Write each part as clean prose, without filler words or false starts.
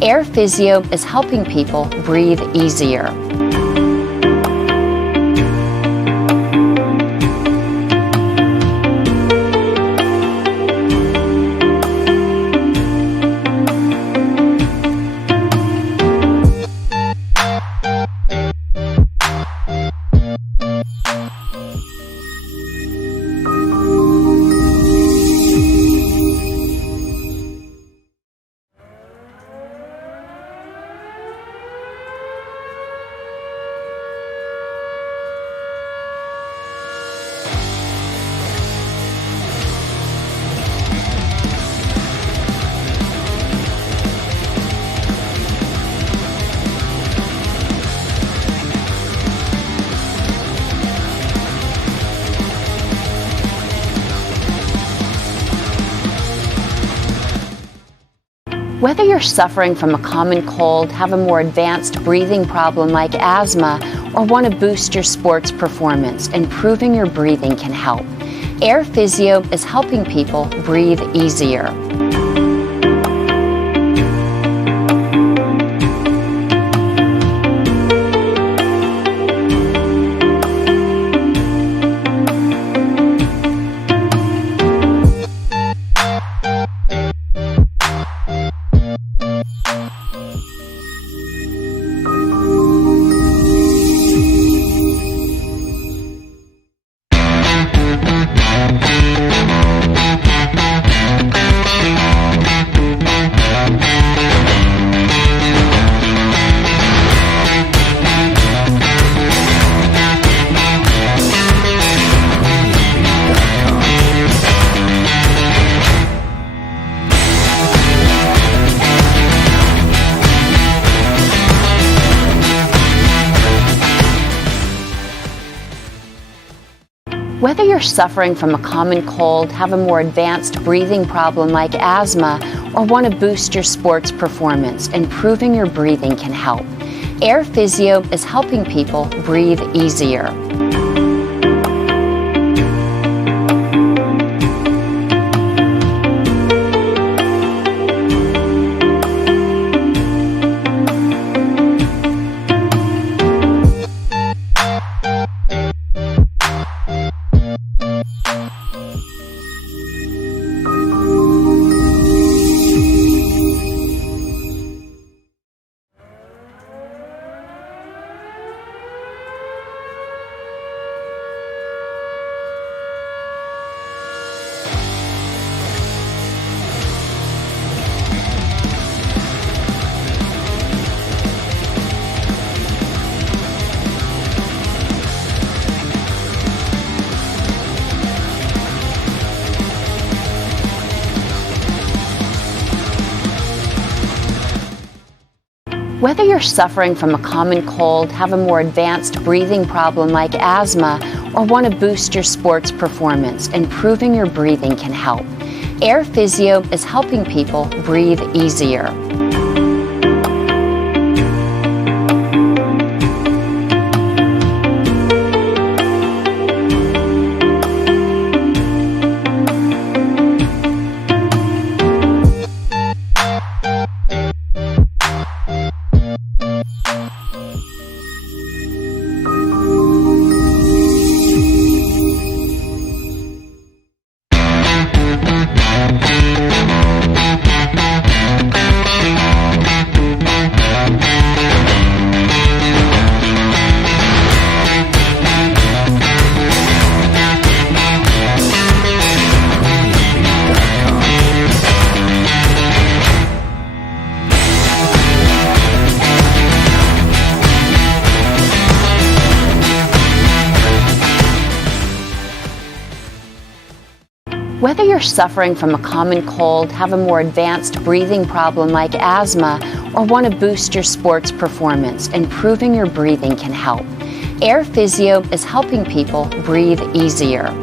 Air Physio is helping people breathe easier. Whether you're suffering from a common cold, have a more advanced breathing problem like asthma, or want to boost your sports performance, improving your breathing can help. Air Physio is helping people breathe easier. Whether you're suffering from a common cold, have a more advanced breathing problem like asthma, or want to boost your sports performance, improving your breathing can help. Air Physio is helping people breathe easier. Whether you're suffering from a common cold, have a more advanced breathing problem like asthma, or want to boost your sports performance, improving your breathing can help. Air Physio is helping people breathe easier. Whether you're suffering from a common cold, have a more advanced breathing problem like asthma, or want to boost your sports performance, improving your breathing can help. Air Physio is helping people breathe easier.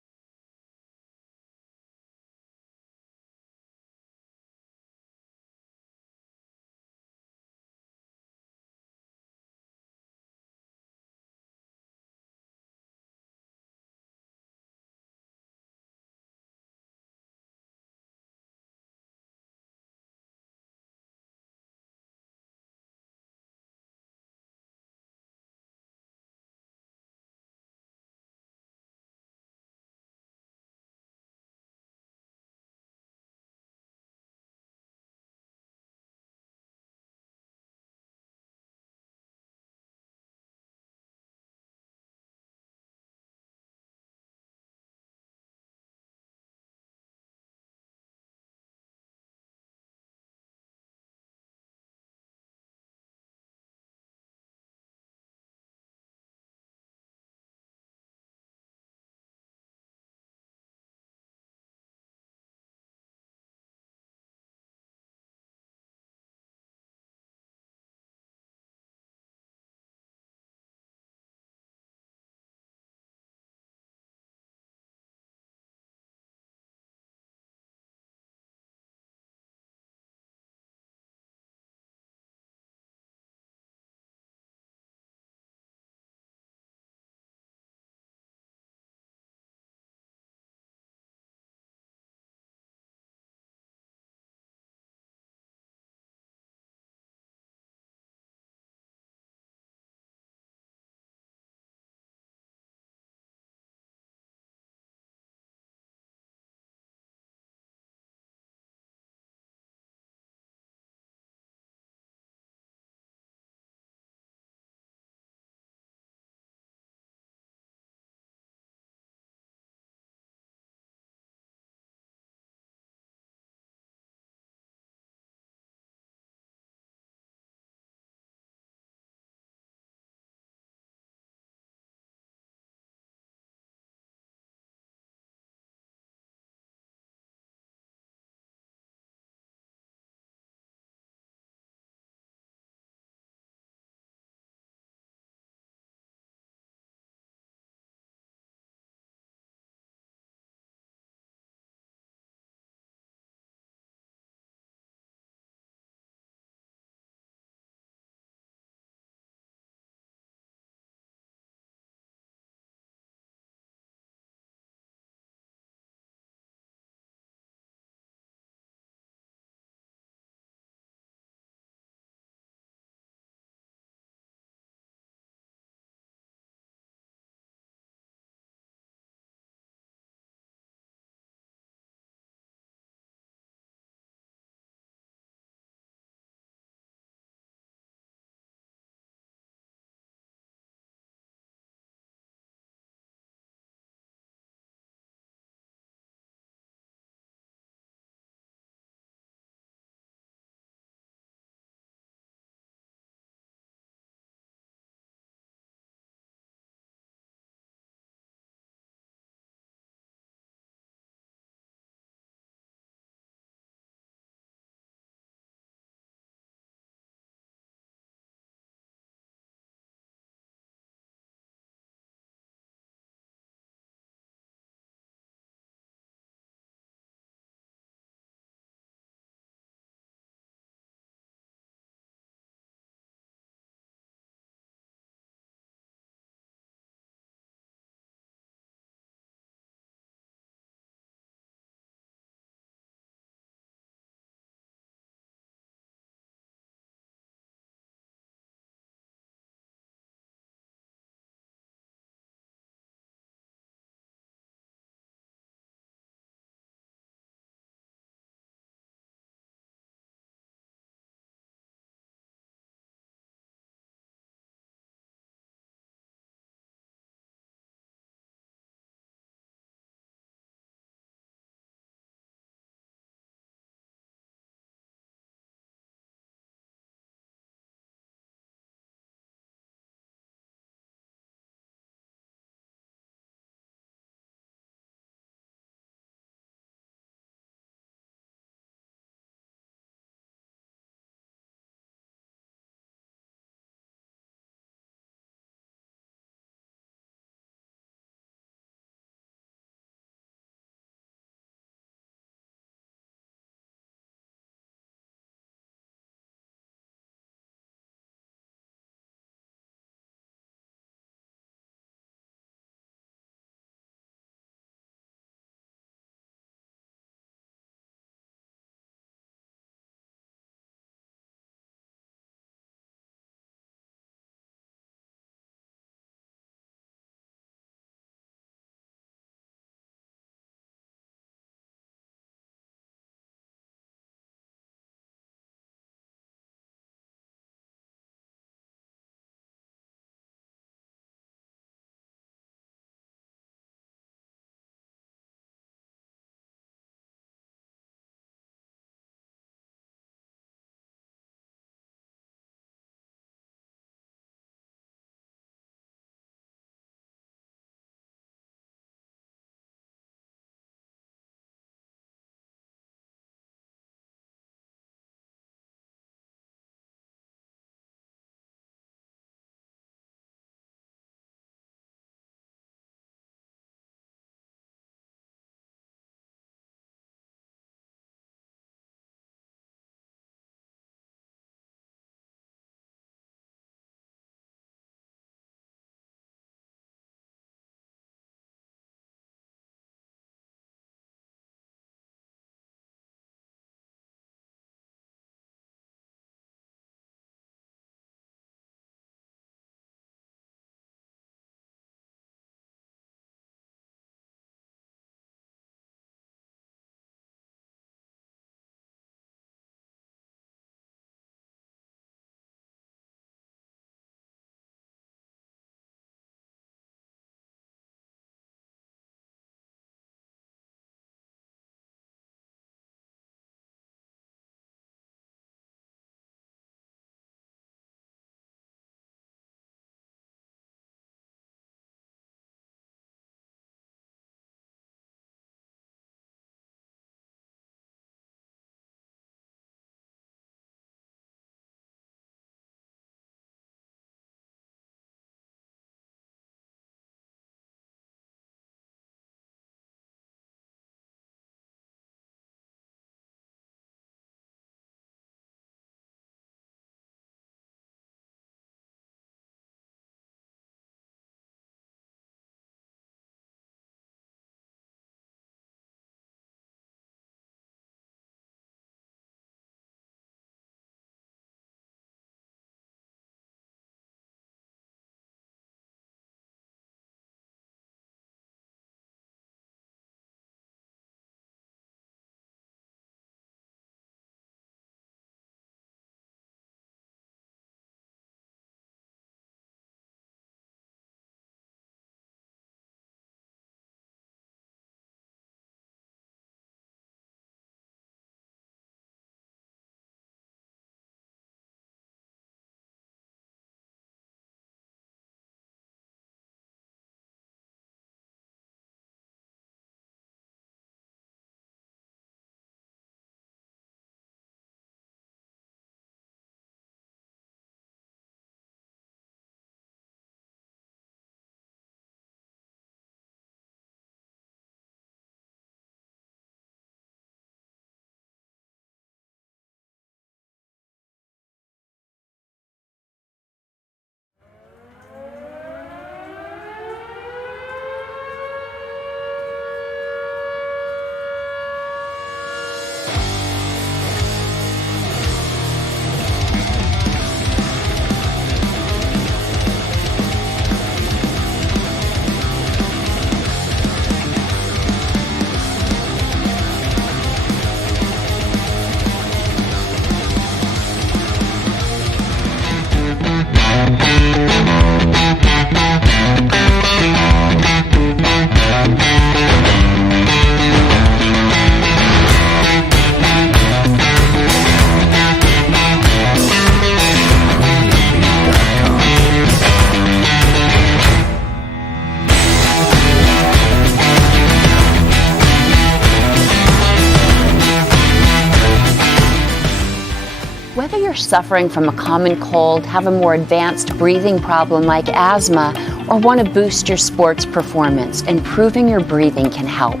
you're suffering from a common cold, have a more advanced breathing problem like asthma, or want to boost your sports performance, improving your breathing can help.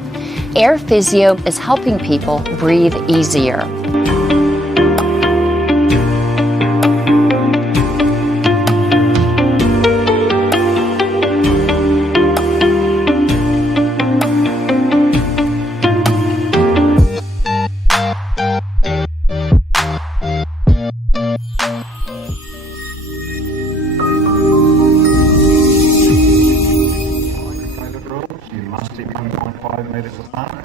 Air Physio is helping people breathe easier. Keep 1.5 metres apart.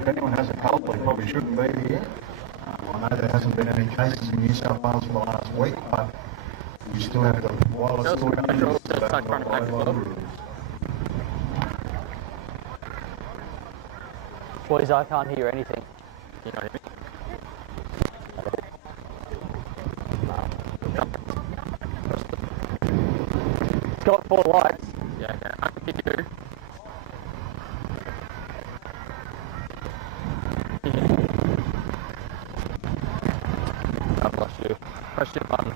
If anyone has a cold, they probably shouldn't be here. I know there hasn't been any cases in New South Wales for the last week, but you still have to, while it's still dangerous, to abide by the rules. Boys, I can't hear anything. You can't hear me? It's got 4 lights. Yeah, okay. I can hear you. I've lost you. Press your button.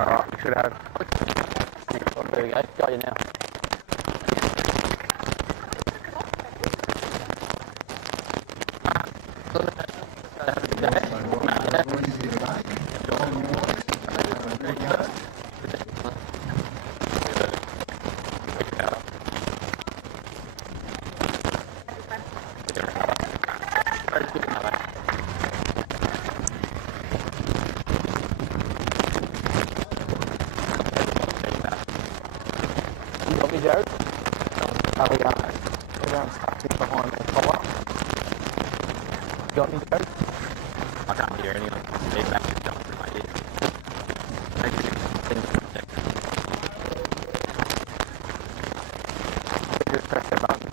Alright, we should have. There we go, got you now. Jared? How we going? Everyone's tucked behind the collar. Got me, Jared? I can't hear anyone. Feedback is coming through my ears. Just press that button.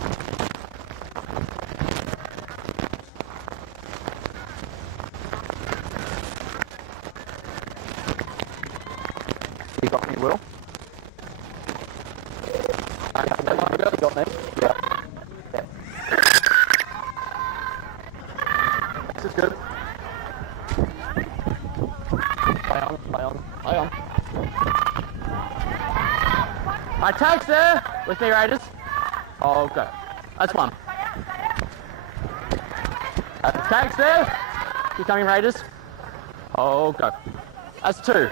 You got me, Will? You got me? Yeah. Yeah. This is good. Play on, play on, play on. My tag's there! With me, Rages. Oh, okay. That's 1. The tag's there! Keep coming, Rages. Oh, go. That's 2.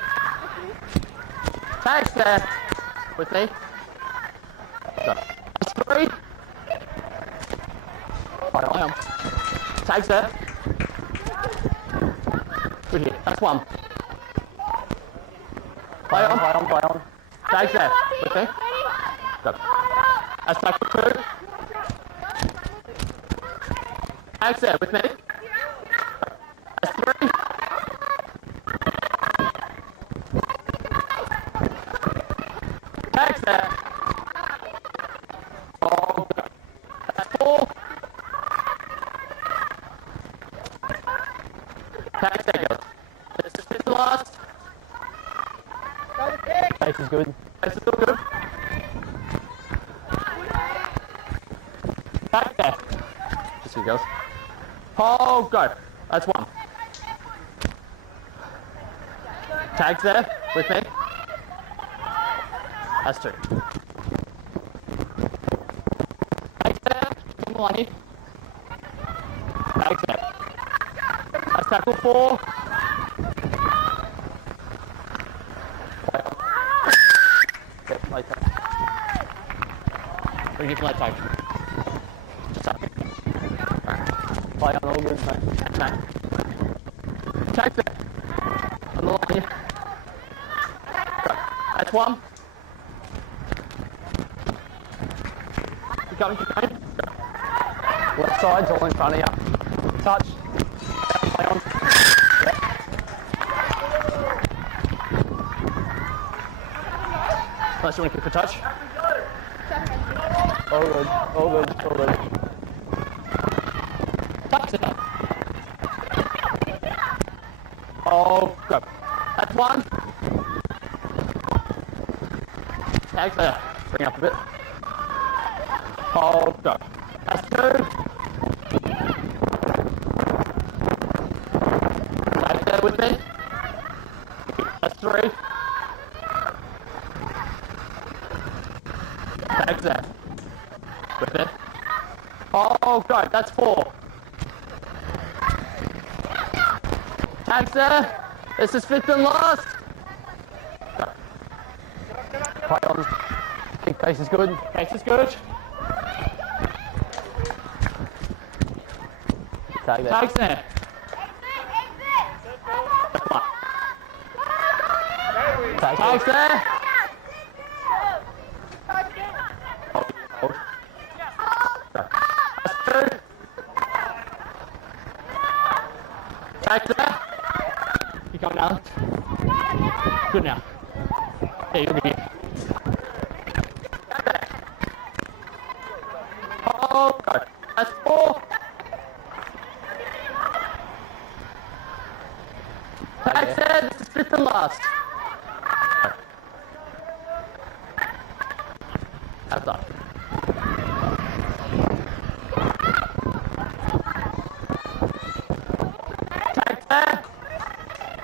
Tag's there! With me. Go. That's 3. Play on. Tag's there. Good hit. That's 1. Play on, play on, play on. Tag's there. With me. Go. That's tag for 2. Tag's there. With me. That's 3. Tag's there. Oh, go. That's 4. Tag's there, girls. This is the last. Pace is good. Pace is still good. Tag there. Just so you girls. Oh, go. That's 1. Tag's there with me. That's 2. Tag's there. Come on, you. Tag's there. That's tackle 4. Yep, light tag. Bring it to light tag. Just up. Play on all good, mate. No. Tag there. On the line here. Go. That's 1. Keep going, keep going. Go. Left side's all in front of you. Touch. Play on. Yep. Unless you want to kick a touch. All good, all good, all good. Touch it. Oh, good. That's one. Tag there. Bring it up a bit. Oh, go. That's two. Tag there with me. That's three. Tag there. With it. Oh, go. That's four. Tags there. This is fifth and last. Play on. Kick pace is good. Pace is good. Tag there. Tags there. Tags there. Hold. That's two. Tags there. You come down. Good now. Yeah, you'll be here. Oh, go. That's four. Tag there. This is fifth and last. That's done. Tag there.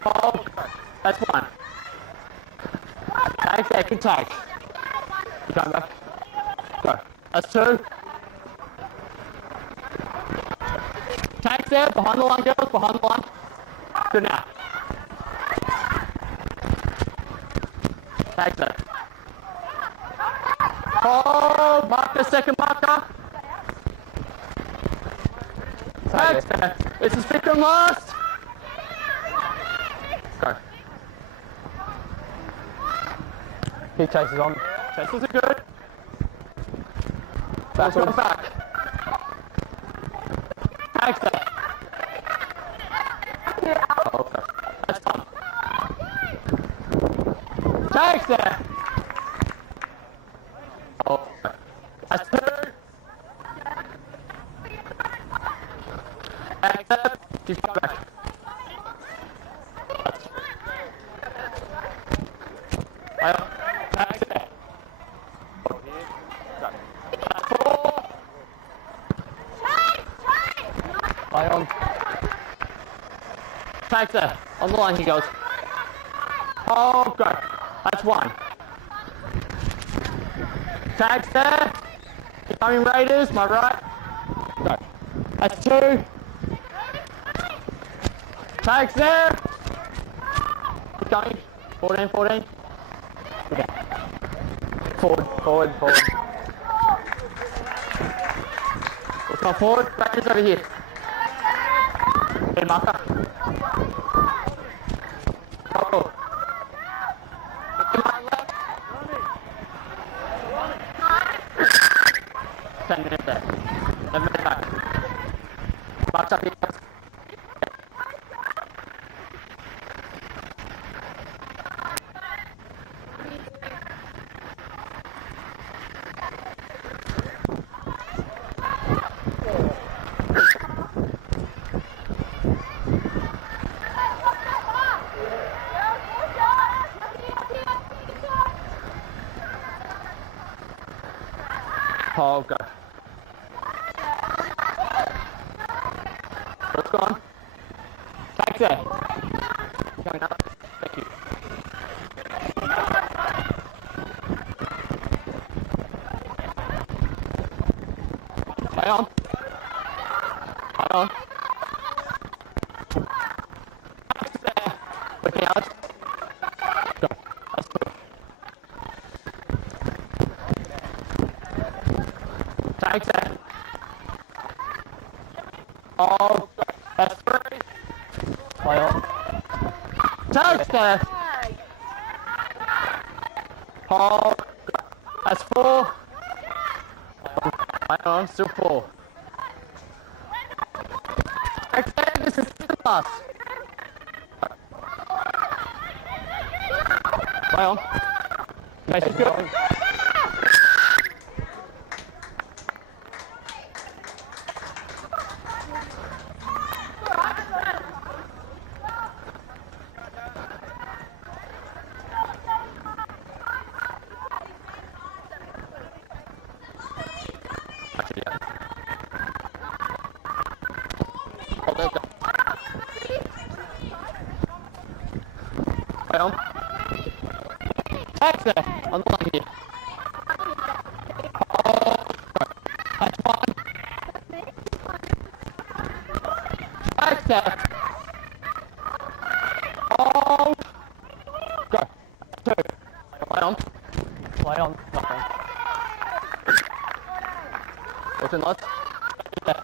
Oh, go. That's one. Tag there. Good tag. You come back. Go. That's two. Tags there, behind the line, girls, behind the line. Good now. Tags there. Oh, marker, second marker. Tags there. This is fifth and last. Go. Keep chases on. Chases are good. Back on back. Tags there. Oh, okay. That's fine. Tags there. Oh, okay. That's two. Tags there. Just come back. That's tags there. That's four. Play on. Tags there. On the line he goes. Oh, go. That's one. Tags there. Incoming Raiders, my right. Go. That's two. Tags there. Keep going. 14, 14. Okay. Forward, forward, forward. Let's go forward. Raiders over here. Good marker. Oh. To my left. 10 minutes there. 11 minutes back. March up here. Oh, God. What's going on? Tags there. Coming up. Thank you. Play on. Play on. Tags there. Looking out. Go. That's good. Tags there. Oh, that's three. Play on. Tags there. Oh, that's four. Play on, still four. Tags there, this is the last. Play on. Pace is good. Actually, yeah. Oh, there you go. Right on. Tags there, on the line here. Oh, that's one. Tags there. Oh, go. Two. Play on. Play on. Looking nice. Yeah.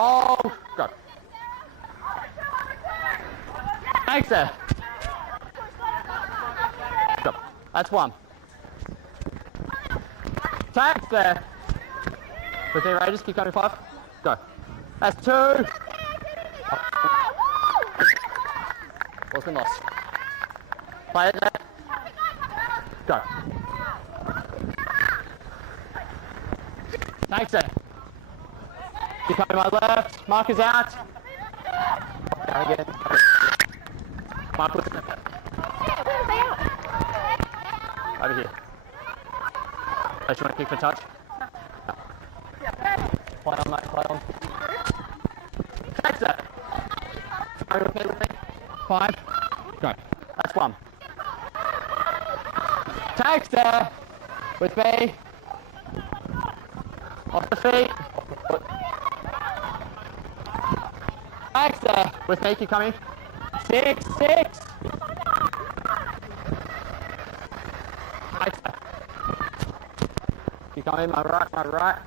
Oh, go. Thanks there. Go. That's one. Thanks there. With the Reges, keep going 5. Go. That's 2. Oh. Wasn't lost. Play it there. Go. Thanks there. Keep coming my left. Mark is out. Down again. Mark was over here. Oh, you want to kick for touch? No. Play on, mate. Play on. Thanks there. Are you with me? 5. Go. That's 1. Tags there. With me. Off the feet. Tags there. With me. Keep coming. 6. 6. Tags there. Keep coming. My right. My right.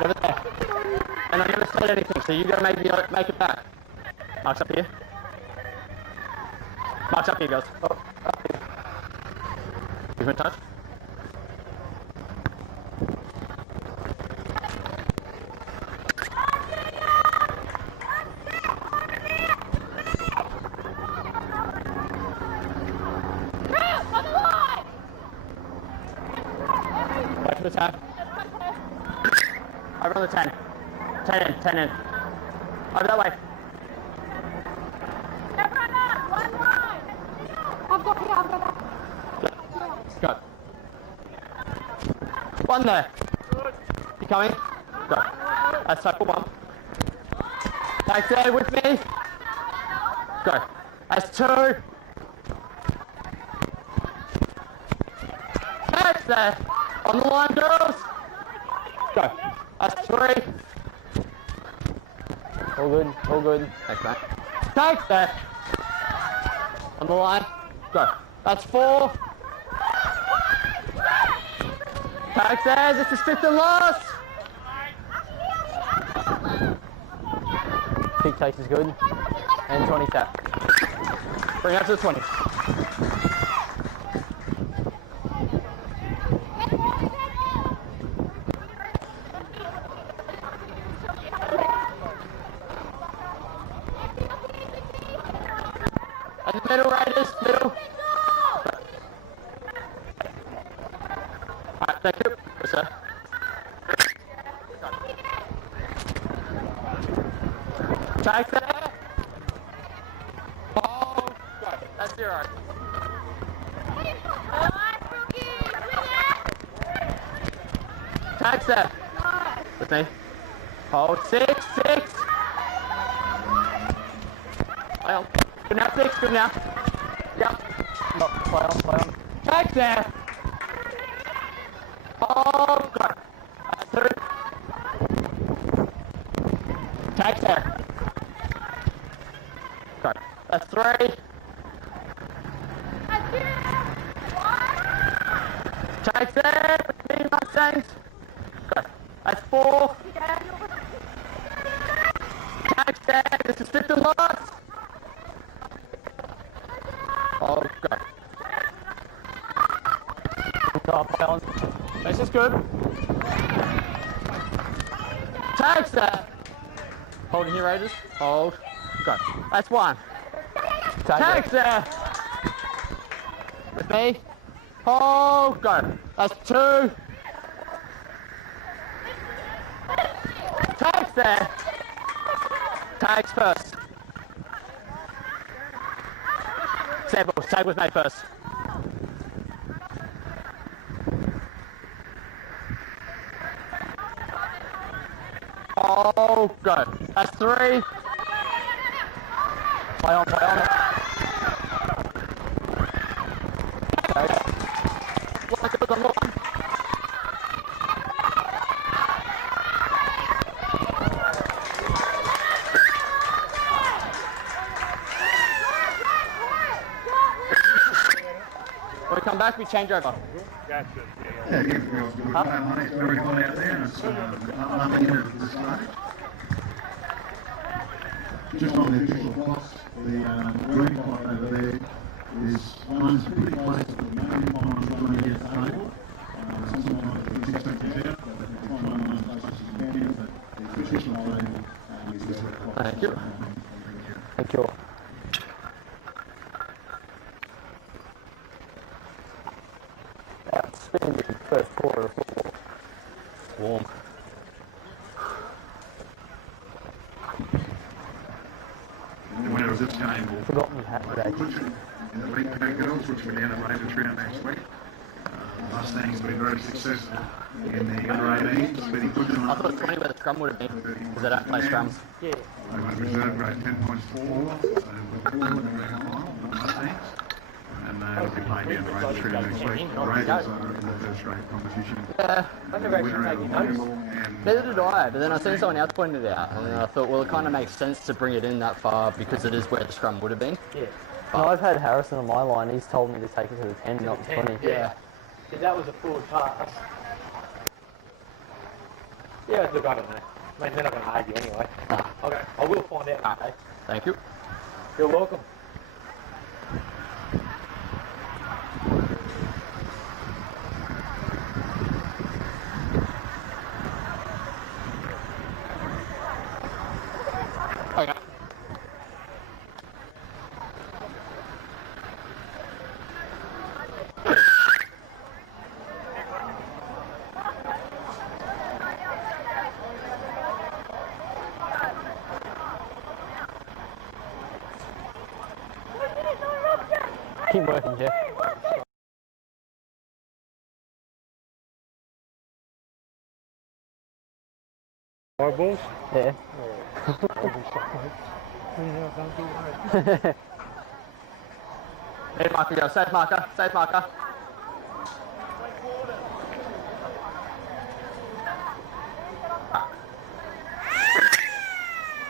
Over there. And I never said anything, so you got to make it back. Mark's up here. Mark's up here, guys. Oh, up here. Give me a touch. Back to the 10. Over on the 10. 10 in, 10 in. Over that way. Go. 1 there. You coming? Go. That's tackle 1. Thanks there with me. Go. That's 2. That's there. On the line, girls. Go. That's 3. All good, all good. Thanks, mate. Thanks there. On the line. Go. That's 4. Thanks there. This is 5th and last. Big taste is good. And 20 tap. Bring it up to the 20. And the middle, Reges, middle. Alright, thank you. Yes, sir. Tag there. Oh, good. That's 0. Tag there. With me. Hold 6, 6. Well. Good now, 6, good now. Yep. No, play on. Tag there. Oh, good. That's 2. Tag there. Good. That's 3. Tag there. With me, Mustangs. Good. That's 4. Tag there. This is 5th and last. Oh, go. good. Tag set. Holding here, Reges. Hold. Go. That's one. Tag set. With me. Hold. Go. That's two. Tags there. Tags first. Samples, tag with me first. Oh, go. That's three. Play on, play on. Okay. One. When we come back, we change over. Yeah, again, feels good. It's very hot out there, and it's nothing in it at this stage. Just on the official clocks, the green clock over there is one's pretty close to the main one is going to get stable. Sometimes it's 6 seconds out, but they try and run as close as you can, but the official table is this clock. Thank you. Thank you. Outstanding first quarter of football. Warm. The winner of this game will Forgotten you had today. Cudgen in the League K girls, which we're down at Reges round next week. Mustangs have been very successful in the under-18s, beating Cudgen I last thought week. 20 where the scrum would have been, because they don't play scrums. Yeah. They won reserve grade 10 points to 4, so we're forward in the grand final, the Mustangs. And they'll be playing down the Reges round next week. The Reges are in the first grade competition. Yeah. The winner out of the and Neither did I, but then I seen someone else pointed it out, and then I thought, well, it kind of makes sense to bring it in that far because it is where the scrum would have been. Yeah. No, I've had Harrison on my line. He's told me to take it to the 10, not the 20. Yeah. Because that was a forward pass. Yeah, look, I don't know. I mean, they're not going to argue anyway. Okay, I will find out. Okay. Thank you. You're welcome. Okay. Keep working, Jeff. Eyeballs? Yeah. Hey, marker, go. Safe marker. Safe marker.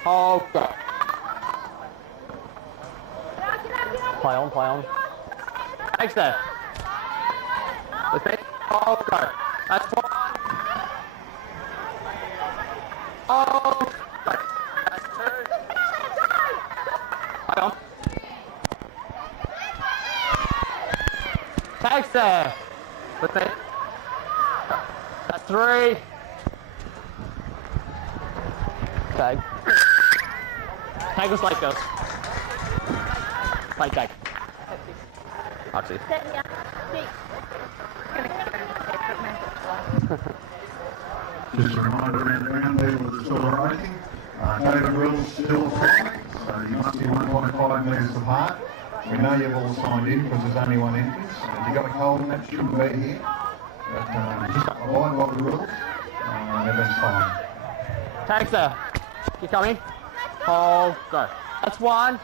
Oh, go. Play on, play on. Thanks there. With me. Oh, go. That's one. Oh, go. That's two. Hang on. Thanks there. With me. That's three. Tag. Tag was like this. Play tag. Actually. Just a reminder around the ground there with the sort of rating. David Rill's still flying, so you must be 1.5 metres apart. We know you've all signed in because there's only one entrance. If you've got a cold, that shouldn't be here. But just abide by the rules, and everything's fine. Tags there. You coming? Oh, go. That's one.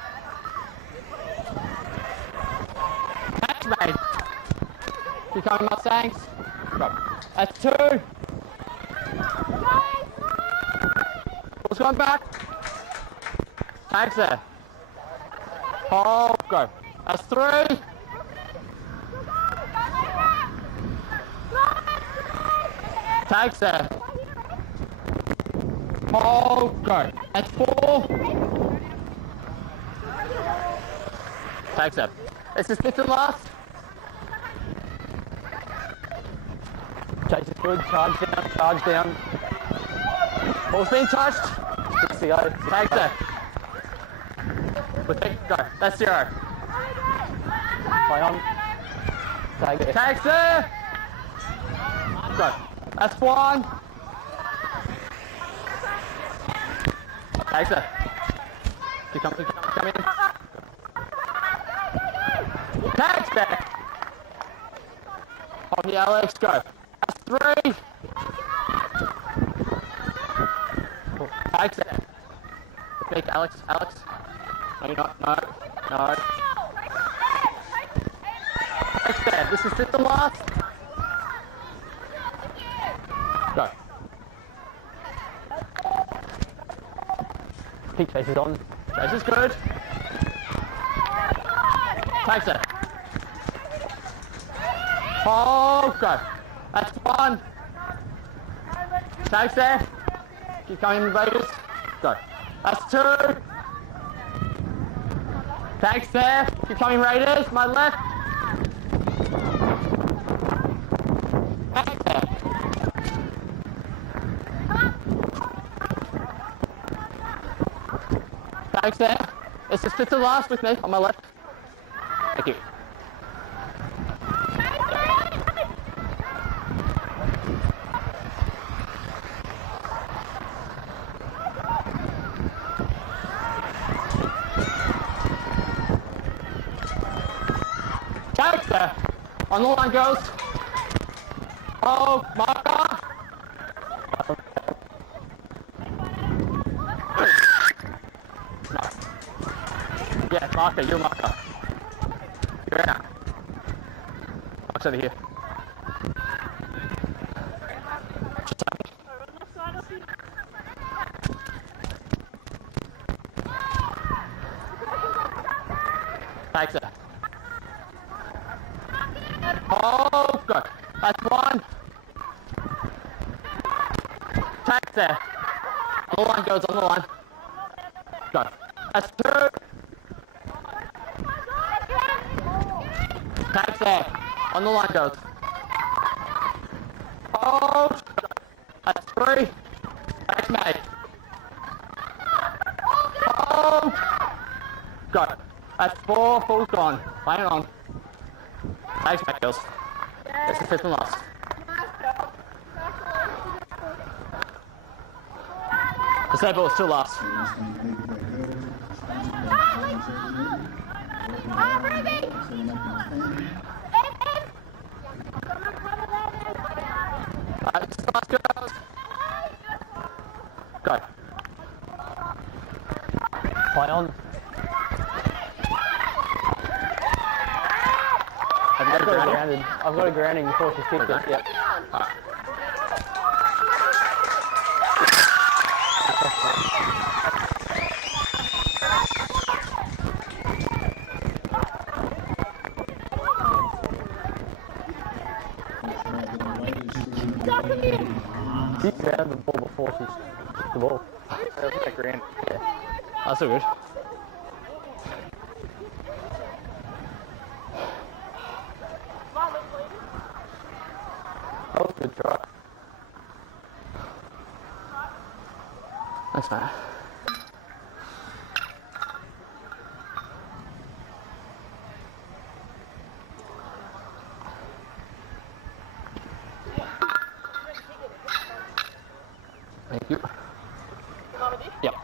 Catch, mate. You coming, Mustangs? Go. That's two. What's going back? Tags there. Oh, go. That's three. Tags there. Oh, go. That's four. Tags there. This is fifth and last. Chase is good. Charge down. Charge down. Ball's been touched. Good to go. Take that. Go. That's 0. Play on. Take it. Takes it. Go. That's 1. Takes it. Keep coming. Takes that. On the Alex. Go. That's 3. Takes it. Big Alex. No, you're not. No. Takes that. This is fifth and last. Go. Keep Chase is on. Chase is good. Takes it. Oh, go. That's 1. Takes it. Keep coming, Reges. Go. That's 2. Takes there. Keep coming, Raiders. My left. Takes there. Takes there. This is fifth and last with me on my left. Thank you. Takes there. On the line goes. Oh, marker. No. Yeah, marker, you're marker. You're out. Mark's over here. Takes it. Oh, good. That's 1. Takes there. On the line goes, on the line. Go. That's 2. Takes there. On the line goes. Oh, that's 3. Takes mate. Oh, go. That's 4. Full's gone. Playing on. Thanks, mate, girls. That's the fifth and last. The same ball is still last. Alright, this is the last, girls. Go. Play on. I've got a grounding before she kicked it. Yep. Alright. She grounded the ball before she kicked the ball. That was like grand. Yeah. That's so good. That was a good try. Thanks, man. Thank you. Yep.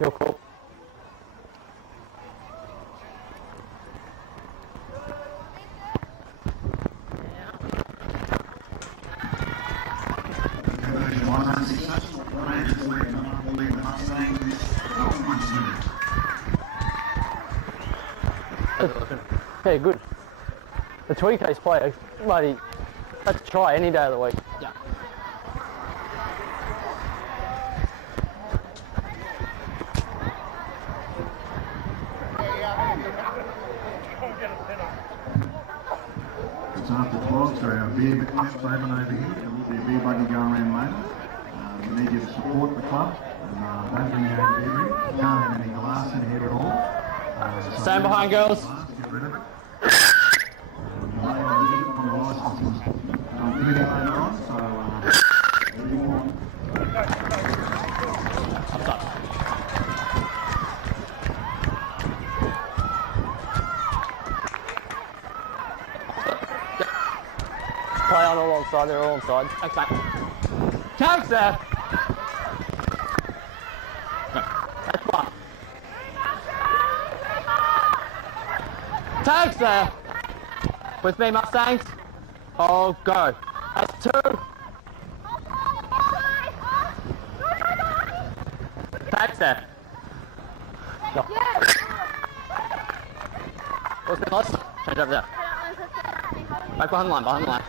You're cool. Yeah, good. The Tweed case player, bloody, that's a try any day of the week. Yeah. It's after 12, so our beer cap's open over here. There will be a beer buggy going around later. We need you to support the club and don't bring your own beer in. You can't have any glass in here at all. So Stand behind, girls. Glass, get rid of it. You may want to get it on the licenses committee later on, so whatever you want. Play on all onside, they're all onside. Thanks, mate. Tags there! That's one. Tags there! With me, Mustangs. Oh, go. That's 2. Tags there. No. What's the loss? Change over there. Back behind the line, behind the line.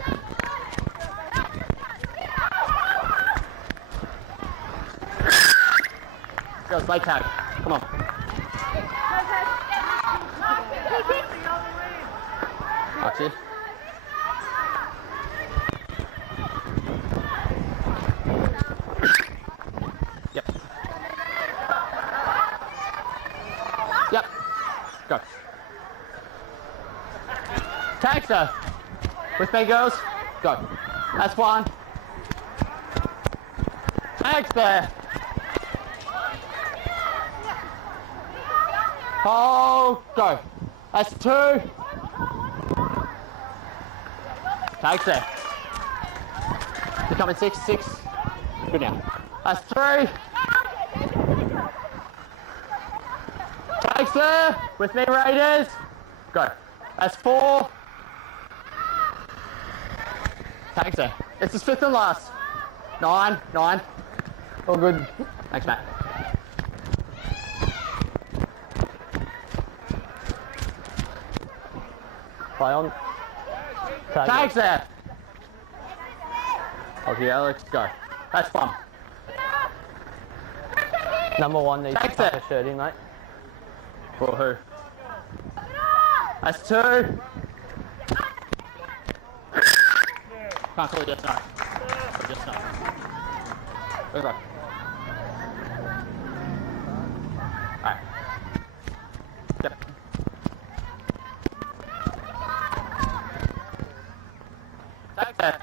Go, slide tag. Come on. Archie. Yep. Yep. Go. Tag, sir. With me, girls. Go. That's 1. Tags there. Oh, go. That's 2. Tags there. You're coming 6. Good now. That's 3. Tags there. With me, Raiders. Go. That's 4. Tags there. This is 5th and last. 9. All good. Thanks, Matt. Play on. Tags there. Okay, Alex, go. That's 1. Number 1 needs to tuck a shirt in, mate. For who? That's 2. Can't call it just no. Just no. Over. Alright. Yep. Take that.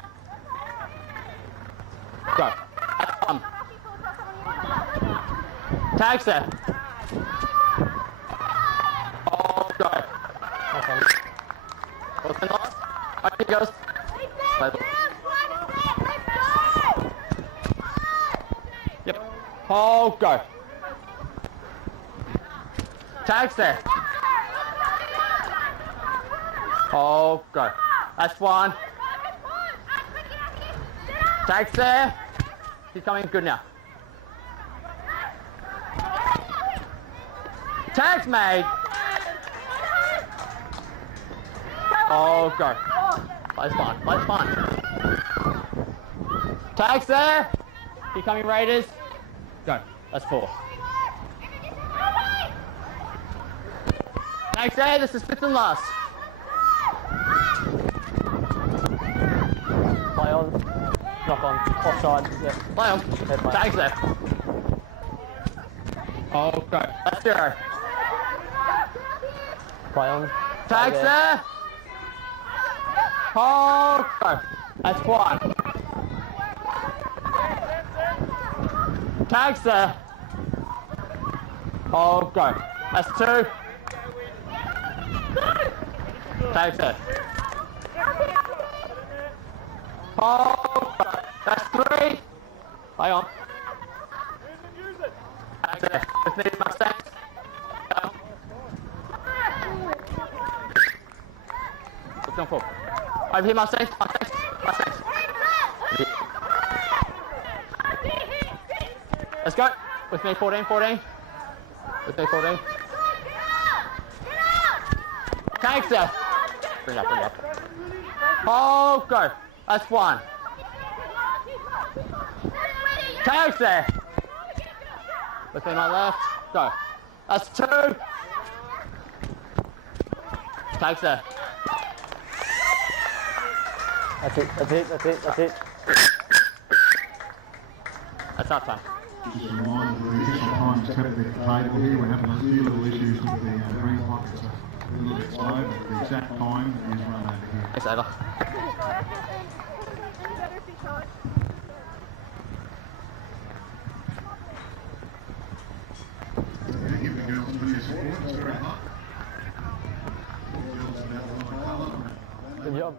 Go. That's 1. Tags there. Oh, go. Okay. What's the last? Right, here goes. Play ball. Yep. Oh, go. Tags there. Oh, go. That's 1. Tags there. He's coming good now. Tags made. Oh, go. Play fun. Tags there. Keep coming, Raiders. Go. That's 4. Tags there. This is 5th and last. Play on. Knock on. Offside. Yep. Play on. Play. Tags there. Oh, go. That's 0. Play on. Tags there. Oh, go. That's 1. Tags there. Oh, go. That's 2. Tags there. Oh, go. That's 3. Play on. Tags there. With me, Mustangs. Go. What's on 4? Over here, Mustangs. Let's go. With me, 14. With me, 14. Thanks, Seth. Bring it up, bring it up. Oh, go. That's one. Thanks, there. Between my left. Go. That's two. Thanks, there. That's it, that's it, that's it, that's it. That's our time. Just a reminder, the additional time is kept at the table here. We're having a few little issues with the green clock. It's a little bit slow, but the exact time is run over here. Thanks, Ava. Give the girls a bit of support. It's very hot. The girls about the right colour. Good job.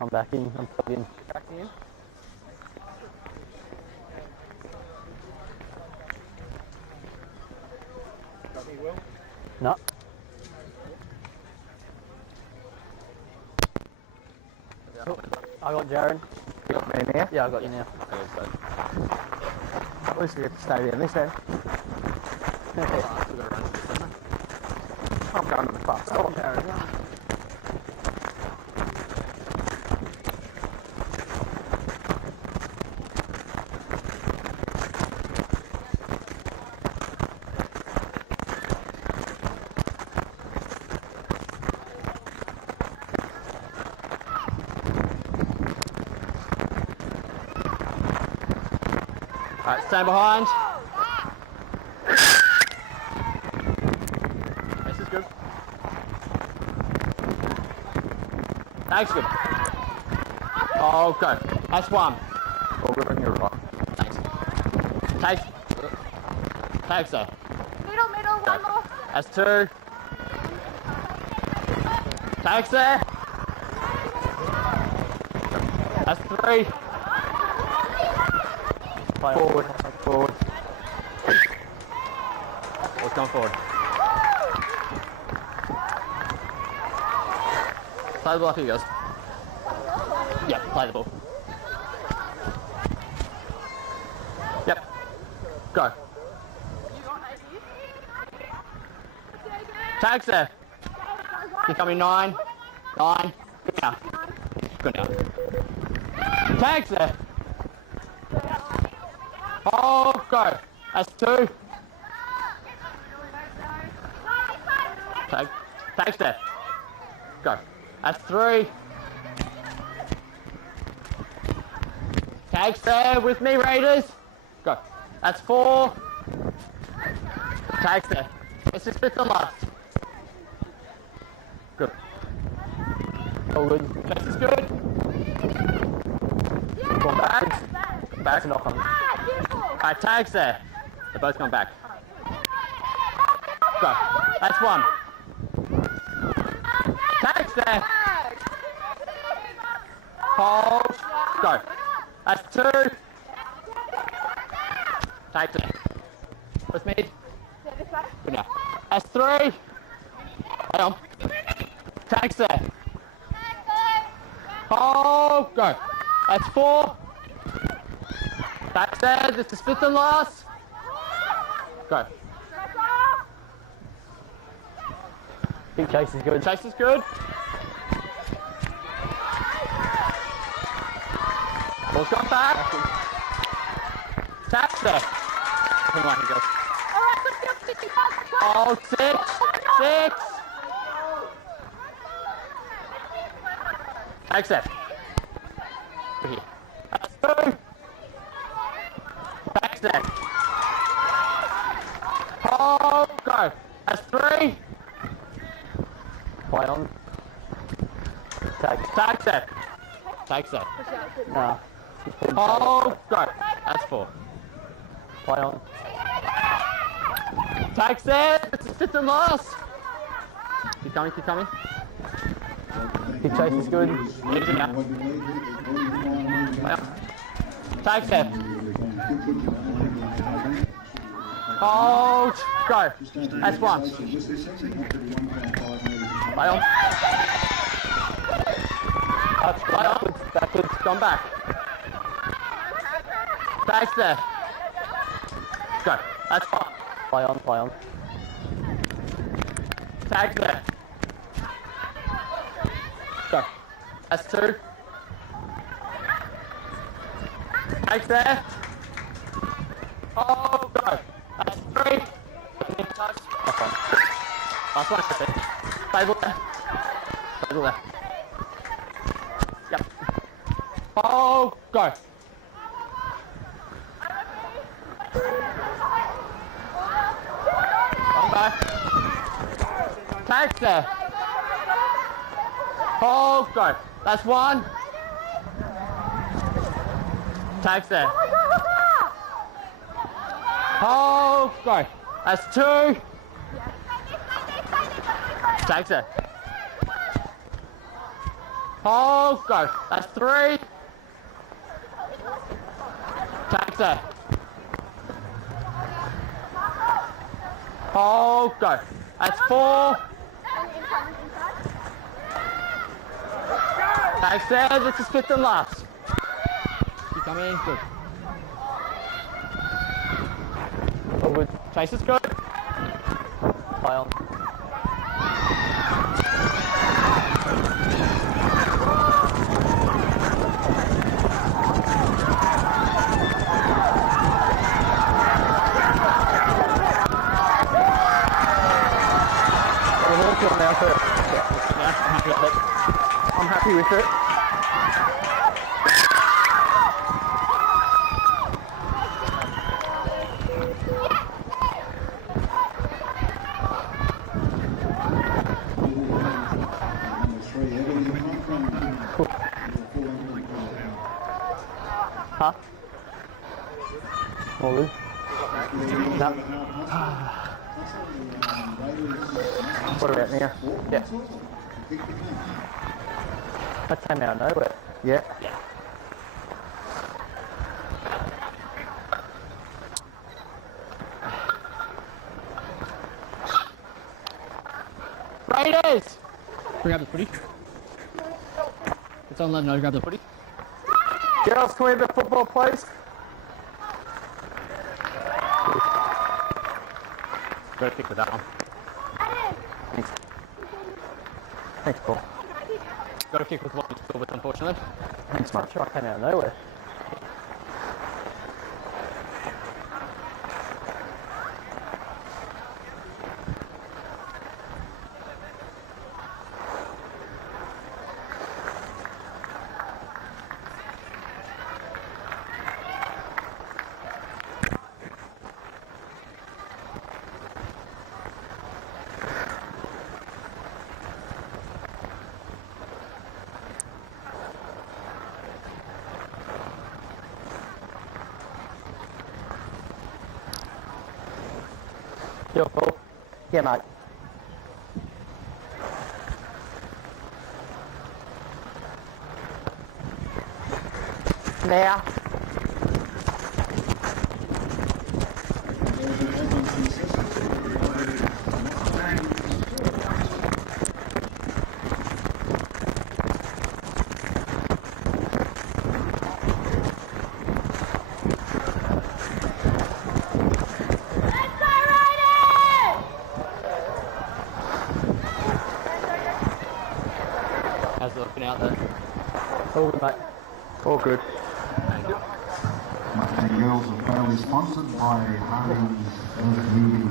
I'm back in. I'm plugged in. Back in. Got me, Will? No. I got Jared. You got me now? Yeah, I got you now. Okay, so. At least we get to stay there this end. We've got to run to the centre. I'm going to the far side, Jared. Alright, stand behind. This is good. Thanks, good. Oh, go. That's one. Oh, we're bringing your right. Thanks. Thanks. Thanks, sir. Middle, one more. That's two. Thanks, there. That's three. Forward. Forward. Let's go forward. Play the ball after you guys. Yep, play the ball. Yep. Go. Tags there. You're coming 9. 9. Good now. Good now. Tags there. Oh, go. That's 2. Tags there. Go. That's 3. Tags there with me, Raiders. Go. That's 4. Tags there. This is 5th and last. Good. All good. This is good. Go back. Back and knock on. Alright, tags there. They're both going back. Go. That's 1. Tags there. Hold. Go. That's 2. Tags there. With me. Good now. That's 3. Hang on. Tags there. Hold. Go. That's 4. Tags there. This is 5th and last. Go. Big chase is good. Chase is good. Ball's gone back. Taps there. Come on, he goes. Oh, 6. 6. Tags there. Over here. That's 2. Tags there. Oh, go. That's 3. Play on. Tags there. Tags there. No. Oh, go. That's 4. Play on. Tags there. This is 5th and last. Keep coming, keep coming. Big chase is good. Get it now. Tags there. Hold. Go. That's 1. Play on. Play on. Backwards. Gone back. Tags there. Go. That's 5. Play on, play on. Tags there. Go. That's 2. Tags there. Oh, go. That's 3. That's 1. Last one, I think. Table there. Table there. Yep. Oh, go. One back. Tags there. Oh, go. That's 1. Tags there. Oh, go. That's 2. Tags there. Hold, go. That's 3. Taxi. Hold, go. That's 4. Taxi, this is 5th and last. You come in, good. All good. Chase is good. Play on. Now for it. Yeah, I'm happy with it. Huh? All good? No. What about now? Yeah. That came out of nowhere. Yeah. Yeah. Raiders! Grab the footy. It's on 11, grab the footy. Girls, can we have the football, please? Got to pick with that one. Thanks. Thanks, Paul. Got a kick with what you scored with, unfortunately. Thanks, mate. Sure, I came out of nowhere. Yo, Paul. Yeah, mate. Now. How's it looking out there? All good, mate. All good. And girls are proudly sponsored by Hardy's Beauty.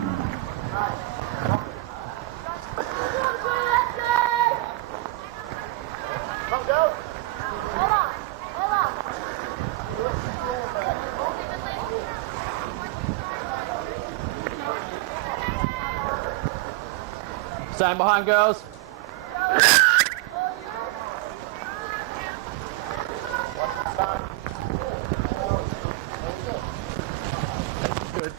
Stand behind, girls. Good.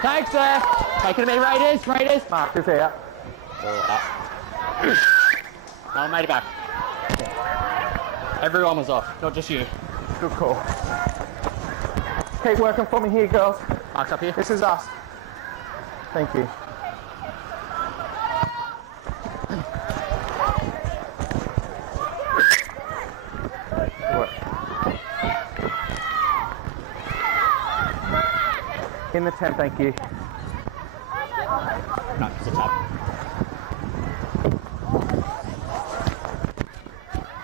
Thanks, sir. Taking me, Raiders. Raiders. Mark is out. No, made it back. Everyone was off, not just you. Good call. Keep working for me here, girls. Mark's up here. This is us. Thank you. In the 10, thank you. No, it's a tap.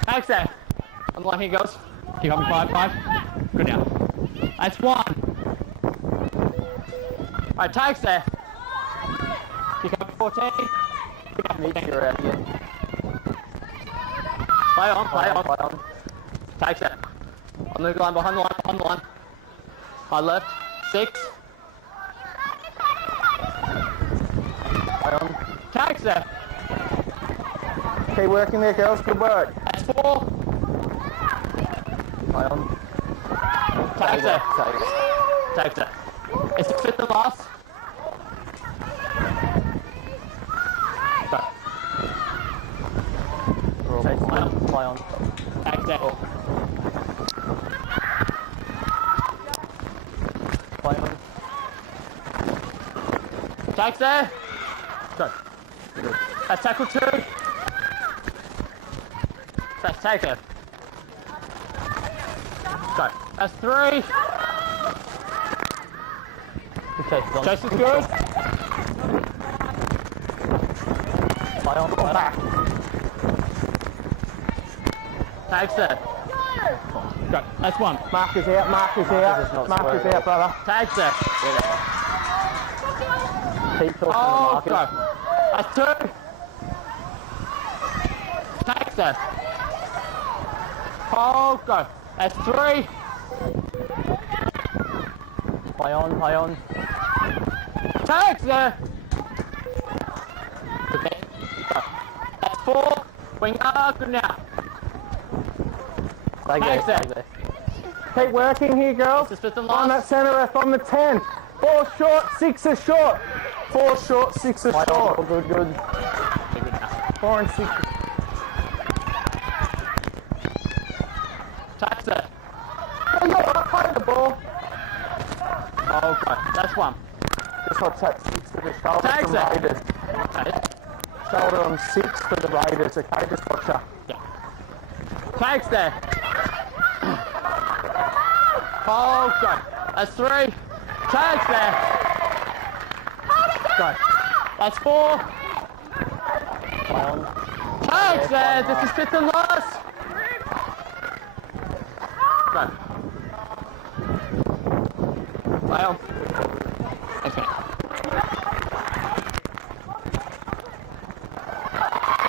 Thanks, there. On the line here goes. Keep up 5. Good now. That's 1. Alright, tags there. Pick up 14. Pick up 15. You're out here. Play on. Tags there. On the line, behind the line. High left. 6. Play on. Tags there. Keep working there, girls. Good work. That's 4. Play on. Tags there. Take it. Tags there. It's the 5th and last. Okay, fly on. Tag set. Fly on. Tag set. Go. That's tackle 2. That's take it. Go. That's 3. Okay, Chase is good. fly on. Back. Tag set. Go. That's 1. Mark is out, Mark is out. Mark is out, brother. Tag set. Keep talking to the Oh, markers. go. That's 2. Tag set. Oh, go. That's 3. Play on, play on. Tag set. Okay. Go. That's 4. Wing up, good now. Stay there, Tag stay set. there. Keep working here, girls. This is fifth and On that last. centre ref on the 10. 4 short, 6 is short. 4 short, 6 is short. Good, good. Okay, good now. 4 and 6. Tag set. Oh, you're right, play the ball. Oh, go. That's 1. Just not take 6 to the shoulder Tag from set. Raiders. Okay. Shoulder on 6 for the Raiders, okay? Just watch her. Yeah. Tags there. Oh, go. That's 3. Tags there. Go. That's 4. Play on. Tags there. This is 5th and last. Go. Play on. Thanks, mate.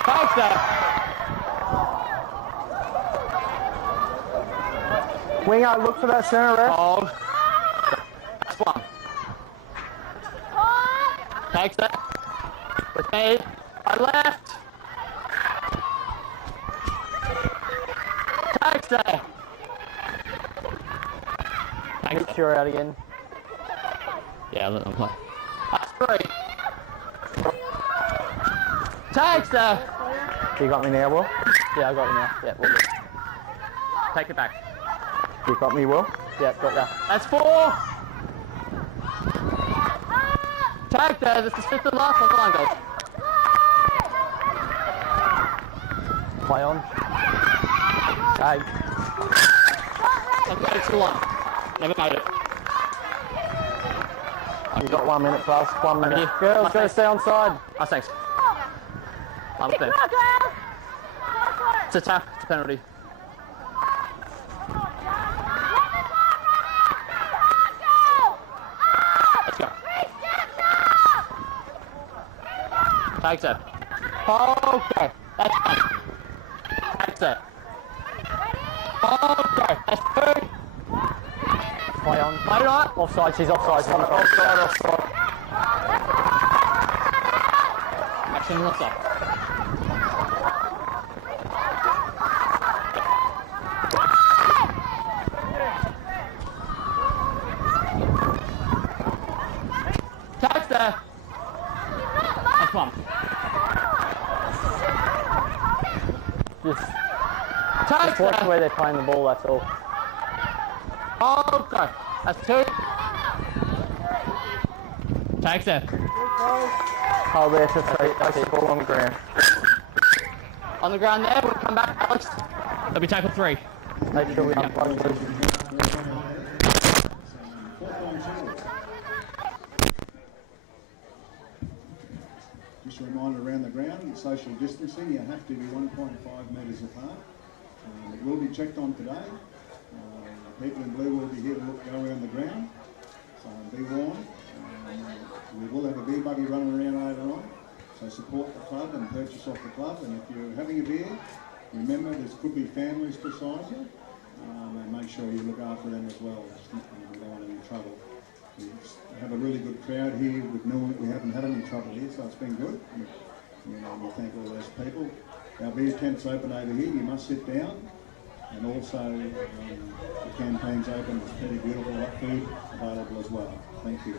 Tags there. Winger, look for that centre ref. Oh. That's 1. Tags there. With me. I left. Tags there. Tags there. You're out again. Yeah, let them play. That's 3. Tags there. You got me now, Will? Yeah, I got you now. Yeah, we'll do. Take it back. You got me, Will? Yeah, got ya. That's 4. Tag there. This is 5th and last on the line, guys. Play on. Hey, I've got it to the line. Never made it. you got 1 minute plus, 1 minute. here. Girls, My gotta face. stay on side. Oh, thanks. I'm there. It's a tap. It's a penalty. Let's go. Tag set. Okay. That's 1. Tag set. Okay. That's 2. Play on. Play it on. Offside, she's offside. She's offside, offside. Action left side. Tags there. That's 1. Just Tags watch there. where they're playing the ball, that's all. Okay. That's 2. Tags there. Hold there for 3. Place the ball on the ground. On the ground there. We'll come back, Alex. That'll be tackle 3. Make sure we unplug this. Just a reminder around the ground, social distancing, you have to be 1.5 metres apart. It will be checked on today. People in blue will be here to go around the ground, so be warned. We will have a beer buggy running around later on, so support the club and purchase off the club. And if you're having a beer, remember there could be families beside you, and make sure you look after them as well. We don't want any trouble. We have a really good crowd here. We haven't had any trouble here, so it's been good. We thank all those people. Our beer tent's open over here. You must sit down. And also, the campaign's open. It's pretty beautiful. Hot food available as well. Thank you.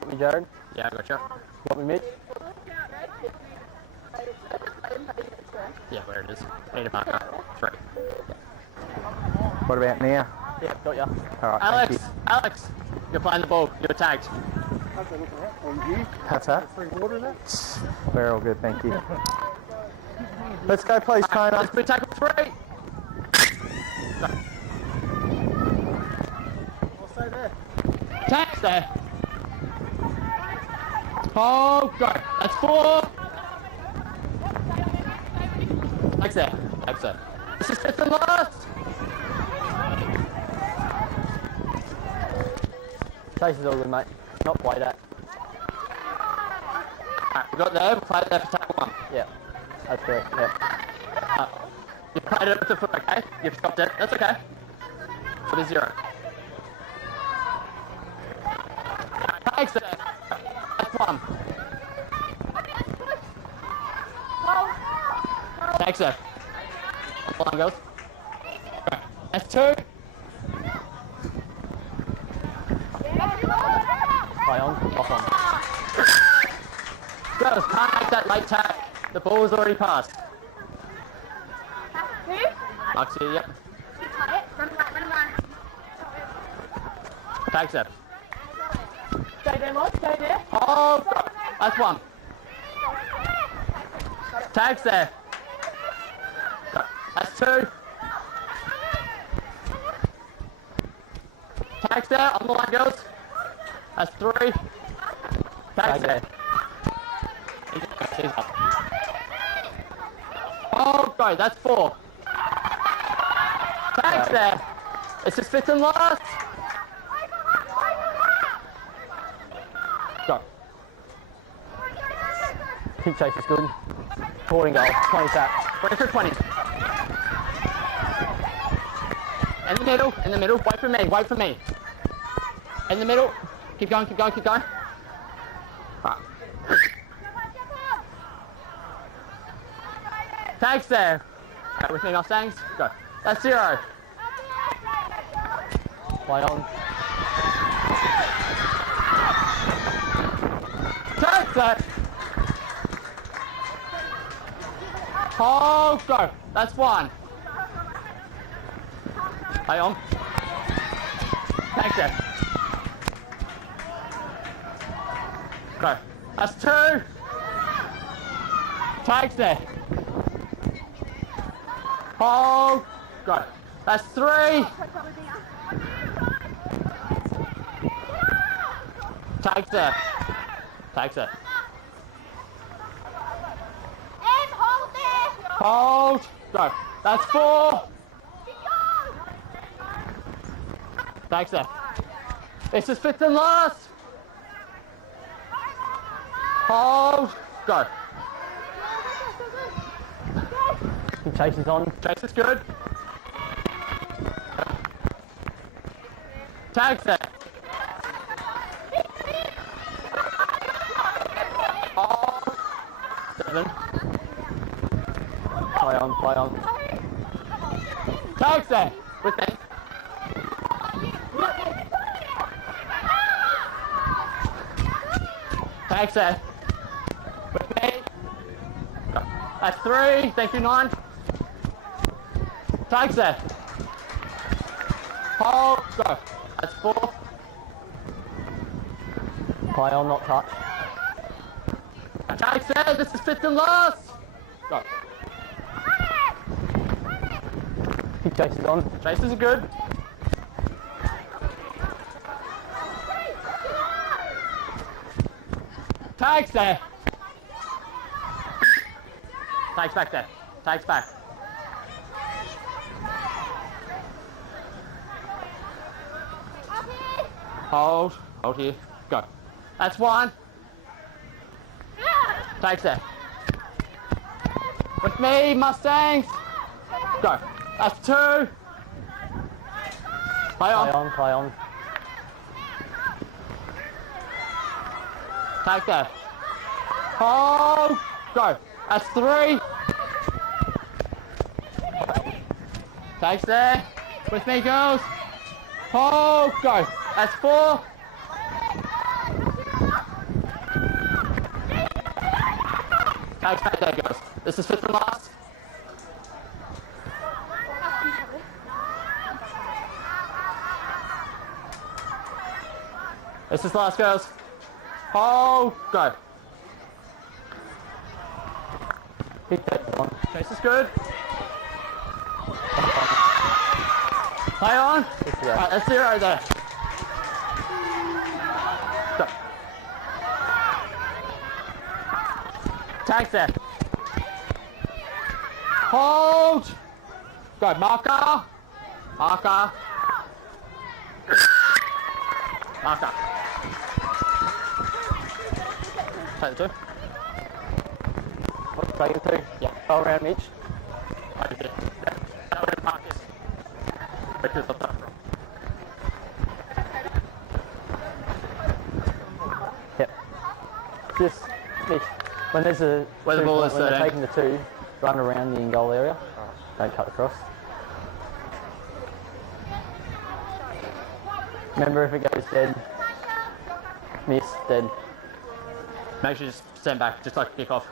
got me, Jared? Yeah, I gotcha. You got me, Mitch? Yeah, where it is. Need a marker. 3. What about now? Yeah, got ya. Alright, Alex, thank you. Alex, you're playing the ball. You're tagged. That's that. We're all good, thank you. Let's go, please, Kona. Let's be tackle 3. Tags there. Oh, go. That's 4. Tags there. Tags there. This is 5th and last. Chase is all good, mate. Not play that. Alright, we got there. We'll play it there for tackle 1. Yeah. That's correct, yeah. You played it with the foot, okay? You've stopped it. That's okay. Foot is 0. Tags there. That's 1. Tags there. Hold on, girls. Okay. That's 2. Play on, off on. Girls, can't make that late tag. The ball is already passed. Mark's here, yep. Tags there. Stay there, Mike. Stay there. Oh, God. That's 1. Tags there. Go. That's 2. Tags there on the line, girls. That's 3. Tags there. He's up. Oh, go. That's 4. Tags there. It's his 5th and last. Go. Kick chase is good. 14 goal, 20 sack. 20 for 20. In the middle. Wait for me, wait for me. In the middle. Keep going, keep going, keep going. Right. Tags there. Right, with me, Mustangs. Go. That's 0. Play on. Tags there. Oh, go. That's 1. Play on. Tags there. Go. That's 2. Tags there. Oh, go. That's 3. Tags there. Tags there. Hold there. Hold. Go. That's 4. Tags there. This is 5th and last. Hold. Go. Kick chase is on. Chase is good. Tags there. Hold. 7. Play on, play on. Tags there. With me. Tags there. With me. Go. That's 3. Thank you, 9. Tags there. Hold. Go. That's 4. Play on, not touch. Tags there. This is 5th and last. Go. Kick chase is on. Chases are good. Tags there. Tags back there. Tags back. Hold. Hold here. Go. That's 1. Tags there. With me, Mustangs. Go. That's 2. Play on. Play on, play on. Take that. Hold. Go. That's 3. Takes there. With me, girls. Hold. Go. That's 4. Thanks, mate. There goes. This is fifth and last. This is last, girls. Oh, go. Keep that on. Chase is good. Play on. Alright, that's 0 there. Go. Tags there. Hold. Go, marker. Marker. Marker. Take the 2. Take the 2. Yeah. Go around Mitch. I did it. That way Marcus. Because of that. Yep. Just, Mitch, when there's a Where the ball is when they're 13. taking the 2, run around the in-goal area. Don't cut across. Remember, if it goes dead, miss, dead. Make sure you just stand back, just like kick off.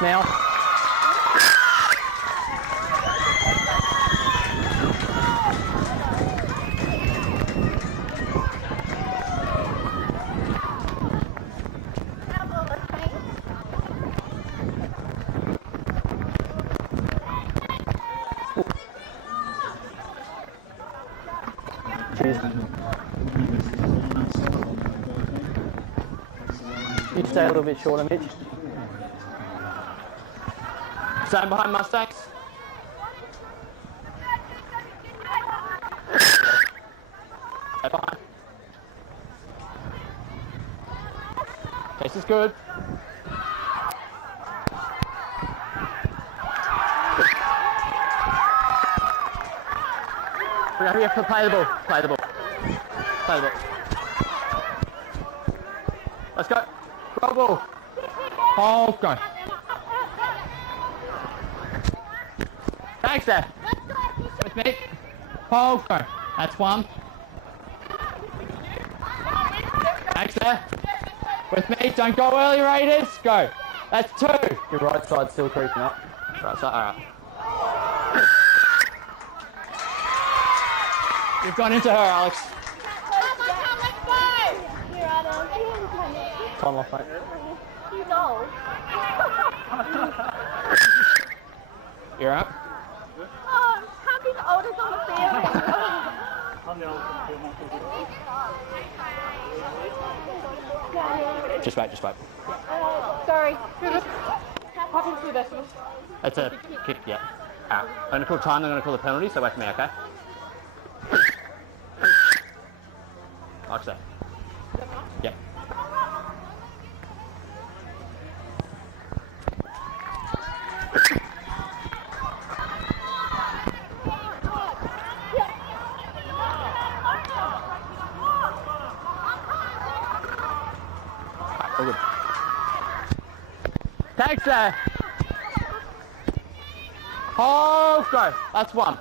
Now. You stay a little bit shorter, Mitch. Stand behind Mustangs. Stay behind. Pace is good. We have to play the ball. Play the ball. Play the ball. Let's go. Go ball. Oh, go. Thanks there. With me. Oh, go. That's 1. Thanks there. With me. Don't go early, Raiders. Go. That's 2. Your right side's still creeping up. Right side. All right. You've gone into her, Alex. Time off, mate. You know. You're up. Oh, I'm happy the oldest on the field. I'm the oldest on Just wait, just wait. Sorry. Popping through vegetables. It's a kick, yeah. I'm going to call time, I'm going to call the penalty, so wait for me, okay? Like so. Yep. All good. Thanks there. Oh, go. That's 1.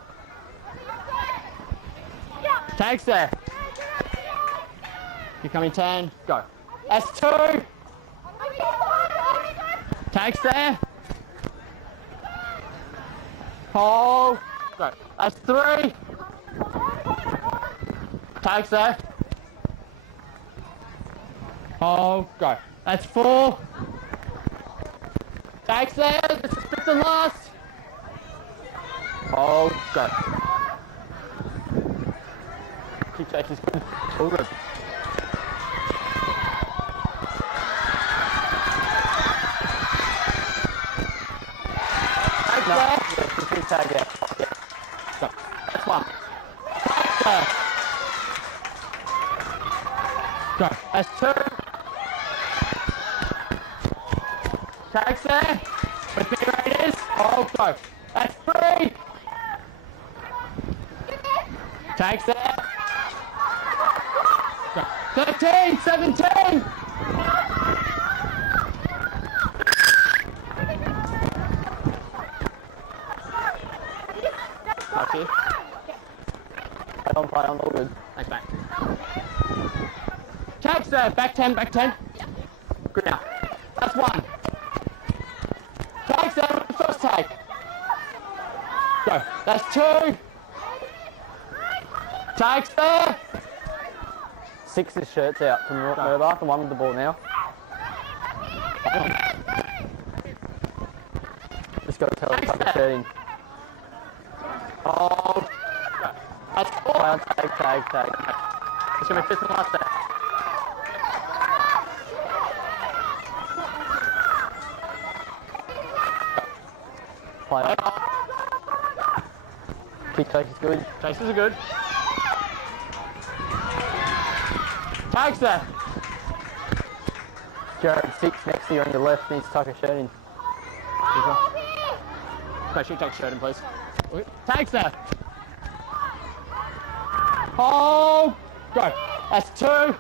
Thanks there. You're coming 10. Go. That's 2. Thanks there. Oh, go. That's 3. Thanks there. Oh, go. That's 4. Thanks there. This is 5th and last. Oh, go. Keep chasing. All good. No, there. yeah, just big tag there. Yeah. Go. That's one. Tag there. Go. That's two. Tags there. With me, Raiders. Oh, go. That's three. Tags there. Go. 13, 17. Lucky. Play on, all good. Thanks, mate. Tags there. Back 10, back 10. Good now. That's one. Tags there with the first tag. Go. That's two. Tags there. 6's shirt's out from Murwillumbah, the one with the ball now. Just got to tell him to tuck the shirt in. Oh. That's four. Play on, tag. It's going to be fifth and last there. Play on. Kick chase is good. Chases are good. Tags there. Jared, 6 next to you on your left, needs to tuck a shirt in. No, shoot, take the shirt in, please. Tags there. Oh, go. That's two.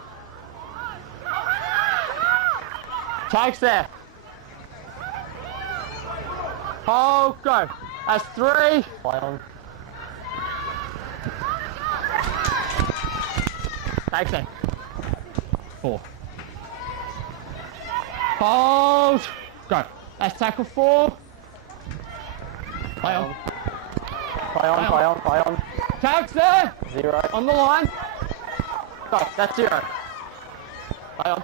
Tags there. Oh, go. That's three. Play on. Tags there. Four. Hold. Go. That's tackle four. Play on. Play on. Tags there. 0. On the line. Go. That's 0. Play on.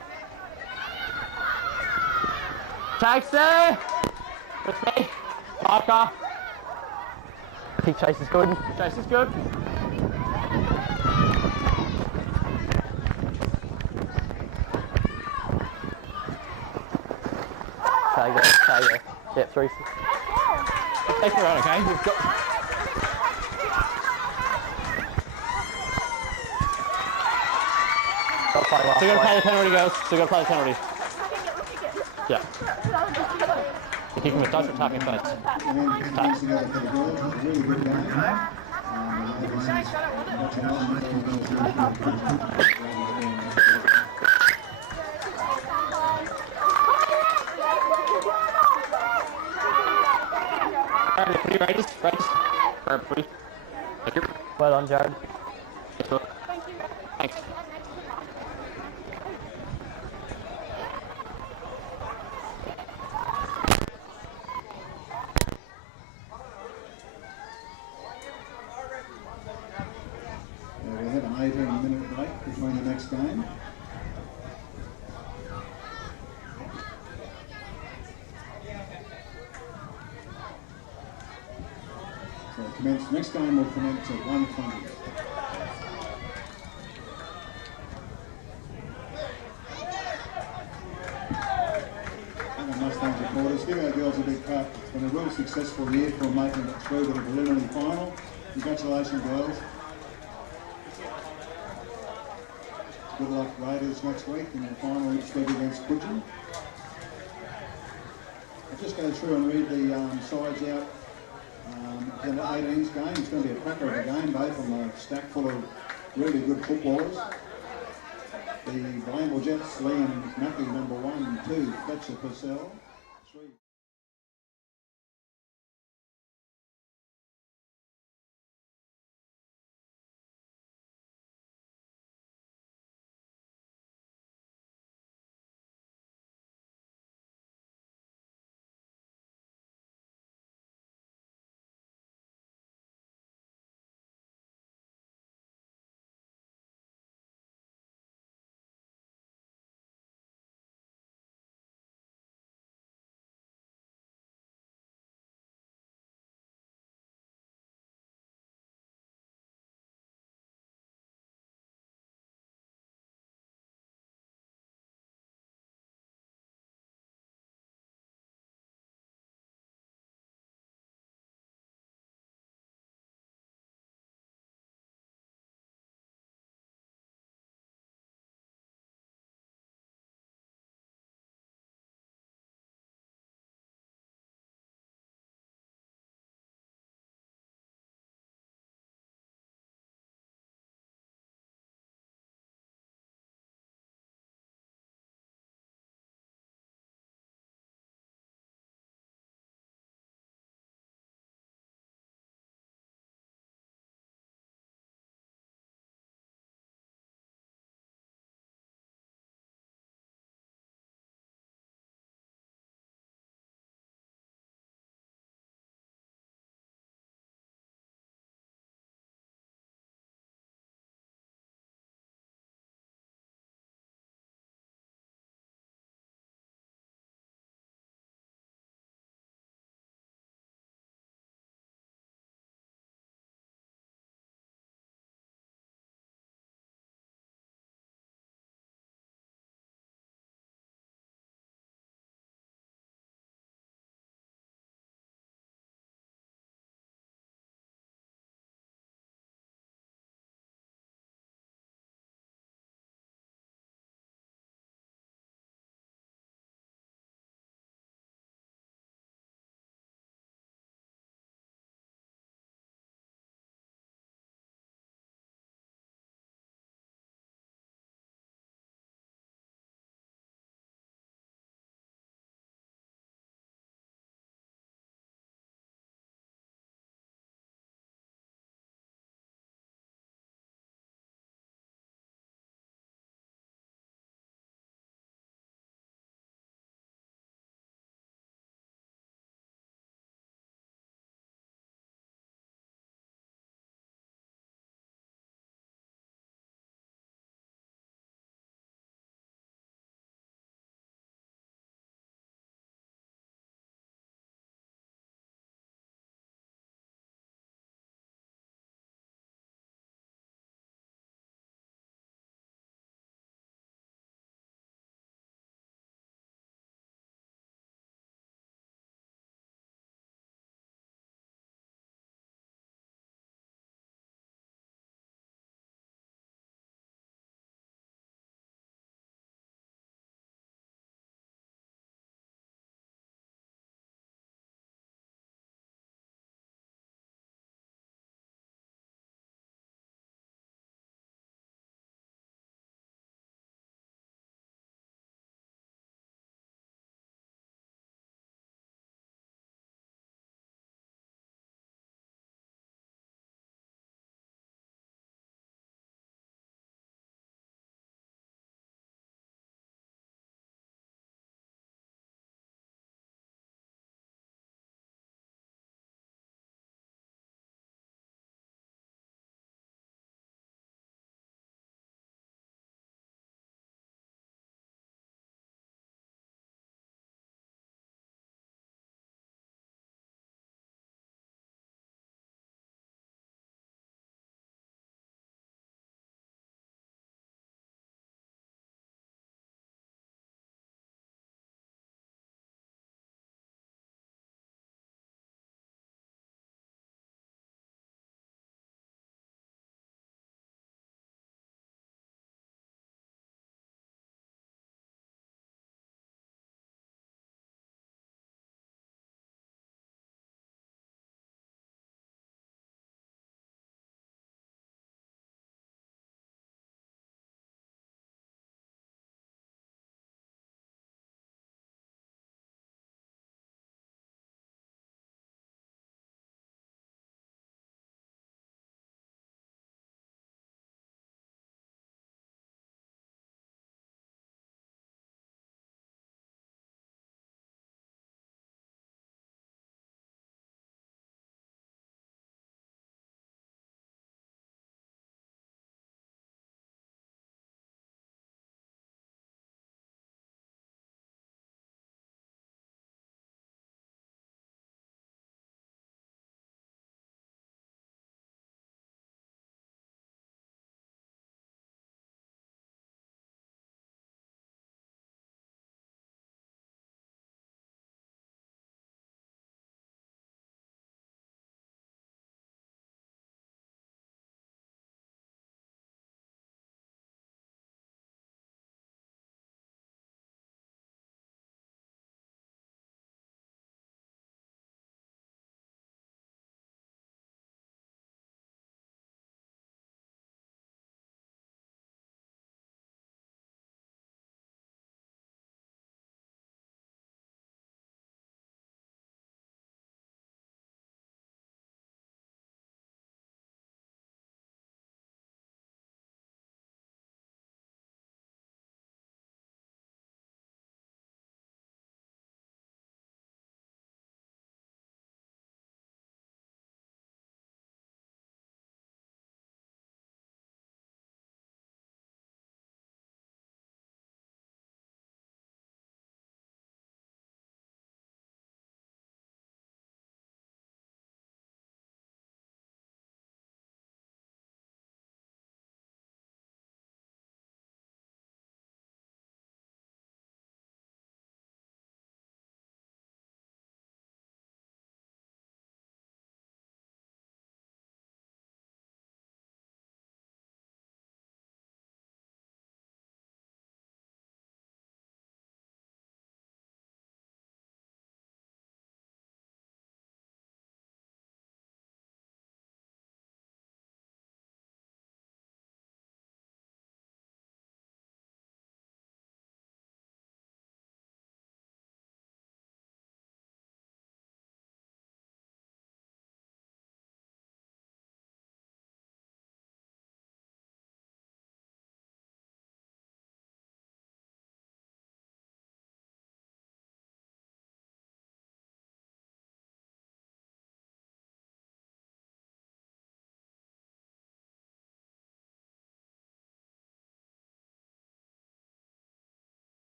Tags there. With me. Marker. Kick chase is good. Chase is good. Tag there. Yep, 3. Take it right, okay? You've got... Got to play last So you're going to play. play the penalty, girls. So you're going to play the penalty. Yeah. You kick him with touch or tapping first? And together for the girls. It was a really good game. Alright, pretty Rages. Alright, pretty. Thank you. Well done, Jared. Thanks. We had an 18-minute break between the next game. So next game will commence at 1:20. Mustang supporters, give our girls a big clap. It's been a real successful year for making it through to the preliminary final. Congratulations, girls. Good luck, Raiders, next week in the final instead against Cudgen. I'll just go through and read the sides out. The 18s game, it's going to be a cracker of a game, both from a stack full of really good footballers. The Bilambil Jets, Liam Mackey, number 1 and 2, Fletcher Purcell. 3.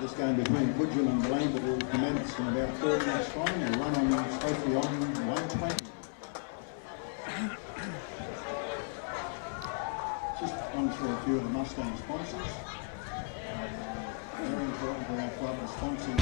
This game between Cudgen and Bilambil will commence in about 30 minutes time. The run on supposed to be on 120. Just run through a few of the Mustang sponsors. Very important for our club, the sponsors.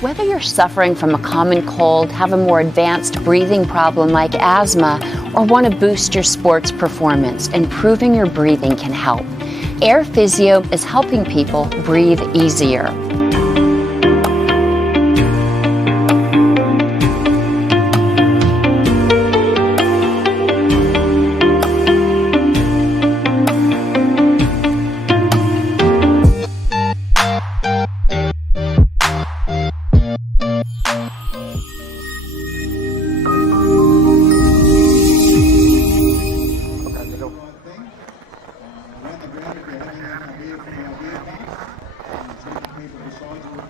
Whether you're suffering from a common cold, have a more advanced breathing problem like asthma, or want to boost your sports performance, improving your breathing can help. Air Physio is helping people breathe easier.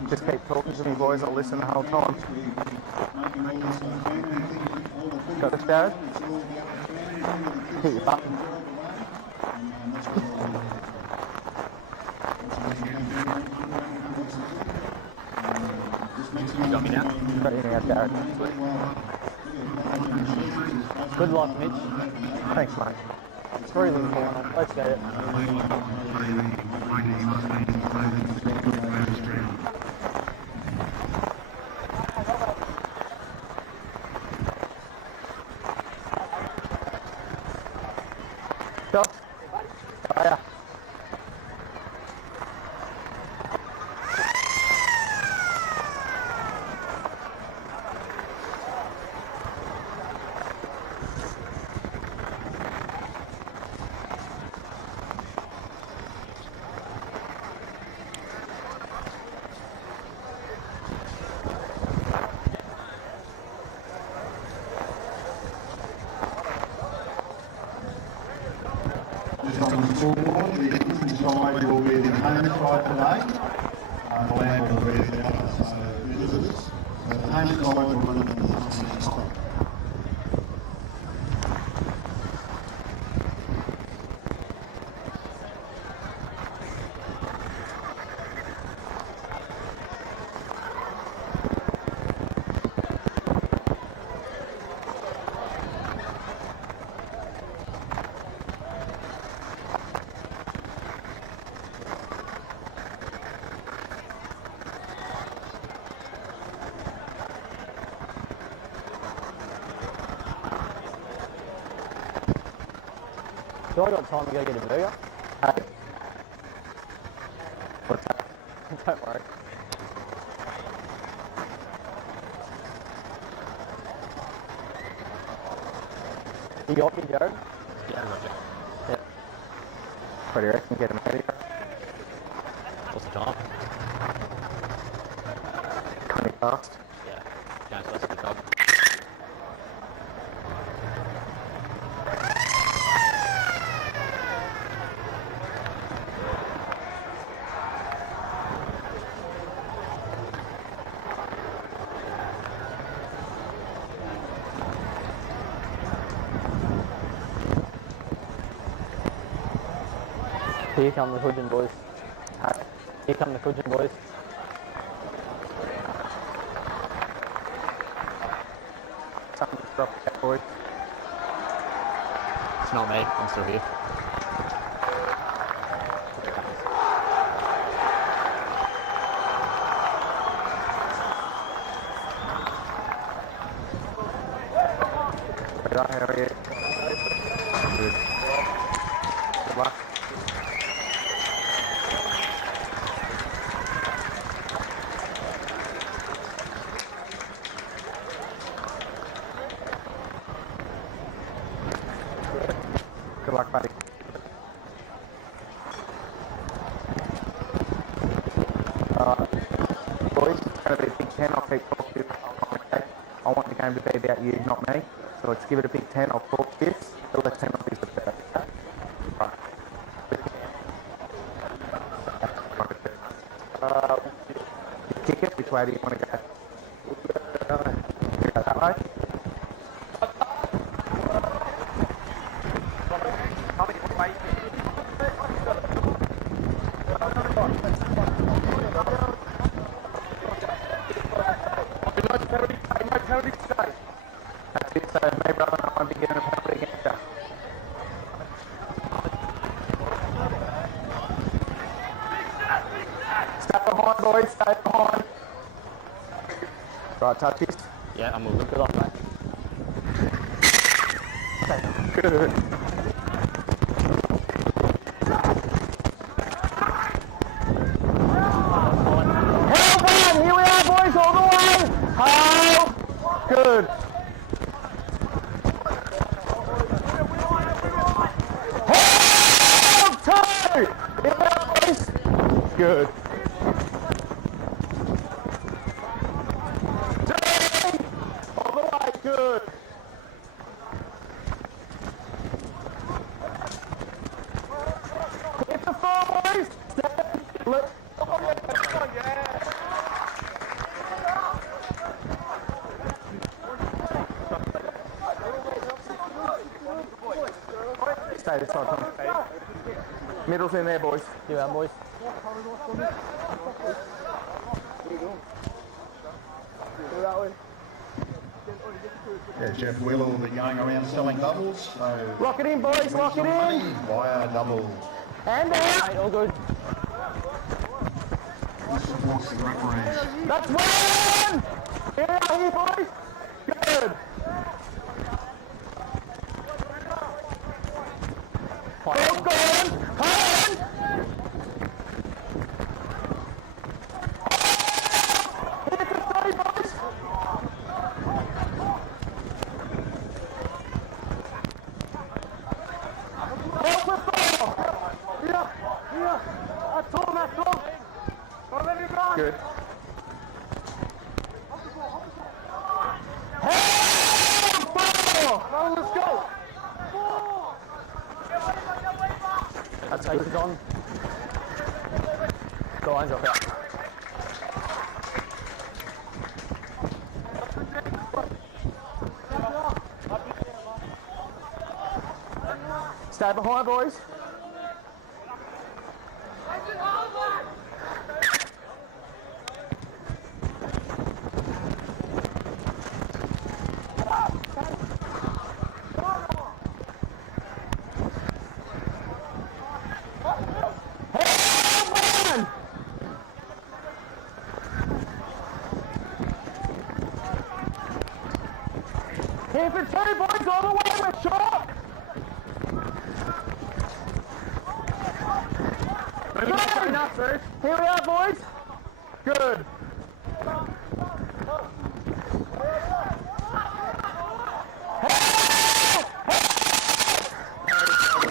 Just keep talking to me, boys. I'll listen the whole time. Got this, Darren? Hit your button. You got me now? Got you now, Darren. Good luck, Mitch. Thanks, mate. It's really important. Let's get it. Go. Oh, yeah. Just on the scoreboard, the Eastern side will be the home side today. The land will be the other side of visitors. So the home side will run on the Eastern side. So I got time to go get a burger? Hey. What's that? Don't worry. You got me, Jared? Yeah, I got you. Yeah. What do you reckon? Get him out of here? What's the time? 20 past. Yeah. Can't supposed to be dog. Here come the Cudgen boys. Here come the Cudgen boys. Something to drop that, boys. It's not me. I'm still here. Right, how are you? Good. Good luck. Good luck, buddy. Boys, it's going to be a big 10, I'll keep talking to you. Okay? I want the game to be about you, not me. So let's give it a big 10, I'll talk this. The left hand is the better. Right. You kick it, which way do you want to go? Go that way. That's it, so me, brother, I won't be getting a penalty against you. Stay behind, boys, stay behind. Right, touch this. Yeah, I'm moving. Good luck, mate. Good. Help on! Here we are, boys, all the way! Hold! Good. Help! Two! Here we are, boys! Good. Three! All the way, good. Hit the floor, boys! Look. Stay this side, Tom. Middle's in there, boys. You out, boys. Yeah, Jeff Willell going around selling doubles. So Lock it in, boys, lock it in. Via double. And out. Mate, all good. Supports the referees. That's one! Here we are, here, boys. Good. Ball gone. Hold. Hit the three, boys. Help with ball. Here. That's all. Don't let him run. Good. Help! Ball! Now let's go. That's Aces on. Go lines up out. Stay behind, boys. Here for two, boys, all the way, we're short. Here we are, boys. Good.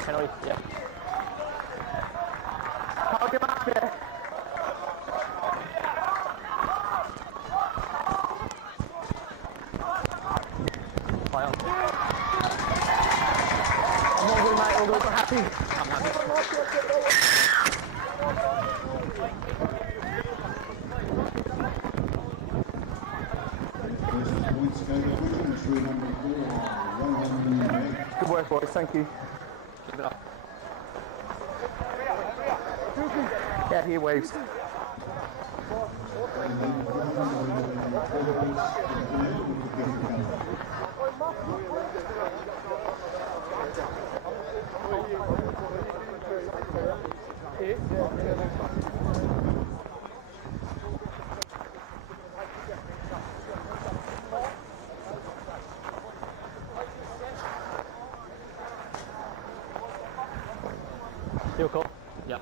Penalty, yeah. Hold him up there. Play on. I'm all good, mate, all good, we're happy. I'm happy. Good work, boys, thank you. Keep it up. Out here, Waves. You're cool. Yeah.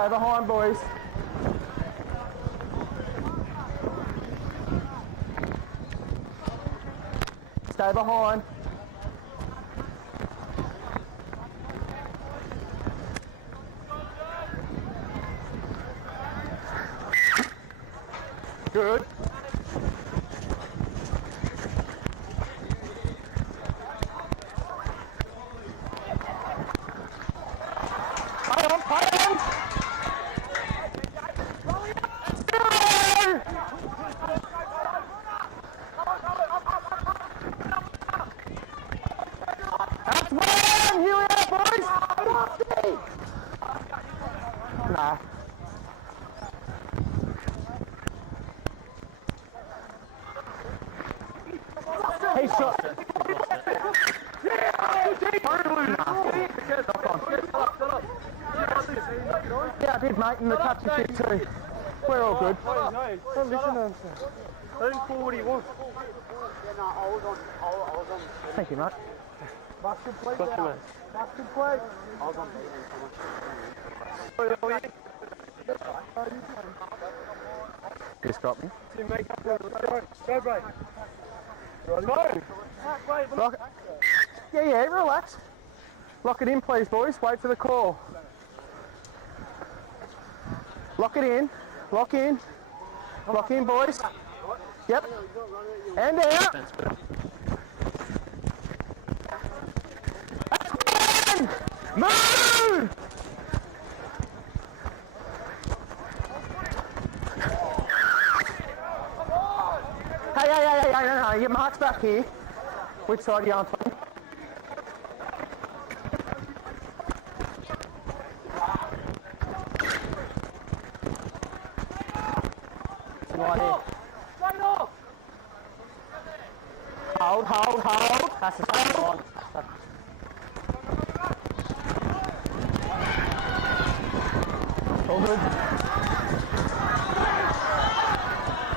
Stay behind, boys. Stay behind. Good. Play on, play on. That's one! Here we are, boys! Nah. Hey, shot. Yeah, I did, mate, and the touch and shit too. We're all good. Don't listen to him. Let him call what he wants. Thank you, mate. Basket play. Basket play. Just got me. Go, break. Lock it. Yeah, relax. Lock it in, please, boys. Wait for the call. Lock it in. Lock in. Lock in, boys. Yep. And out. Move! Hey, no, your mark's back here. Which side are you on, Tony? Right here. Straight off! Hold. That's the second one. All good.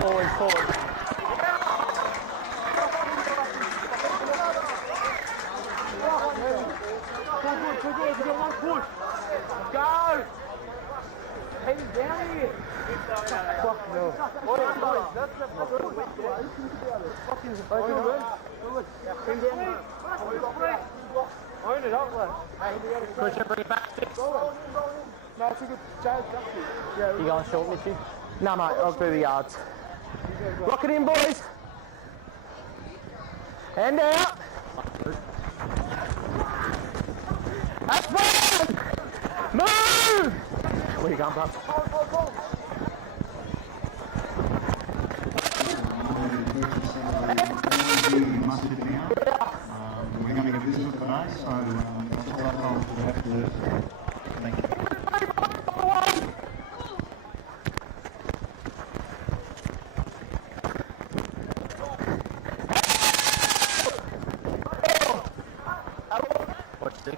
Forward. Too good, you got one push. Go! Hey, down here. Fuck no. Own it up, lad. Cudgen, bring it back. Six. No, it's a good chance. You going short, Mitchy? No, mate, I'll do the yards. Lock it in, boys. And out. That's one! Move! Where you going, bub? We're having a visitor today, so that's all our time we have to do. Thank you. Watch six.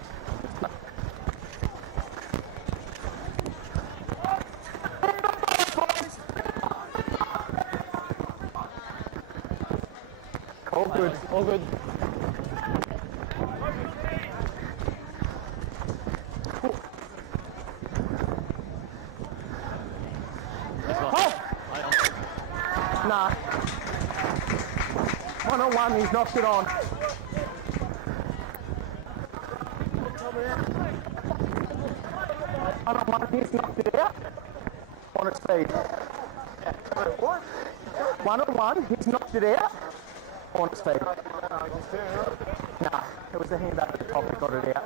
All good. Nah. 1-on-1, he's knocked it on. He's knocked it out. On its feet. 1-on-1, he's knocked it out. On its feet. Nah, it was a hand up at the top that got it out.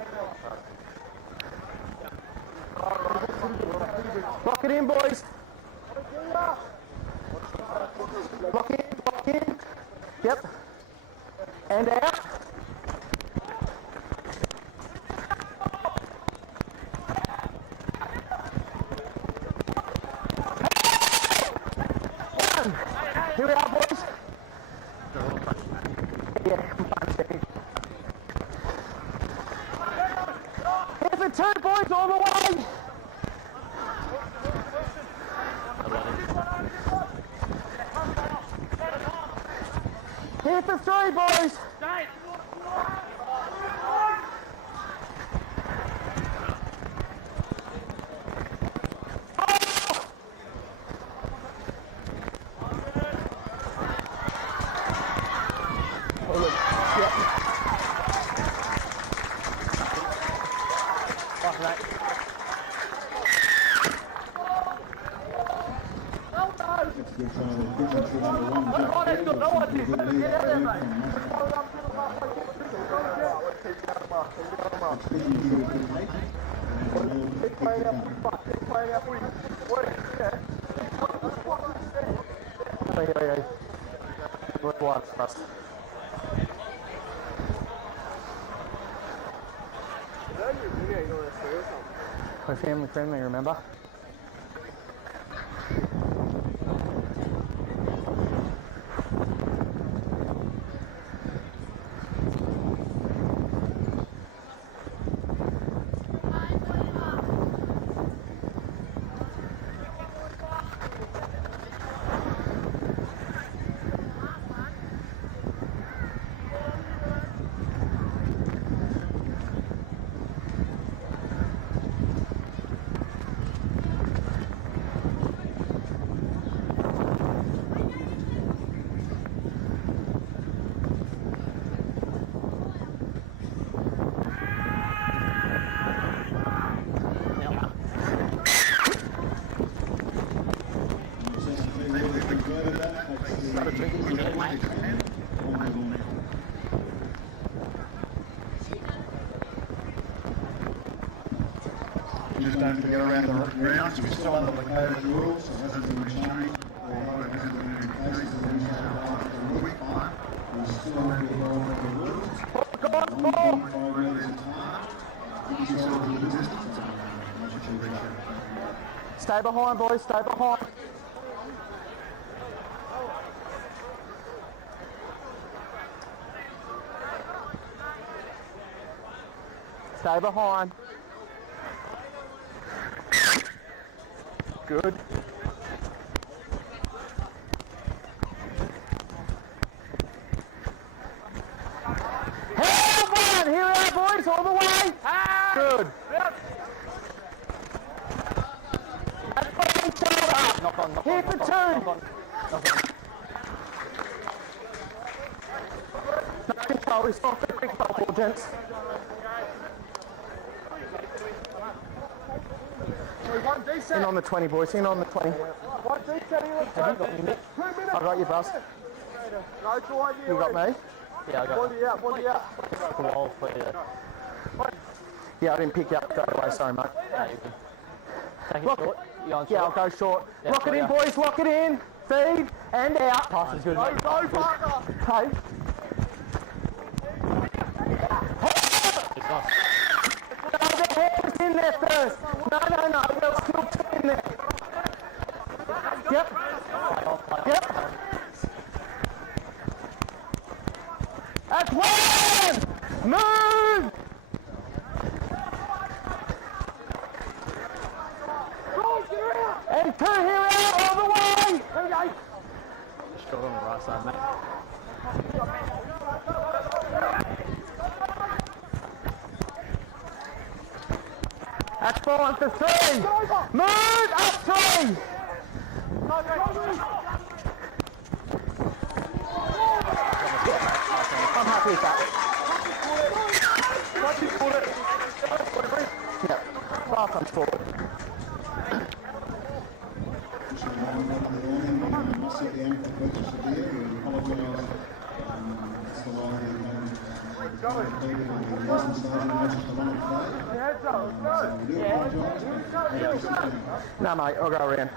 Lock it in, boys. Lock in. Yep. And out. Here we are, boys. Yeah, here for two, boys, all the way. Here for three, boys. We're family friendly, remember? Just don't forget around the rounds, we're still under the COVID rules, so it hasn't been changed, although it hasn't been in place as a week fine, we're still under the rules. Stay behind, boys, stay behind. Stay behind. Good. Hand one! Here we are, boys, all the way. Good. Knock on. Here for two. No control, it's not the quick ball, gents. In on the 20, boys, in on the 20. I got you, bros. You got me? Yeah, I got it. Yeah, I didn't pick you up straight away, sorry, mate. Take it Look. short. You on short? Yeah, I'll go short. Yeah, Lock it in, boys, lock it in. Feed and out. Pass is good. Mate. Hey. It's nice. Hands in there first. No, there was still two in there. Yep. Yep. That's one! Move! And two here out all the way! Short on the right side, mate. That's fine for three. Move up three. I'm happy with that. Yep. Bar comes forward. No, mate, I'll go around.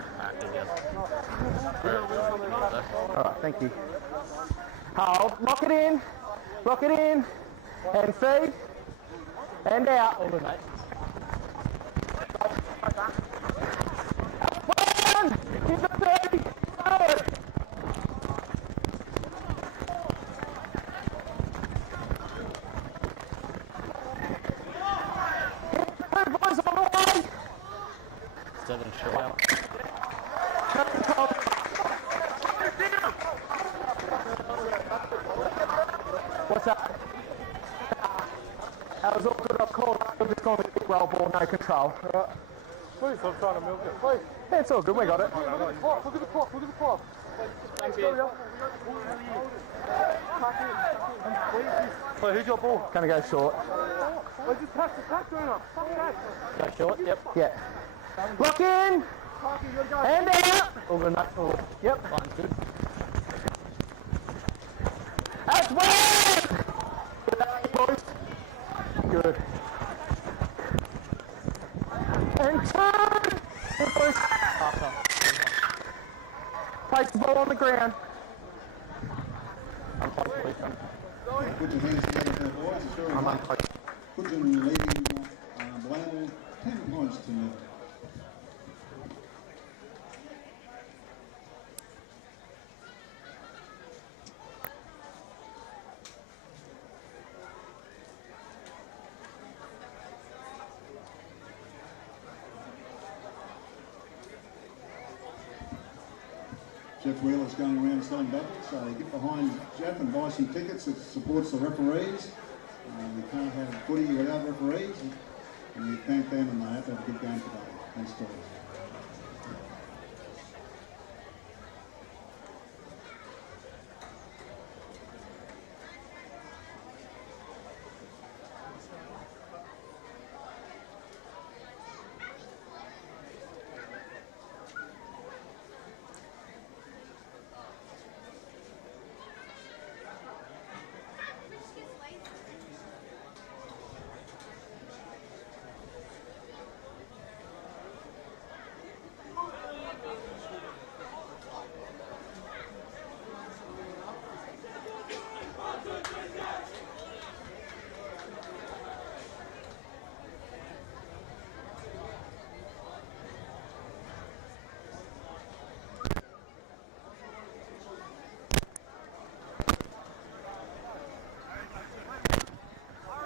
Alright, thank you. Hold, lock it in, and feed, and out. All good, mate. One, hit the 30, forward. Two boys on the way. 7 short. What's up? That was all good. I've called. We've just gone with a big roll ball, no control. Please, I'm trying to milk it. Please. Yeah, it's all good. We got it. Look at the clock, look at the clock, look at the clock. Thank you. Wait, who's your ball? Gonna go short. Wait, just touch the touch, don't I? Go short, yep. Yeah. Lock in. And out. All good, mate. All good. Yep. Line's good. ground. Put your hands together for the boys. It's very hot. Cudgen leading Bilambil 10 points to 0. Jeff Wheeler's going around selling bubbles, so get behind Jeff and buy some tickets. It supports the referees. We can't have footy without referees, and we thank them, and they have to have a good game today. Thanks, Toys.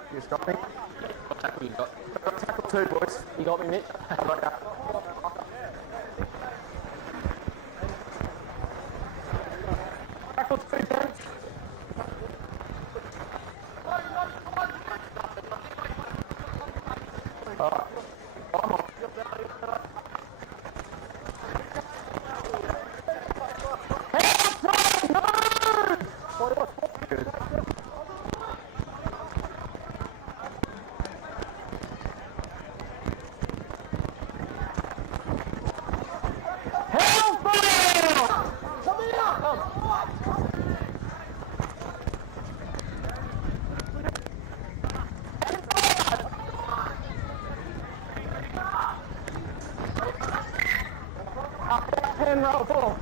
You just got me? What tackle you got? I've got tackle 2, boys. You got me, Mitch? I got that. Tackle 2, gents. Alright. I'm on. Roll ball.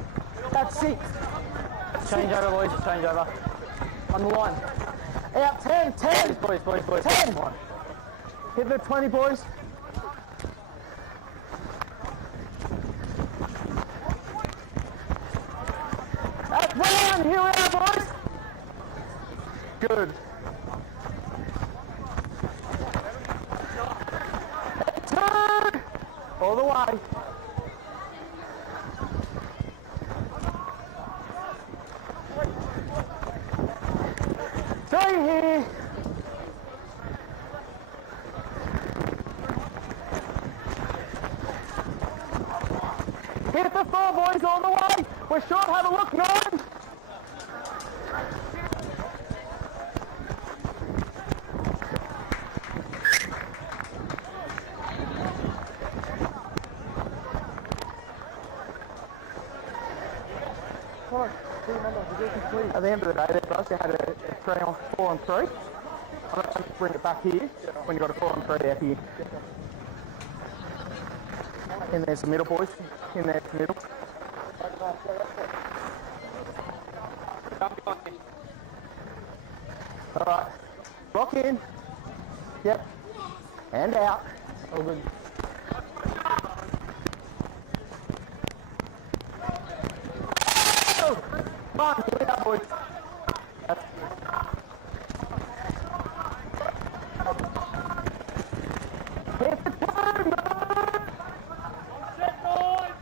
That's 6. Change over, boys. Change over. On the line. Out 10. 10. Boys. 10. Hit the 20, boys. That's round. Here we are, boys. Good. 2. All the way. Here. Hit the 4, boys, all the way. We're short, have a look, 9. At the end of the day, there was, you had a 4 on 3. I'm not going to bring it back here when you've got a 4 on 3 out here. And there's the middle, boys. In there's the middle. Alright. Lock in. Yep. And out. All good. Come on, here we are, boys. Hit the turn, man! Set, boys!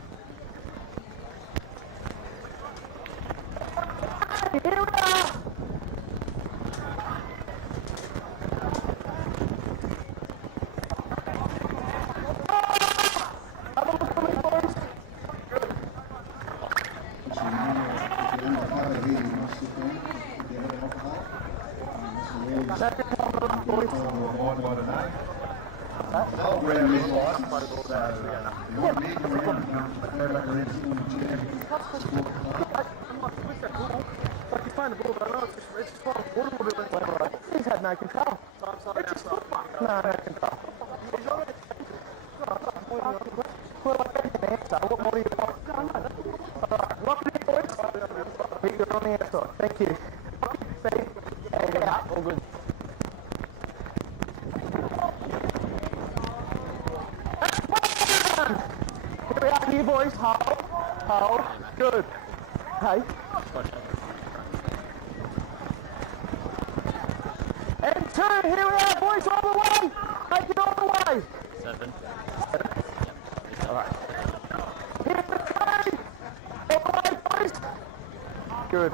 Here we are! Have a look at me, boys. Good. Second one, boys. Whole ground is live, so you want me to come around and go back around and Like he's playing the ball, but I know it's just fine. He's had no control. No control. Well, I gave him an answer. What more do you want? Alright, lock it in, boys. good. Here we are, you boys. Hold. Good. Hey. And 2, here we are, boys, all the way. Take it all the way. 7. All right. Here for 3. All the way, boys. Good.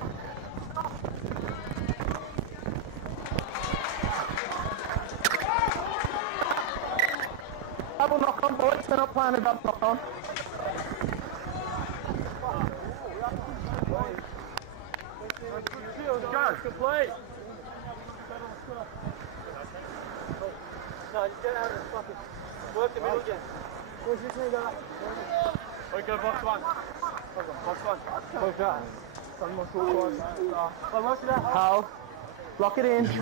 Double knock on, boys. We're not playing a double knock on. Go, complete. No, just get out of the fucking... Work the middle again. Boys, just need that. We go box 1. Box 1. Both that. One more short one. One more to that. Hold. Lock it in. Feed.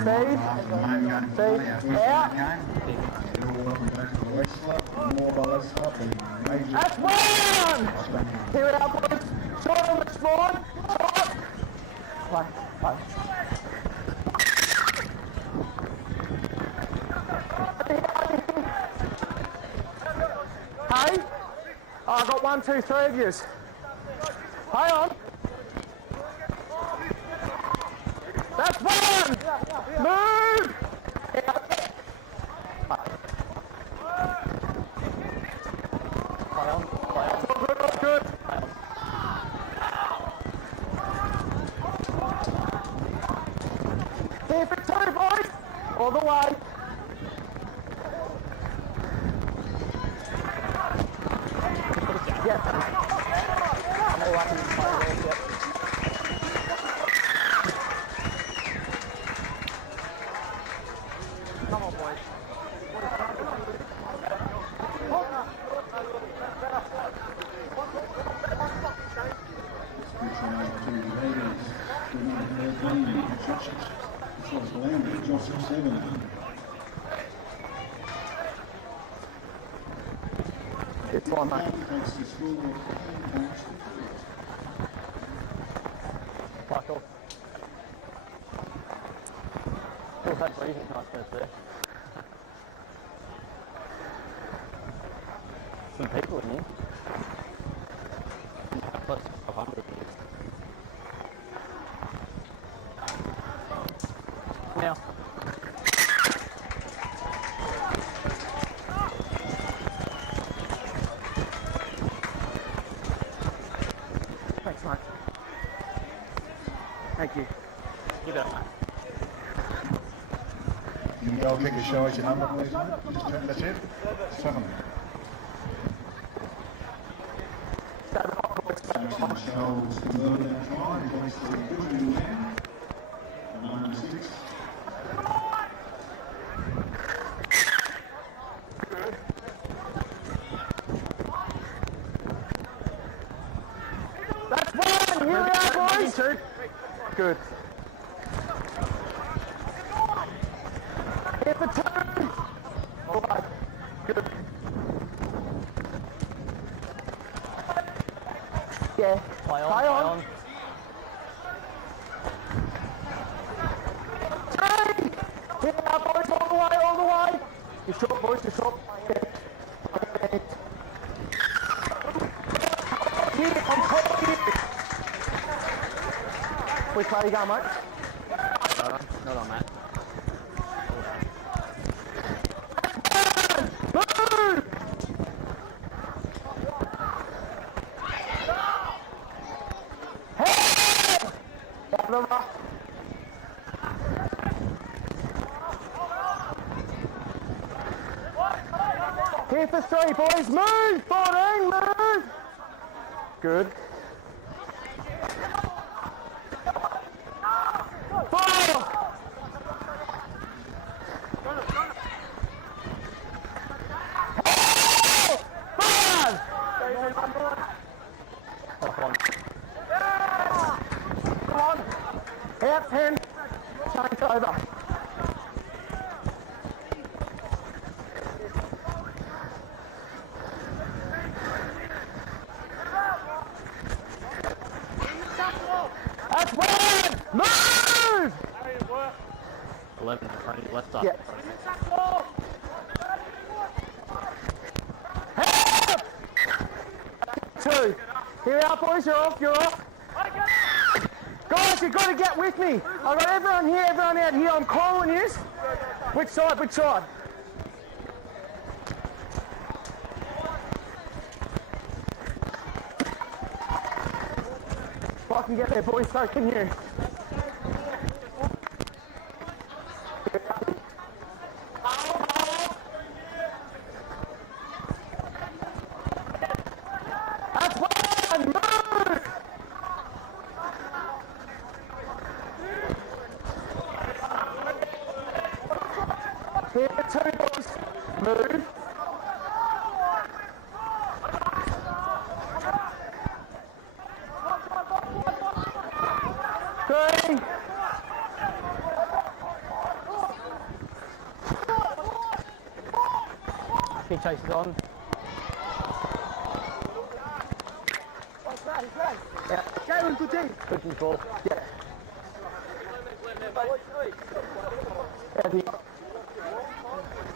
Feed. Out. That's 1! Here we are, boys. Short on the spawn. Short. Play. Hey? Oh, I got 1, 2, 3 of yous. Hang on. That's 1! Move! Play on. Good. Here for 2, boys. All the way. Yeah. I'm all right in the play, yeah. Come on, boys. It's on, mate. Fuck off. Still had breathing confidence there. Some people in here. Plus 500 here. Now. Thanks, mate. Thank you. You got it, mate. Can you all take a show at your number, please, mate? Just turn, that's it? 7. Show's converted that try, points to Cudgen and number 6. That's 1! Here we are, boys! Good. Here for 2! All right. Good. Yeah. Play on. 3! Here we are, boys, all the way. You're short, boys, you're short. Here, on top of you. Which way you going, mate? Not on, Matt. Move! Hey! Down the rock. Here for 3, boys. Move! 14, move! Good. 4! Come on. Out 10. Change over. 11 in front of you, left side. Yeah. Two. Here we are, boys. You're off. You're off. Guys, you've got to get with me. I've got everyone here, everyone out here. I'm calling you. Which side? Which side? If I can get there, boys, so can you. That's one! Move! Here, two boys. Move. Three. Keep chases on. Yeah. Go, Cudgen. Good control. Yeah. Out here.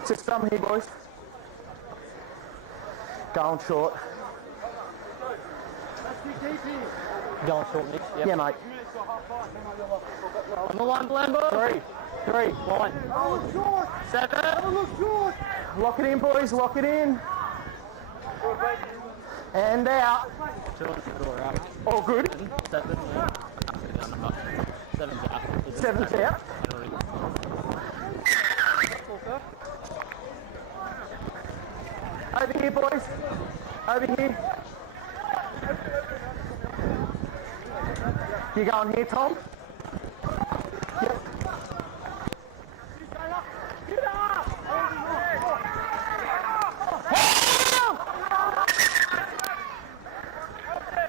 Just thumb here, boys. Going short. Going short, Nick. Yep. Yeah, mate. On the line, Bilambil. Three. Line. 7. Lock it in, boys. Lock it in. And out. 2 on the middle are out. All good. 7. Seven's out. Seven's out. Over here, boys. Over here. You going here, Tom? Yep.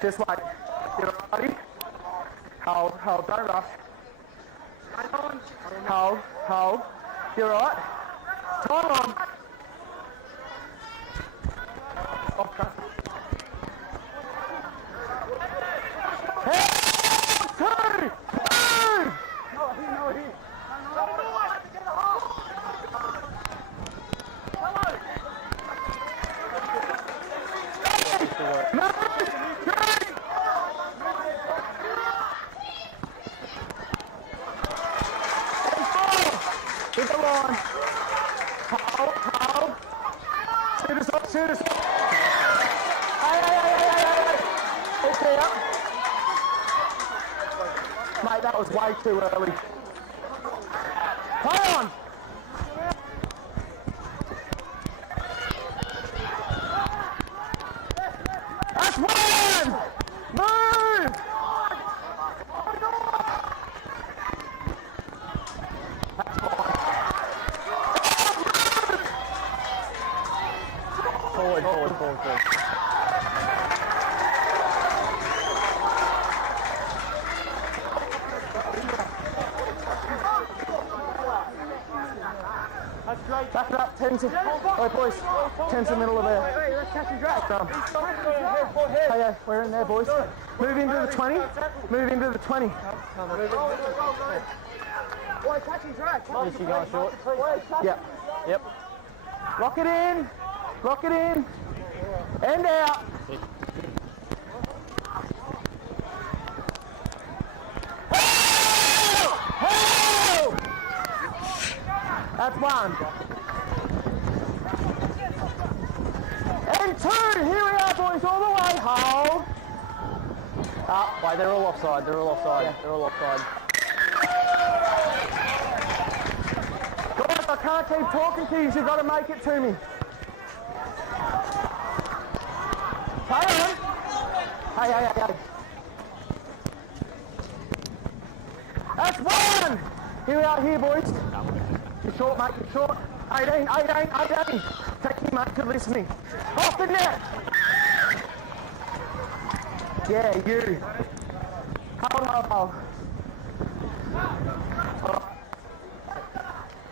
Just wait. You're ready? Hold, don't rush. Hold. You're right. Time on. Okay. Hey, two. Hit the line. Hold. Shoot us up. Hey. Okay, up. Mate, that was way too early. Play on. That's one. Move. Forward. Back it up, 10's right, boys. 10's the middle of there. Wait, let's catch and drag. Hey, we're in there, boys. Move into the 20. Move into the 20. Boy, catch and drag. Is she going short? Yep. Yep. Lock it in. And out. Help! That's one. And two. Here we are, boys, all the way. Hold. Wait, they're all offside. Guys, I can't keep talking to you. You've got to make it to me. Play on. Hey. That's one. Here we are, here, boys. You're short, mate. You're short. 18. Take me, mate. Good listening. Off the net. Yeah, you. Hold.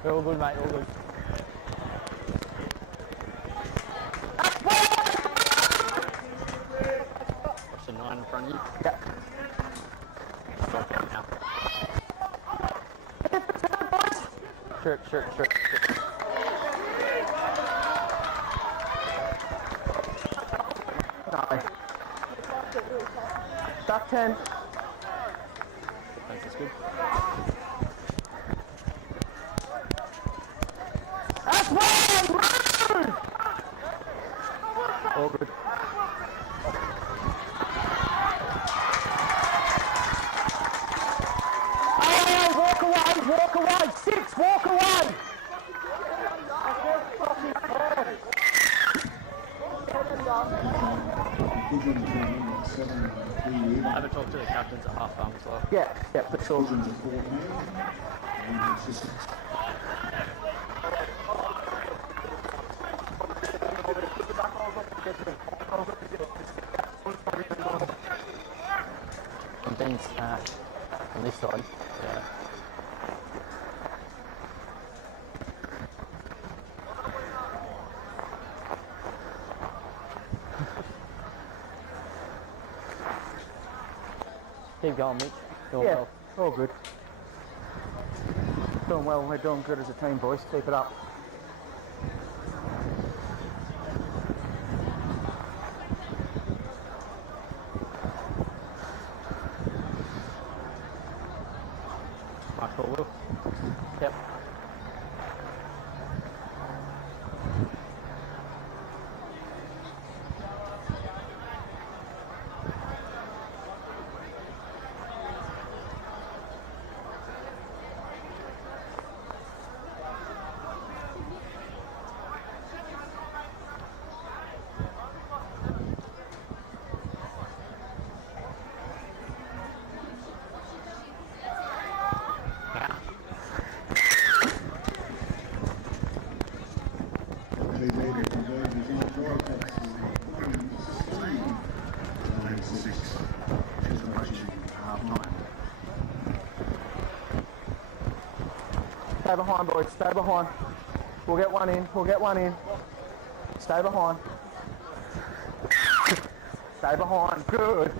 They're all good, mate. All good. Watch the 9 in front of you. Yeah. Stop it now. Shirt. No. Back 10. Thanks, that's good. That's one! Run! All good. Oh, walk away! 6, walk away! I haven't talked to the captains at half time as well. Yeah, for sure. And Dean's on this side. Yeah. Keep going, Mitch. Doing Yeah, well. all good. Doing well, we're doing good as a team, boys. Keep it up. Mark Will. Yep. Stay behind, boys. Stay behind. We'll get one in. Stay behind. Stay behind. Good.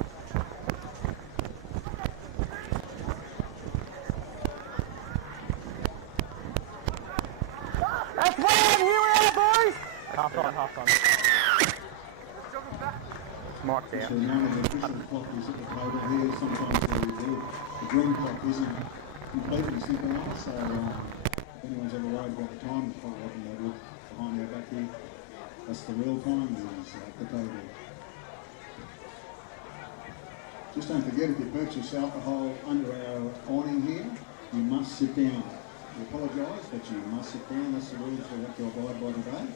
That's one! Here we are, boys! Half time. Mark down. So none of the official clock is at the table here. Sometimes the green clock isn't completely synchronised, so if anyone's ever worried about the time, it's quite often they look behind our back here. That's the real time is at the table. Just don't forget, if you purchase alcohol under our awning here, you must sit down. We apologise, but you must sit down. That's the rules we have to abide by today.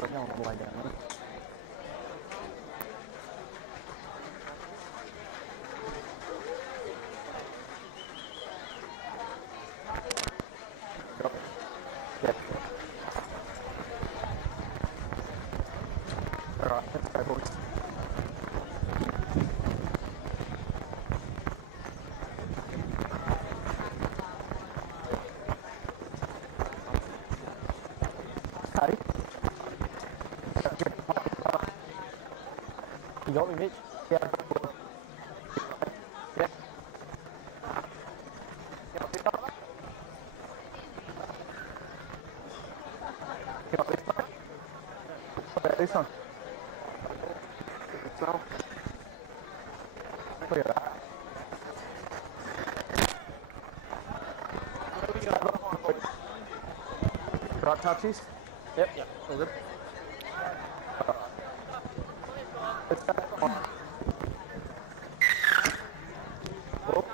We're going all the way down there. Yep. Alright, let's go, boys. Okay. You got me, Mitch? Yeah, I got you. Yeah. You got this one? What about this one? Look at that. Right touches? Yep, all good. Let's go. On. Oh.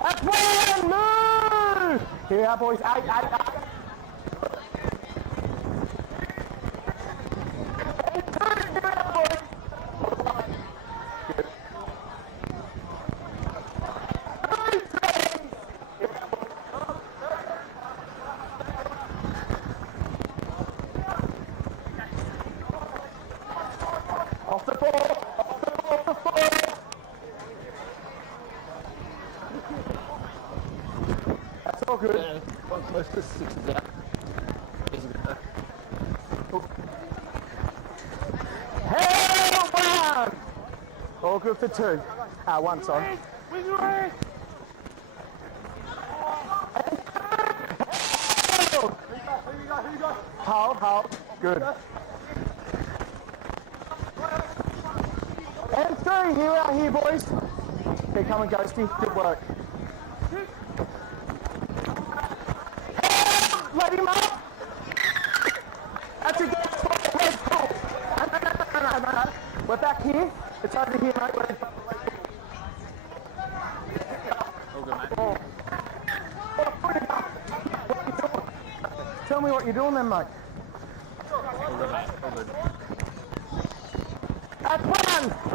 That's one! Move! Here we are, boys. 8. Off the ball! That's all good. Yeah, one close to 6 is out. He's good though. Hell, one! All good for 2. 1, sorry. Hold. Good. And 3, here we are here, boys. Here, come and Ghosty. Good work. Let him up. That's a good spot. Let's go. No. We're back here. It's over here, mate. All good, mate. Tell me what you're doing then, mate. All good, mate. All good. That's 1.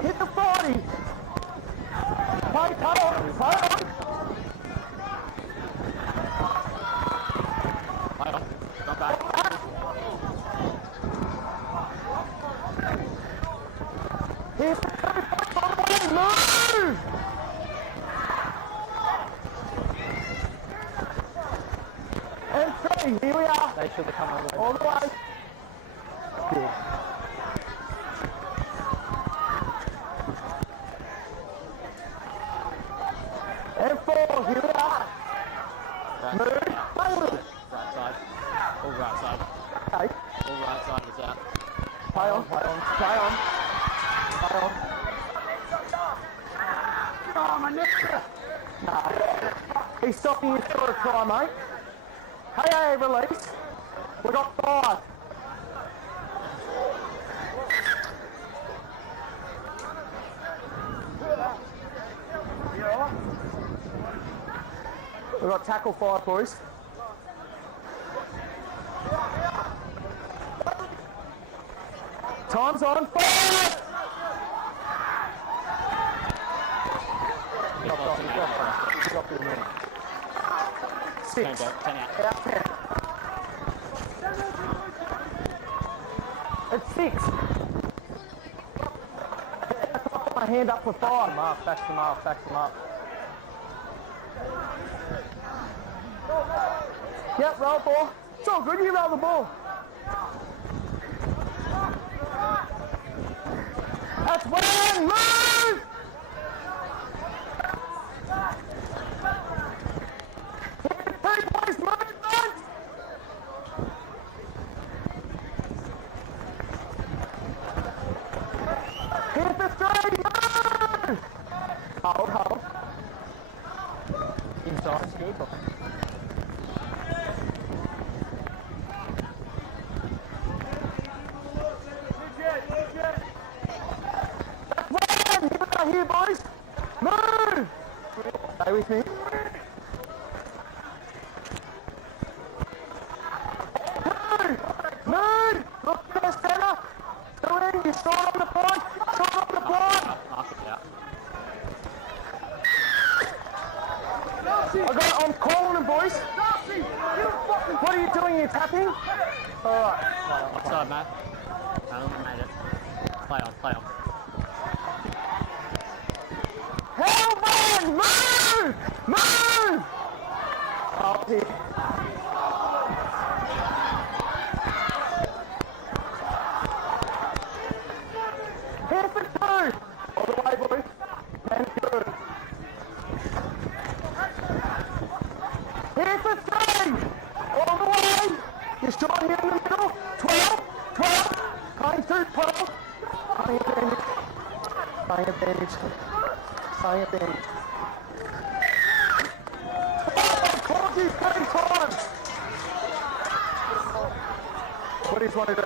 Hit the 40. Play on. Play on. Not bad. Here's the move! And 3, here we are. They should have come over. All the way. Good. And 4, here we are. Right. Move. Play with it. Right side. All right side. Okay. All right side is out. Play on. Oh, my neck. Nah. He's stopping you for a try, mate. Hey, release. We got 5. We got tackle 5, boys. Time's on. 5. Drop it in there. 6. 10 out. Out 10. It's 6. Put my hand up for 5. Backs them up. Yep, roll ball. It's all good, you roll the ball. That's 1. Move! Hey, boys, move, man! Hit the 3, move! Hold. Inside, good. Here, boys. Move! Stay with me. Move! Look for the centre. Doing, you're short on the point. Short on the point. Mark it out. I'm calling them, boys. What are you doing? You're tapping? Alright. Offside, Matt. No, made it. Play on, play on. Help on! Move! Move! Up here. Here for two! All the way, boys. And good. Here for three! All the way! You're short here in the middle. 12, 12. Playing through 12. Playing advantage. Playing advantage. Playing advantage. I've called you 3 times! What do you want to do?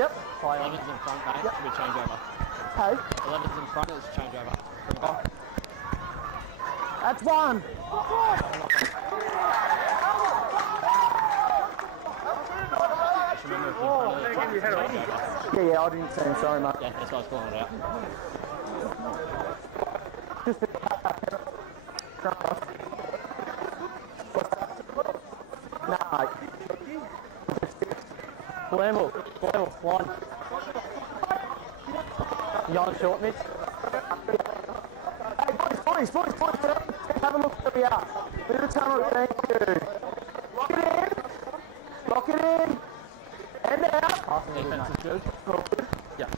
Yep. Play on. 11's in front, mate. Yep. Should be change over. Hey, 11's in front, it's change over. that's one. Should we move in front of the front? Change over. Yeah, I didn't see him. Sorry, mate. Yeah, that's why I was calling it out. Just a Nah, mate. Bilambil, one. You on short, Mitch? Hey, boys, have a look where we are. Bit of tunnel, thank you. Lock it in. And out. Defense is good. Yeah.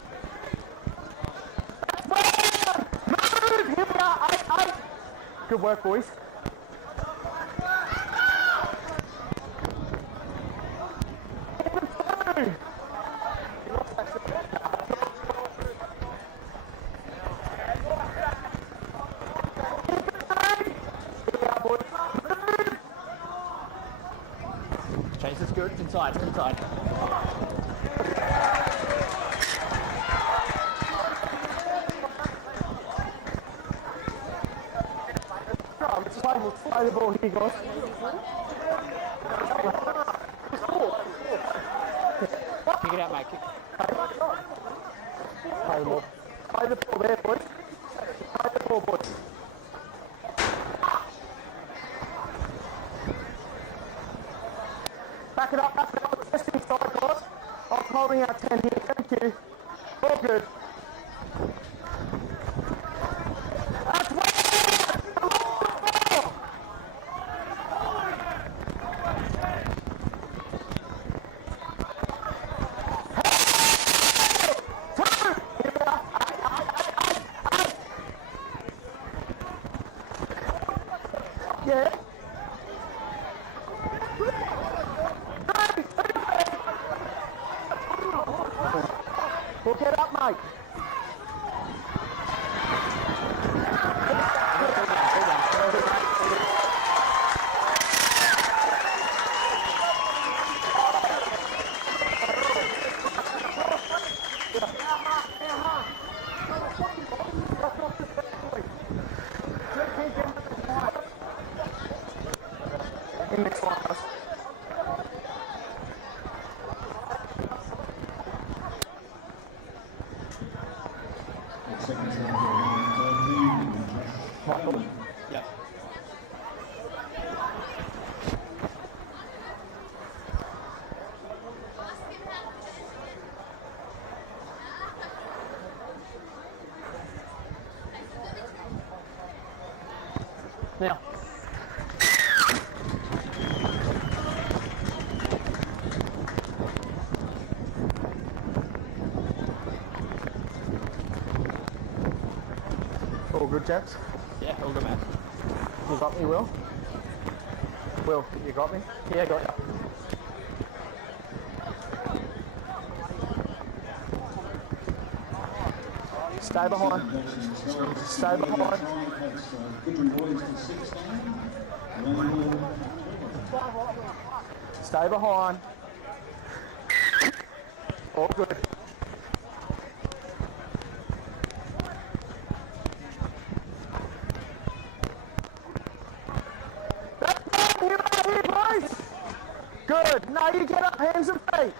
Move! Here we are, 8. Good work, boys. Chase is good. Inside. Let's play the ball here, guys. Kick it out, mate. Play the ball. Play the ball there, boys. Play the ball, boys. Back it up. Just inside, guys. I'm holding out 10 here. Thank you. All good. That's one! Yeah. We'll get up, mate. In the class. Yeah. Now. All good, chaps? Yeah, all good, man. You got me, Will? Will, you got me? Yeah, got you. Stay behind. Stay behind. Stay behind. All good. Good. Now you get up, hands and feet.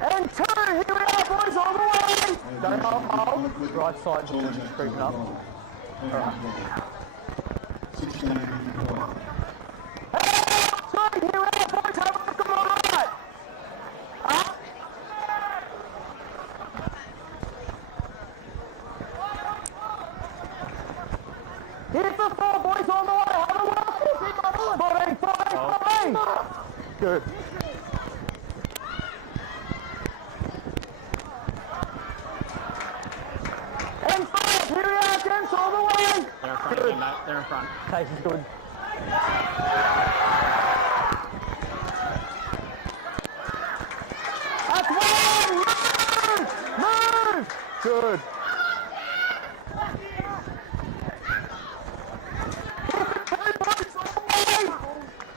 And 2. Here we are, boys, all the way. Don't hold. Right side, creeping up. All right. 16. Here we are, boys, have a look on the right. Up. Here's the 4, boys, on the way. Have a look. 14. Good. And 5. Here we are, gents, all the way. They're in front of you, Matt. They're in front. Case is good. That's 1! Move! Good.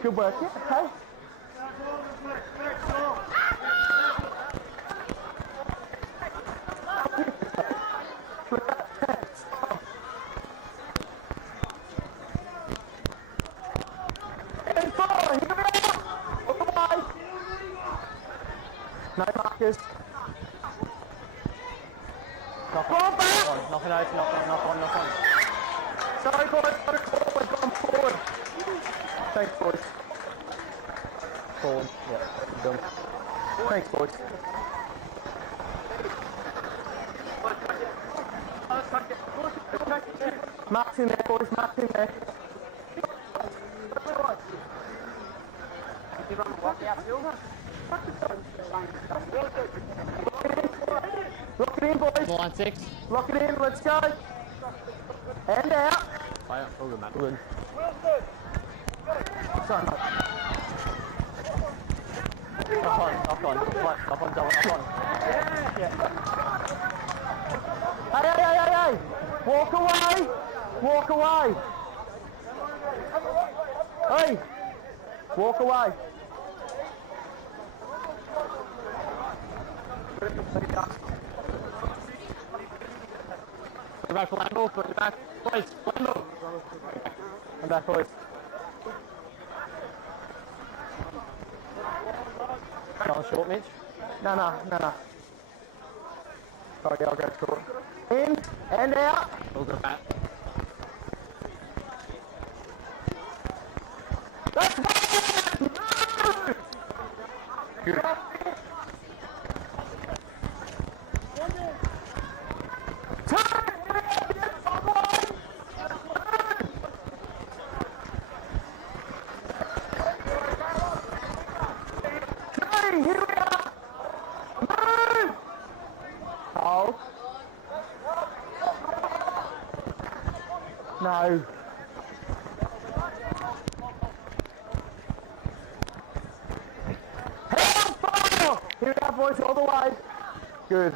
Good work, yeah, okay. And 4, here we are. All the way. No markers. Knock on, knock it out, knock on. Sorry boys, got a call, we've gone forward. Thanks boys. Forward, yeah, done. Thanks boys. Mark's in there boys, mark's in there. Lock it in boys. Line 6. Lock it in, let's go. And out. Fire. Oh, good, Matt. Good. Sorry, mate. Up on, Yeah. Hey. Walk away. Hey. Walk away. Put it back, Bilambil. Put it back. Boys, Bilambil. I'm back, boys. Going short, Mitch? No. Sorry, I'll go short. In and out. Oh, good, Matt. That's one. Good. Here we are. Move. Hold. No. Hellfire! Here we are, boys, all the way. Good.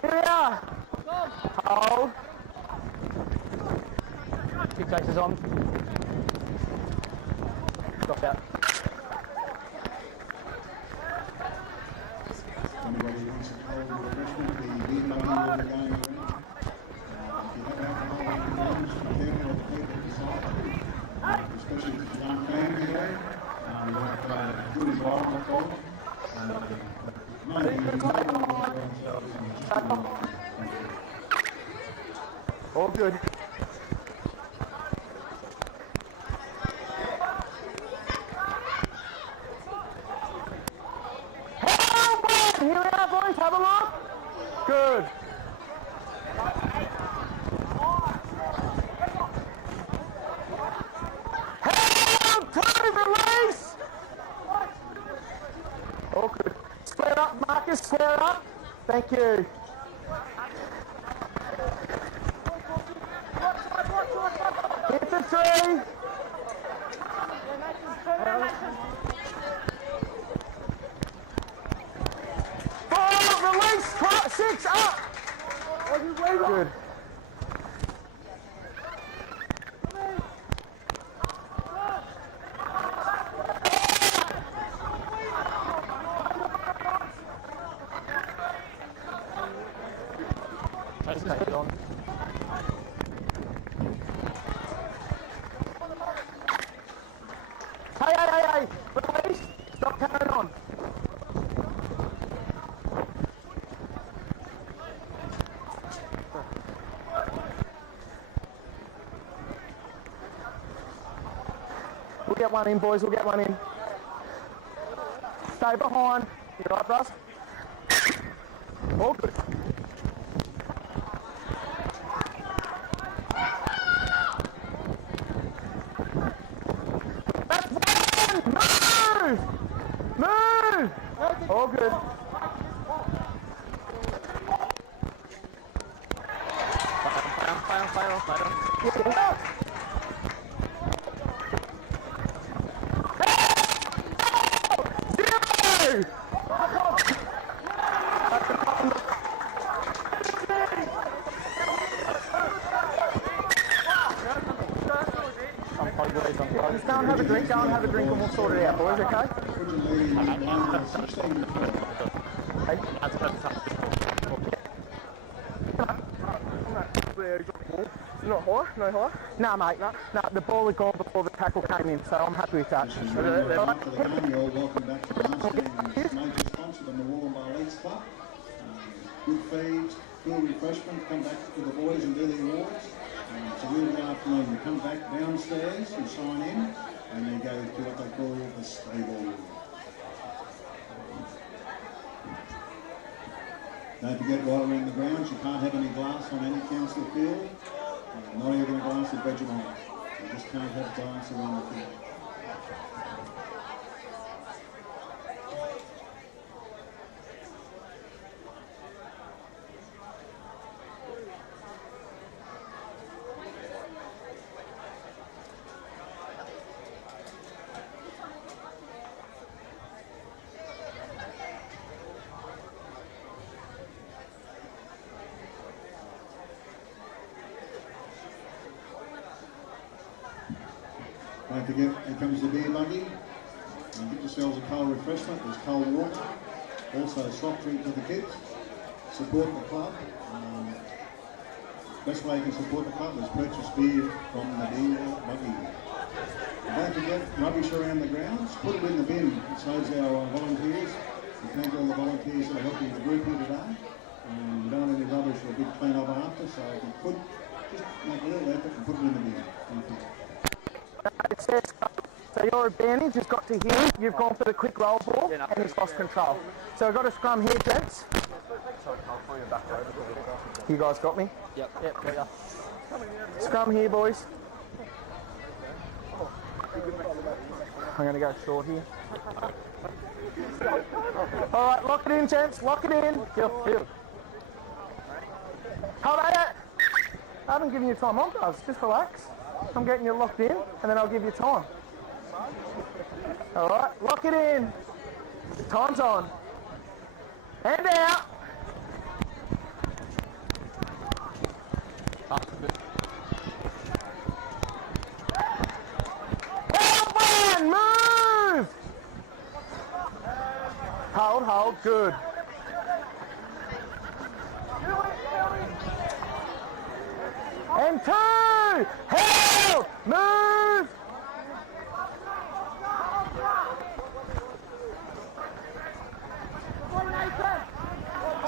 Here we are. Hold. Kick chases on. Drop out. Anybody wants to call the refreshment, the Bilambil will be going around. If you have alcoholic drinks, from them or the people beside you, especially if it's young family here, we want to provide a good environment for them. All good. Here we are, boys. Have a look. Good. Help! Time release. All good. Square up, Marcus. Square up. Thank you. Hit the 3. Release, 6 up. Good. Hey, release. Stop carrying on. We'll get one in, boys. We'll get one in. Stay behind. You right, Russ? All good. That's one! Move! Move! All good. Yeah. Just go and have a drink, and we'll sort it out, boys, okay? Not high? No high? No, mate. No, the ball had gone before the tackle came in, so I'm happy with that. You're all welcome back to last year's major sponsor, the Murwillumbah Leagues Club. Good feeds, good refreshment, come back to the boys and do the awards. It's a really good afternoon. You come back downstairs, you sign in, and you go to what they call the stable. Don't forget, while we're in the grounds, you can't have any glass on any council field. Not even a glass of Vegemite. You just can't have glass around the field. Don't forget, here comes the beer buggy. Get yourselves a cold refreshment. There's cold water. Also a soft drink for the kids. Support the club. Best way you can support the club is purchase beer from the beer buggy. And don't forget, rubbish around the grounds. Put it in the bin. It saves our volunteers. We thank all the volunteers that are helping the group here today. We don't want any rubbish or a big clean up after, so if you could, just make a little effort and put it in the bin. Thank you. So your advantage has got to here, you've gone for the quick roll ball and he's lost control. So we've got a scrum here, gents. You guys got me? Yep, got ya. Scrum here, boys. I'm going to go short here. Alright, lock it in, gents, lock it in. Hold on. I haven't given you time on, guys, just relax. I'm getting you locked in, and then I'll give you time. All right, lock it in. Time's on. Hand out. Well, move. Hold, good. And two. Held. Move.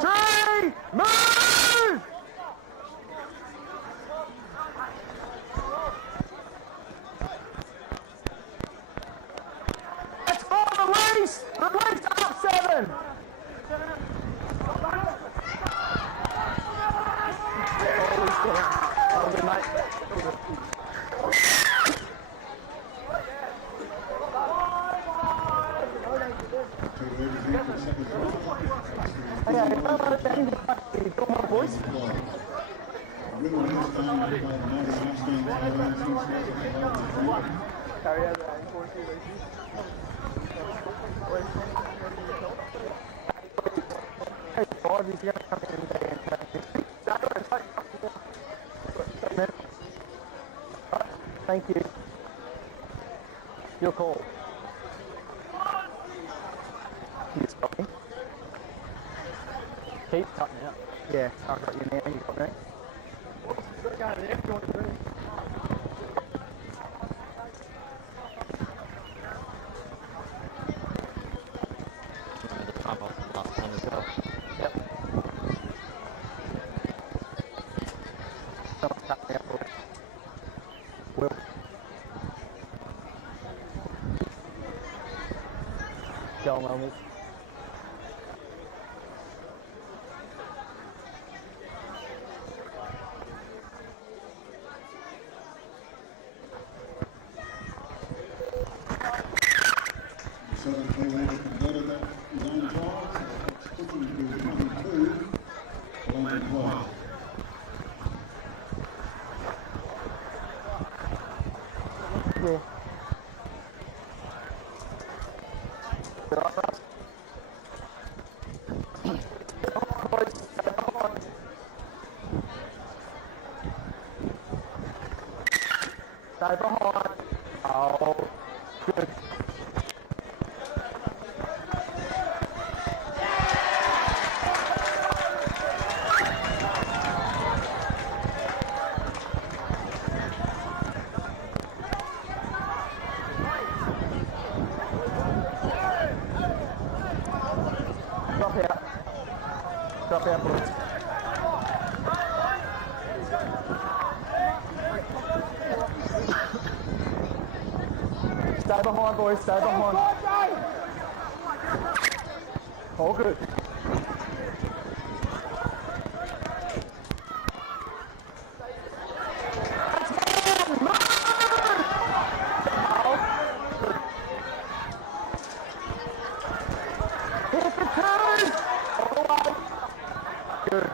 Three. Move. That's four. Release. Release up 7. All good, mate. Come on, boys. Carry out that hey, boys, he's going to come in and thank you. Your call. You just got me. Keep cutting out. Yeah, I've got you now. You got me. Got to go there if you want to do. going well, miss. Southern Cleveland converted that his own try, so it's pushing to 22, Bilambil 12. Yeah. Stay behind. Oh, good. Drop out. Drop out, boys. Stay behind, boys. Stay behind. All good. Hit the turn! All the way. Good.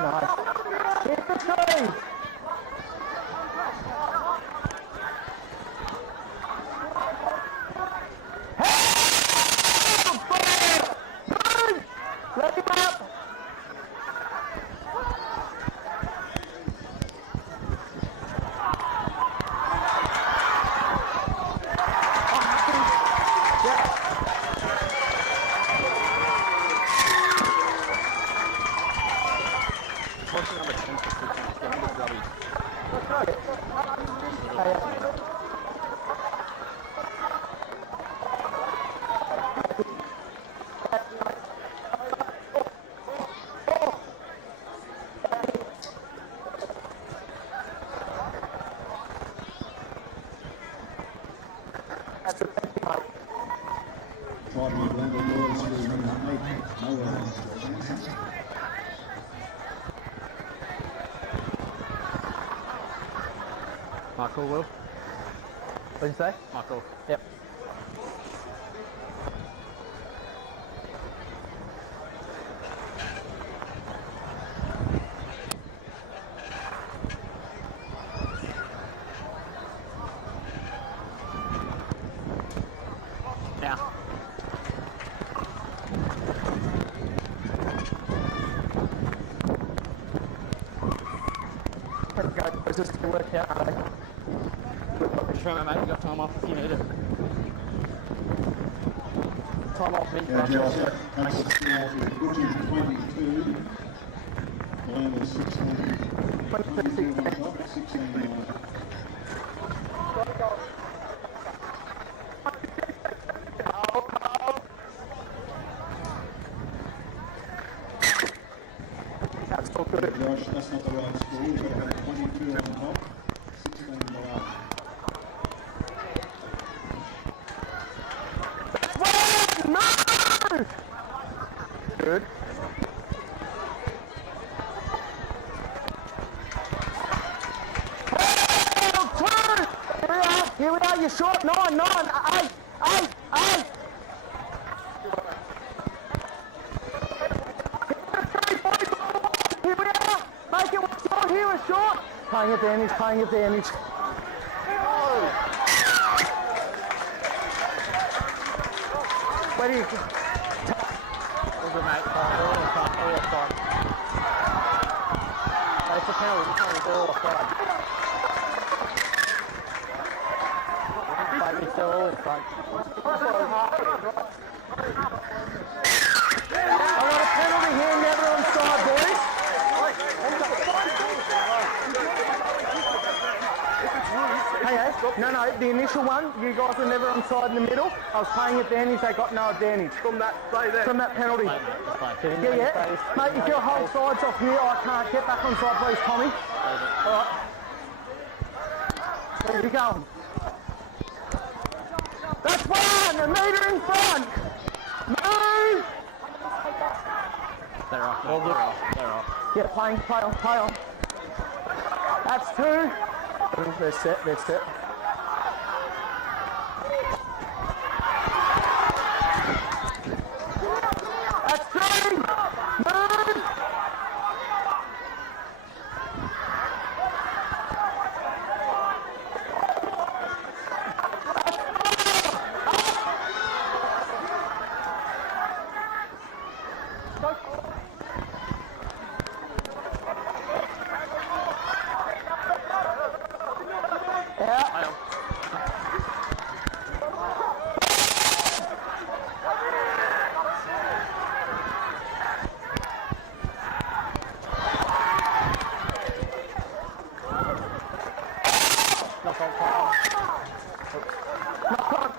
Nice. Hit the tree! Let him up! Post number 10 for Cudgen. Getting the W. That's a thank you, mate. Tried to Bilambil boys through number 8, Murwillumbah. Michael, Will. What did you say? Michael. Yep. Now. Let's go. Let's just work out today. Remember, mate, you got time off if you need it. Time off me. Yeah, Josh, that takes us now to Cudgen 22, Bilambil 16, 21, 16. That's all good. Josh, that's not the right score. You've got to have 22 on top, 16 below. No! Good. Here we are, you're short. 9, 8, 8, 8. Here we are. Make it one short, here we're short. Playing advantage, playing advantage. Where do you go? All good, mate. All offside. All offside. It's a penalty. It's only all offside. But it's still all offside. I want a penalty here, never onside, boys. Hey, no, the initial one, you guys were never onside in the middle. I was playing advantage, they got no advantage. From that play there? From that penalty. Yeah. Mate, if your whole side's off here, I can't get back onside, please, Tommy. All right. Where are you going? That's one, a metre in front. Move. They're off, mate. They're off. They're off. Yeah, play on. That's two. They're set. That's three. Move.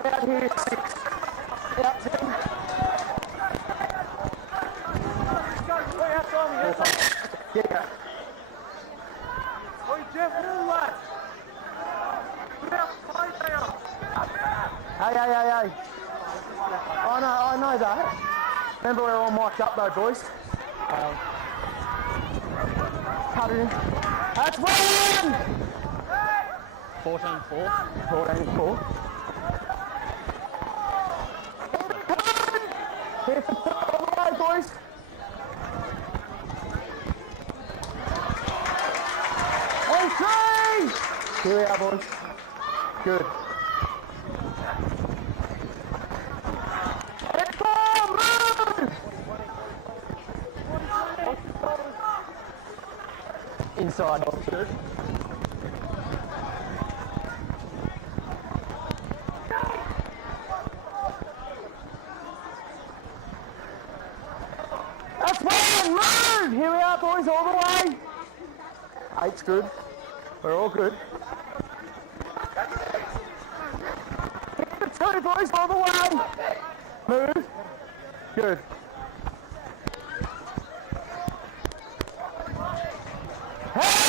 Out here, 6. Out 10. Yeah, go. Oi, Jeff, move, lad. Put out the play there. Hey. I know that. Remember we're all mic'd up though, boys. Cut it in. That's one! 14-4. 14-4. Here for two all the way, boys. And 3! Here we are, boys. Good. And 4, move! Inside. Good. That's one, move! Here we are, boys, all the way. 8's good. We're all good. Hit the 2, boys, all the way. Move. Good. Help!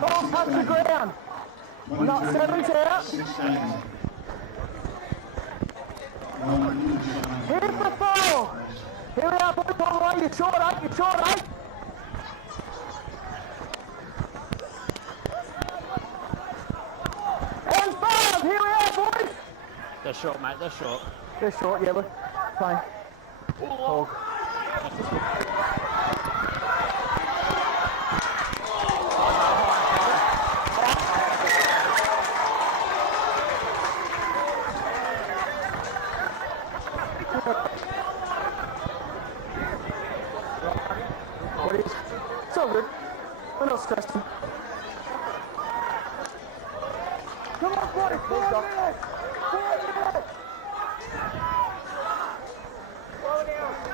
Ball touch the ground. Not 7's out. Hit the ball. Here we are, boys, all the way. You're short 8, And 5, here we are, boys. They're short, mate. They're short. They're short, yeah, look. Play. Oh. What is? It's all good. We're not stressing. Come on, boys. 4 minutes. 4 minutes.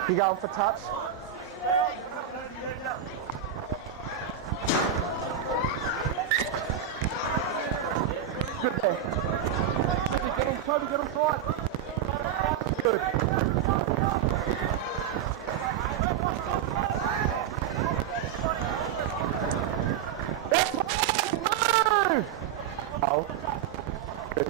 You going for touch? Good there. Toby, get him tight. Good. That's move! Oh. Good.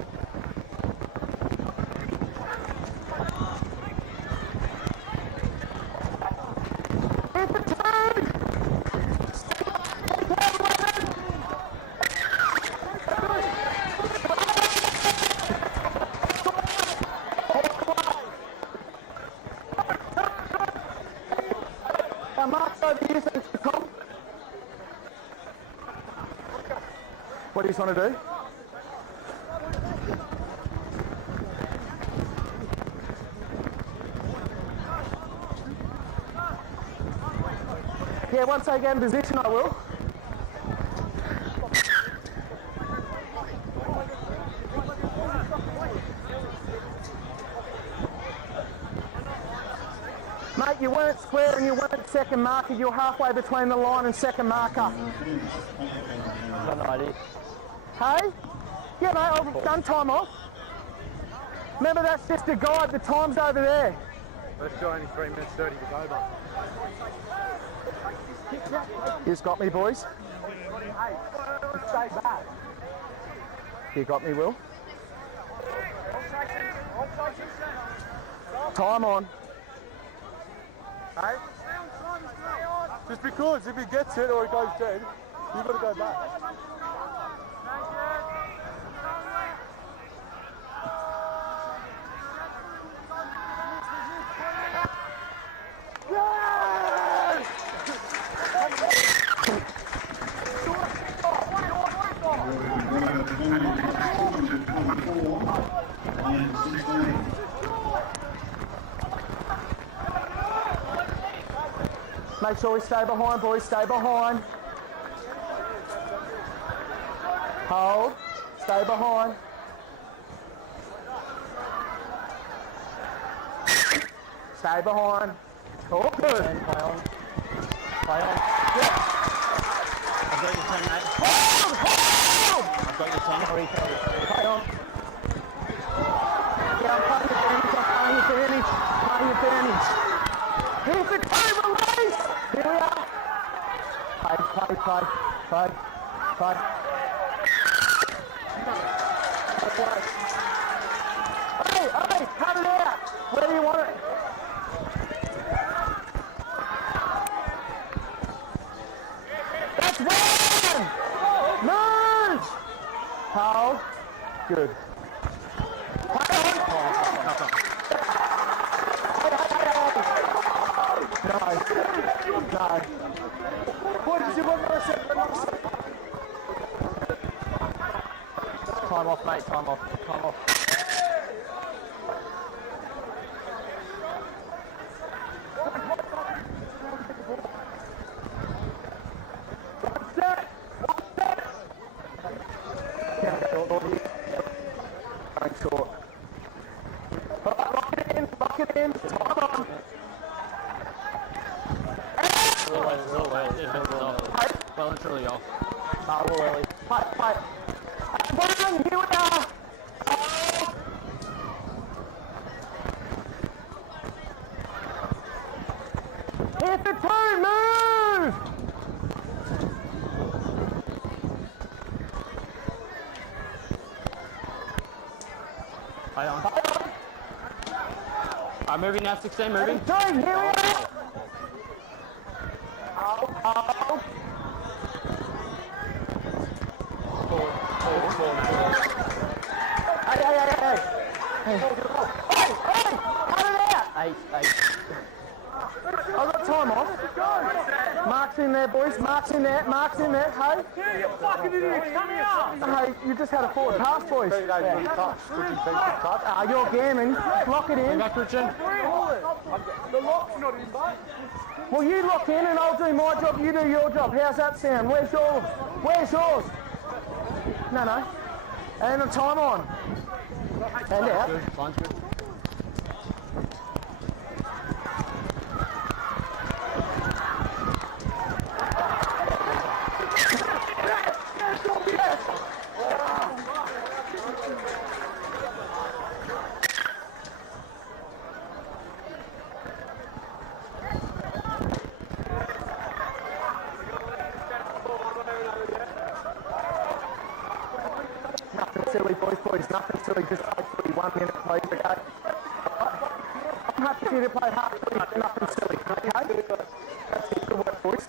Hit the 2! Mark's over here, thanks for Tom. What do you want to do? Yeah, once I get in position, I will. Mate, you weren't square and you weren't second marker. You're halfway between the line and second marker. Got no idea. Hey? Yeah, mate, I've done time off. Remember, that's just a guide. The time's over there. Let's go, only 3 minutes 30 to go, but. You've got me, boys. Stay back. You got me, Will. Time on. Hey? Just because if he gets it or he goes dead, you've got to go back. Make sure we stay behind, boys. Stay behind. Hold. Stay behind. Stay behind. Oh, good. And play on. Play on. Yeah. I've got your 10, mate. Hold! Hold! I've got your 10. Play on. Yeah, I'm playing advantage. I'm playing advantage. Playing advantage. Here's the time release. Here we are. Play. Hey, cut it out. Where do you want it? That's one. Move. Hold. Good. Play on. No. What did you want to say? Time off, mate. Time off. Going short. Alright, lock it in. Time on. Well and truly off. We're early. Play. One, here we are. Hit the two, move! Play on. I'm moving now, 16, moving. Two, here we are. Four, mate. Hey. Hey, cut it out. 8. I've got time off. Mark's in there, boys. Mark's in there. Hey. You fucking idiot, come out! Hey, you just had a forward pass, boys. You're gamming. Lock it in. Back, Cudgen. The lock's not in, mate. Well, you lock in and I'll do my job, you do your job. How's that sound? Where's yours? No. And the time on. And out. Good. Line's good. Nothing silly, boys. Nothing silly. Just play footy. 1 minute, please, okay? I'm happy for you to play half footy, but nothing silly, okay? That's it. Good work, boys.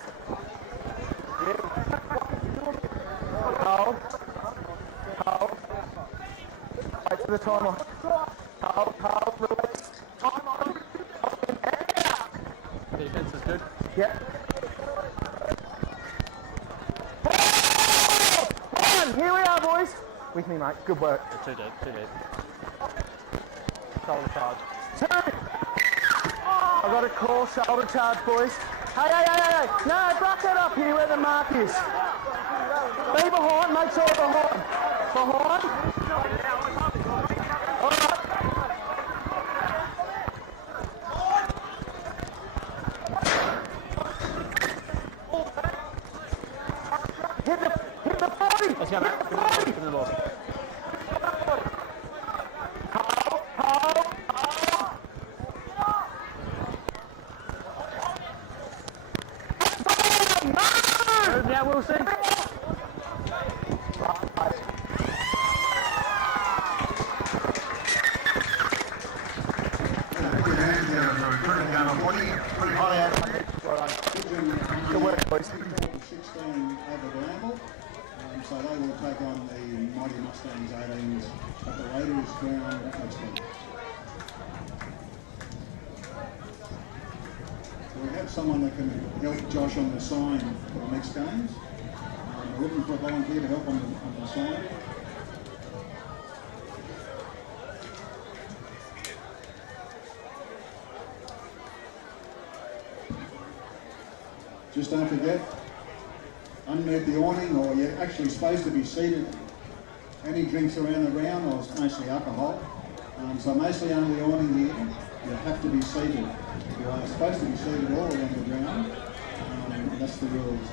Hold. Wait for the timer. Hold. Release. Time on. Defense is good. Yeah. One. Here we are, boys. With me, mate. Good work. Too deep. Shoulder charge. Two. I've got a call. Shoulder charge, boys. Hey. No, brush that up here where the mark is. Be behind. Make sure you're behind. All right. Hit the 40. Let's go, mate. Give me the ball. Hold. Move now, Wilson. So they will take on the Mighty Mustangs 18s at the Raiders ground next week. We have someone that can help Josh on the sign for the next games. We're looking for a volunteer to help on the sign. Just don't forget, underneath the awning, or you're actually supposed to be seated. Any drinks around the ground, or it's mostly alcohol. So mostly under the awning here, you have to be seated. You are supposed to be seated all around the ground. That's the rules.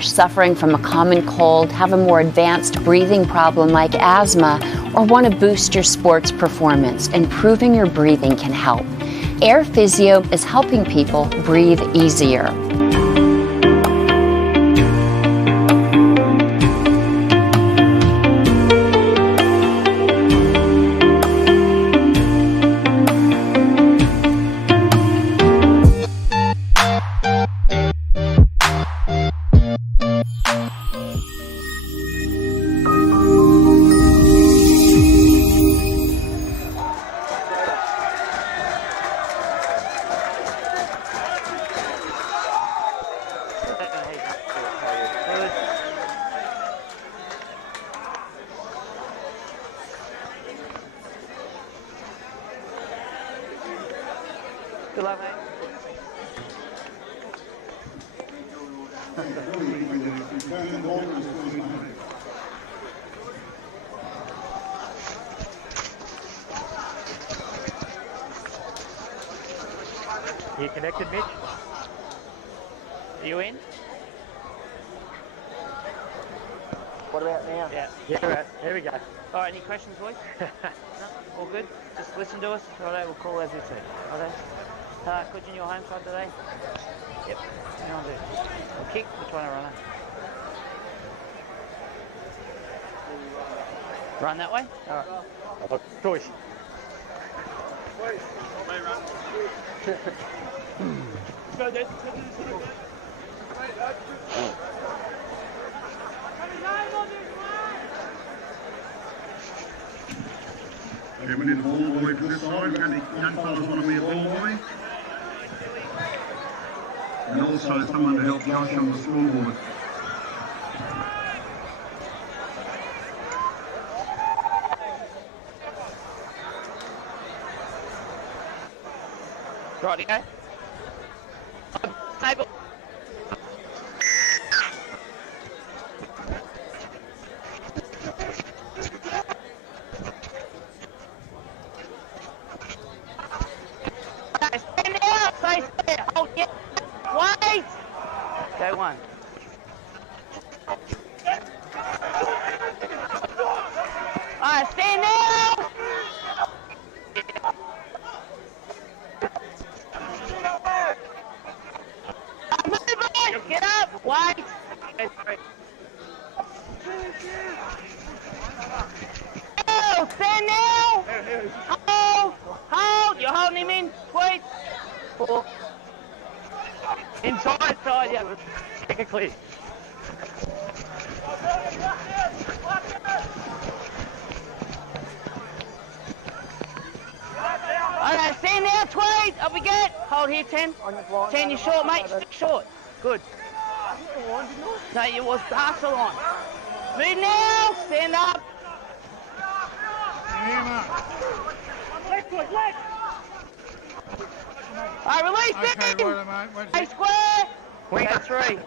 you're suffering from a common cold, have a more advanced breathing problem like asthma, or want to boost your sports performance, improving your breathing can help. Air Physio is helping people breathe easier. Good luck, mate. You connected, Mitch? Are you in? What about now? Yeah. Yeah, right. There we go. All right, any questions, boys? No? All good? Just listen to us. Righto, we'll call as we say. Righto. Cudgen, your home side today? Yep. What do you want to do? A kick? Which one, a runner? Run that way? All right. Choice. Okay, we need a ball boy to this side. We've got any young fellas want to be a ball boy. And also someone to help Josh on the scoreboard. Righty, go. Table. Stand out, stay there. Hold it. Wait. Go one. Alright, stand out. Move it. Get up. Wait. Oh, stand now. Hold. Hold. You're holding him in. Tweed. 4. Inside side, yeah. Technically. Alright, stand now, Tweed. Up we get. Hold here, 10. 10, you're short, mate. Stick short. Good. No, you was past the line. Move now. Stand up. Alright, release him. Stay square. We got 3.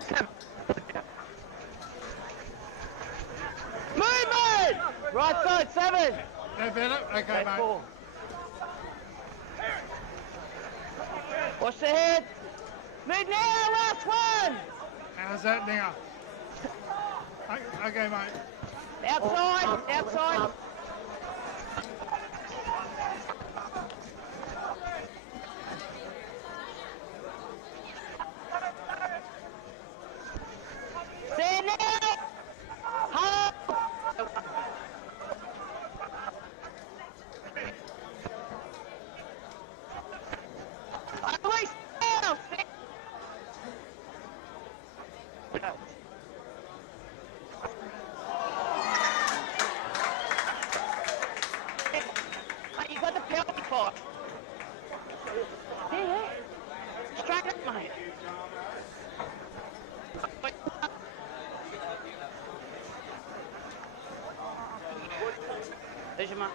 Movement. Right side, 7. Okay, mate. 4. Watch the head. Move now, last one. How's that now? Okay, mate. Outside, outside. Stand now. Hold. Release now. You got the penalty for it. Yeah. Straight up, mate. There's your mark.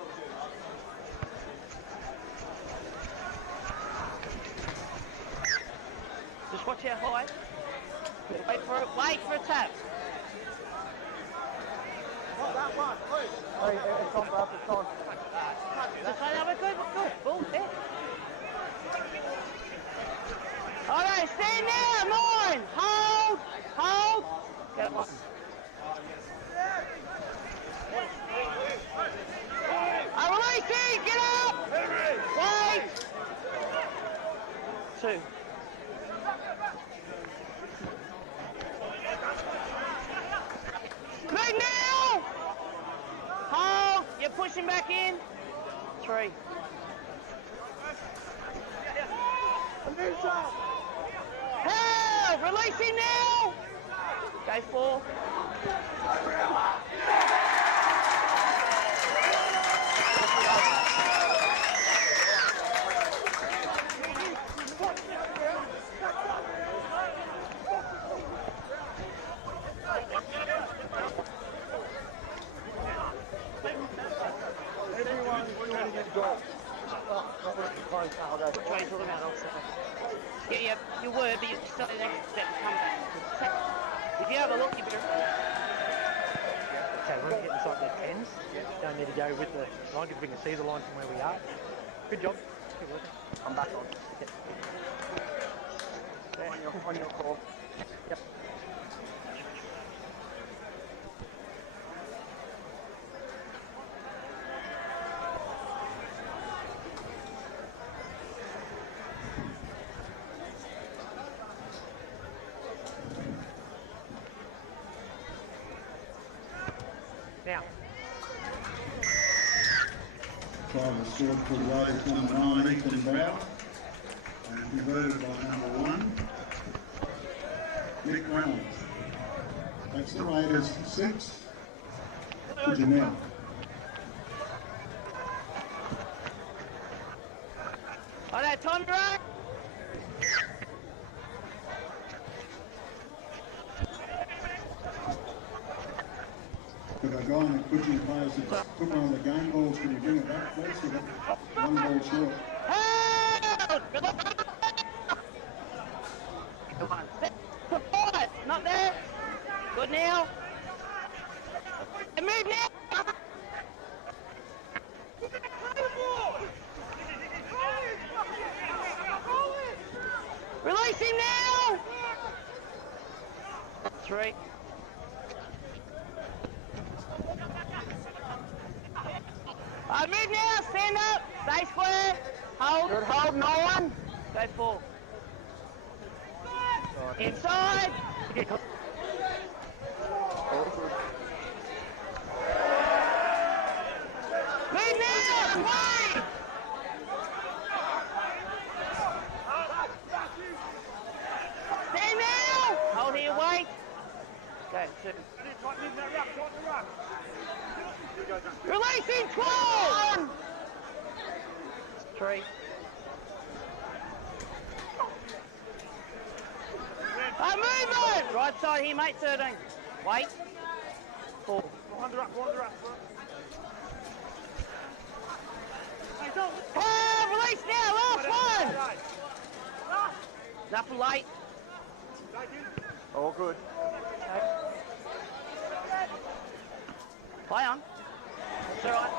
Just watch out high. Wait for it. Wait for a tap. Not that one, please. Hey, it's on, bro. It's on. Just say that we're good. We're good. Ball there. All right, stand now. 9. Hold. Hold. 2. Move now! Hold! You're pushing back in. 3. Hell! Release him now! Go 4. Yeah, you were, but you still had the next step to come back. If you have a look, you better. Okay, we're going to get inside the 10s. Don't need to go with the line because we can see the line from where we are. Good job. Keep working. I'm back on. Yeah. On your call. Yep. Now. Try was scored for Raiders number 9, Ethan Brown, and converted by number 1, Nick Reynolds. That's the Raiders 6, Cudgen. All right, time to run. But a guy in the Cudgen players that took one of the game balls, can you bring it back, please? We've got one ball short. Support! Not there. Good now. And move now. Release him now. 3. Move now, stand up, stay square, hold. Good hold, no one. Go 4. Inside. Move now, wait. Stand now. Hold here, wait. Go 2. Releasing 12! 3. Movement! Right side here, mate, 13. Wait. 4. Wander up. Release now, last one! Nothing late. All good. Play on. It's all right.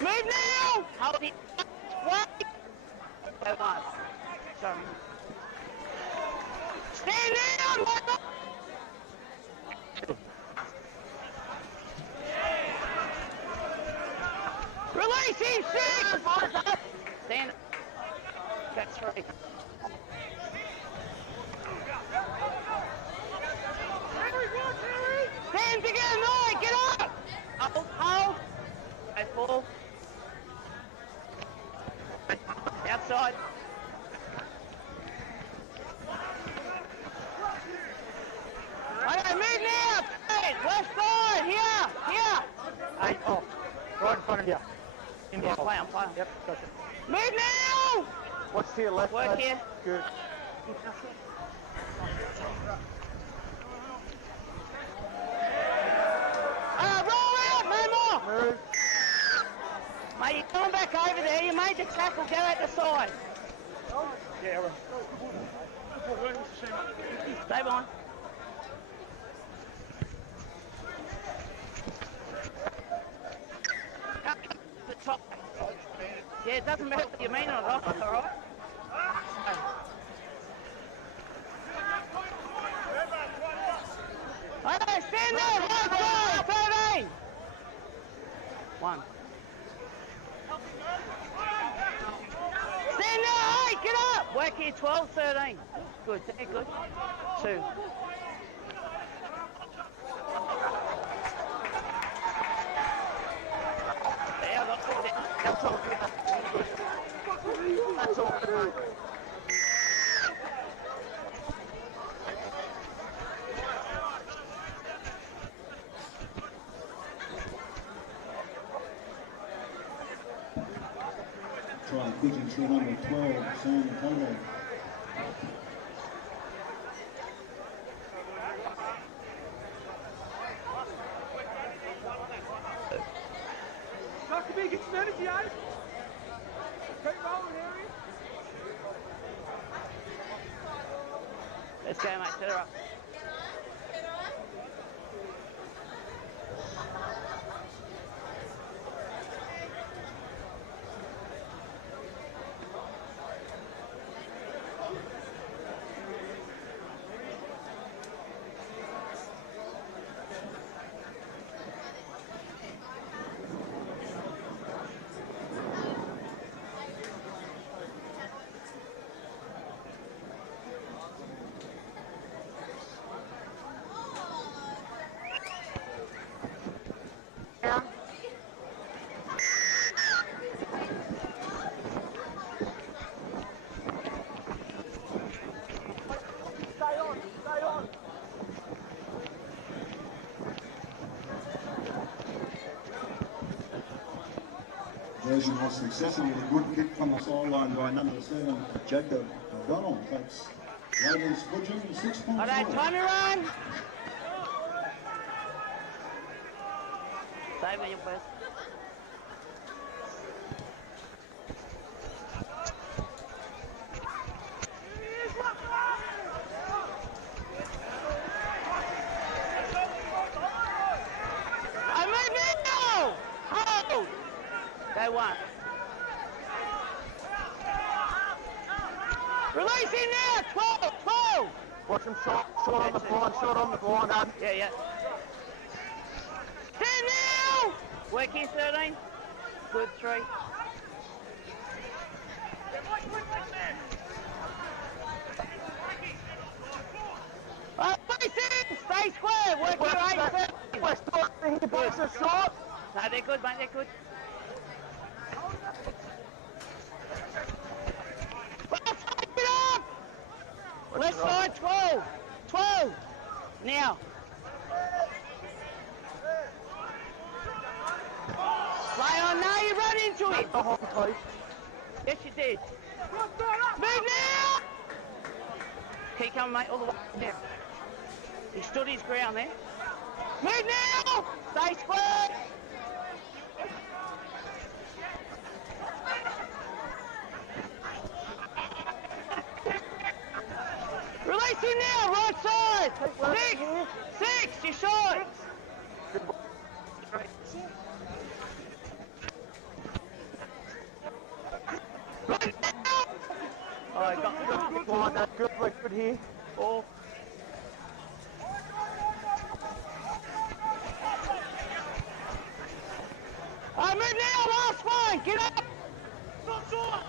Move now! Hold it. Wait! Go on. Sorry. Stand down! Release him, 6! Stand. That's 3. Hands again, Lloyd, get up! Hold. Go 4. Outside. Okay, move now! Left side, here! 8 off. Right in front of you. Yeah, play on. Yep, gotcha. Move now! What's to your left? Work mate? here. Good. Roll out, no more! Move. Mate, you're coming back over there. You made the tackle, go out the side. Yeah, right. Stay behind. Up the top. Yeah, it doesn't matter what you mean or not, alright? Okay, stand there, right side, 13! 1. Stand there, hey, get up! Work here, 12, 13. Good, there, good. 2. There, I got 4 there. That's all good. That's all good. Try Cudgen through number 12, Simon Conrad. Dr. B, get some energy out of it. Keep rolling, Harry. Let's go, mate, set her up. Stay on, stay on. Version was successful with a good kick from the sideline by number 7, Jacob Donald. That's Ladies Cudgen, 6.4. All right, time to run. Save me, you first. I made it now! Hold! They won. Releasing now! 12! 12! Watch him short on the blind, short on the blind, Adam. Yeah, yeah. 10 now! Work here, 13. Good, 3. Stay square! Work here, 8, 13. West Dorothy, the boys are short. No, they're good, mate, they're good. Get up! Left side, 12. 12. Now. Play on now, you run into it. Yes, you did. Move now! Keep coming, mate, all the way there. He stood his ground there. Move now! Stay square! Release him now, right side! 6! 6, you're short! Alright, got Good here. all. Alright, move now, last one! Get up! Not short!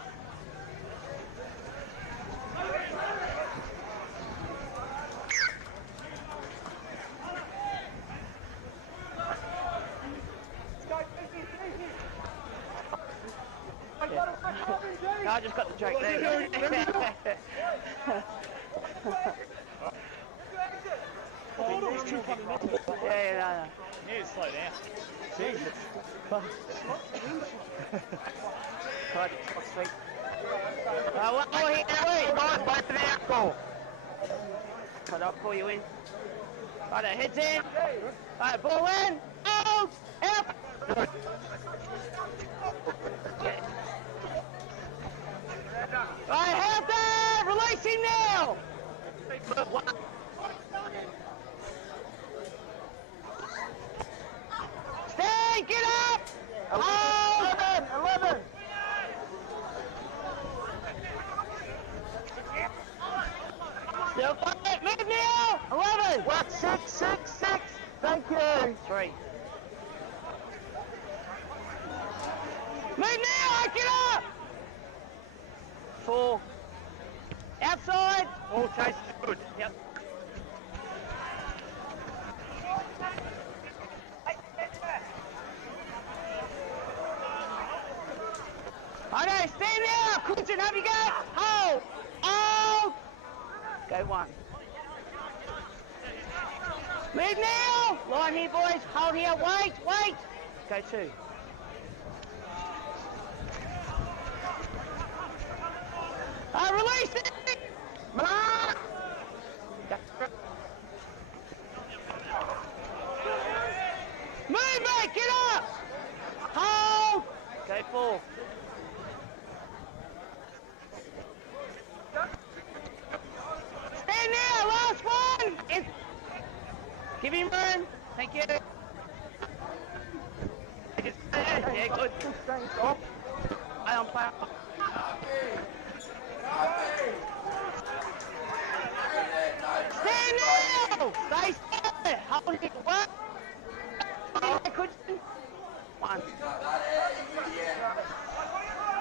No, I just got the joke there. Yeah, no. You need to slow down. Jesus. Right, sweet. One more here, wait. Both an out goal. Right, I'll call you in. Right, heads in. Right, ball in. Out. Out. Yeah. Right, half there. Release him now. Stay. Get up. Oh. 11. Still quiet. Move now. 11. What? 6, 6, 6. Thank you. 3. Move now. Get up. Ball chase is good. Yep. Okay, stand now! Cudgen, have you got? Hold! Hold! Go one. Move now! Line here, boys. Hold here. Wait, wait. Go two. Release it! Mark! Move, mate! Get up! Hold! Go four. Stand now! Last one! Give him room. Thank you. Yeah, good. Play on, play on. Stand now! Stay still! Hold it. What? One.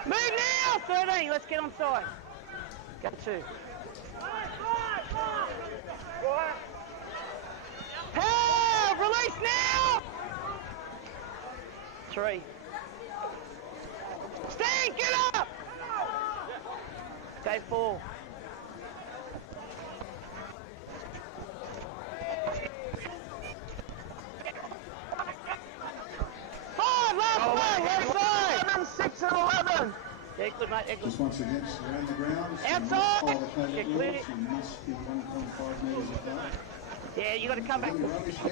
Move now! 13. Let's get on side. Go two. Help! Release now! Three. Stand, get up! Go four. Five, last one, left side! 11, 6 and 11. Yeah, good mate, yeah, This good. once again, around the grounds. Outside! You must follow the Get code clear. rules. You must be 1.5 metres apart. Yeah, you got to come back. When the rubbish here,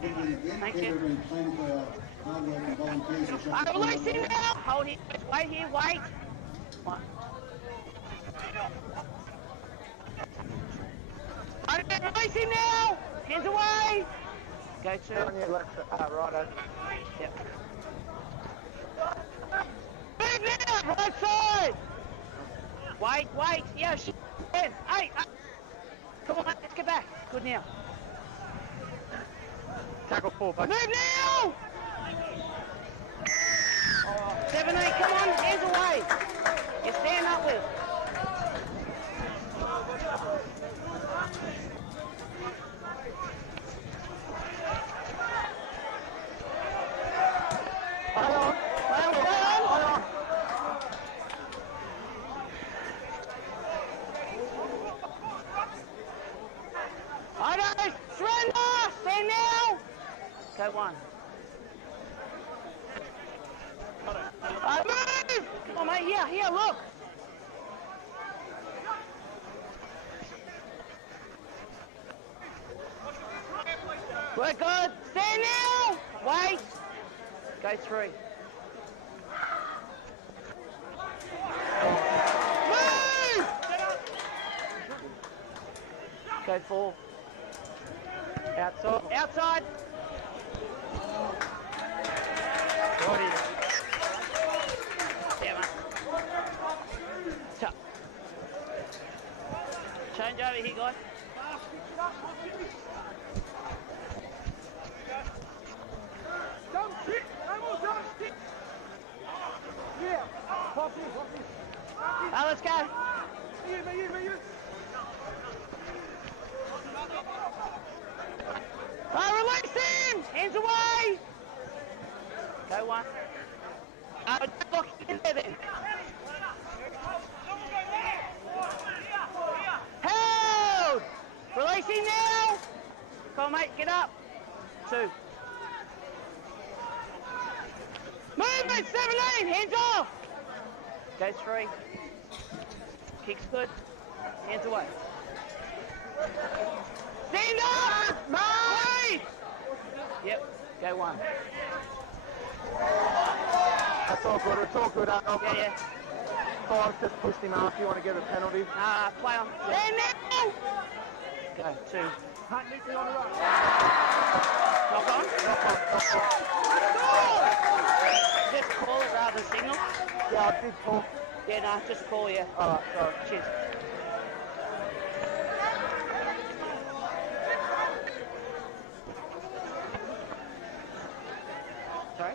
put it in the bin. Thank you. Everybody plenty for our hard-working volunteers. who shop Release around the him world. now! Hold here, wait here, wait. One. Release him now! Hands away! Go two. On your left, righto. Yep. Move now! Right side! Wait, wait! Yeah, shit! Hey! Come on, let's get back. Good now. Tackle full back. Move now! 17, come on, hands away. You stand up with. Play on, play on, play on. I don't surrender! Stand now! Go one. Move! Come on, mate. Here, look. We're good. Stand now. Wait. Go three. Move! Go four. Outside. Outside. Yeah, mate. Top. Change over here, guys. Don't sit. Don't sit. Yeah. Pop this, pop this. Let's go. You. Release him! Hands away! Go one. Don't lock in there then. Held! Release him now! Come on, mate, get up. Two. Movement, 17, hands off! Go three. Kick's good. Hands away. Stand up! Mate! Yep, go one. That's all good. It's all good. Yeah. Five just pushed him off. You want to get a penalty? Play on. Stand now! Go, two. Hunt Nicky on the right. Knock on. Just call it rather than signal. Yeah, I did talk. Yeah, no, just call, yeah. Alright, sorry. Cheers. Sorry?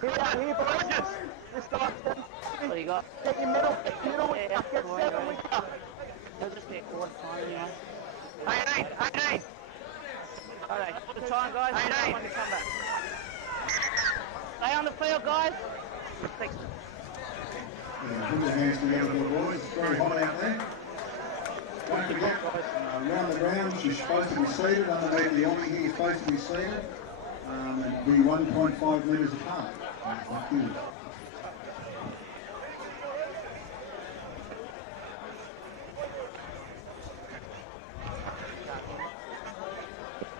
Here, boys. This guy's What do you got? get your middle with Yeah, you. Get come on, seven ready. with you. He'll just be a quarter time, you know. Hey, alright, all the time, guys. Hey, when you come back. Stay on the field, guys. Thanks. Yeah, put your hands together for the boys. It's very hot out there. Don't forget, around the grounds you're supposed to be seated. Underneath the awning here you're supposed to be seated. And be 1.5 metres apart. Thank you.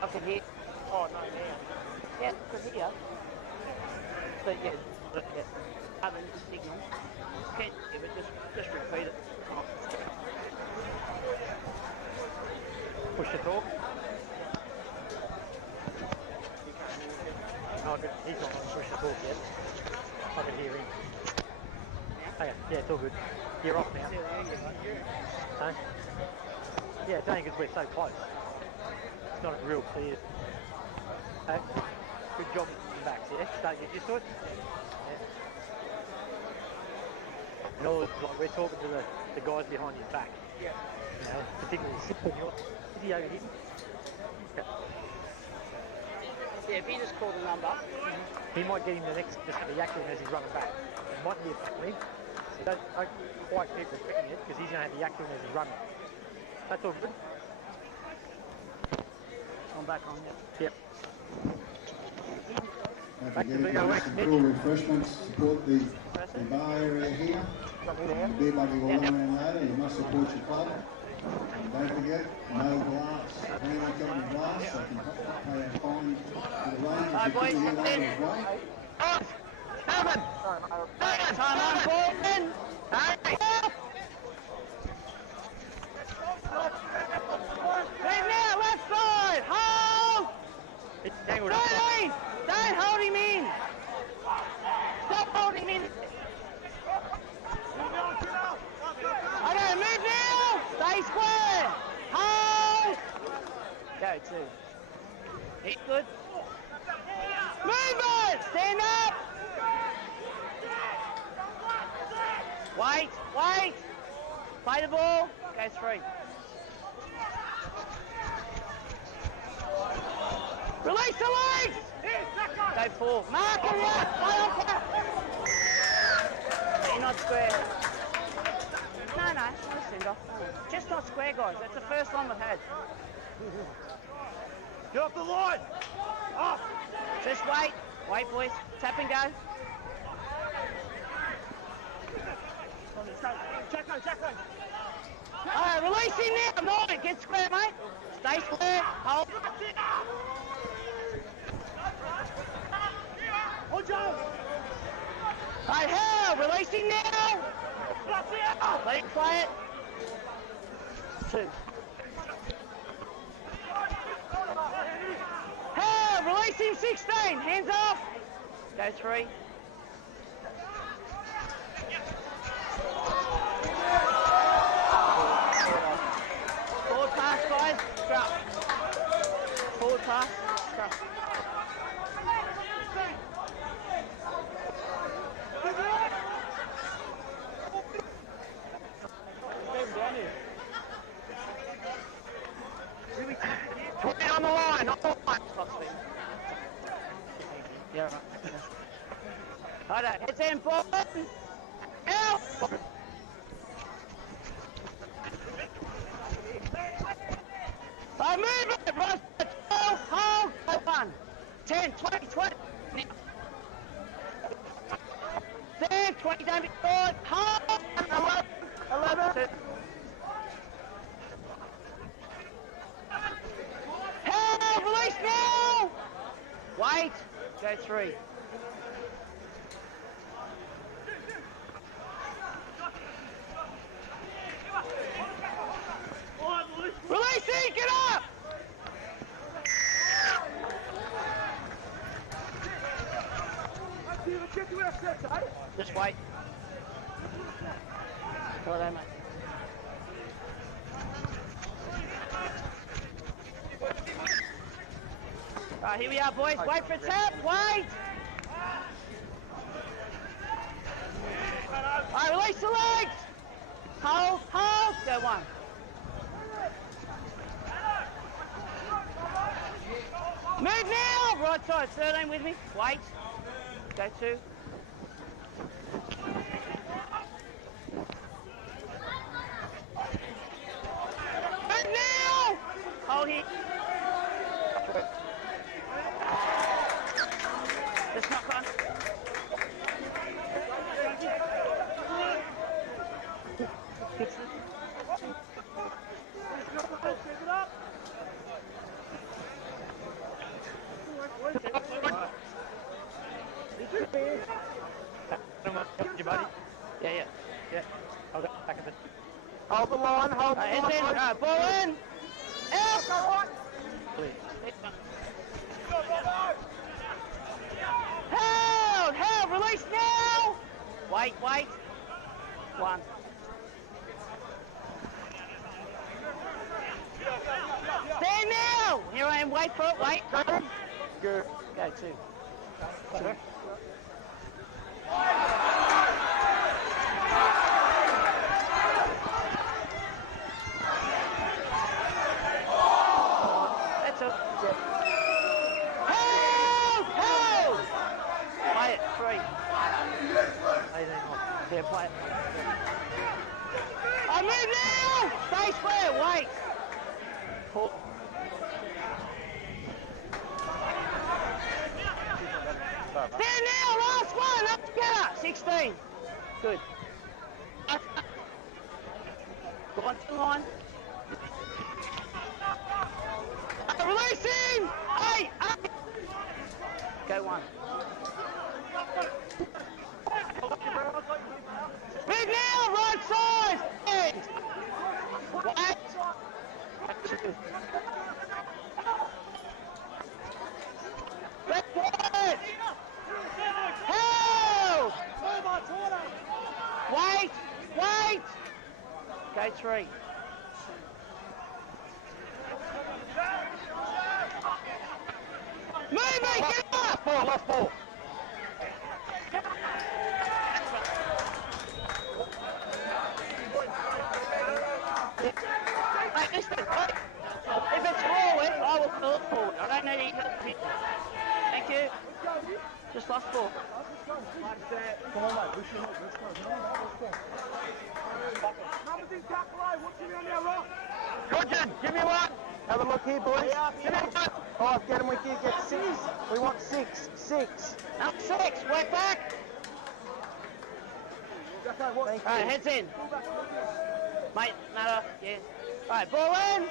I can hear. Oh, no, now. Yeah, I can hear. But yeah, other than the signal. Can't give it, just repeat it. Push the talk. Oh, good. He's not on push the talk yet. I can hear him. Okay, yeah, it's all good. You're off now. Huh? Yeah, it's only because we're so close. It's not real clear. Good job in back, yeah? Start get used to it. Yeah. And all, like, we're talking to the guys behind his back. Yeah. You know, particularly when you're... Is he over here? Okay. Yeah, if you just call the number. He might get him the next, just the yak to him as he's running back. It might be a back leg. So don't quite keep repeating it because he's going to have the yak to him as he's running. That's all good. I'm back on, yeah. Yep. Don't Back to forget, the if you want some cool refreshments, support the bar area here. The beer buggy will run around later. You must support your club. And don't forget, no glass. If anyone's got any glass, they can pay a fine for the range. Hi, boys, If you in. as well. Seven! Time on, ball in! Right now, left side! Hold! It's tangled up. Stay! Don't hold him in! Stop holding him in! Okay, move now! Stay square! Hold! Go, two. Hit good. Move it! Stand up! Wait, wait! Play the ball. Go three. Release the legs! Go four. Mark him out! Play on cap! You're not square. No, not a send-off. Just not square, guys. That's the first one we've had. Get off the line! Off! Just wait. Wait, boys. Tap and go. Jacko! Alright, release him now. Nine. Get square, mate. Stay square. Hold. Hold Joe! Alright, Hal. Release him now. Let him play it. Two. Hal, release him 16. Hands off. Go three. Forward pass, guys. Scrap. Forward pass. Scrap. On the line! Stop speed. Yeah, right. Hold on. Heads in, ball. Out! I move it! Run! 12, hold! 1, 10, 20, 20. 10, 20, don't be short. Hold! 11. Help! Release now! Wait! Go three. Release it! Get up! Just wait. Go there, mate. Alright, here we are, boys. Wait for a tap. Wait! Alright, release the legs! Hold, hold! Go one. right side, 13 with me. Wait. Go 2. Right now! Hold here. Just knock on. Yeah. I'll go back a bit. Hold the line, hold the line. Heads in. Ball in. Out. Held. Release now. Wait. 1. Stand now. Here I am. Wait for it. Wait. Good. Go 2. That's it. Hold! Play it. 3. 18 off. Yeah, play it. I move now! Stay square. Wait. 4. Stand now, last one, up together, 16. Good. Go on to the line. Release him! 8, up. Go 1. Move now, right side. End. Wait. 2. Let's go! Held! Wait! Go 3. Move me! Get up! Left ball. Hey, listen, wait. If it's forward, I will pull it forward. I don't need to. Thank you. Just lost ball. Come on, mate. Let's go. Numbers in calculate. What's in on our rock? Cudgen, give me 1. Have a look here, boys. Give me 1. Oh, get him. We can get 6. We want 6. 6. Up 6. Work back. Thank you. Alright, heads in. Mate, matter. Yeah. Alright, ball in.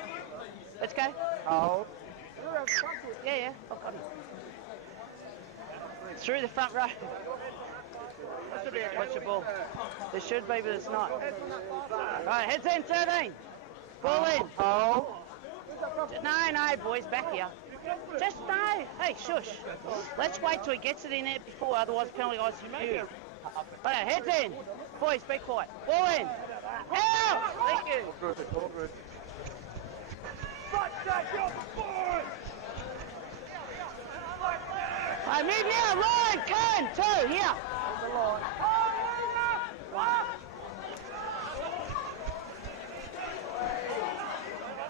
Let's go. Hold. Yeah. I've got it. Through the front row. Watch the ball. There should be, but it's not. Right, heads in, 13. Ball in. Hold. No, boys, back here. Just no. Hey, shush. Let's wait till he gets it in there before, otherwise penalty guys are you. Right, heads in. Boys, be quiet. Ball in. Out. Thank you. All good. I move now, Ryan, 10, 2, here.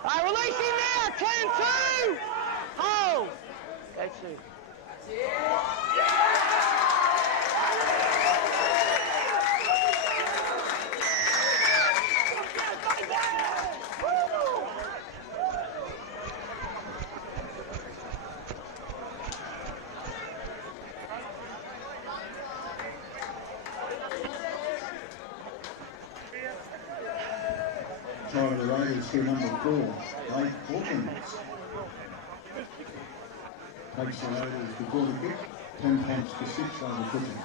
I release him now, 10, 2. Hold. Go 2. Try the Reges through number 4, Dave Cudgen. Takes the Reges to quarter kick, 10 points to 6 over Cudgen.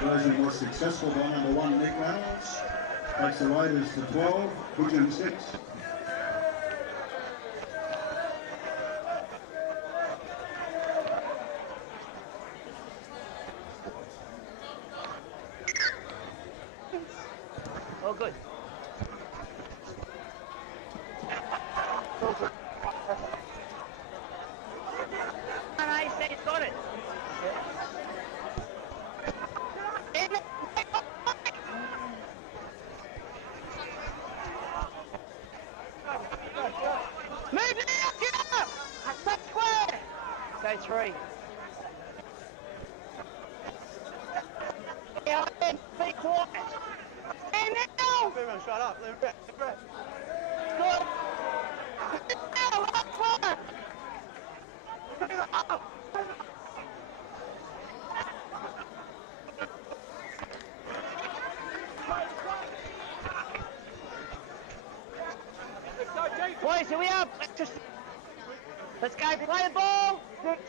Version was successful by number 1, Nick Reynolds. Takes the Raiders to 12, Cudgen 6. Oh, good. No, you say he's got it. Move now, get up! Stay square! Go 3. Yeah, be quiet. And now! Everyone shut up. Let him back. Good. Now, last one! Boys, here we are. Let's go. Play the ball. 6.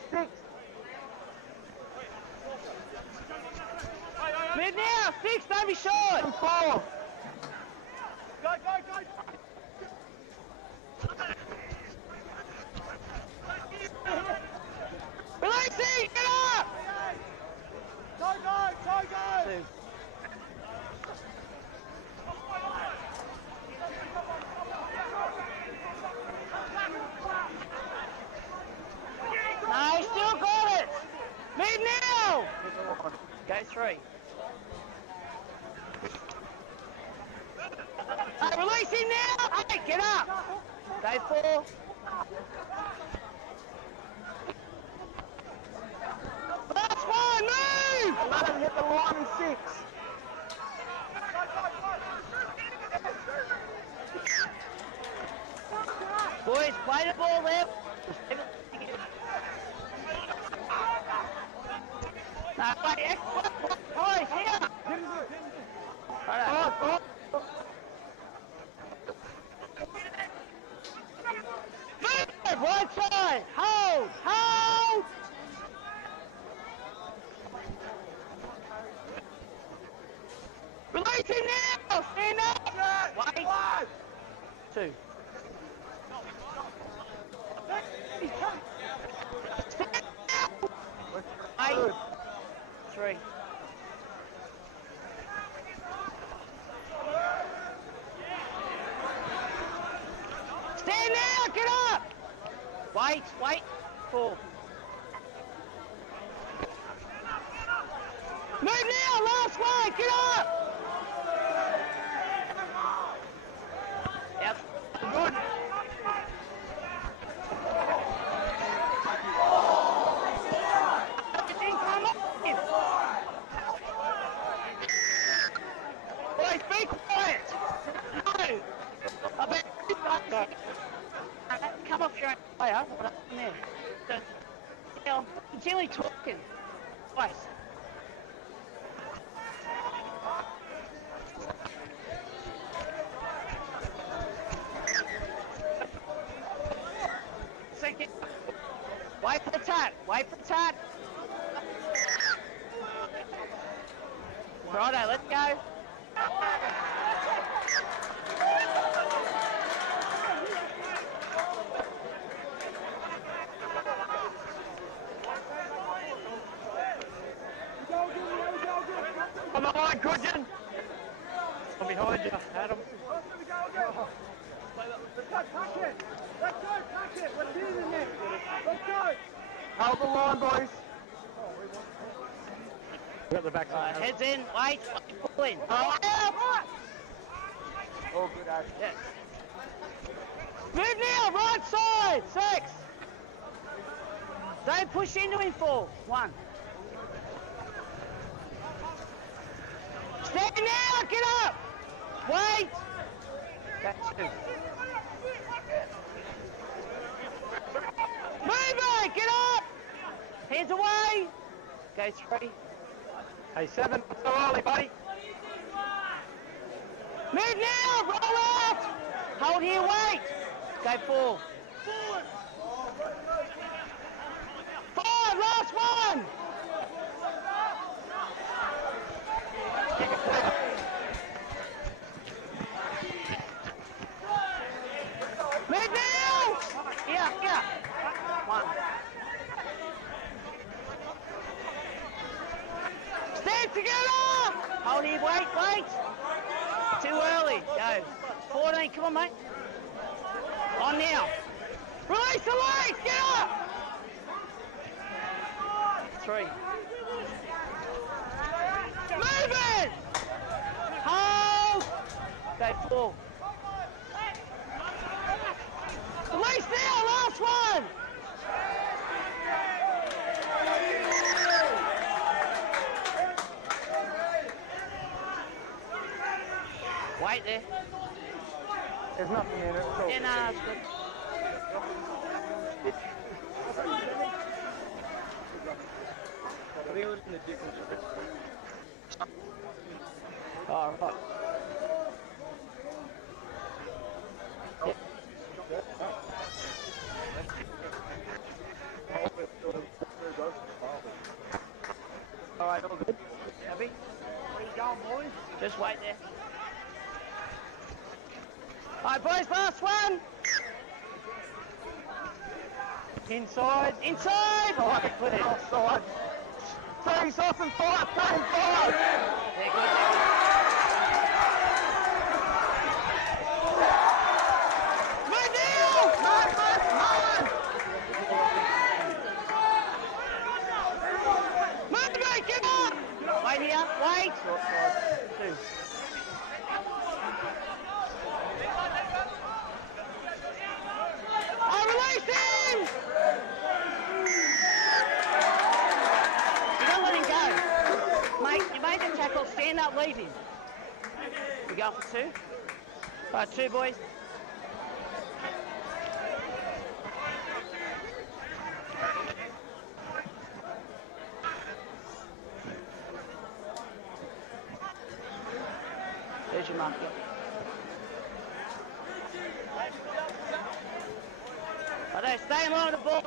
Move now. 6. Don't be short. 4. Go. Releasing. Get up. Go. 2. No, still got it. Move now. Go 3. Release him now. Hey, get up. Go 4. Last one, move. Let him hit the line in 6. Boys, play the ball there. No, wait, boys, here. Alright. Move, right side. Hold. Release him now. Stand up. Wait. 2. Stand 3. Stand now, get up! Wait, 4. Move now, last one, get up! Yep, good. Boys, be quiet! No! I bet come off your own player. What up in there? I'm generally talking. Twice. Second. Wait for the tap. Righto, let's go. On the line, Cudgen. I'm behind you, Adam. Hold the line, boys. We got the back side. Heads in, wait, pull in. All good, Ash. Yes. Move now, right side, 6. Don't push into him, 4. 1. Stand now, get up. Wait. That's 2. Move it, get up. Hands away. Go 3. Hey, 7. So early, buddy. Move now, roll out. Hold here, wait. Go 4. 5, last one. hold here, wait. Too early, go. 14, come on, mate. On now. Release the legs, get up! 3. Move it! Hold! Go 4. Release now, last one! Wait there. There's nothing in it. It's all Yeah, no, that's good. I think it was in the difference. All right. All right, all good. Happy? Where you going, boys? Just wait there. All right, boys, last one. Inside. All right, clear. offside. 3's off and 5, 3 and 5. They're good. Move now! Move it, get up! Wait here, wait. 2. I release him! You don't let him go. Mate, you made the tackle, stand up, leave him. We go for 2. All right, 2 boys. There's your mark. Okay, stay along the ball.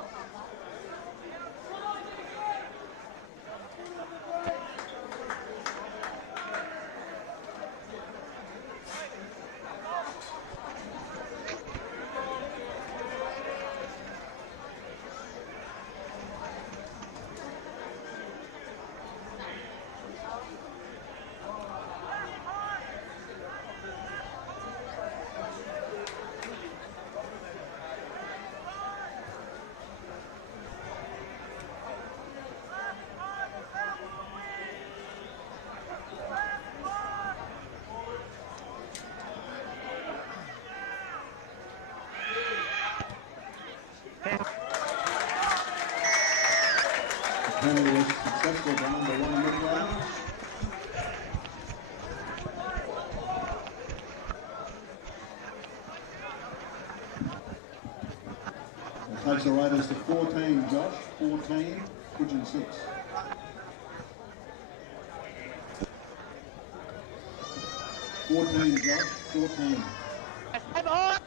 Penalty was successful by number 1 Murwillumbah. It takes the Raiders to 14, Josh. 14, Cudgen 6. 14, Josh. 14. Stay behind.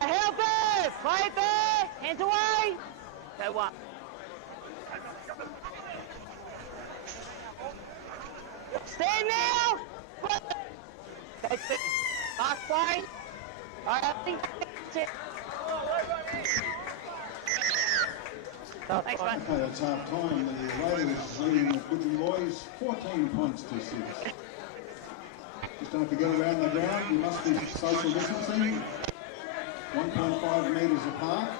Help there! Play it there! Hands away! Go 1. Stand now! Go 2. Last play. Alright, I think that's it. Thanks, mate. Okay, that's half time. The Raiders leading the Cudgen boys 14 points to 6. Just don't forget around the ground, you must be social distancing. 1.5 metres apart.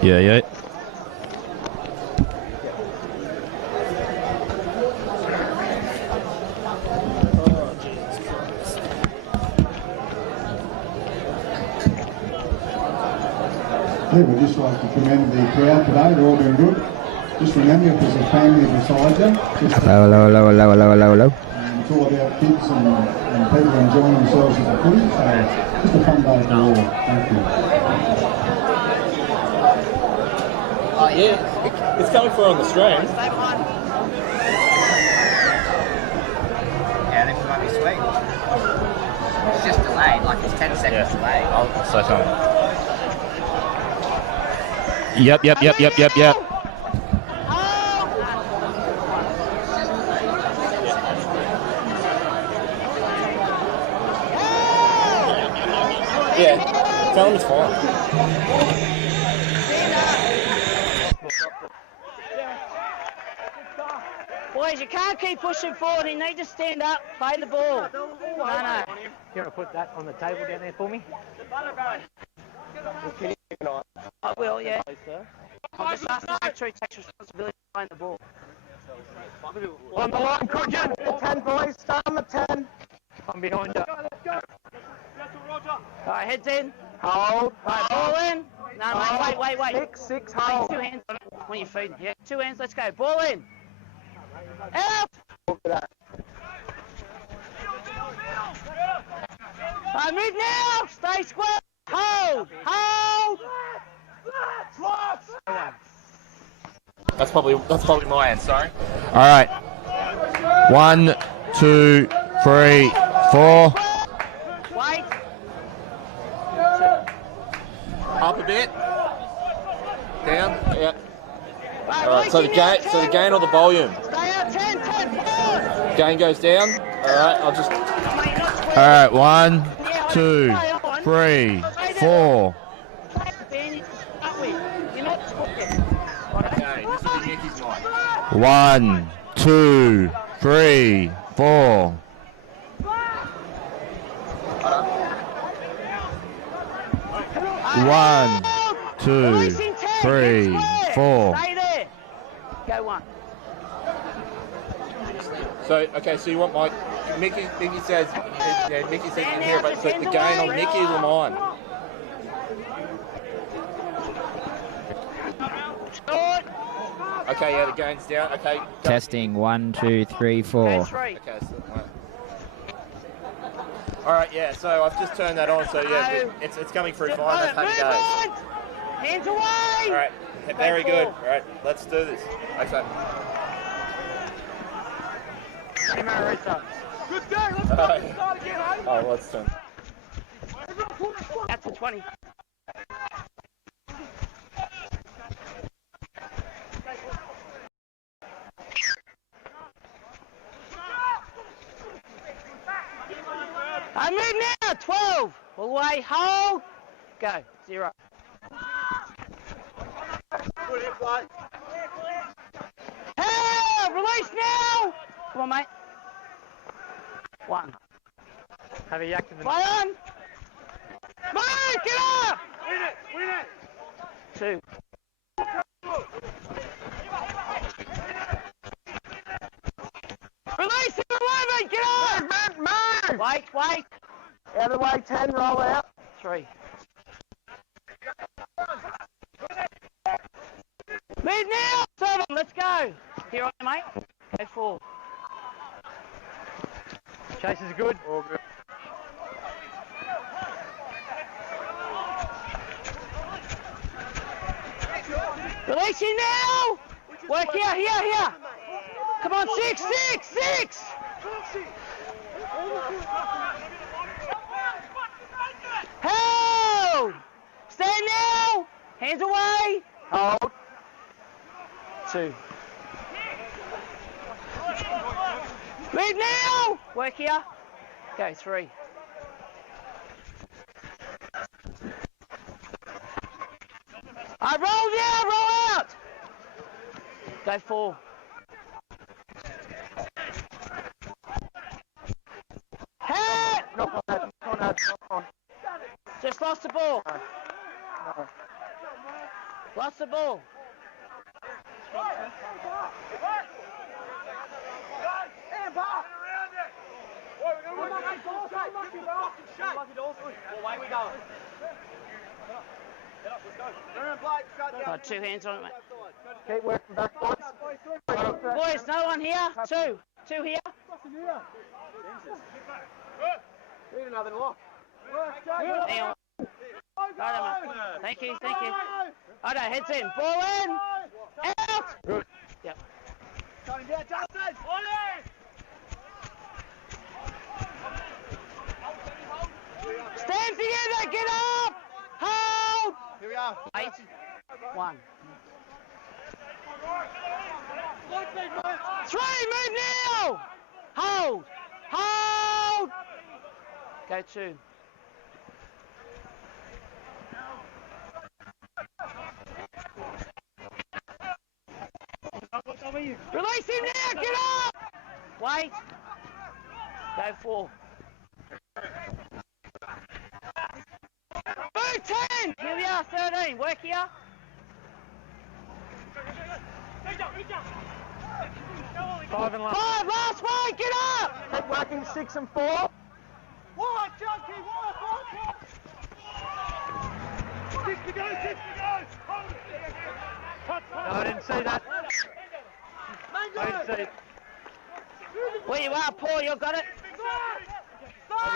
Yeah, yeah. Yeah, we'd just like to commend the crowd today. They've all been good. Just remember, if there's a family beside you, just Hello. it's all about kids and people enjoying themselves at the footy. So just a fun day for all. Thank you. Oh yeah, it's coming through on the stream. Yeah, this might be sweet. It's just delayed, like it's 10 seconds delayed. I'll say something. Yep. Yeah, tell them it's fine. Boys, you can't keep pushing forward. You need to stand up, play the ball. No. You want to put that on the table down there for me? I will, yeah. I'll just ask to make sure he takes responsibility for playing the ball. On the line, Cudgen. 10 boys, start on the 10. I'm behind you. All right, heads in. Hold. Right, ball in. No, wait. 6, Take hold. 2 hands on it when you're feeding. Yeah, 2 hands, let's go. Ball in. Out. Look at that. All right, move now. Stay square. Hold. That's probably my end. Sorry. All right. 1, 2, 3, 4. Wait. Up a bit. Down. Yeah. Right, All right. So the gain or the volume. Stay out 10. Gain goes down. All right. I'll just. All right. 1, 2, 3, 4. You're not talking. Okay. This will be Mickey's night. 1, 2, 3, 4. 1, 2, 3, 4. Stay there. Go 1. So you want my Mickey says Mickey says in here, but the gain on Mickey or mine? Okay, yeah, the gain's down. Okay. Go. Testing 1, 2, 3, 4. Okay, so, all right, yeah. So I've just turned that on. So yeah, it's coming through fine. That's happy days. Hands away. All right, very good. All right, let's do this. Okay. Good day, let's go. Start again, eh? Oh, let's turn. That's a 20. I move now. 12. All the way. Hold. Go. 0. Help! Release now. Come on, mate. 1. Have a yak to the... Play on. Mate, get up. Win it. 2. Release him, 11. Get up. Move. Wait. Out of the way, 10, roll out. 3. Move now. 7. Let's go. Here on, mate. Go 4. Chase is good. All good. Release him now. Work here. Come on, 6. Hold. Stand now. Hands away. Hold. 2. Move now. Work here. Go 3. Roll down, roll out. Go 4. Head. Knock on. Just lost the ball. No. Lost the ball. Got 2 hands on it, mate. Keep working back, boys. Boys, no one here. 2 here. Need another lock. Hang on. Righto, mate. Thank you. Righto, heads in. Ball in. Out. Good. Yep. Stand together. Get up. Hold. Here we are. 8. 1. 3. Move now. Hold. Go 2. Release him now, get up! Wait. Go 4. Move 10! Here we are, 13. Work here. 5 and last. 5, last way, get up! Keep working 6 and 4. Wide, Junkie, wide. 6 to go. No, I didn't see that. I didn't see it. Where you are, Paul, you got it?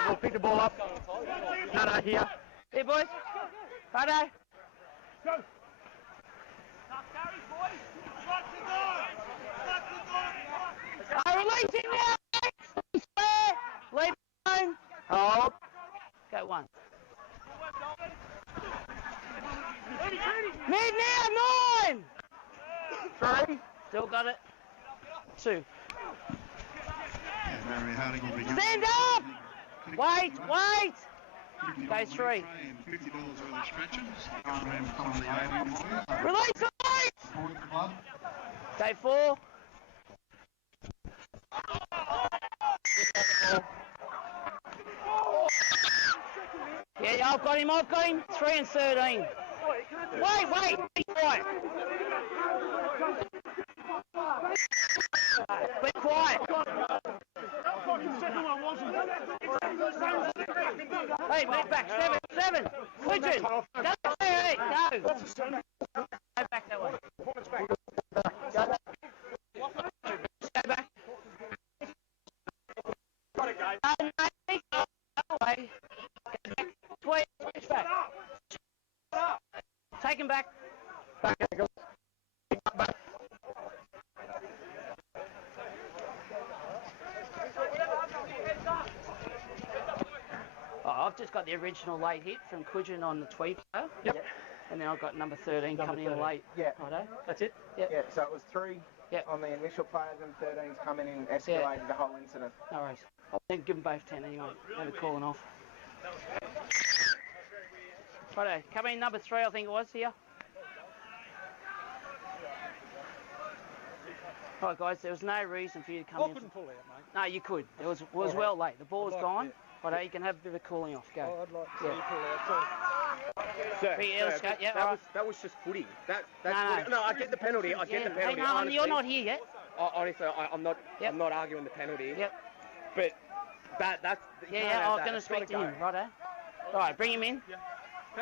We'll pick the ball up. No, here. Here, boys. Righto. Go. Release him now. Square. Leave home. Hold. Go 1. Mid now, 9. 3. Still got it. 2. Very hard to get me. Stand up. Wait. Go 3. $50 worth of scratches. From the AV boys. Release the lights. Support the club. Go 4. Yeah, I've got him. 3 and 13. Wait. Be quiet. Be quiet. Hey, move back. 7. Cudgen. Go. Hey, go. Go back that way. Go back. Away. Tweed, switch back. Take him back. Back ankle. Back. Oh, I've just got the original late hit from Cudgen on the Tweed player. Yep. And then I've got number 13 coming in late. Yeah. Righto. That's it? Yep. Yeah, so it was 3 on the initial players and 13's coming in, escalated the whole incident. No worries. I'll give them both 10 anyway. Never calling off. Righto. Coming in number 3, I think it was here. Alright guys, there was no reason for you to come in. I couldn't pull out, mate. No, you could. It was well late. The ball was gone. Righto, you can have a bit of a cooling off. Go. I'd like to see you pull out. Sir, that was just footy. That's No. footy. No, I get the penalty. I get the penalty. Hey, no, you're not here yet. Honestly, I'm not arguing the penalty. Yep. But that's I'm going to speak to him. Righto. Alright, bring him in.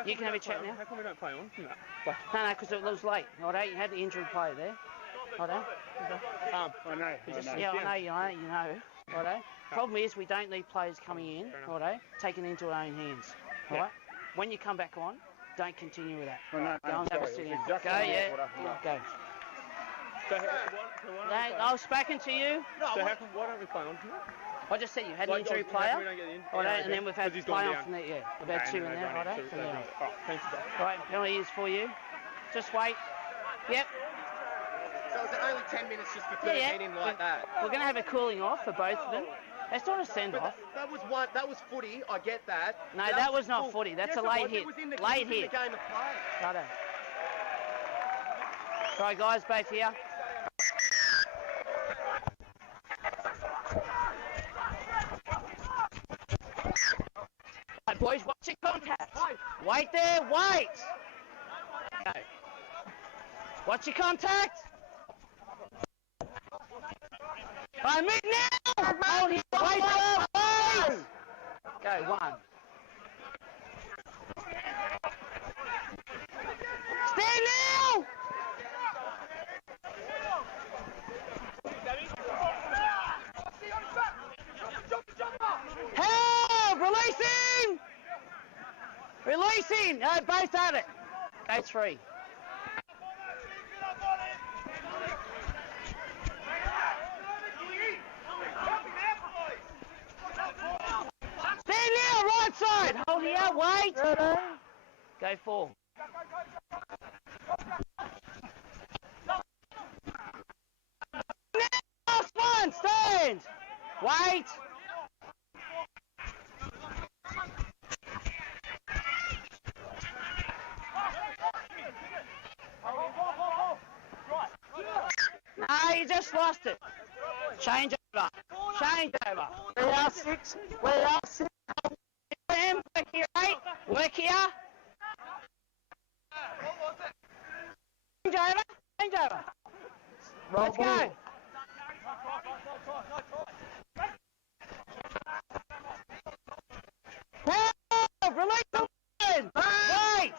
You can have a chat now. How come we don't play on? No, because it was late. Righto, you had the injured player there. Righto. I know. You know. Righto. Problem is, we don't need players coming in, righto, taking into our own hands. Alright? When you come back on, don't continue with that. Go and have a sit down. Go. I was speaking to you. Why don't we play on? I just said you had an injury player, and then we've had play on from there, we've had 2 in there, righto, from there. Right, penalty is for you. Just wait. Yep. So is it only 10 minutes just for 13 in like that? We're going to have a cooling off for both of them. It's not a send-off. That was footy, I get that. No, that was not footy. That's a late hit. Late hit. Righto. Sorry guys, both here. Right, boys, watch your contact. Wait there, wait! Go. Watch your contact. Right, move now. Hold here. Wait. Go, 1. Stand now. Help! Releasing! Releasing! No, both at it. Go 3. Stand now, right side. Hold here, wait. Go 4. Last one, stand. Wait. No, you just lost it. Change over. Change over. We are 6. We are 6. Work here, 8. Work here. Change over. Change over. Let's go. Help! Release the line! Wait!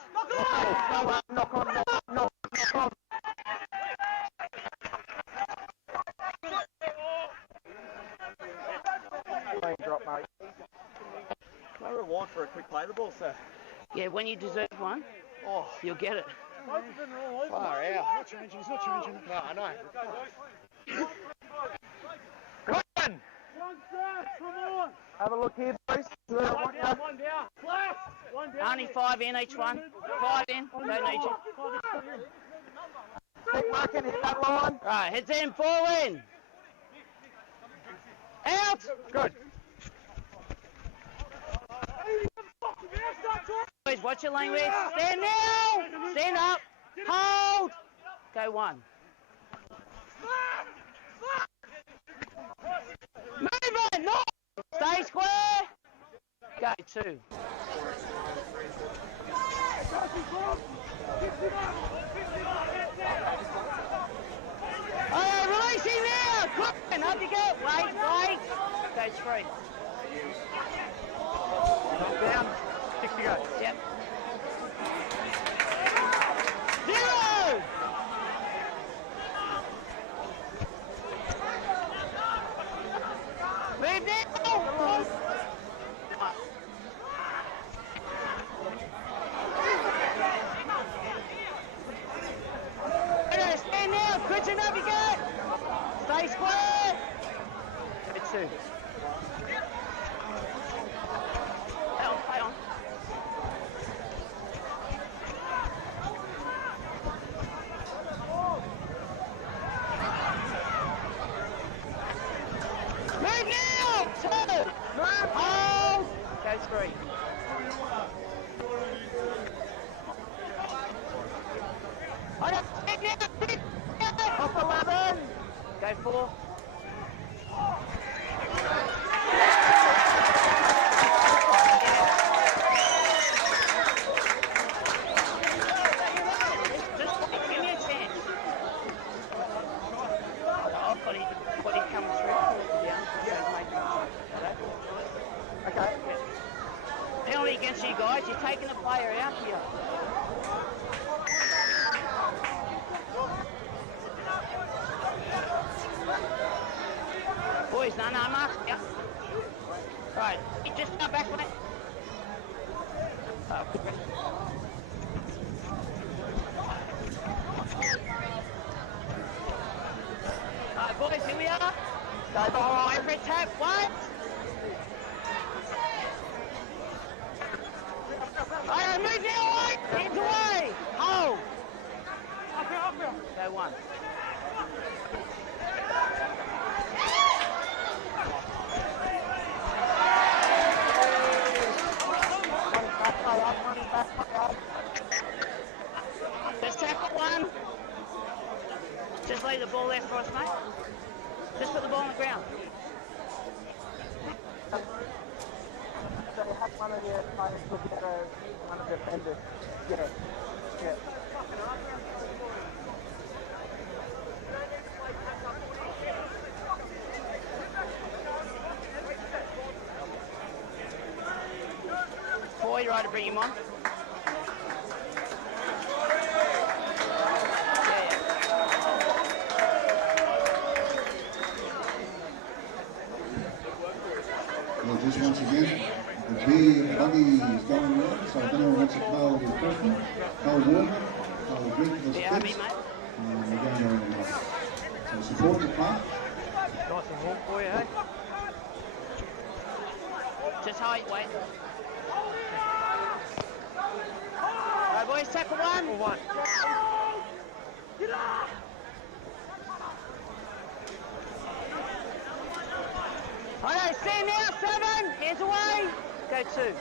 Knock on. Drop, mate. Can I rewind for a quick play the ball, sir? Yeah, when you deserve one, you'll get it. Far out. It's not changing. No, I know. One, sir, come on. Have a look here, boys. One down. Flash. One down. Only 5 in each one. 5 in. Don't need you. Keep working, hit that line. Right, heads in, ball in. Out. Good. Boys, watch your language. Stand now. Stand up. Hold. Go 1. Move it. No. Stay square. Go 2. Releasing now. Cudgen, up you go. Wait. Go 3. Down. 6 to go. Yep. 0. Move now. Stand now. Cudgen, up you go. Stay square. Go 2. Play on. Move now! 2! Hold! Go 3. Off 11! Go 4. Against you guys, you're taking the player out here. Boys, no, mark. Yeah. Right, you just come back, mate. Alright, boys, here we are. Go behind. Wait for a tap. What? Alright, move now, wait! Hands away! Hold! Go 1. Just tackle 1. Just leave the ball there for us, mate. Just put the ball on the ground. So you have one of your players look at one of the defenders. Yeah. Tweed right to bring him on. Well, just once again, the beer buggy is going around, so I don't know what's a cold refreshment, cold water, cold drink for the Yeah, kids. mate. We're going around the buggy. So support the club. Nice and warm for you, hey? Just wait. Alright, boys, tackle one. Or one. Alright, stand now, 7. Hands away. Go 2.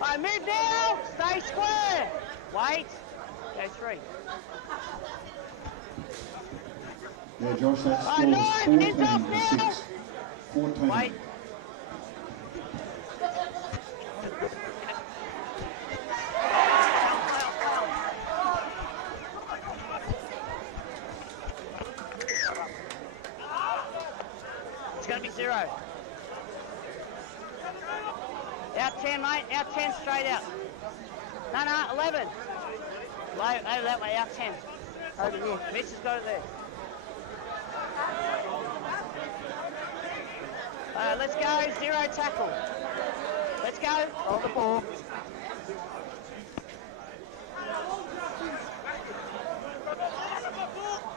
Alright, move now. Stay square. Wait. Go 3. Yeah, Josh, that Alright, scores 9. Hands off 14 now. to 6. 14. Wait. It's going to be 0. Out 10, mate. Out 10, straight out. No, 11. Over that way, out 10. Over here. Mitch has got it there. Let's go. 0 tackle. Let's go. Roll the ball.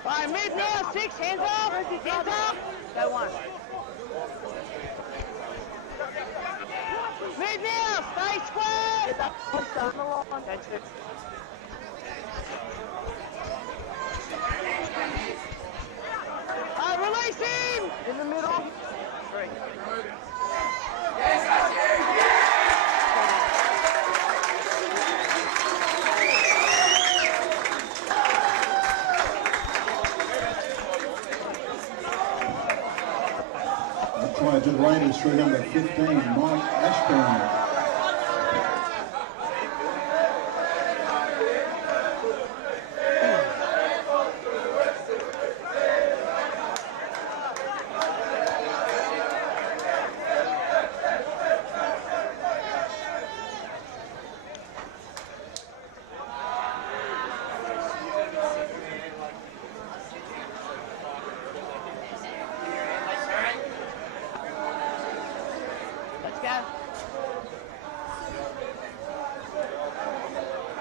Alright, move now. 6. Hands off. Hands off. Go 1. Move now. Stay square. Go 2. Release him. In the middle. 3. I'll try to the Raiders through number 15, Mike Ashburn. Let's go.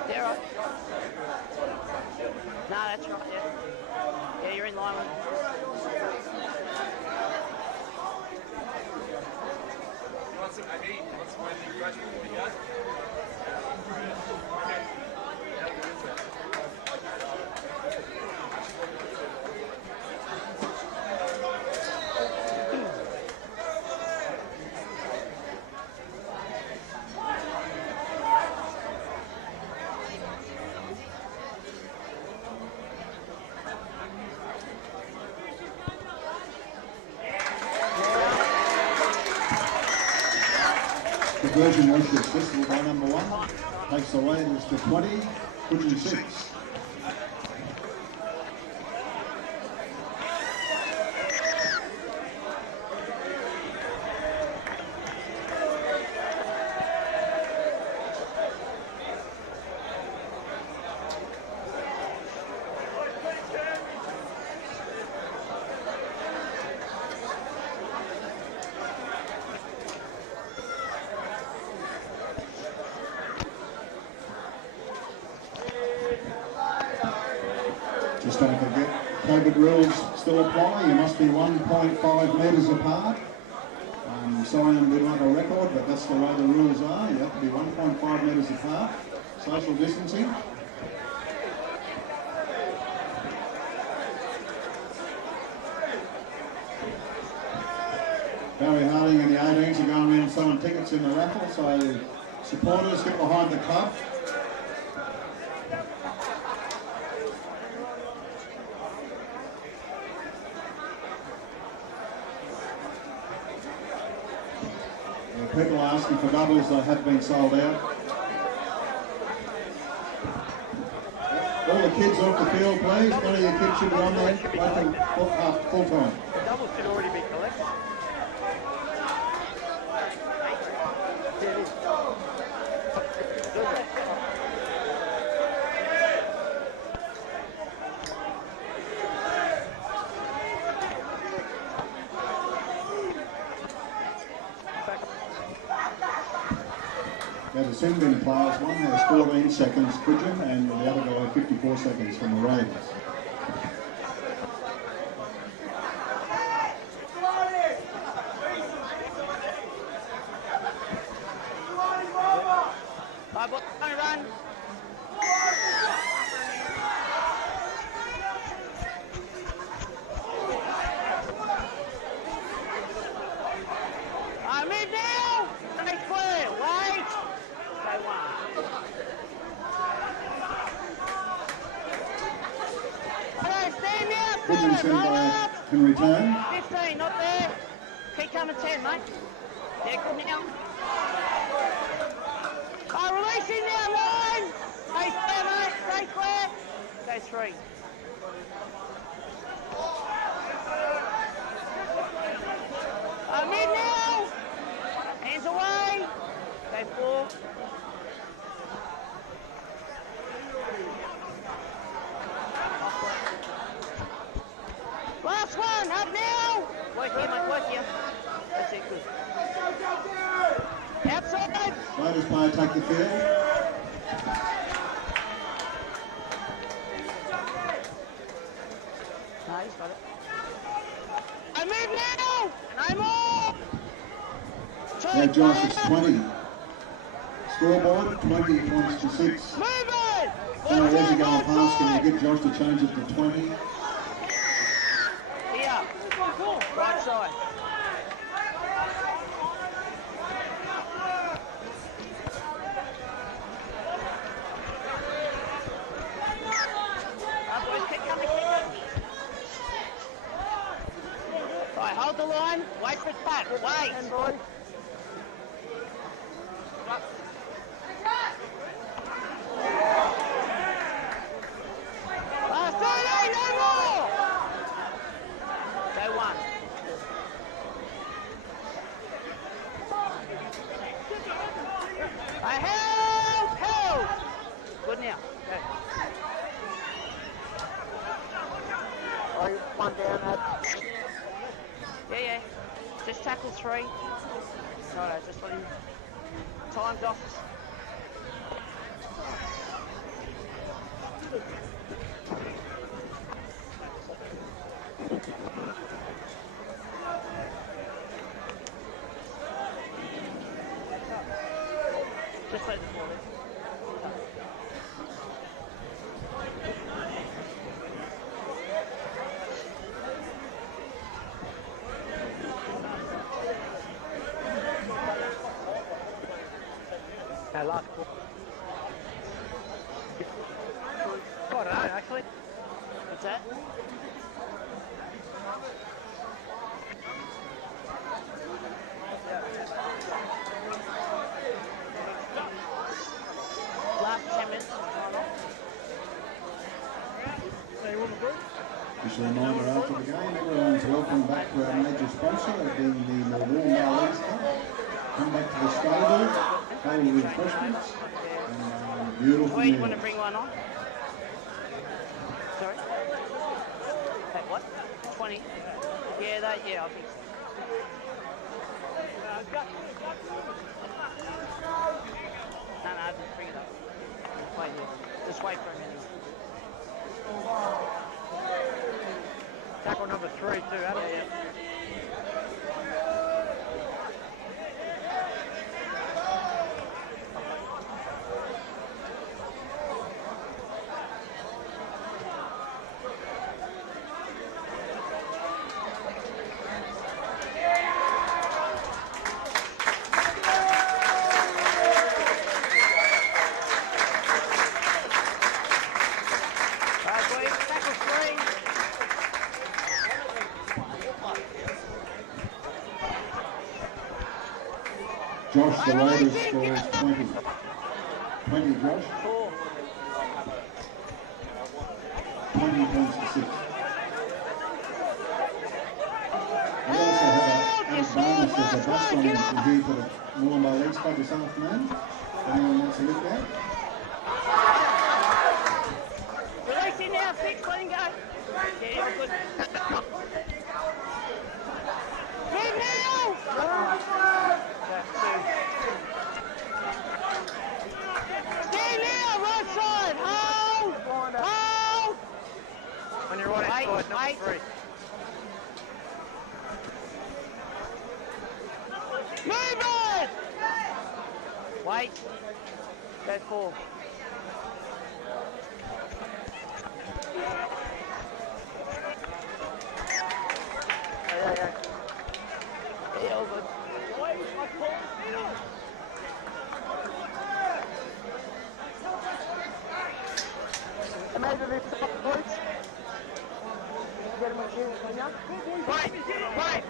0. No, that's right, yeah. Yeah, you're in line with Cudgen was successful by number 1. Takes the Raiders to 20, Cudgen 6. Just don't forget, COVID rules still apply. You must be 1.5 metres apart. Sorry, I'm doing like a record, but that's the way the rules are. You have to be 1.5 metres apart. Social distancing. Barry Harding and the 18s are going around selling tickets in the raffle, so supporters get behind the club. People are asking for doubles, they have been sold out. All the kids off the field, please. None of your kids should be on there. Full time. The doubles should already be collected. Now the Sinbin players, one has 14 seconds, Cudgen, and the other guy 54 seconds from the Reges. Run. Move now! Stay clear, wait! Stay one. Okay, stand now, Cudgen roll up! can return. 15, not there. Keep coming 10, mate. Yeah, good now. Releasing now, 9! Stay clear, mate, stay clear. Stay 3. Mid now! Hands away! Stay 4. Last one, up now! Work here, mate, work here. That's it, good. Outside! Riders player take the field. No, he's got it. I move now! No more! Now Josh, it's 20. Scoreboard, 20 points to 6. Move it! So as you go past, can you get Josh to change it to 20? Here. Right side. Boys, keep coming, keep coming. Right, hold the line. Wait for it back. Wait. Last 30, no more. Go 1. Help! Good now. Go. One down, Yeah. Just tackle 3. Righto, just let him. Time's off. Just let it fall in. Last ball. I don't know, actually. What's that? Last 10 minutes. Just a reminder after the game, everyone's welcome back to our major sponsor, that being the Murwillumbah Leagues Club. Come back to the stable, have refreshments, and beautiful Where you want to meals. bring one on? Sorry? Hey, what? 20? Yeah, I think so. No, just bring it up. Wait here. Just wait for a minute. Tackle number 3 too, Adam. Yeah. Josh, the Raiders scores 20. 20, Josh. 20 points to 6. We also have a bonus as a bus on here for the Murwillumbah Leagues Club this afternoon. If anyone wants to look at. Releasing now, 6, let him go. Yeah, all good. Move now! wait. Move it! Wait. Go 4. Yeah, all good. Right.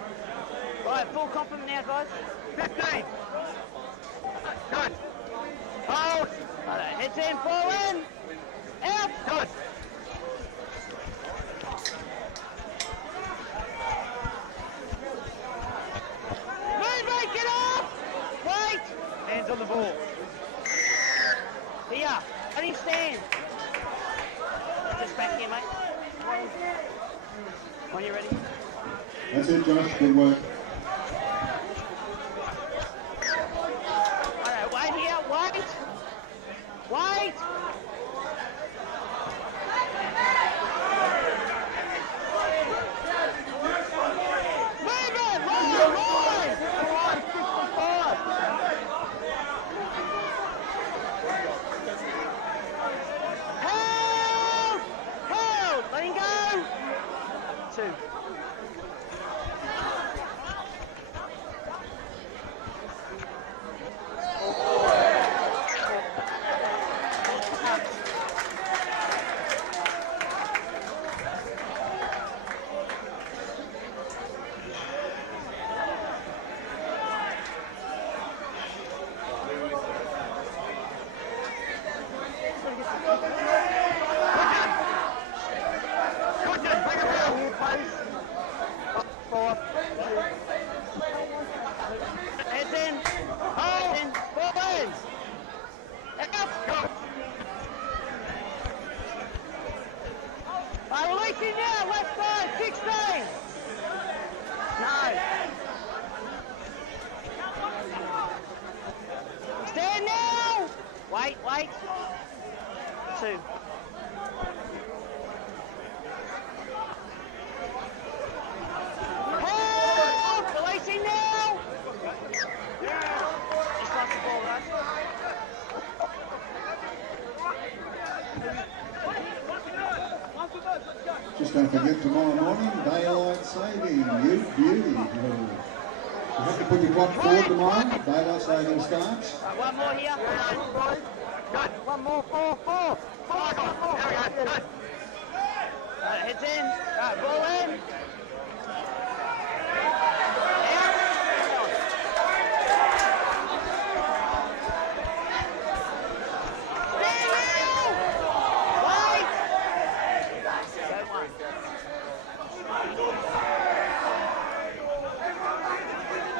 Right, full complement now, guys. 15. Good. Hold. Right, heads in, fall in. Out. Good. Move, mate, get up. Wait. Hands on the ball. Here, let him stand. Just back here, mate. When you're ready. That's it, Josh. Good work. Alright, wait here, wait! Wait! Move it! Line! Hold! Let him go! 2. Heads in. Hold in. Forward. Out. Releasing now. Left side. 16. No. Stand now. Wait. 2. Releasing now! Just lost the ball, guys. Just don't forget tomorrow morning, daylight saving, you beauty. You have to put your clock forward tomorrow, daylight saving starts. One more here. Good. One more. 4. 4. There we go. Good. Heads in. Ball in.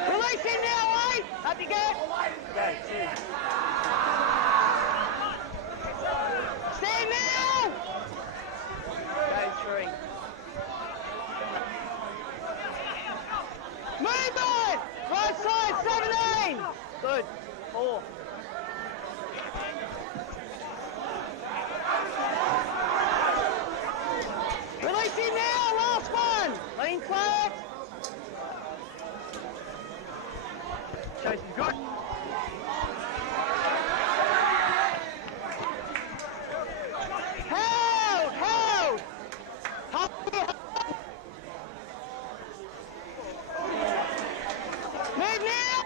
Releasing now, wait! Up you go! Go, 2. Stand now! Go, 3. Move it! Right side, 17! Good. 4. Releasing now, last one! Lean flat! Chasing good. Hold! Move now!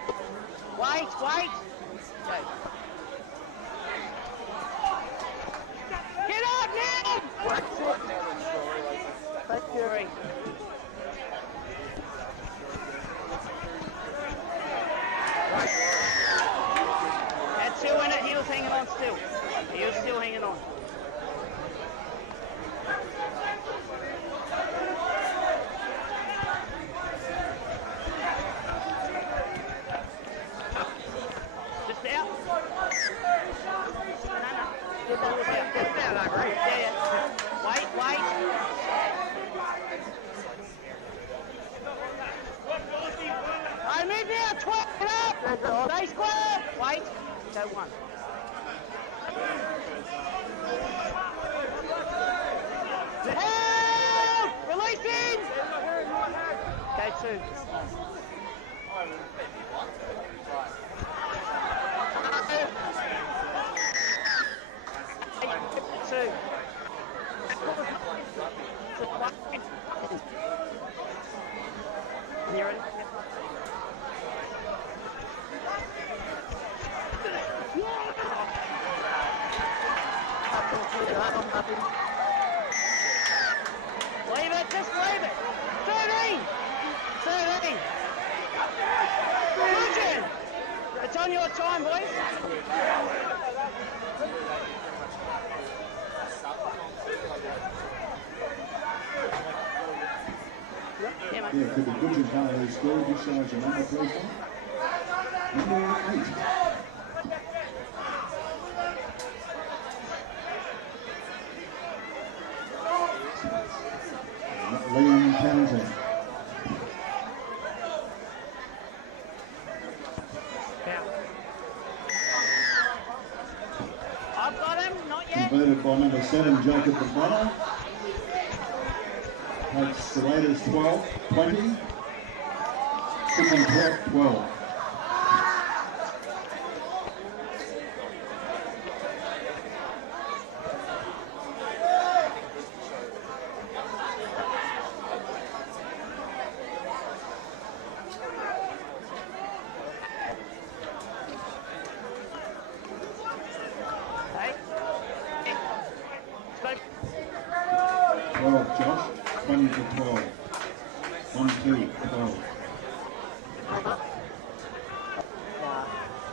Wait. Go. Get up now! Thank you. 3. That's 2 in it, he was hanging on still. He was still hanging on. Just out. No. Get that was out. Get that out, right? Yeah. Wait. I move now, 12 up! Stay square! Wait, go 1. Help! two. Two. Near it. Leave it, just leave it. 13. 13. Cudgen. It's on your time, boys. Yeah, it could be Cudgen Culinary School, just show us your number, please. Number 8. Liam Townsend. I've got him, not yet. Converted by number 7, Jacob McDonough. Takes the Raiders 12, 20. Cudgen 12. Josh, 20 to 12. 1, 2, 12.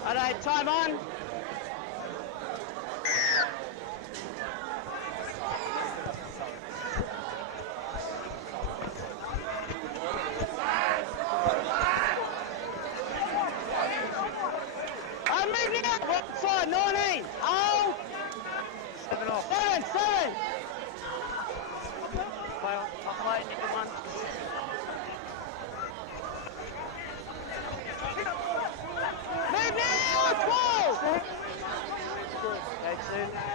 All right, time on. I'm moving up. What side? 19. Oh. 7 off. 7. I'll play it one. Move now! 12! Okay, 2.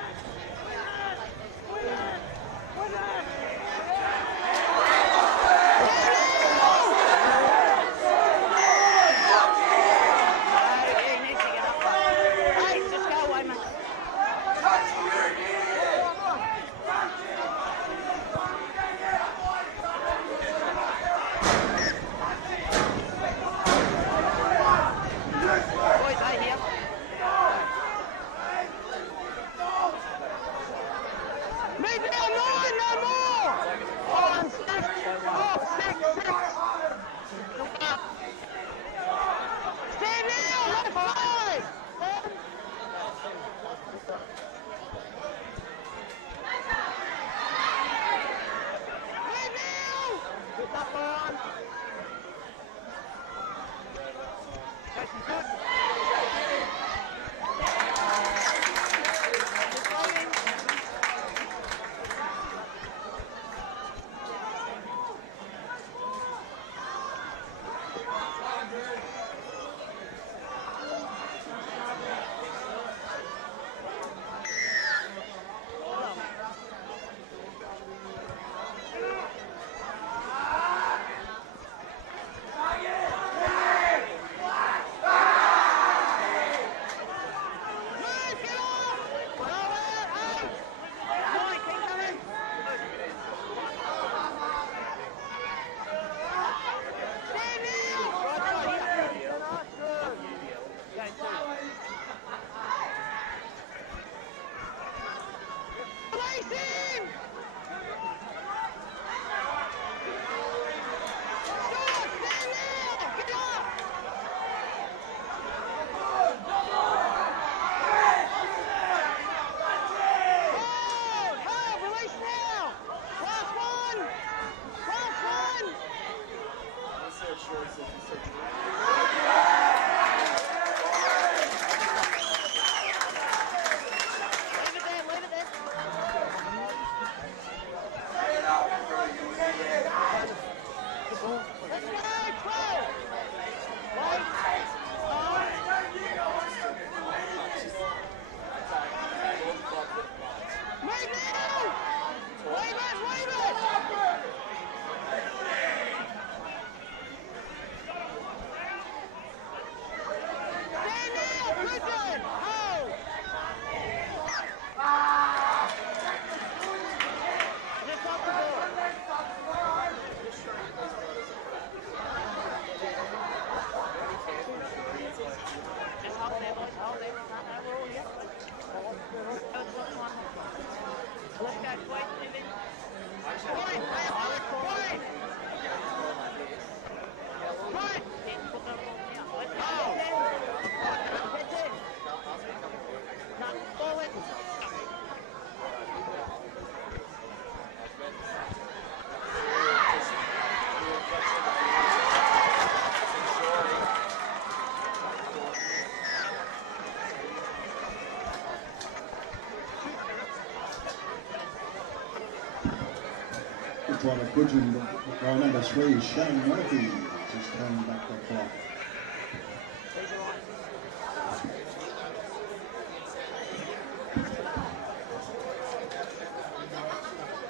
side of Cudgen, by number 3, Shane Murphy, just throwing back the clock.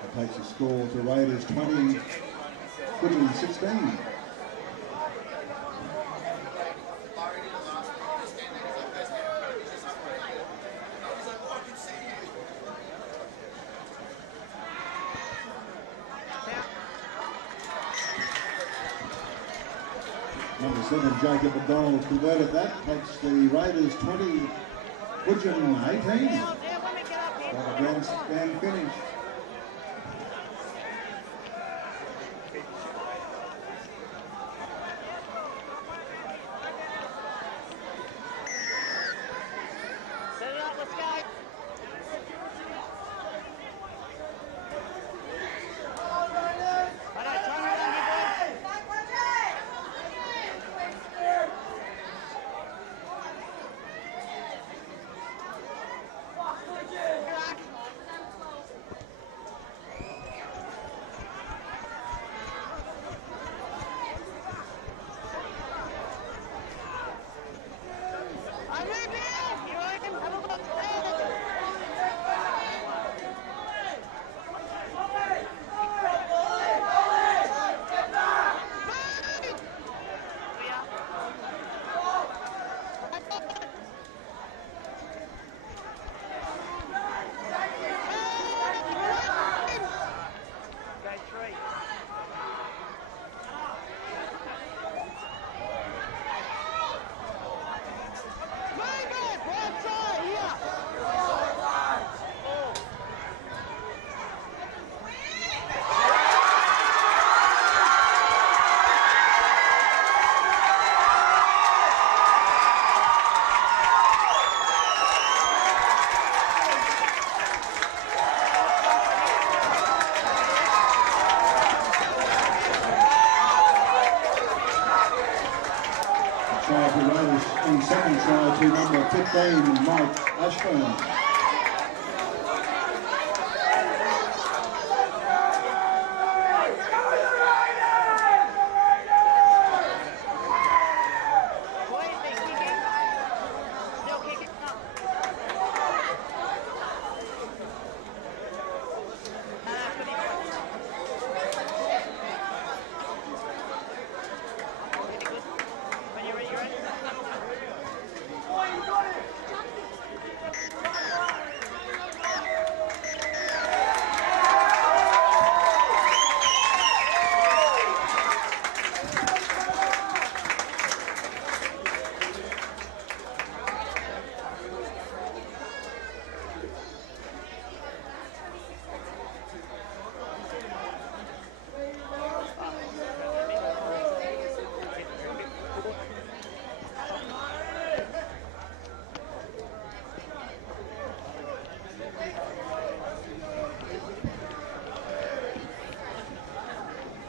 That takes the score to Raiders 20, Cudgen 16. Number 7, Jacob McDonald converted that. Takes the Raiders 20, Cudgen 18. Got a grand finish. Set it up, let's go. Try for Raiders in second try to number 15, Mike Ashburn.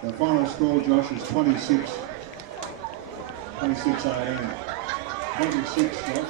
The final score, Josh, is 26. 26-18. 26, Josh.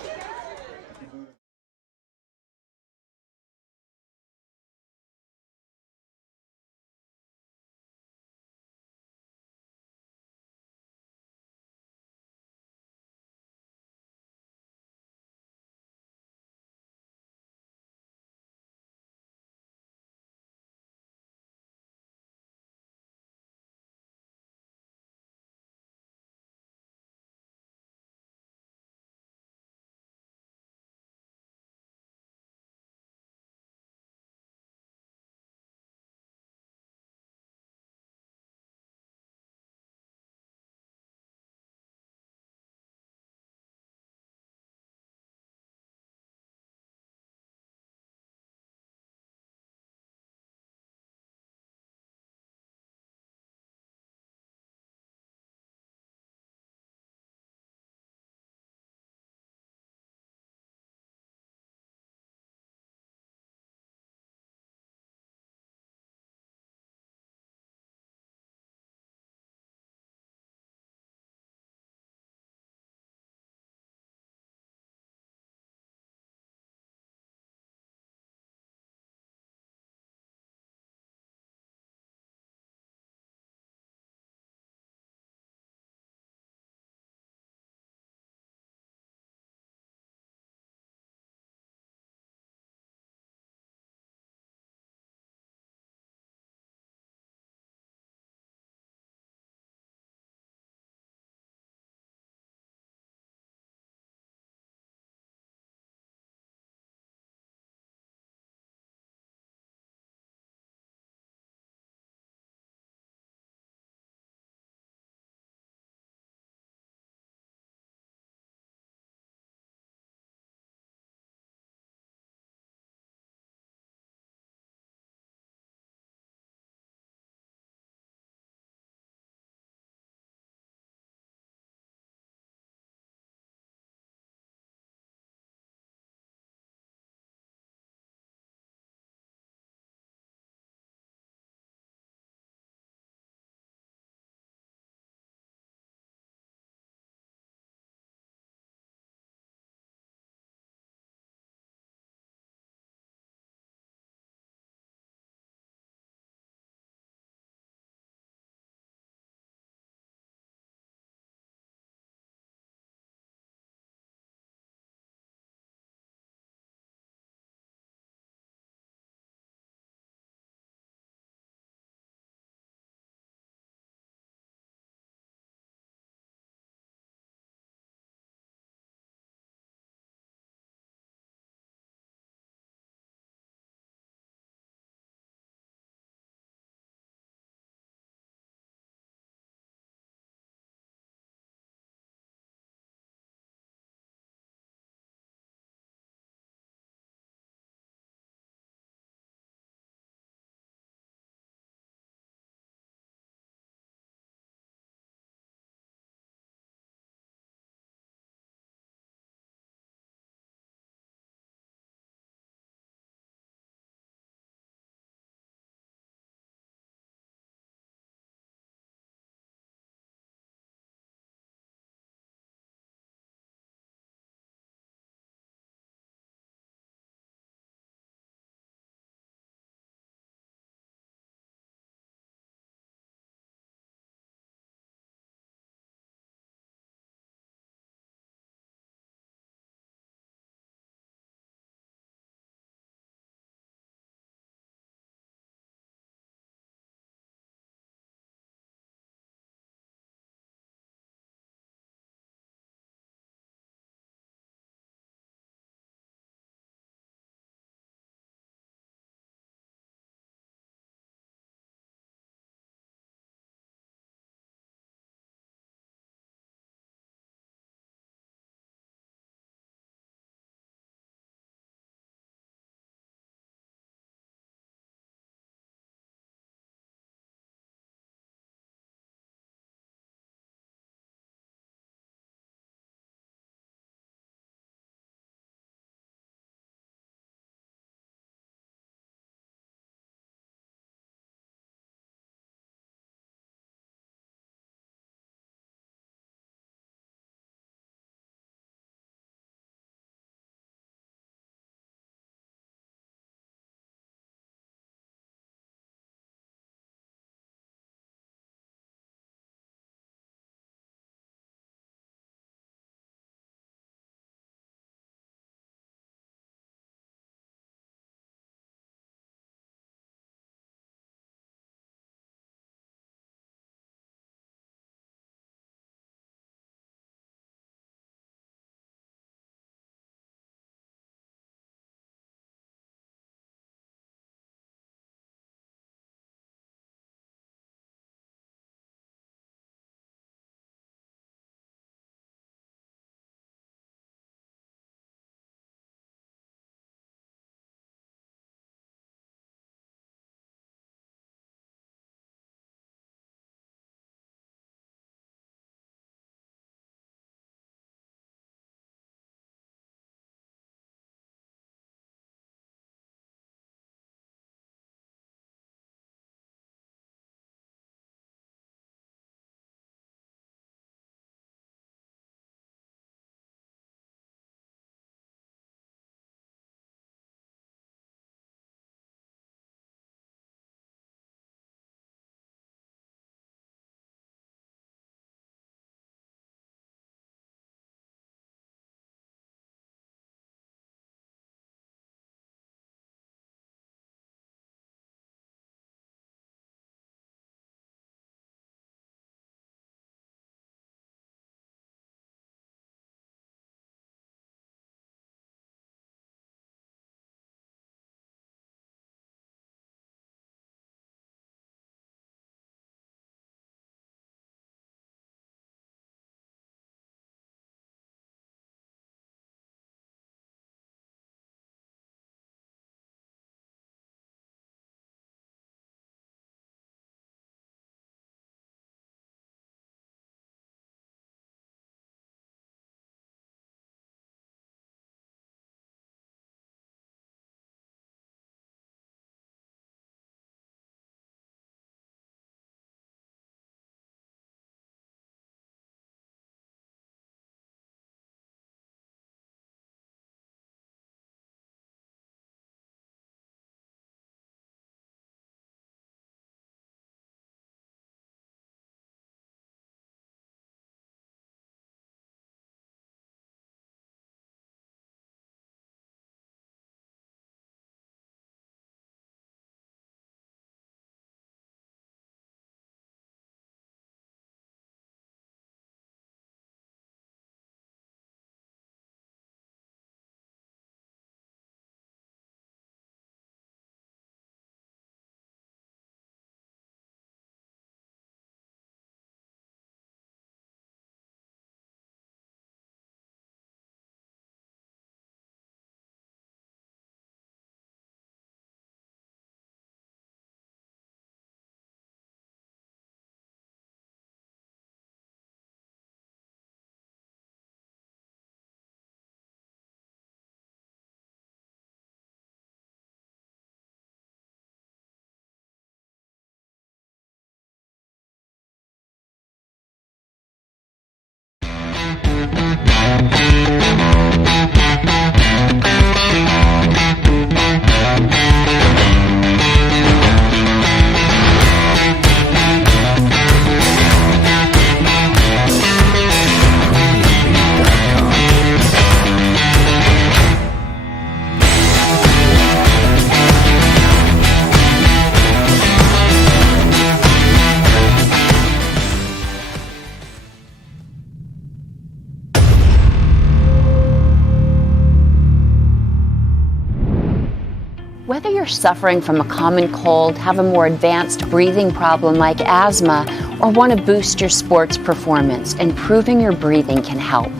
Whether you're suffering from a common cold, have a more advanced breathing problem like asthma, or want to boost your sports performance, improving your breathing can help.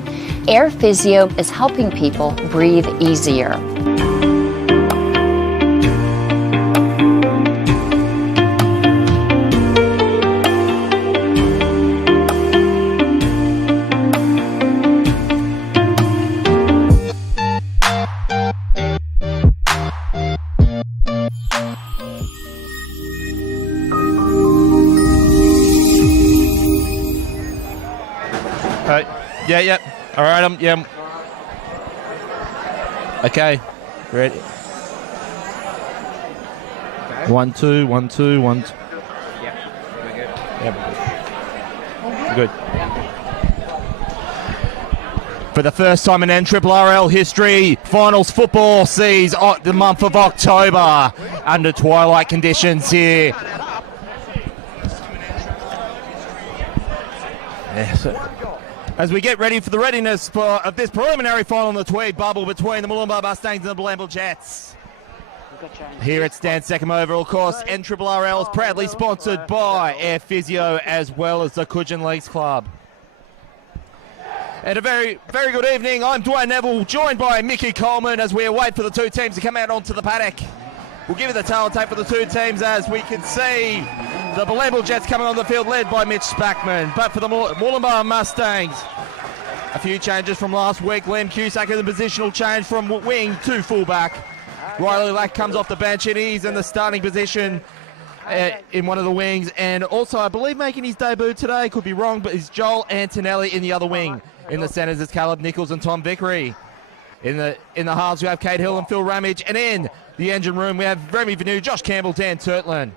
Air Physio is helping people breathe easier. Yeah. All right, yeah. Okay, ready. Okay. 1, 2, 1, 2, 1. Yep, we're good. Yep. Good. For the first time in NRRRL history, finals football sees the month of October under twilight conditions here. As we get ready for the readiness of this preliminary final in the Tweed bubble between the Murwillumbah Mustangs and the Bilambil Jets. Here at Stan Second Oval, of course, NRRRL is proudly sponsored by Air Physio as well as the Cudgen Leagues Club. And a very, very good evening. I'm Dwayne Neville, joined by Mickey Coleman as we await for the two teams to come out onto the paddock. We'll give you the talent tape for the two teams as we can see the Bilambil Jets coming on the field led by Mitch Spackman. But for the Murwillumbah Mustangs, a few changes from last week. Liam Cusack in the positional change from wing to fullback. Riley Lack comes off the bench and he's in the starting position in one of the wings. And also, I believe making his debut today, could be wrong, but is Joel Antonelli in the other wing. In the centres is Caleb Nichols and Tom Vickery. In the halves, we have Kate Hill and Phil Ramage. And in the engine room, we have Remy Venu, Josh Campbell, Dan Turtland.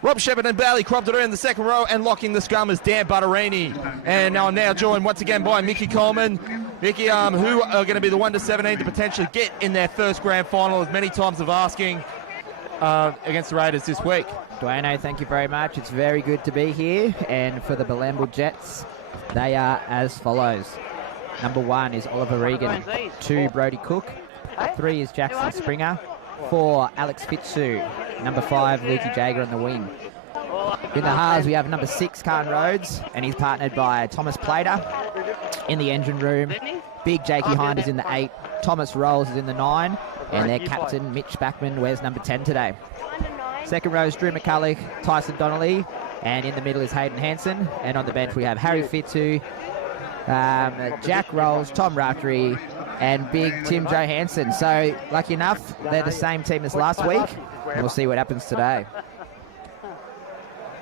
Rob Shepard and Bailey Cropter in the second row, and locking the scrum is Dan Butterini. And I'm now joined once again by Mickey Coleman. Mickey, who are going to be the 1 to 17 to potentially get in their first grand final, as many times of asking against the Raiders this week. Dwayne, thank you very much. It's very good to be here. And for the Bilambil Jets, they are as follows. Number 1 is Oliver Regan. 2, Brody Cook. 3 is Jackson Springer. 4, Alex Fitzu. Number 5, Lukey Jager on the wing. In the halves, we have number 6, Khan Rhodes, and he's partnered by Thomas Plater. In the engine room, Big Jakey Hind is in the 8, Thomas Rolls is in the 9, and their captain, Mitch Spackman, wears number 10 today. Second row is Drew McCulloch, Tyson Donnelly, and in the middle is Hayden Hansen. And on the bench, we have Harry Fitzu, Jack Rolls, Tom Raftery, and Big Tim Johansson. So, lucky enough, they're the same team as last week. And we'll see what happens today.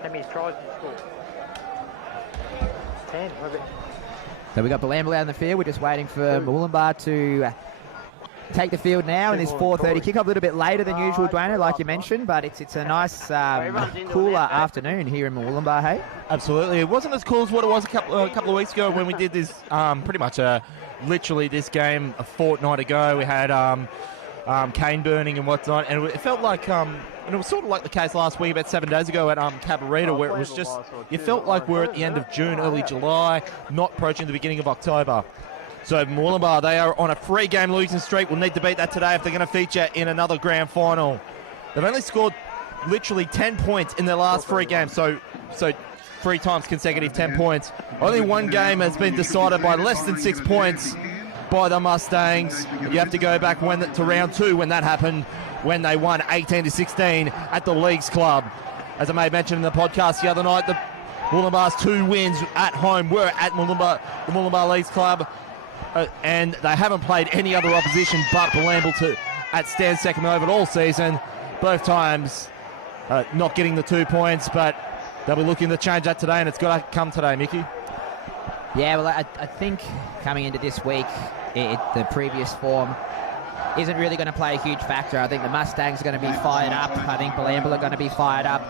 How many tries did you score? 10. So we got Bilambil out in the field. We're just waiting for Murwillumbah to take the field now in this 4:30 kickoff. A little bit later than usual, Dwayne, like you mentioned, but it's a nice cooler afternoon here in Murwillumbah, hey? Absolutely. It wasn't as cool as what it was a couple of weeks ago when we did this, pretty much literally this game a fortnight ago. We had cane burning and whatnot, and it felt like, and it was sort of like the case last week about 7 days ago at Cabarita, where it was just, you felt like we're at the end of June, early July, not approaching the beginning of October. So Murwillumbah, they are on a 3-game losing streak. Will need to beat that today if they're going to feature in another grand final. They've only scored literally 10 points in their last 3 games, so 3 times consecutive 10 points. Only 1 game has been decided by less than 6 points by the Mustangs. You have to go back to round 2 when that happened, when they won 18-16 at the Leagues Club. As I may have mentioned in the podcast the other night, the Murwillumbah's 2 wins at home were at the Murwillumbah Leagues Club. And they haven't played any other opposition but Bilambil at Stan Second Oval all season. Both times not getting the 2 points, but they'll be looking to change that today, and it's got to come today, Mickey. Yeah, well, I think coming into this week, the previous form isn't really going to play a huge factor. I think the Mustangs are going to be fired up. I think Bilambil are going to be fired up.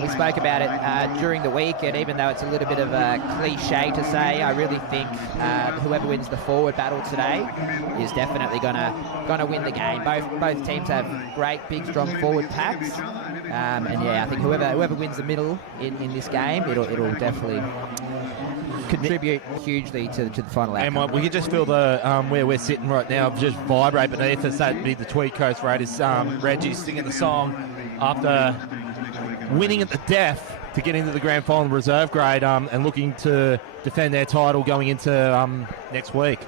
We spoke about it during the week, and even though it's a little bit of a cliche to say, I really think whoever wins the forward battle today is definitely gonna win the game. Both teams have great, big, strong forward packs, and yeah, I think whoever wins the middle in this game, it'll definitely contribute hugely to the final outcome. And we can just feel the where we're sitting right now just vibrate beneath us. That'd be the Tweed Coast Raiders. Reges singing the song after winning at the death to get into the grand final reserve grade and looking to defend their title going into next week.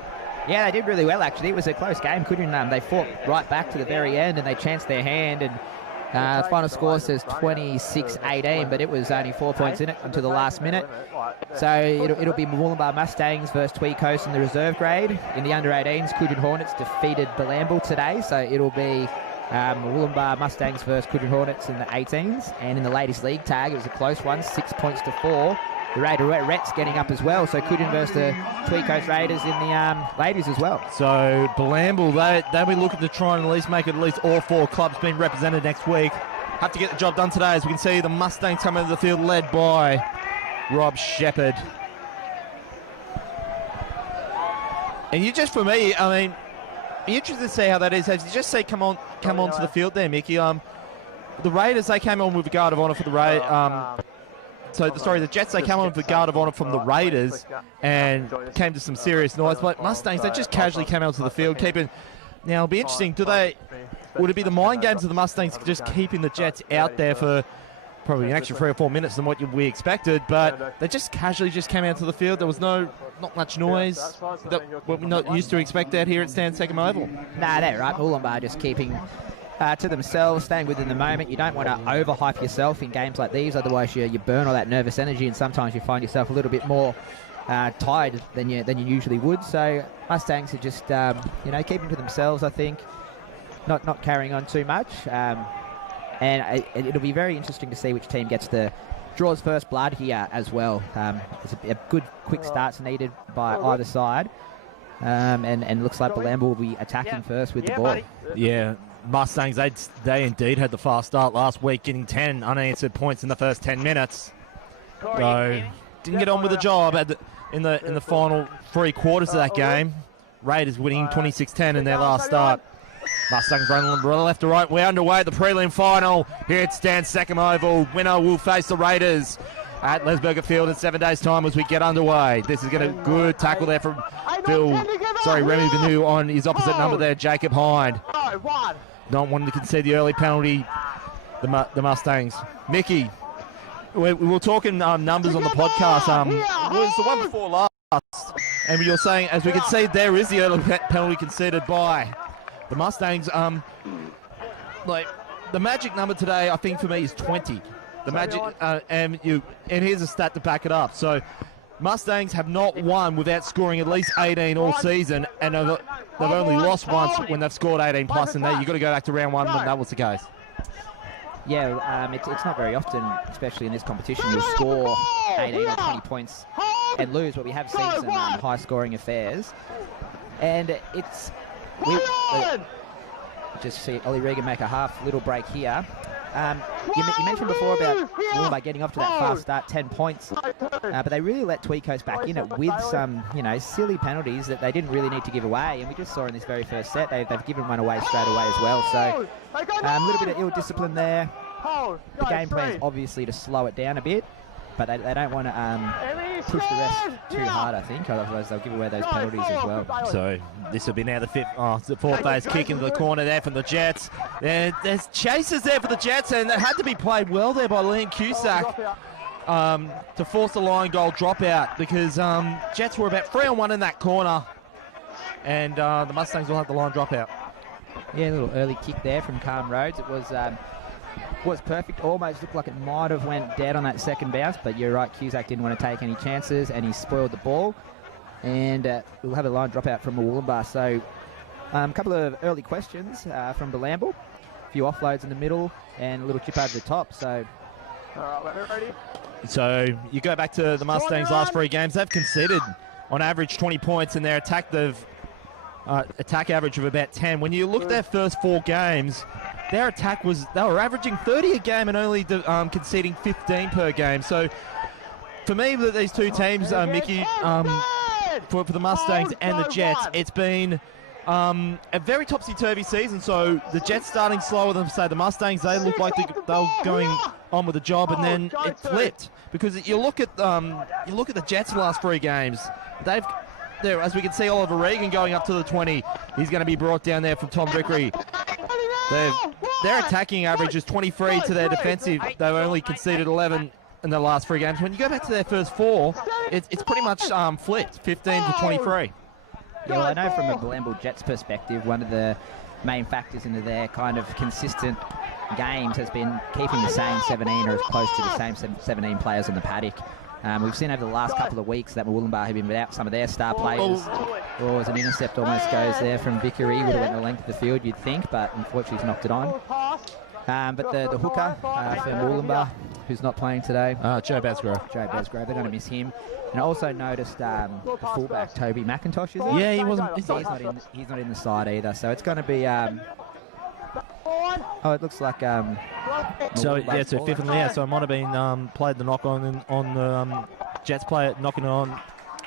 Yeah, they did really well, actually. It was a close game. Cudgen, they fought right back to the very end, and they chanced their hand. And final score says 26-18, but it was only 4 points in it until the last minute. So it'll be Murwillumbah Mustangs versus Tweed Coast in the reserve grade. In the under-18s, Cudgen Hornets defeated Bilambil today, so it'll be Murwillumbah Mustangs versus Cudgen Hornets in the 18s. And in the ladies league tag, it was a close one, 6 points to 4. The Raiderettes getting up as well, so Cudgen versus the Tweed Coast Raiders in the ladies as well. So Bilambil, they'll be looking to try and at least make it at least all 4 clubs being represented next week. Have to get the job done today, as we can see the Mustangs coming into the field led by Rob Shepherd. And you just, for me, I mean, be interested to see how that is. As you just say, come on to the field there, Mickey. The Raiders, they came on with a guard of honour for the Raiders. The Jets, they came on with a guard of honour from the Raiders and came to some serious noise. But Mustangs, they just casually came out to the field, keeping. Now, it'll be interesting. Would it be the mind games of the Mustangs just keeping the Jets out there for probably an extra 3 or 4 minutes than what we expected? But they just casually just came out to the field. There was not much noise that what we're not used to expect out here at Stan Second Oval. Nah, they're right. Murwillumbah just keeping to themselves, staying within the moment. You don't want to overhype yourself in games like these, otherwise you burn all that nervous energy, and sometimes you find yourself a little bit more tired than you usually would. So Mustangs are just keeping to themselves, I think, not carrying on too much, and it'll be very interesting to see which team draws first blood here as well. There's a good quick starts needed by either side, and looks like Bilambil will be attacking first with the ball. Buddy. Yeah. Mustangs, they indeed had the fast start last week, getting 10 unanswered points in the first 10 minutes. So didn't get on with the job in the final 3 quarters of that game. Raiders winning 26-10 in their last start. Mustangs running left to right. We're underway at the prelim final here at Stan Second Oval. Winner will face the Raiders at Lesberger Field in 7 days' time as we get underway. This is going to good tackle there from Remy Vanu on his opposite number there, Jacob Hind. Not wanting to concede the early penalty, the Mustangs. Mickey, we were talking numbers on the podcast. It was the one before last, and you're saying, as we can see, there is the early penalty conceded by the Mustangs. The magic number today, I think for me, is 20. The magic, and here's a stat to back it up. So Mustangs have not won without scoring at least 18 all season, and they've only lost once when they've scored 18 plus, and you've got to go back to round 1 when that was the case. Yeah, it's not very often, especially in this competition, you'll score 18 or 20 points and lose, but we have seen some high-scoring affairs. And we just see Ollie Regan make a half little break here. You mentioned before about Murwillumbah getting off to that fast start, 10 points, but they really let Tweed Coast back in it with some, silly penalties that they didn't really need to give away, and we just saw in this very first set they've given one away straight away as well. So a little bit of ill discipline there. The game plan is obviously to slow it down a bit, but they don't want to push the rest too hard, I think, otherwise they'll give away those penalties as well. So this will be now the fourth phase kick into the corner there from the Jets. There's chases there for the Jets, and it had to be played well there by Liam Cusack to force the line goal dropout, because Jets were about 3-on-1 in that corner, and the Mustangs will have the line dropout. Yeah, a little early kick there from Calm Rhodes. It was perfect. Almost looked like it might have went dead on that second bounce, but you're right, Cusack didn't want to take any chances, and he spoiled the ball. And we'll have a line dropout from Murwillumbah. So a couple of early questions from Bilambil. A few offloads in the middle and a little chip over the top. So you go back to the Mustangs' last 3 games. They've conceded on average 20 points in their attack. Attack average of about 10. When you look at their first 4 games, their attack they were averaging 30 a game and only conceding 15 per game. So for me, these two teams, Mickey, for the Mustangs and the Jets, it's been a very topsy-turvy season. So the Jets starting slower than, say, the Mustangs. They look like they were going on with the job, and then it flipped. Because you look at the Jets' last 3 games. There, as we can see, Oliver Regan going up to the 20. He's going to be brought down there from Tom Vickery. Their attacking average is 23 to their defensive. They've only conceded 11 in the last 3 games. When you go back to their first 4, it's pretty much flipped, 15 to 23. Yeah, well, I know from a Bilambil Jets perspective, one of the main factors into their kind of consistent games has been keeping the same 17 or as close to the same 17 players on the paddock. We've seen over the last couple of weeks that Murwillumbah have been without some of their star players. Oh, as an intercept almost goes there from Vickery. Would have went the length of the field, you'd think, but unfortunately he's knocked it on. But the hooker for Murwillumbah, who's not playing today. Joe Basgrove. They're going to miss him. And I also noticed fullback Toby McIntosh, is he? Yeah, he wasn't. He's not in the side either. So it's going to be. It looks like. So fifth and so it might have been played the knock on the Jets player knocking on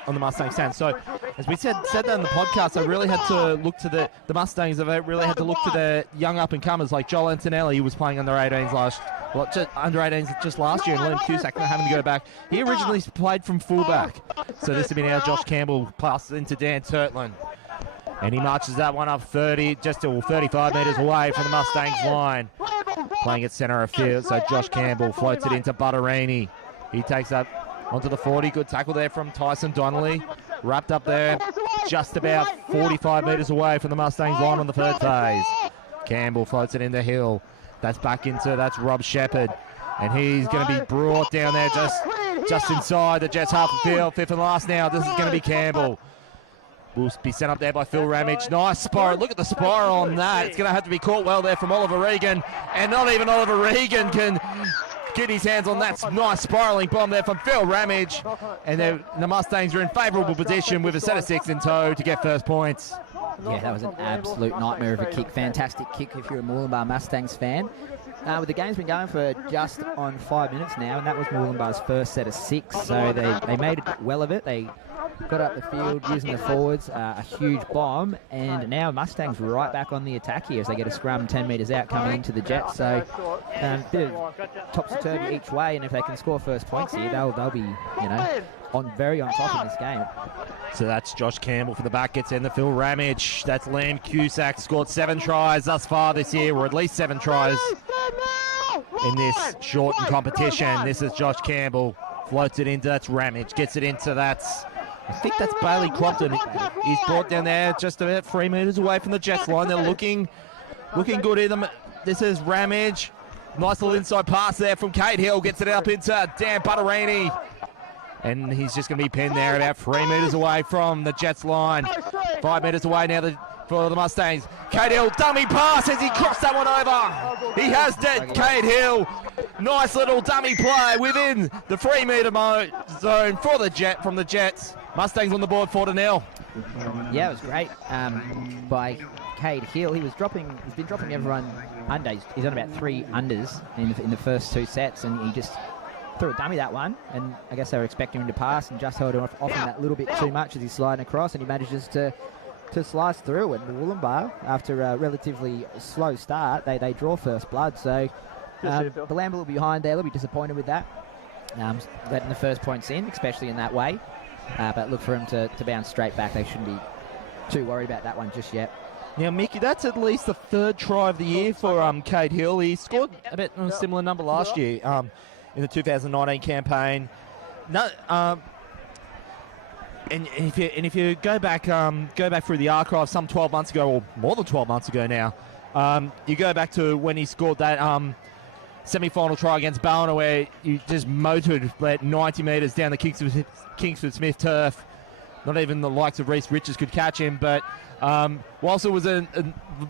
the Mustang stand. So as we said that in the podcast, they really had to look to the Mustangs. They really had to look to their young up and comers like Joel Antonelli, who was playing under 18s just last year, and Liam Cusack having to go back. He originally played from fullback, so this has been our Josh Campbell passes into Dan Turtland, and he marches that one up 35 metres away from the Mustangs line, playing at centre of field. So Josh Campbell floats it into Butterini. He takes that onto the 40. Good tackle there from Tyson Donnelly. Wrapped up there, just about 45 metres away from the Mustangs line on the third phase. Campbell floats it into Hill. That's Rob Shepherd. And he's going to be brought down there just inside the Jets half of the field. Fifth and last now. This is going to be Campbell. Will be sent up there by Phil Ramage. Nice spiral. Look at the spiral on that. It's going to have to be caught well there from Oliver Regan. And not even Oliver Regan can get his hands on that nice spiralling bomb there from Phil Ramage. And the Mustangs are in favourable position with a set of 6 in tow to get first points. Yeah, that was an absolute nightmare of a kick. Fantastic kick if you're a Murwillumbah Mustangs fan. The game's been going for just on 5 minutes now, and that was Murwillumbah's first set of 6. So they made it well of it. They got up the field using the forwards, a huge bomb, and now Mustangs right back on the attack here as they get a scrum 10 metres out coming into the Jets. So bit of topsy-turvy each way, and if they can score first points here, they'll be, very on top of this game. So that's Josh Campbell for the back, gets in the Phil Ramage. That's Liam Cusack, scored 7 tries thus far this year, or at least 7 tries in this shortened competition. This is Josh Campbell, floats it into, that's Ramage, gets it into, I think that's Bailey Crompton. He's brought down there just about 3 metres away from the Jets line. They're looking good in them. This is Ramage. Nice little inside pass there from Kate Hill. Gets it up into Dan Butterini. And he's just going to be pinned there about 3 metres away from the Jets line. 5 metres away now for the Mustangs. Kate Hill, dummy pass as he crossed that one over. He has Kate Hill. Nice little dummy play within the 3 metre zone for from the Jets. Mustangs on the board 4-0. Yeah, it was great by Cade Hill. He's been dropping everyone under. He's on about 3 unders in the first 2 sets, and he just threw a dummy that one. And I guess they were expecting him to pass, and just held off him that little bit too much as he's sliding across, and he manages to slice through. And Murwillumbah, after a relatively slow start, they draw first blood. So Bilambil will be behind there. They'll be disappointed with that. Letting the first points in, especially in that way. But look for him to bounce straight back. They shouldn't be too worried about that one just yet. Now, Mickey, that's at least the 3rd try of the year for Cade Hill. He scored a similar number last year in the 2019 campaign. No, and if you go back through the archive some 12 months ago, or more than 12 months ago now, you go back to when he scored that semi-final try against Ballina, where you just motored 90 metres down the Kingsford Smith turf. Not even the likes of Reese Riches could catch him, but whilst it was a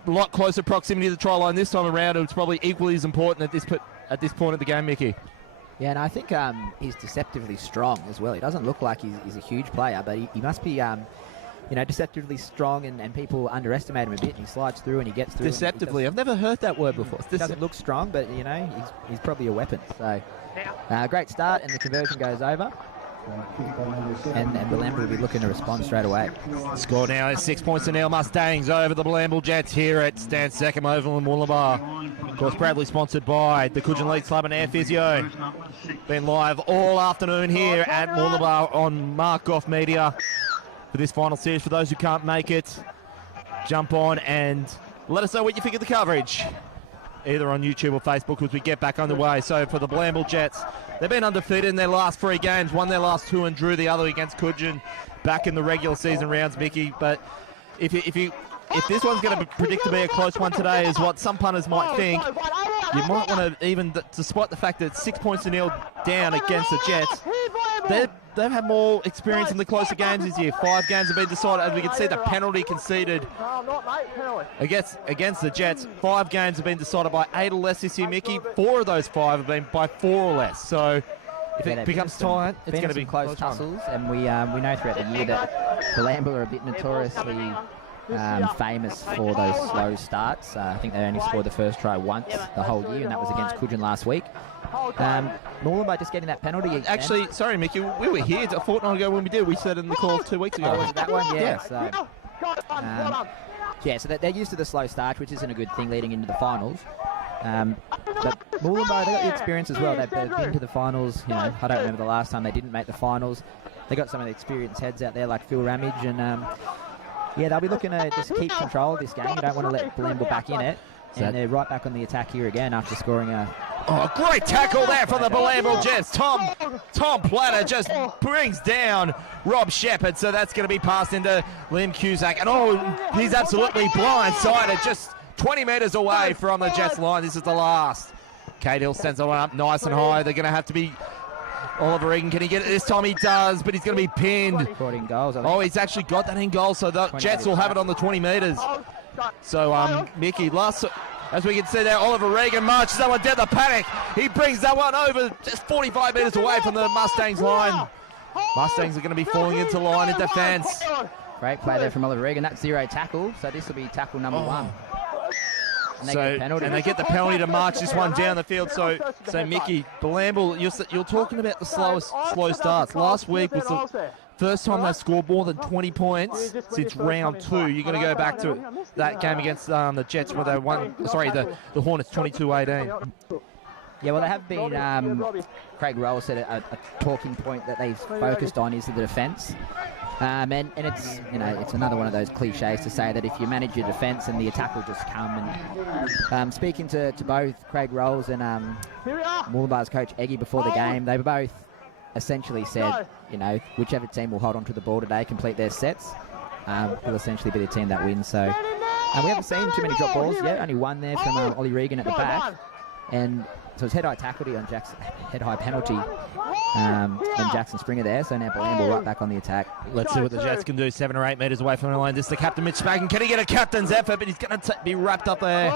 lot closer proximity to the try line this time around, it was probably equally as important at this point of the game, Mickey. Yeah, and I think he's deceptively strong as well. He doesn't look like he's a huge player, but he must be deceptively strong, and people underestimate him a bit, and he slides through and he gets through. Deceptively? I've never heard that word before. He doesn't look strong, but, he's probably a weapon. So, great start, and the conversion goes over. And Bilambil will be looking to respond straight away. Score now is 6 points to nil. Mustangs over the Bilambil Jets here at Stan Second Murwillumbah. Of course, proudly sponsored by the Cudgen League Club and Air Physio. Been live all afternoon here at Murwillumbah on Mark Goff Media for this final series. For those who can't make it, jump on and let us know what you think of the coverage, either on YouTube or Facebook, as we get back underway. So for the Bilambil Jets, they've been undefeated in their last 3 games, won their last 2 and drew the other against Cudgen back in the regular season rounds, Mickey. But if this one's going to predict to be a close one today, is what some punters might think, you might want to, even despite the fact that it's 6 points to nil down against the Jets, they've had more experience in the closer games this year. 5 games have been decided, as we can see the penalty conceded against the Jets. 5 games have been decided by 8 or less this year, Mickey. 4 of those 5 have been by 4 or less. So if it becomes tight, it's going to be close tussles. And we know throughout the year that Bilambil are a bit notoriously famous for those slow starts. I think they only scored the first try once the whole year, and that was against Cudgen last week. Murwillumbah just getting that penalty. Actually, sorry, Mickey, we were here a fortnight ago when we did. We said in the call 2 weeks ago. Oh, was it that one? Yeah. Yeah. So they're used to the slow start, which isn't a good thing leading into the finals. But Murwillumbah, they got the experience as well. They've been to the finals. You know, I don't remember the last time they didn't make the finals. They got some of the experienced heads out there like Phil Ramage, and they'll be looking to just keep control of this game. You don't want to let Bilambil back in it. And they're right back on the attack here again after scoring a... Oh, great tackle there from the Bilambil Jets. Tom Platter just brings down Rob Shepherd, so that's going to be passed into Liam Cusack. And he's absolutely blindsided, just 20 metres away from the Jets line. This is the last. Cade Hill sends the one up nice and high. They're going to have to be... Oliver Regan, can he get it this time? He does, but he's going to be pinned. Caught in goals, I think. Oh, he's actually got that in goal, so the Jets will have it on the 20 metres. So, Mickey, as we can see there, Oliver Regan marches that one down the paddock. He brings that one over just 45 metres away from the Mustangs line. Mustangs are going to be falling into line in defence. Great play there from Oliver Regan. That's 0 tackle, so this will be tackle number 1. And they get the penalty to march this one down the field. So Mickey, Bilambil, you're talking about the slow starts. Last week was the first time they've scored more than 20 points since round 2. You're going to go back to that game against the Jets where they won. Sorry, the Hornets 22-18. Yeah, well, they have been. Craig Roll said a talking point that they've focused on is the defence. And it's it's another one of those cliches to say that if you manage your defence and the attack will just come. And speaking to both Craig Rolls and Murwillumbah's coach Eggy before the game, they both essentially said, whichever team will hold on to the ball today, complete their sets, will essentially be the team that wins. So we haven't seen too many drop balls yet. Only one there from Ollie Regan at the back, and so it's head-high tackle on Jackson, head-high penalty on Jackson Springer there. So now Bilambil right back on the attack. Let's see what the Jets can do. 7 or 8 metres away from the line. This is the captain, Mitch Spagan. Can he get a captain's effort? But he's going to be wrapped up there.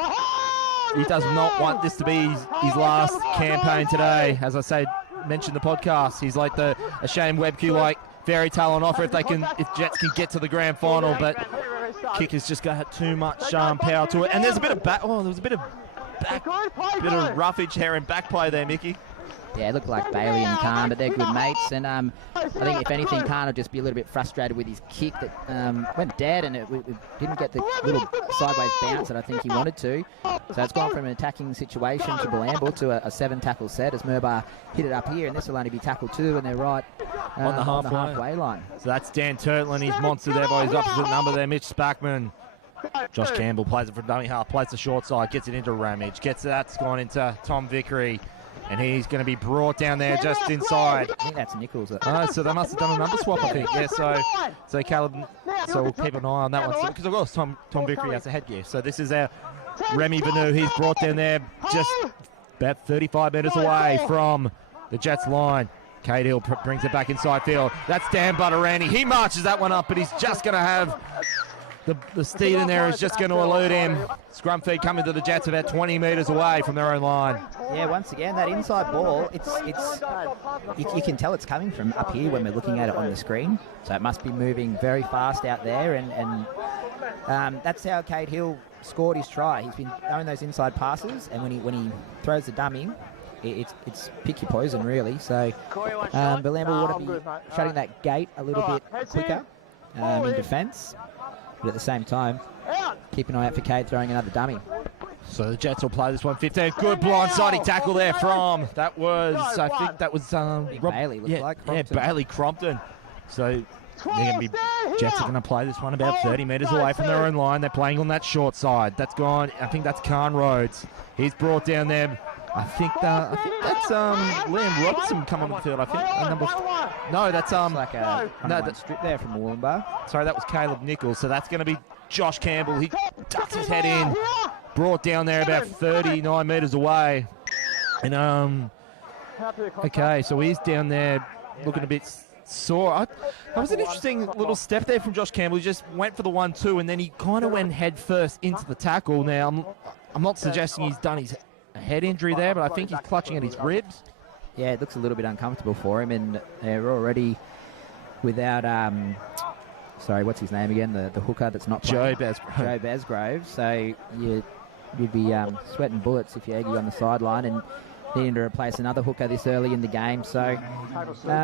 He does not want this to be his last campaign today. As I mentioned the podcast, he's like a Shane Webke like fairy tale on offer if Jets can get to the grand final. But kick has just got too much power to it. And there's a bit of bit of roughage hair and back play there, Mickey. Yeah, it looked like Bailey and Khan, but they're good mates. And I think if anything, Khan will just be a little bit frustrated with his kick that went dead, and it didn't get the little sideways bounce that I think he wanted to. So it's gone from an attacking situation to Bilambil to a 7-tackle set as Murwillumbah hit it up here, and this will only be tackle 2, and they're right on the halfway line. So that's Dan Turtlin, he's monster there by his opposite number there, Mitch Spackman. Josh Campbell plays it from dummy half, plays the short side, gets it into Ramage, that's gone into Tom Vickery, and he's going to be brought down there just inside. I think that's Nichols. So they must have done a number swap, I think. Yeah, so Caleb, so we'll keep an eye on that one. Because of course Tom Vickery has a headgear. So this is our Remy Vanu. He's brought down there just about 35 metres away from the Jets line. Cade Hill brings it back inside field. That's Dan Butterani. He marches that one up, but he's just going to have... The steed in there is just going to elude him. Scrum feed coming to the Jets about 20 metres away from their own line. Yeah, once again, that inside ball, you can tell it's coming from up here when we're looking at it on the screen. So it must be moving very fast out there, and that's how Cade Hill scored his try. He's been throwing those inside passes, and when he throws the dummy, it's pick your poison, really. So Bilambil want to be shutting that gate a little bit quicker in defence, but at the same time, keep an eye out for Cade throwing another dummy. So the Jets will play this one 15. Good blindsiding tackle there from, that was, I think that was Bailey, looks like Crompton. Bailey Crompton. So Jets are going to play this one about 30 metres away from their own line. They're playing on that short side. That's gone. I think that's Khan Rhodes. He's brought down there. I think that's Liam Robson coming on the field. I think that's like a strip there from Murwillumbah. Sorry, that was Caleb Nichols. So that's going to be Josh Campbell. He ducks his head in. Brought down there about 39 metres away. And okay, so he's down there looking a bit sore. That was an interesting little step there from Josh Campbell. He just went for the 1-2 and then he kind of went head first into the tackle. Now, I'm not suggesting he's done his head injury there, but I think he's clutching at his ribs. Yeah, it looks a little bit uncomfortable for him, and they're already without sorry, what's his name again? The hooker that's not playing. Joe Basgrove. So you'd be sweating bullets if you're Eggy on the sideline and needing to replace another hooker this early in the game. So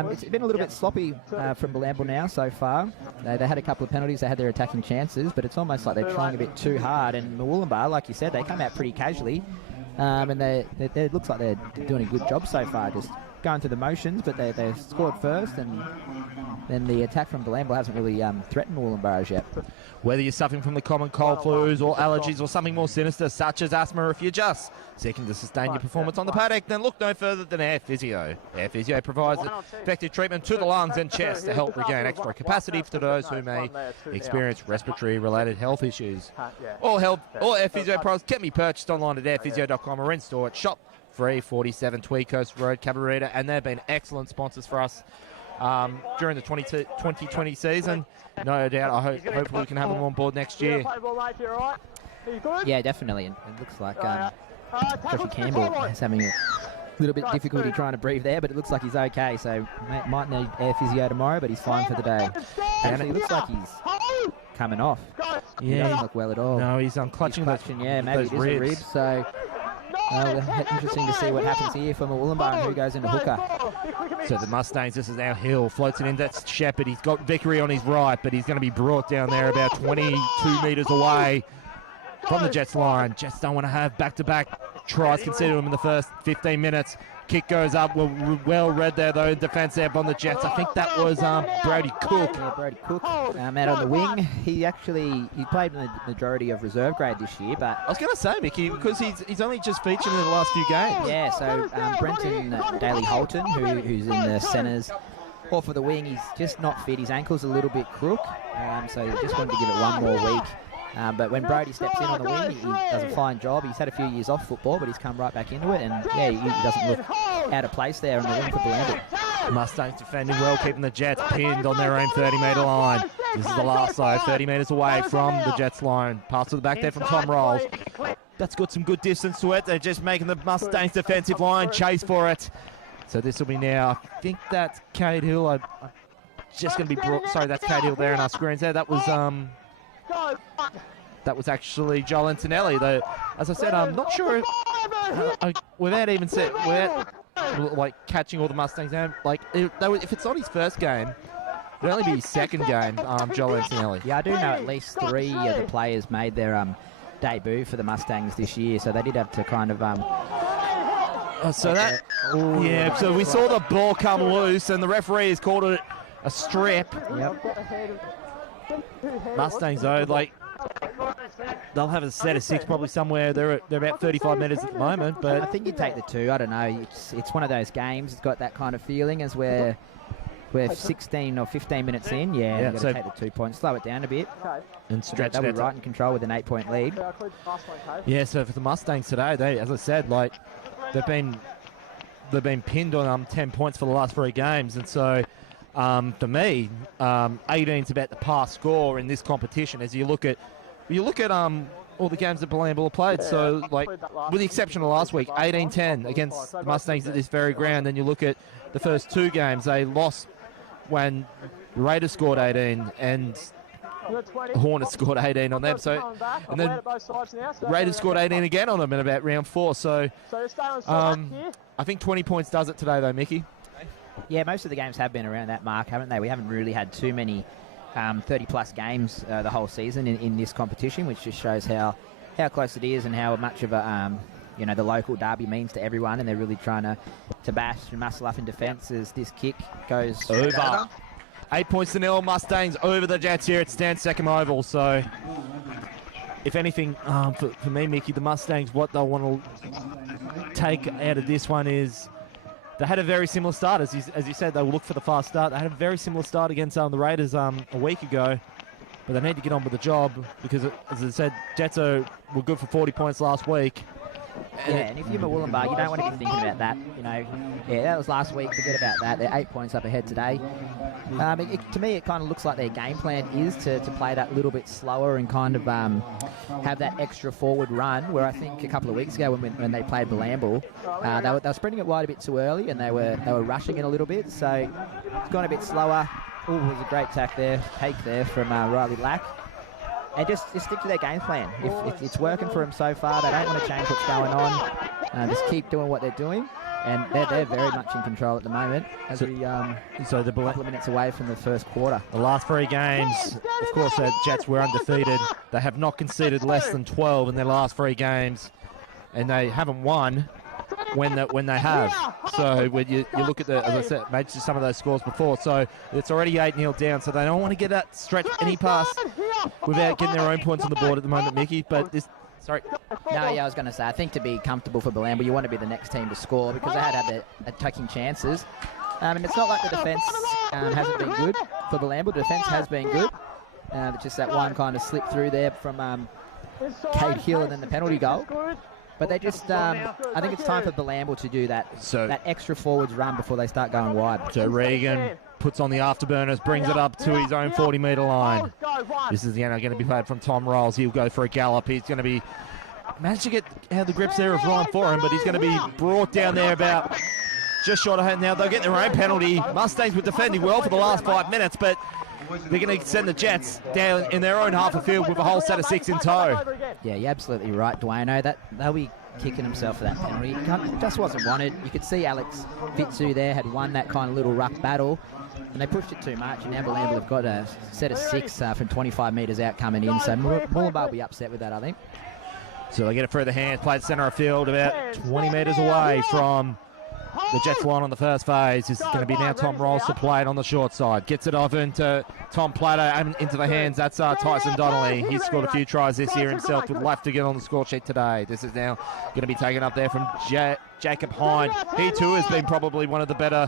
it's been a little bit sloppy from Bilambil now so far. They had a couple of penalties. They had their attacking chances, but it's almost like they're trying a bit too hard. And Murwillumbah, like you said, they come out pretty casually. And it looks like they're doing a good job so far, just going through the motions, but they scored first, and then the attack from Bilambil hasn't really threatened Murwillumbah as yet. Whether you're suffering from the common cold flus or allergies or something more sinister such as asthma, or if you're just seeking to sustain your performance on the paddock, then look no further than Air Physio. Air Physio provides effective treatment to the lungs and chest to help regain extra capacity for those who may experience respiratory-related health issues. All Air Physio products can be purchased online at airphysio.com or in store at Shop 347 Tweed Coast Road, Cabarita, and they've been excellent sponsors for us during the 2020 season. No doubt, hopefully we can have them on board next year. Yeah, definitely. And it looks like Joshie Campbell is having a little bit difficulty trying to breathe there, but it looks like he's okay. So might need Air Physio tomorrow, but he's fine for the day. And it looks like he's coming off. Yeah, he doesn't look well at all. No, he's clutching yeah, maybe it is a rib. So interesting to see what happens here for Murwillumbah and who goes into hooker. So the Mustangs, this is now Hill, floats it in, that's Shepherd. He's got Vickery on his right, but he's going to be brought down there about 22 metres away from the Jets line. Jets don't want to have back-to-back tries conceded them in the first 15 minutes. Kick goes up, well read there though, defence there on the Jets. I think that was Brody Cook. Yeah, Brody Cook out on the wing. He played in the majority of reserve grade this year, but I was going to say, Mickey, because he's only just featured in the last few games. Yeah, so Brenton Daly Holton, who's in the centres, or for the wing, he's just not fit. His ankle's a little bit crook, so just wanted to give it one more week. But when Brody steps in on the wing, he does a fine job. He's had a few years off football, but he's come right back into it. And yeah, he doesn't look out of place there on the wing for Bilambil. Mustangs defending well, keeping the Jets pinned on their own 30-metre line. This is the last though, 30 metres away from the Jets line. Pass to the back there from Tom Rolls. That's got some good distance to it. They're just making the Mustangs defensive line chase for it. So this will be now, I think that's Cade Hill. I'm just going to be brought, sorry, that's Cade Hill there in our screens there. That was actually Joel Antonelli, though. As I said, I'm not sure if, without even catching all the Mustangs down, if it's not his first game, it'll only be his second game, Joel Antonelli. Yeah, I do know at least 3 of the players made their debut for the Mustangs this year, so they did have to kind of so we saw the ball come loose, and the referee has called it a strip. Yep. Mustangs though, they'll have a set of 6 probably somewhere. They're about 35 metres at the moment, but I think you take the 2. I don't know. It's one of those games. It's got that kind of feeling as we're 16 or 15 minutes in. Yeah, you've got to take the 2 points, slow it down a bit, and stretch. They'll be right in control with an 8-point lead. Yeah. So for the Mustangs today, they, as I said, they've been pinned on 10 points for the last 3 games, and so. For me, 18's about the past score in this competition. As you look at all the games that Bilambil have played. So, with the exception of last week, 18-10 against the Mustangs at this very ground. Then you look at the first 2 games, they lost when the Raiders scored 18, and Hornets scored 18 on them. So, and then Raiders scored 18 again on them in about round 4. So, I think 20 points does it today, though, Mickey. Yeah, most of the games have been around that mark, haven't they? We haven't really had too many 30-plus games the whole season in this competition, which just shows how close it is and how much of a the local derby means to everyone, and they're really trying to bash and muscle up in defence as this kick goes over. 8 points to 0. Mustangs over the Jets here at Stan Second Oval. So, if anything, for me, Mickey, the Mustangs, what they'll want to take out of this one is they had a very similar start. As you said, they will look for the fast start. They had a very similar start against the Raiders a week ago. But they need to get on with the job because, as I said, Jets were good for 40 points last week. And if you're Murwillumbah, you don't want to be thinking about that. That was last week. Forget about that. They're 8 points up ahead today. To me, it kind of looks like their game plan is to play that little bit slower and kind of have that extra forward run. Where I think a couple of weeks ago when they played Bilambil, they were spreading it wide a bit too early and they were rushing it a little bit. So it's gone a bit slower. Oh, it was a great take there from Riley Lack. And just stick to their game plan. If it's working for them so far, they don't want to change what's going on. Just keep doing what they're doing. And they're very much in control at the moment as they're a couple of minutes away from the first quarter. The last 3 games, of course, the Jets were undefeated. They have not conceded less than 12 in their last 3 games. And they haven't won when they have. So when you look at as I said, made some of those scores before. So it's already 8-0 down. So they don't want to get that stretch any past without getting their own points on the board at the moment, Mickey. But this, sorry. No, yeah, I was going to say, I think to be comfortable for Bilambil, you want to be the next team to score because they had their attacking chances. And it's not like the defence hasn't been good for Bilambil. The defence has been good. It's just that one kind of slip through there from Cade Hill and then the penalty goal. But they just, I think it's time for Bilambil to do that extra forwards run before they start going wide. So Regan puts on the afterburners, brings it up to his own 40-metre line. This is going to be played from Tom Rolls. He'll go for a gallop. He's going to be managed to get how the grips there of Ryan for him, but he's going to be brought down there about just short of hand. Now they'll get their own penalty. Mustangs were defending well for the last 5 minutes, but they're going to send the Jets down in their own half of field with a whole set of 6 in tow. Yeah, you're absolutely right, Dwayno. They'll be kicking himself for that penalty. It just wasn't wanted. You could see Alex Fitzu there had won that kind of little ruck battle, and they pushed it too much, and now Bilambil have got a set of 6 from 25 metres out coming in, so Murwillumbah will be upset with that, I think. So they get it through the hands, played centre of field about 20 metres away from the Jets line on the first phase. This is going to be now Tom Rolls to play it on the short side. Gets it off into Tom Platter and into the hands. That's Tyson Donnelly. He's scored a few tries this year himself. Would love to get on the score sheet today. This is now going to be taken up there from Jacob Hind. He too has been probably one of the better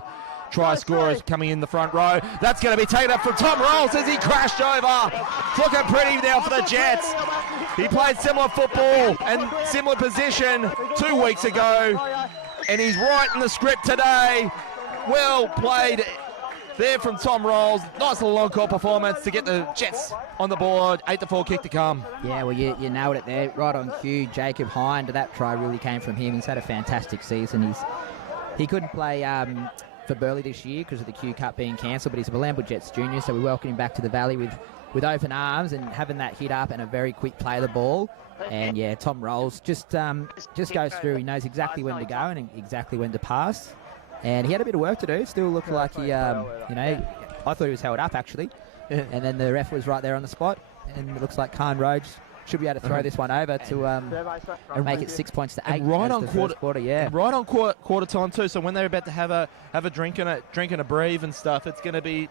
try scorers coming in the front row. That's going to be taken up from Tom Rolls as he crashed over. Looking pretty now for the Jets. He played similar football and similar position 2 weeks ago, and he's right in the script today. Well played there from Tom Rolls. Nice little long-call performance to get the Jets on the board. 8-4 kick to come. Yeah, well, you nailed it there. Right on cue. Jacob Hind, that try really came from him. He's had a fantastic season. He couldn't play for Burleigh this year because of the Q Cup being cancelled, but he's a Bilambil Jets junior, so we welcome him back to the Valley with open arms and having that hit up and a very quick play of the ball. And yeah, Tom Rolls just goes through. He knows exactly when to go and exactly when to pass. And he had a bit of work to do. Still looked like he, I thought he was held up actually. And then the ref was right there on the spot. And it looks like Khan Rhodes should be able to throw this one over to make it 6 points to 8. And right on quarter, yeah. Right on quarter time too. So when they're about to have a drink and a breathe and stuff, it's going to be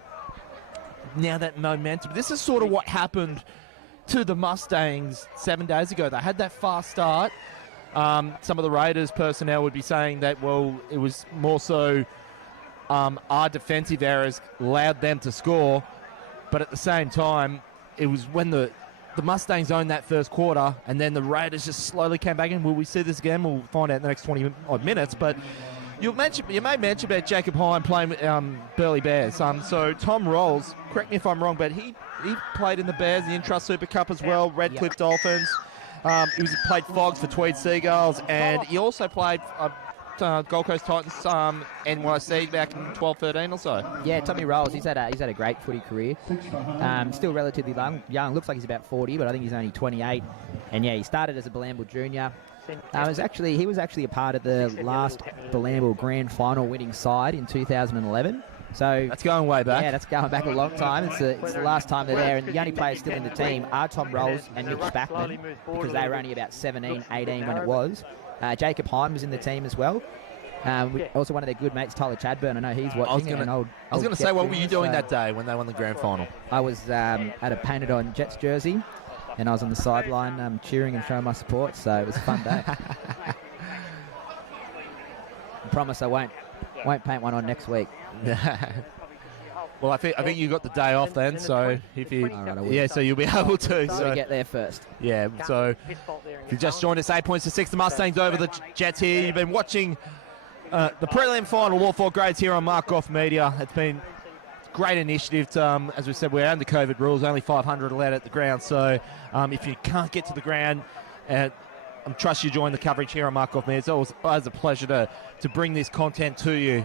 now that momentum. This is sort of what happened to the Mustangs 7 days ago. They had that fast start. Some of the Raiders personnel would be saying that, well, it was more so our defensive errors allowed them to score. But at the same time, it was when the Mustangs owned that first quarter, and then the Raiders just slowly came back in. Will we see this again? We'll find out in the next 20-odd minutes. But you made mention about Jacob Hind playing with Burleigh Bears. So Tom Rolls, correct me if I'm wrong, but he played in the Bears, the Intrust Super Cup as well, Redcliffe Dolphins. He played Fogs for Tweed Seagulls, and he also played, Gold Coast Titans NYC back in 12-13 or so. Yeah, Tommy Rolls, he's had a great footy career. Still relatively young. Looks like he's about 40, but I think he's only 28. And yeah, he started as a Bilambil junior. He was actually a part of the last Bilambil Grand Final winning side in 2011. So that's going way back. Yeah, that's going back a long time. It's the last time they're there, and the only players still in the team are Tom Rolls and Mitch Spackman, because they were only about 17, 18 when it was. Jacob Hine was in the team as well. Also one of their good mates, Tyler Chadburn. I know he's watching. I was going to say, what were you doing that day when they won the grand final? I was at a painted-on Jets jersey, and I was on the sideline cheering and showing my support. So it was a fun day. I promise I won't paint one on next week. Well, I think you got the day off then, so if you so you'll be able to. So get there first. Yeah. So if you just joined us, 8 points to 6, the Mustangs over the Jets here. You've been watching the prelim final, all 4 grades here on Mark Goff Media. It's been great initiative. As we said, we're under COVID rules, only 500 allowed at the ground. So if you can't get to the ground, I trust you join the coverage here on Mark Goff Media. It's always a pleasure to bring this content to you.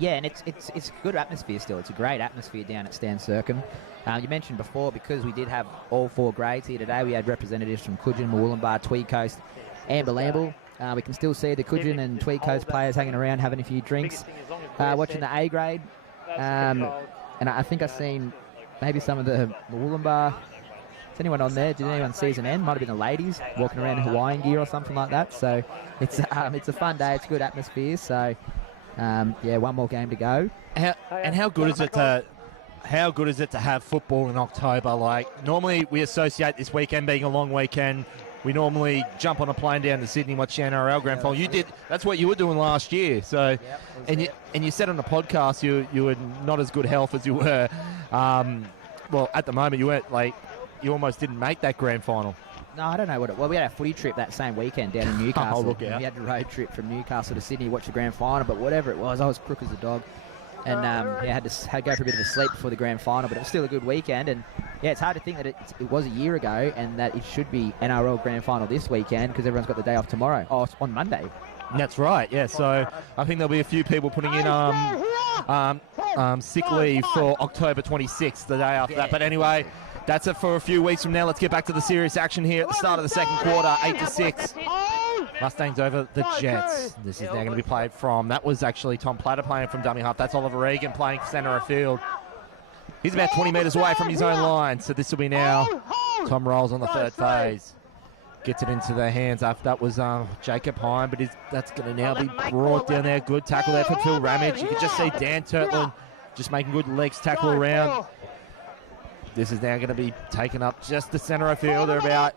Yeah, and it's a good atmosphere still. It's a great atmosphere down at Stan Circum. You mentioned before, because we did have all 4 grades here today, we had representatives from Cudgen, Murwillumbah, Tweed Coast and Bilambil. We can still see the Cudgen and Tweed Coast players hanging around, having a few drinks, watching the A grade. And I think I've seen maybe some of the Murwillumbah. Is anyone on there? Did anyone season end? Might have been the ladies walking around in Hawaiian gear or something like that. So it's a fun day. It's a good atmosphere. So one more game to go. How good is it to have football in October? Like, normally we associate this weekend being a long weekend. We normally jump on a plane down to Sydney and watch the NRRRL Grand Final. That's what you were doing last year. So, you said on the podcast you were not as good health as you were. Well, at the moment you weren't. You almost didn't make that grand final. No, I don't know what it was. We had a footy trip that same weekend down in Newcastle. Look out. We had a road trip from Newcastle to Sydney to watch the grand final, but whatever it was, I was crook as a dog. And had to go for a bit of a sleep before the grand final, but it was still a good weekend. And yeah, it's hard to think that it was a year ago and that it should be NRL grand final this weekend, because everyone's got the day off tomorrow. Oh, it's on Monday. That's right, yeah. So I think there'll be a few people putting in sick leave for October 26th, the day after that. But anyway, that's it for a few weeks from now. Let's get back to the serious action here at the start of the second quarter, 8-6. Mustangs over the Jets. This is now going to be played from, that was actually Tom Platter playing from dummy half. That's Oliver Regan playing centre of field. He's about 20 metres away from his own line. So this will be now Tom Rolls on the third phase. Gets it into their hands after that was Jacob Hine, but that's going to now be brought down there. Good tackle there from Phil Ramage. You can just see Dan Turtland just making good legs tackle around. This is now going to be taken up just the centre of field. They're about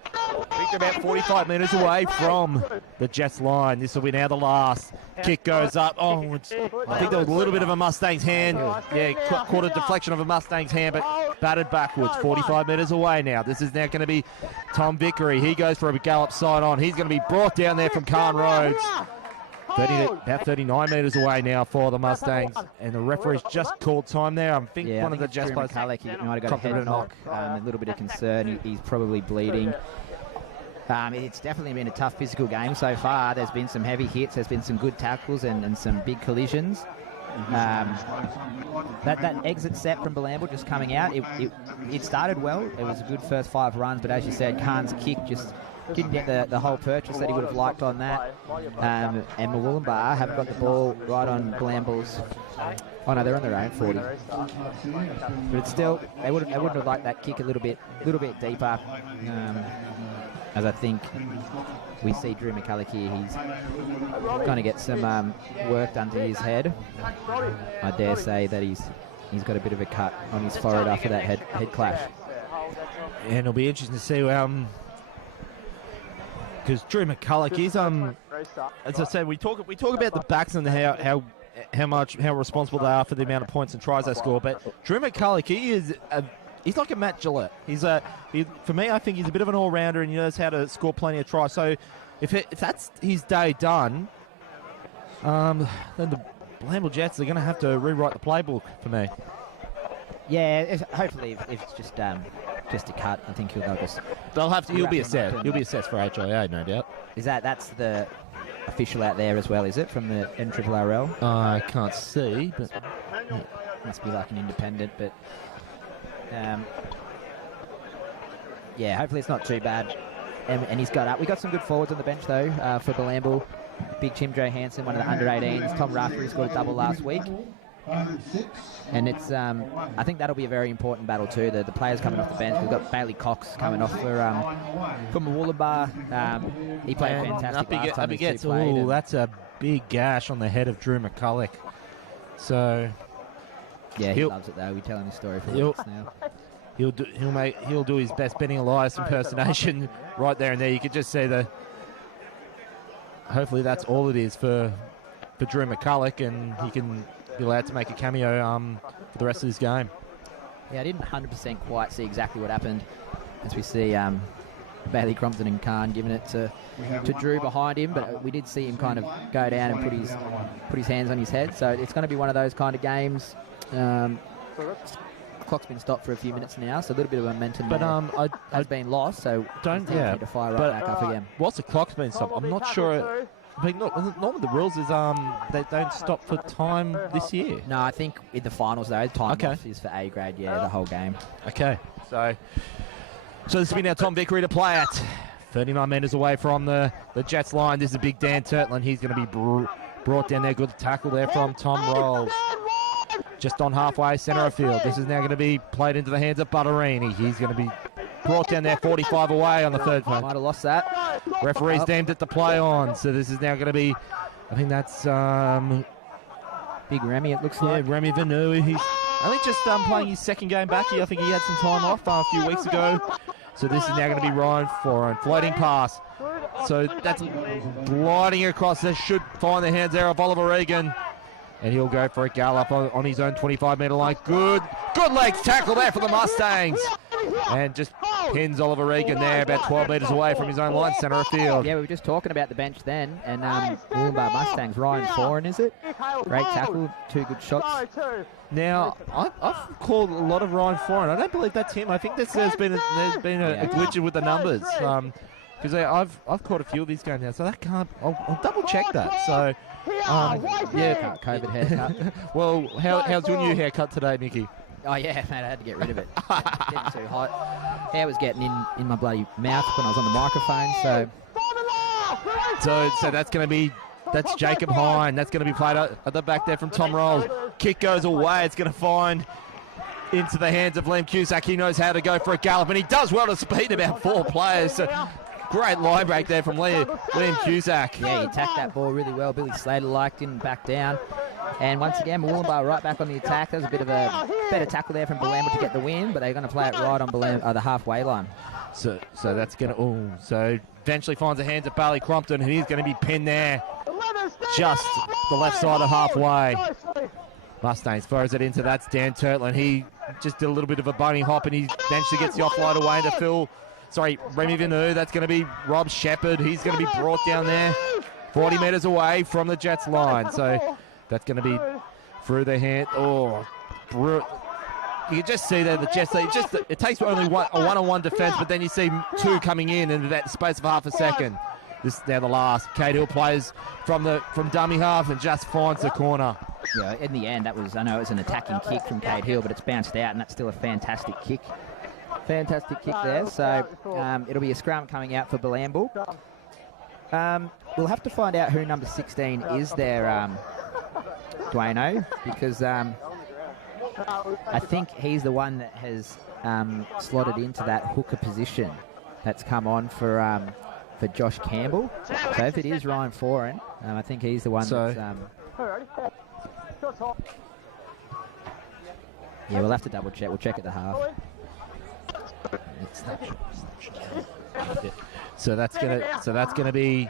45 metres away from the Jets line. This will be now the last. Kick goes up. I think there was a little bit of a Mustang's hand. Yeah, caught a deflection of a Mustang's hand, but batted backwards. 45 metres away now. This is now going to be Tom Vickery. He goes for a gallop side on. He's going to be brought down there from Carn Rhodes. About 39 metres away now for the Mustangs, and the referee's just called time there. I think one of the Jets players might have got a head knock, a little bit of concern. He's probably bleeding. It's definitely been a tough physical game so far. There's been some heavy hits, there's been some good tackles and some big collisions. That exit set from Bilambil just coming out, it started well. It was a good first 5 runs, but as you said, Khan's kick just didn't get the whole purchase that he would have liked on that. And Murwillumbah haven't got the ball right on Bilambil's. Oh no, they're on their own 40. But it's still, they wouldn't have liked that kick a little bit deeper. As I think we see Drew McCulloch here, he's going to get some work done to his head. I dare say that he's got a bit of a cut on his forehead after that head clash. And it'll be interesting to see because Drew McCulloch is as I said, we talk about the backs and how responsible they are for the amount of points and tries they score, but Drew McCulloch, he's like a Matt Gillette. For me, I think he's a bit of an all-rounder and he knows how to score plenty of tries. So if that's his day done, then the Bilambil Jets are going to have to rewrite the playbook for me. Yeah, hopefully if it's just a cut, I think he'll be assessed. He'll be assessed for HIA, no doubt. That's the official out there as well, is it, from the NRRRL? I can't see, but must be like an independent, but yeah, hopefully it's not too bad. And he's got up. We got some good forwards on the bench though for Bilambil. Big Tim Johansson, one of the under-18s. Tom Rafferty scored a double last week. And it's, I think that'll be a very important battle too. The players coming off the bench. We've got Bailey Cox coming off for Murwillumbah. He played fantastic last time. Oh, that's a big gash on the head of Drew McCulloch. So yeah, he loves it though. We tell him his story for weeks now. He'll do his best Benny Elias impersonation right there and there. You could just see the. Hopefully that's all it is for Drew McCulloch, and he can be allowed to make a cameo for the rest of his game. Yeah, I didn't 100% quite see exactly what happened as we see Bailey Crompton and Khan giving it to Drew behind him, but we did see him kind of go down and put his hands on his head. So it's going to be one of those kind of games. Clock's been stopped for a few minutes now, so a little bit of momentum has been lost. So need to fire back up again. Whilst the clock's been stopped, I'm not sure. I mean, normally the rules is they don't stop for time this year. No, I think in the finals though, time off is for A grade. Yeah, the whole game. Okay, so this will be now Tom Vickery to play at 39 metres away from the Jets line. This is big Dan Turtland. He's going to be brought down there. Good tackle there from Tom Rolls. Just on halfway centre of field. This is now going to be played into the hands of Butterini. He's going to be brought down there 45 away on the third play. Might have lost that. Referee's deemed it to play on. So this is now going to be, I think that's Big Remy, it looks like. Yeah, Remy Vanu. He's only just playing his second game back here. I think he had some time off a few weeks ago. So this is now going to be Ryan Foran. Floating pass. So that's gliding across. This should find the hands there of Oliver Regan. And he'll go for a gallop on his own 25-metre line. Good legs tackle there for the Mustangs. And just pins Oliver Regan there about 12 metres away from his own line, centre of field. Yeah, we were just talking about the bench then. And Murwillumbah Mustangs, Ryan Foran, is it? Great tackle, 2 good shots. Now, I've called a lot of Ryan Foran. I don't believe that's him. I think there's been a glitch with the numbers. Because I've caught a few of these games now, so that can't. I'll double check that. So, yeah, COVID haircut. Well, how's your new haircut today, Mickey? Oh yeah, mate, I had to get rid of it. Getting too hot. Hair was getting in my bloody mouth when I was on the microphone. So that's going to be. That's Jacob Hine. That's going to be played at the back there from Tom Rolls. Kick goes away. It's going to find into the hands of Liam Cusack. He knows how to go for a gallop, and he does well to speed about 4 players. So great line break there from Liam Cusack. Yeah, he attacked that ball really well. Billy Slater liked him, back down. And once again, Murwillumbah right back on the attack. There's a bit of a better tackle there from Bilambil to get the win, but they're going to play it right on the halfway line. So that's going to... so eventually finds the hands of Bailey Crompton, and he's going to be pinned there. Just the left side of halfway. Mustangs throws it into, that's Dan Turtland. He just did a little bit of a bunny hop, and he eventually gets the offload away into Remy Vanu. That's going to be Rob Shepherd. He's going to be brought down there 40 metres away from the Jets line. So that's going to be through the hand. Oh, you can just see there the Jets. It takes only a one-on-one defence, but then you see 2 coming in that space of half a second. This is now the last. Cade Hill plays from dummy half and just finds the corner. Yeah, in the end, I know it was an attacking kick from Cade Hill, but it's bounced out, and that's still a fantastic kick. Fantastic kick there. So it'll be a scrum coming out for Bilambil. We'll have to find out who number 16 is there, Dwayno, because I think he's the one that has slotted into that hooker position that's come on for Josh Campbell. So if it is Ryan Foran, I think he's the one that's... yeah, we'll have to double check. We'll check at the half. So that's gonna be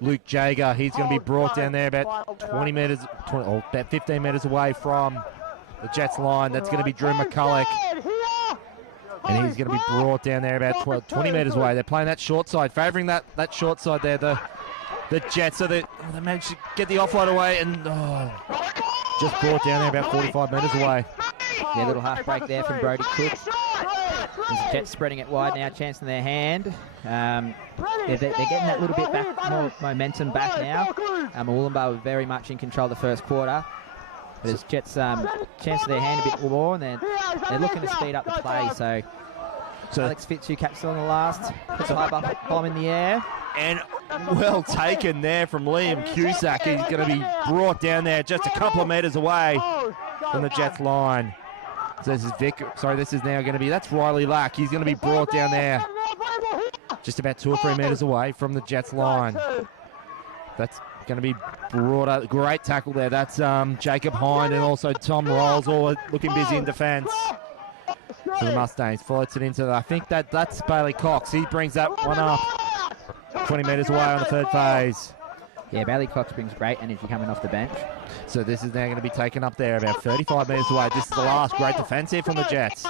Luke Jager. He's gonna be brought down there about 20 metres, about 15 metres away from the Jets line. That's gonna be Drew McCulloch, and he's gonna be brought down there about 20 metres away. They're playing that short side, favouring that short side there. The Jets, so they managed to get the offload away, and just brought down there about 45 metres away. Yeah, little half break there from Brody Cook. There's the Jets spreading it wide now, chance in their hand. They're getting that little bit back, more momentum back now. Murwillumbah were very much in control the first quarter. But as Jets chance in their hand a bit more, and they're looking to speed up the play. So Alex Fitz, who catches on the last, puts a high bomb in the air. And well taken there from Liam Cusack. He's going to be brought down there just a couple of metres away from the Jets line. So this is this is now going to be, that's Riley Lack. He's going to be brought down there just about 2 or 3 metres away from the Jets line. That's going to be brought up. Great tackle there. That's Jacob Hind and also Tom Rolls, all looking busy in defence. So the Mustangs floats it into, I think that's Bailey Cox. He brings that one up 20 metres away on the third phase. Yeah, Bailey Cox brings great energy coming off the bench. So this is now going to be taken up there about 35 metres away. This is the last great defence here from the Jets.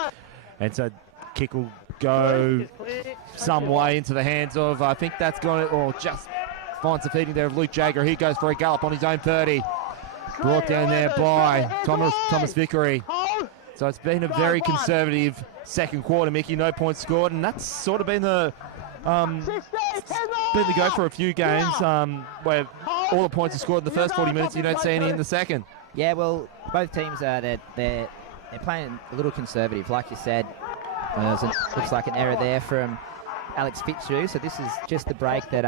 And so kick will go some way into the hands of, I think that's going to, or just finds the feeding there of Luke Jagger. He goes for a gallop on his own 30. Brought down there by Thomas Vickery. So it's been a very conservative second quarter, Mickey. No points scored, and that's sort of been the go for a few games where all the points are scored in the first 40 minutes. You don't see any in the second. Yeah, well, both teams they're playing a little conservative, like you said. Looks like an error there from Alex Fitzhugh. So this is just the break that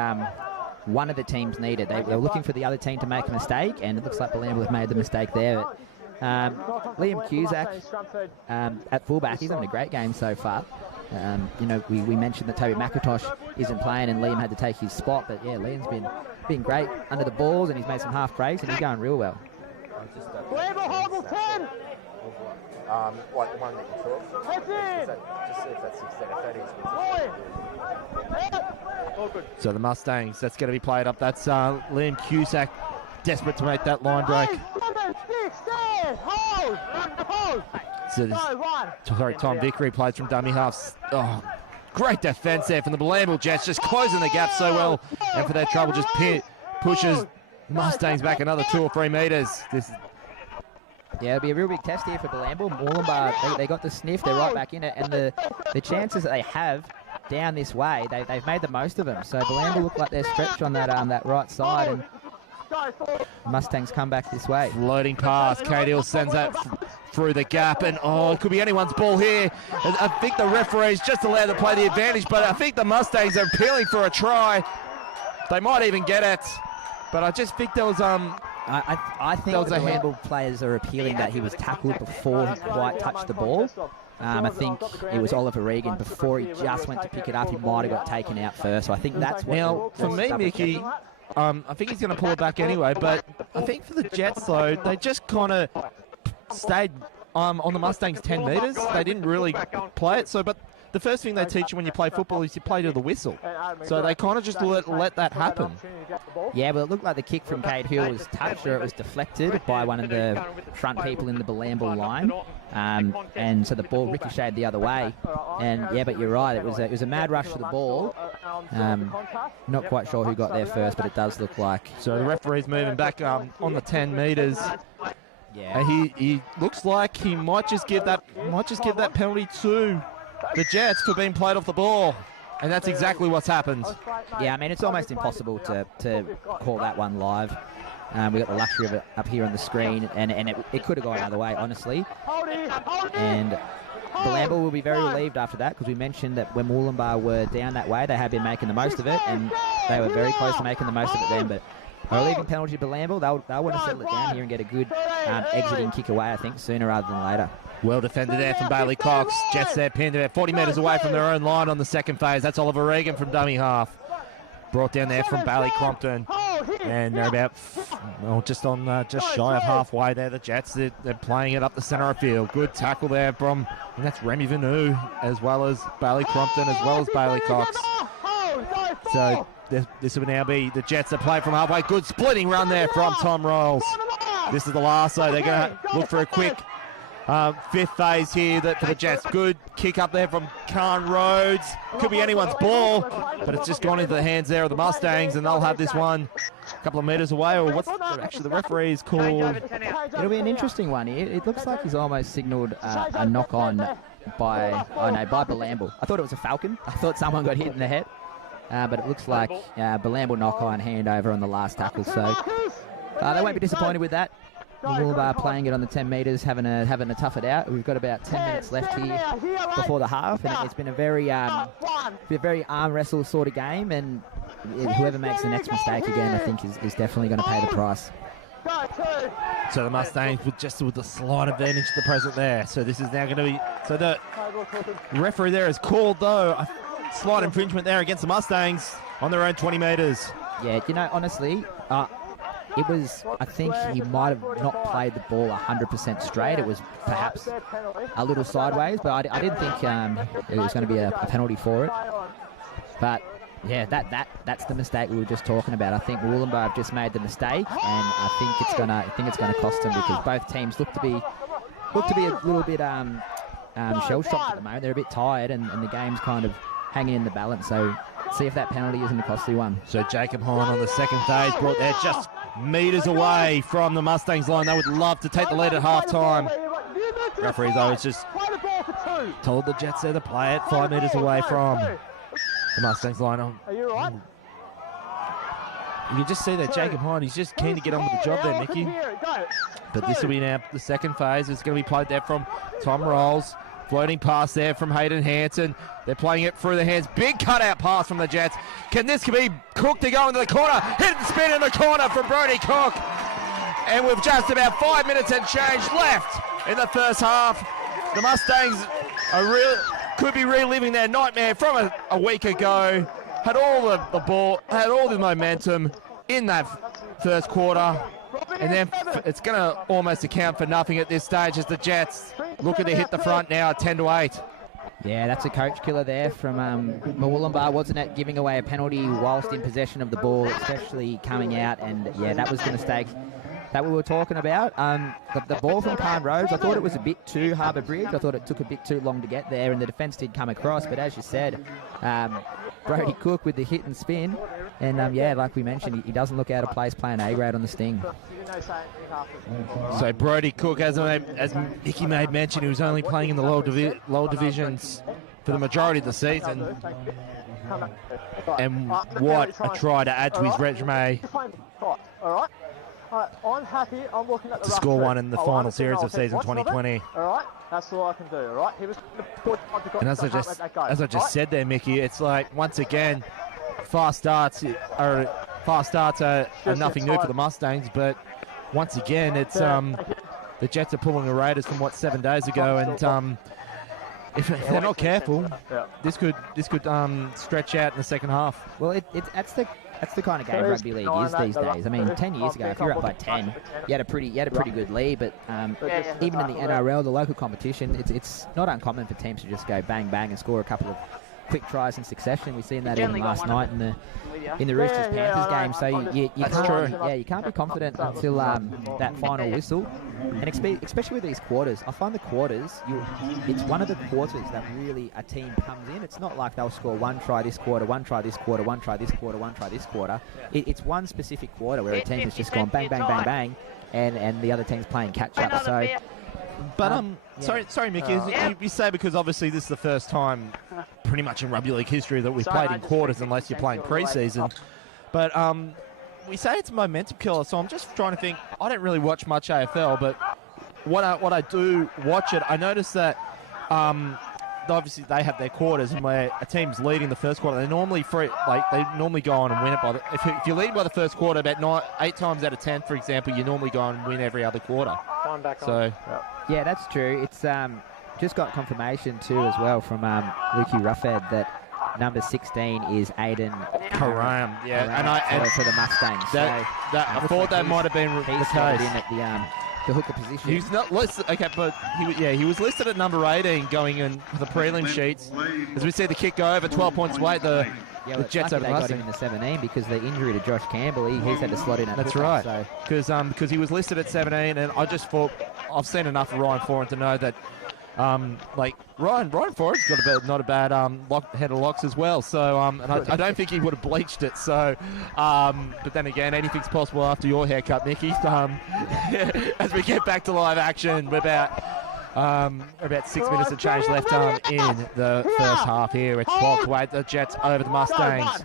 one of the teams needed. They were looking for the other team to make a mistake, and it looks like Bilambil have made the mistake there. Liam Cusack at fullback, he's having a great game so far. We mentioned that Toby McIntosh isn't playing and Liam had to take his spot, but yeah, Liam's been great under the balls and he's made some half breaks and he's going real well. Like the one that you took. Just see if that's 16 So the Mustangs, that's going to be played up. That's Liam Cusack, desperate to make that line break. So Tom Vickery plays from dummy halves. Oh, great defence there from the Bilambil Jets, just closing the gap so well. And for their trouble, just pushes Mustangs back another 2 or 3 metres. Yeah, it'll be a real big test here for Bilambil. Murwillumbah, they got the sniff, they're right back in it, and the chances that they have down this way, they've made the most of them. So Bilambil look like they're stretched on that right side, and Mustangs come back this way. Floating pass, Kate Hill sends that through the gap, and it could be anyone's ball here. I think the referee's just allowed to play the advantage, but I think the Mustangs are appealing for a try. They might even get it, but I just think there was I think the Bilambil players are appealing that he was tackled before he quite touched the ball. I think it was Oliver Regan before he just went to pick it up. He might have got taken out first. So I think that's what. Now, for me, Mickey, I think he's going to pull it back anyway. But I think for the Jets, though, they just kind of stayed on the Mustangs 10 metres. They didn't really play it. But the first thing they teach you when you play football is you play to the whistle. So they kind of just let that happen. Yeah, but it looked like the kick from Cade Hill was touched or it was deflected by one of the front people in the Bilambil line. And so the ball ricocheted the other way. And yeah, but you're right, it was a mad rush to the ball. Not quite sure who got there first, but it does look like. So the referee's moving back on the 10 metres. Yeah. And he looks like he might just give that penalty to the Jets for being played off the ball. And that's exactly what's happened. Yeah, I mean, it's almost impossible to call that one live. We got the luxury of it up here on the screen, and it could have gone either way, honestly. And Bilambil will be very relieved after that, because we mentioned that when Murwillumbah were down that way, they had been making the most of it, and they were very close to making the most of it then. But a relieving penalty to Bilambil, they'll want to settle it down here and get a good exiting kick away, I think, sooner rather than later. Well defended there from Bailey Cox. Jets there pinned about 40 metres away from their own line on the second phase. That's Oliver Regan from dummy half. Brought down there from Bailey Crompton. And they're about just shy of halfway there. The Jets, they're playing it up the centre of field. Good tackle there from, and that's Remy Vanu, as well as Bailey Crompton, as well as Bailey Cox. So this will now be the Jets that play from halfway. Good splitting run there from Tom Rolls. This is the last, so they're going to look for a quick Fifth phase here for the Jets. Good kick up there from Khan Rhodes. Could be anyone's ball, but it's just gone into the hands there of the Mustangs, and they'll have this one a couple of metres away. Or what's actually the referee's called? It'll be an interesting one here. It looks like he's almost signalled a knock-on by Bilambil. I thought it was a Falcon. I thought someone got hit in the head. But it looks like Bilambil knock-on handover on the last tackle. So they won't be disappointed with that. Murwillumbah playing it on the 10 metres, having to tough it out. We've got about 10 minutes left here before the half, and it's been a very arm wrestle sort of game, and whoever makes the next mistake again, I think, is definitely going to pay the price. So the Mustangs with the slight advantage to the present there. So this is now going to be... So the referee there has called, though, a slight infringement there against the Mustangs on their own 20 metres. Yeah, honestly... it was, I think he might have not played the ball 100% straight. It was perhaps a little sideways, but I didn't think it was going to be a penalty for it. But yeah, that's the mistake we were just talking about. I think Murwillumbah have just made the mistake, and I think it's gonna cost them, because both teams look to be a little bit shell shocked at the moment. They're a bit tired, and the game's kind of hanging in the balance. So see if that penalty isn't a costly one. So Jacob Hine on the second phase, brought there just metres away from the Mustangs line. They would love to take the lead at half-time. Referees, though, has just told the Jets there to play it 5 metres away from the Mustangs line. Are you all right? You can just see that Jacob Hine, he's just keen to get on with the job there, Mickey. But this will be now the second phase. It's going to be played there from Tom Rolls. Floating pass there from Hayden Hanson. They're playing it through the hands. Big cutout pass from the Jets. Can this be Cook to go into the corner? Hit and spin in the corner from Brody Cook. And with just about 5 minutes and change left in the first half, the Mustangs could be reliving their nightmare from a week ago. Had all the ball, had all the momentum in that first quarter. And then it's going to almost account for nothing at this stage as the Jets looking to hit the front now at 10-8. Yeah, that's a coach killer there from Murwillumbah, wasn't it? Giving away a penalty whilst in possession of the ball, especially coming out. And yeah, that was the mistake that we were talking about. The ball from Khan Rhodes, I thought it was a bit too Harbour Bridge. I thought it took a bit too long to get there, and the defence did come across. But as you said, Brody Cook with the hit and spin. And yeah, like we mentioned, he doesn't look out of place playing A-grade on the sting. So Brody Cook, as Mickey made mention, he was only playing in the lower divisions for the majority of the season. And what a try to add to his resume. All right. I'm happy. I'm looking at the to score one in the final series of season 2020. All right, that's all I can do. All right, he was. And as I just said there, Mickey, it's like once again, fast starts are nothing new for the Mustangs, but once again, it's the Jets are pulling the Raiders from 7 days ago, and if they're not careful, this could stretch out in the second half. Well, that's the kind of game rugby league is these days. I mean, 10 years ago, if you're up by 10, you had a pretty good lead. But even in the NRRRL, the local competition, it's not uncommon for teams to just go bang bang and score a couple of quick tries in succession. We've seen that even last night in the Roosters Panthers game. So you can't be confident until that final whistle. And especially with these quarters, I find the quarters, it's one of the quarters that really a team comes in. It's not like they'll score one try this quarter, one try this quarter, one try this quarter, one try this quarter. It's one specific quarter where a team has just gone bang, bang, bang, bang, and the other team's playing catch up. So. But sorry, Mickey. You say because obviously this is the first time, pretty much in rugby league history, that we've played in quarters, unless you're playing pre-season. But we say it's a momentum killer, so I'm just trying to think. I don't really watch much AFL, but what I do watch it, I notice that obviously they have their quarters, and where a team's leading the first quarter, they normally go on and win it by the. If you're leading by the first quarter, about 8 times out of 10, for example, you normally go on and win every other quarter. So. Yeah, that's true. It's just got confirmation too as well from Lukey Ruffhead that number 16 is Aiden Karam. Yeah, and for the Mustangs. I thought that might have been the case. In at the hooker position. He's not listed. Okay, but he was listed at number 18 going in for the prelim sheets. As we see the kick go over 12 points away. The Jets over the got him in the 17 because the injury to Josh Campbell, he's had to slot in at That's hooker, right. Because he was listed at 17, and I just thought I've seen enough of Ryan Foran to know that like Ryan Foran's got not a bad head of locks as well. So and I don't think he would have bleached it. So but then again, anything's possible after your haircut, Mickey. As we get back to live action, we're about 6 minutes of change left in the first half here. It's 12-8. The Jets over the Mustangs.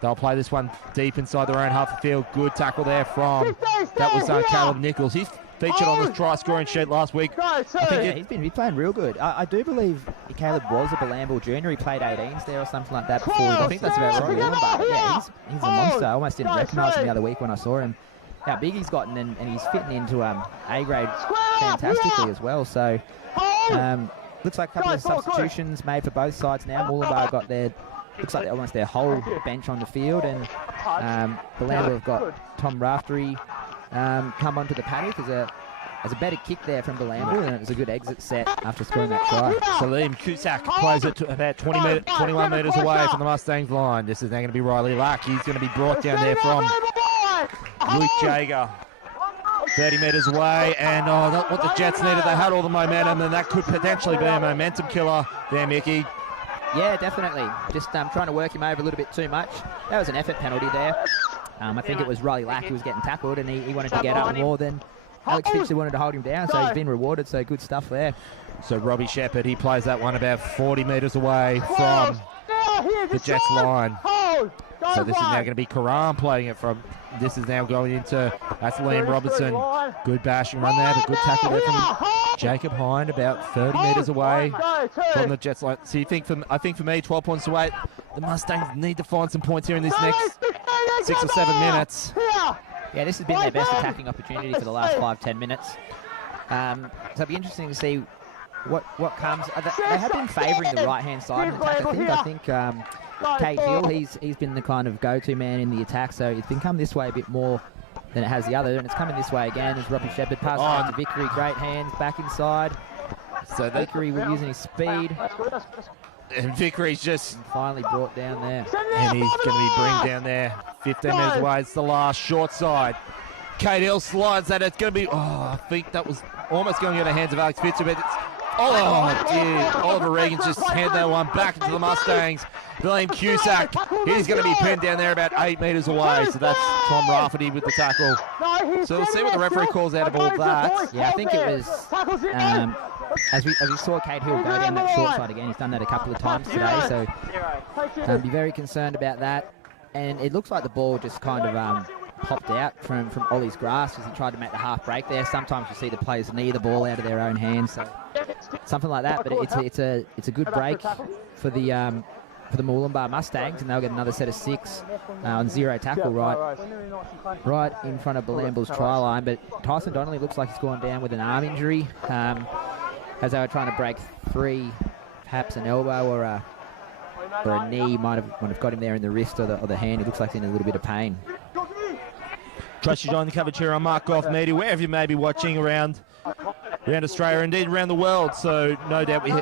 They'll play this one deep inside their own half of the field. Good tackle there from, that was Caleb Nichols. He's featured on the try scoring sheet last week. I think he's been playing real good. I do believe Caleb was a Bilambil junior. He played 18s there or something like that before. I think that's about right. Murwillumbah. Yeah, he's a monster. I almost didn't recognise him the other week when I saw him. How big he's gotten, and he's fitting into A grade fantastically as well. So looks like a couple of substitutions made for both sides now. Murwillumbah got looks like almost their whole bench on the field, and Bilambil have got Tom Raftery come onto the paddock as a better kick there from Bilambil, and it was a good exit set after scoring that try. Salim Cusack plays it to about 21 metres away from the Mustangs line. This is now going to be Riley Lack. He's going to be brought down there from Luke Jager. 30 metres away, and that's what the Jets needed. They had all the momentum, and that could potentially be a momentum killer there, Mickey. Yeah, definitely. Just trying to work him over a little bit too much. That was an effort penalty there. I think it was Riley Lack who was getting tackled, and he wanted to get up more than Alex Fitchley wanted to hold him down, so he's been rewarded, so good stuff there. So Robbie Shepherd, he plays that one about 40 metres away from the Jets line. So this is now going to be Karam playing it from. This is now going into, that's Liam Robertson. Good bashing run there, but good tackle there from Jacob Hind, about 30 metres away from the Jets line. So I think for me, 12 points to 8. The Mustangs need to find some points here in this next 6 or 7 minutes. Yeah, this has been their best attacking opportunity for the last 5-10 minutes. So it'll be interesting to see what comes. They have been favouring the right-hand side of the attack, I think. Cade Hill, he's been the kind of go-to man in the attack, so it's been coming this way a bit more than it has the other, and it's coming this way again as Robbie Shepherd passes on to Vickery. Great hands back inside. So Vickery using his speed. And Vickery's just finally brought down there. And he's going to be bring down there. 15 minutes away. It's the last short side. Cade Hill slides that. It's going to be, I think that was almost going into the hands of Alex Fitzer, but it's, dear. Oliver Regan just handed that one back into the Mustangs. William Cusack, he's going to be pinned down there about 8 metres away. So that's Tom Rafferty with the tackle. So we'll see what the referee calls out of all that. Yeah, I think it was, as we saw Cade Hill go down that short side again. He's done that a couple of times today, so be very concerned about that. And it looks like the ball just kind of popped out from Ollie's grasp as he tried to make the half break there. Sometimes you see the players knee the ball out of their own hands, so something like that. But it's a good break for the Murwillumbah Mustangs, and they'll get another set of 6 on 0 tackle right in front of Bilambil's try line. But Tyson Donnelly looks like he's gone down with an arm injury, as they were trying to break 3, perhaps an elbow or a knee might have got him there in the wrist or the hand. He looks like he's in a little bit of pain. Trust you join the coverage here on Mark Golf Media, wherever you may be watching around Australia, indeed around the world. So no doubt we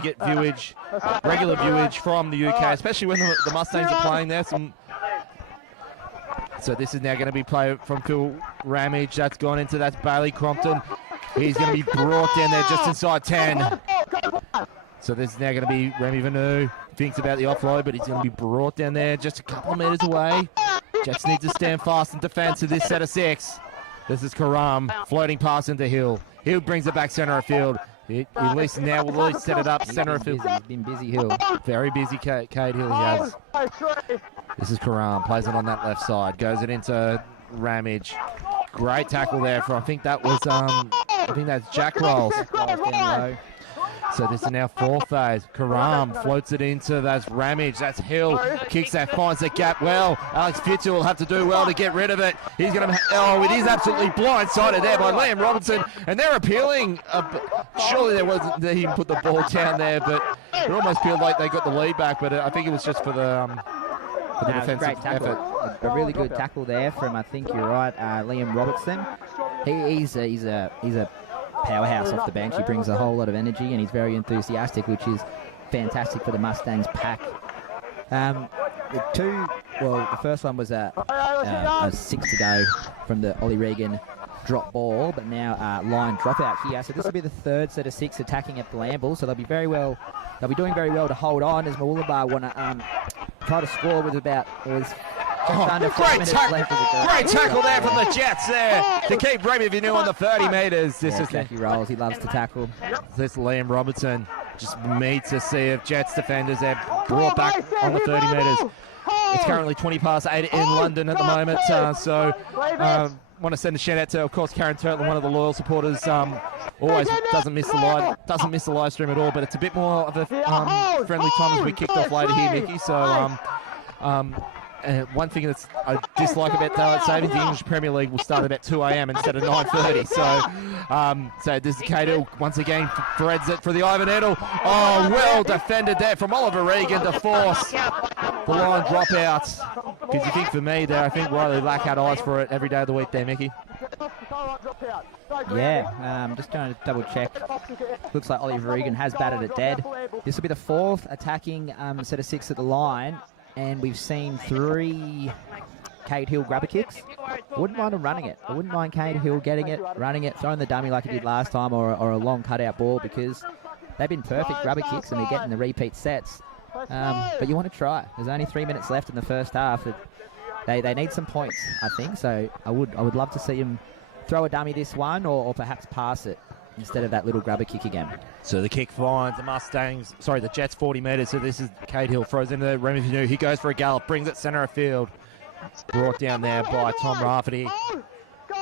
get viewage, regular viewage from the UK, especially when the Mustangs are playing there. So this is now going to be play from Phil Ramage. That's gone into, that's Bailey Crompton. He's going to be brought down there just inside 10. So this is now going to be Remy Vanu. Thinks about the offload, but he's going to be brought down there just a couple of metres away. Jets need to stand fast in defence of this set of 6. This is Karam floating pass into Hill. Hill brings it back centre of field. At least now we'll at least set it up centre of field. He's been busy, Hill. Very busy, Cade Hill he has. This is Karam, plays it on that left side. Goes it into Ramage. Great tackle there from, I think that was, I think that's Jack Rolls. So this is now 4th phase. Karam floats it into, that's Ramage, that's Hill. Kicks that, finds the gap well. Alex Fitzer will have to do well to get rid of it. He's going to, it is absolutely blindsided there by Liam Robinson. And they're appealing. Surely there wasn't, they even put the ball down there, but it almost feels like they got the lead back. But I think it was just for the defensive effort. A really good tackle there from, I think you're right, Liam Robertson. He's a powerhouse off the bench. He brings a whole lot of energy and he's very enthusiastic, which is fantastic for the Mustangs pack. The first one was a 6 to go from the Ollie Regan drop ball, but now line dropout here. So this will be the third set of 6 attacking at Bilambil. So they'll be doing very well to hold on as Murwillumbah want to try to score with about under 5 minutes left. Great tackle there from the Jets there to keep Remy Vinu on the 30 metres. This is Jackie rolls. He loves to tackle. This Liam Robertson just needs to see if Jets defenders are brought back on the 30 metres. It's currently 20 past 8 in London at the moment, so want to send a shout out to, of course, Karen Turtle, one of the loyal supporters. Always doesn't miss the live stream at all, but it's a bit more of a friendly time as we kicked off later here, Mickey. So one thing that's I dislike about daylight savings, the English Premier League will start about 2 a.m. instead of 9:30. So this is Cahill once again threads it for the Ivan Edel. Oh, well defended there from Oliver Regan to force the line dropouts. Because you think for me there, I think Riley Lack had eyes for it every day of the week there, Mickey. Yeah, just trying to double check. Looks like Oliver Regan has batted it dead. This will be the 4th attacking set of 6 at the line. And we've seen 3 Cade Hill grabber kicks. I wouldn't mind him running it. I wouldn't mind Cade Hill getting it, running it, throwing the dummy like he did last time, or a long cutout ball, because they've been perfect grabber kicks and they're getting the repeat sets. But you want to try. There's only 3 minutes left in the first half. They need some points, I think. So I would love to see him throw a dummy this one, or perhaps pass it instead of that little grabber kick again. So the kick finds the Jets 40 metres. So this is Cade Hill, throws into the Remy Vinu. He goes for a gallop, brings it centre of field. Brought down there by Tom Rafferty.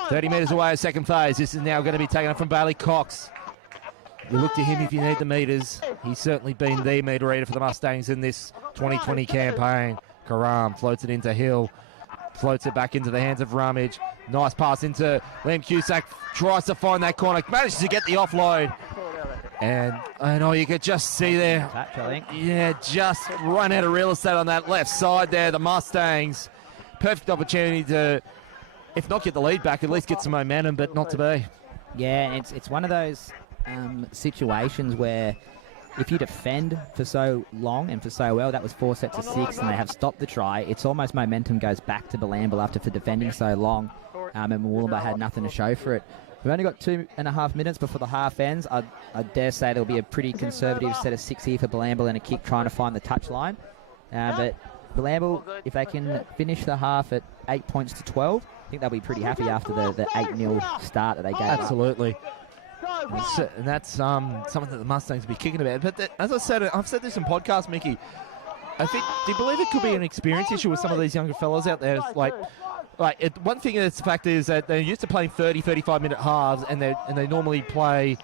30 metres away, second phase. This is now going to be taken up from Bailey Cox. You look to him if you need the metres. He's certainly been the metre reader for the Mustangs in this 2020 campaign. Karam floats it into Hill. Floats it back into the hands of Rummage. Nice pass into Liam Cusack. Tries to find that corner. Manages to get the offload. And I know you could just see there. Touch, I think. Yeah, just run out of real estate on that left side there. The Mustangs. Perfect opportunity to, if not get the lead back, at least get some momentum, but not to be. Yeah, it's one of those situations where if you defend for so long and for so well, that was 4 sets of 6, and they have stopped the try, it's almost momentum goes back to Bilambil after for defending so long, and Murwillumbah had nothing to show for it. We've only got 2.5 minutes before the half ends. I dare say there'll be a pretty conservative set of 6 here for Bilambil and a kick trying to find the touch line. But Bilambil, if they can finish the half at 8 points to 12, I think they'll be pretty happy after the 8-0 start that they gave. Absolutely. And that's something that the Mustangs will be kicking about. But as I said, I've said this in podcasts, Mickey. I think, do you believe it could be an experience issue with some of these younger fellas out there? One thing that's the fact is that they're used to playing 30, 35-minute halves, and they normally play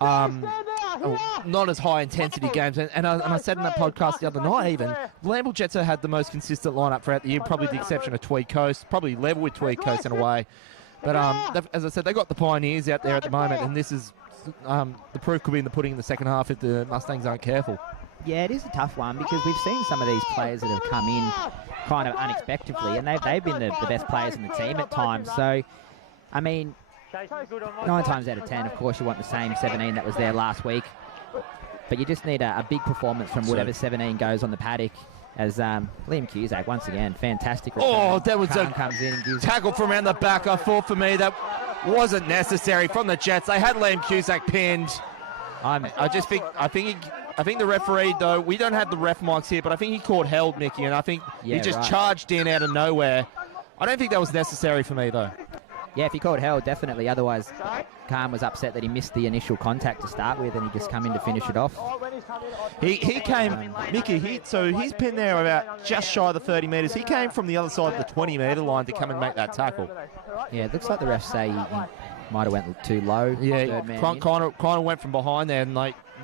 not as high intensity games. And I said in that podcast the other night even, Bilambil Jets have had the most consistent lineup throughout the year, probably the exception of Tweed Coast, probably level with Tweed Coast in a way. But as I said, they got the Pioneers out there at the moment, and this is the proof could be in the pudding in the second half if the Mustangs aren't careful. Yeah, it is a tough one because we've seen some of these players that have come in kind of unexpectedly, and they've been the best players in the team at times. So, I mean, 9 times out of 10, of course, you want the same 17 that was there last week. But you just need a big performance from whatever 17 goes on the paddock. As Liam Cusack, once again, fantastic return. Oh, that was comes in and gives tackle from around the back. I thought for me that wasn't necessary from the Jets. They had Liam Cusack pinned. I think the referee, though, we don't have the ref mics here, but I think he caught held, Mickey, and I think he just charged in out of nowhere. I don't think that was necessary for me, though. Yeah, if he called held, definitely. Otherwise, Khan was upset that he missed the initial contact to start with, and he just come in to finish it off. He came, Mickey, he's pinned there about just shy of the 30 metres. He came from the other side of the 20-metre line to come and make that tackle. Yeah, it looks like the refs say he might have went too low. Yeah, kind of went from behind there, and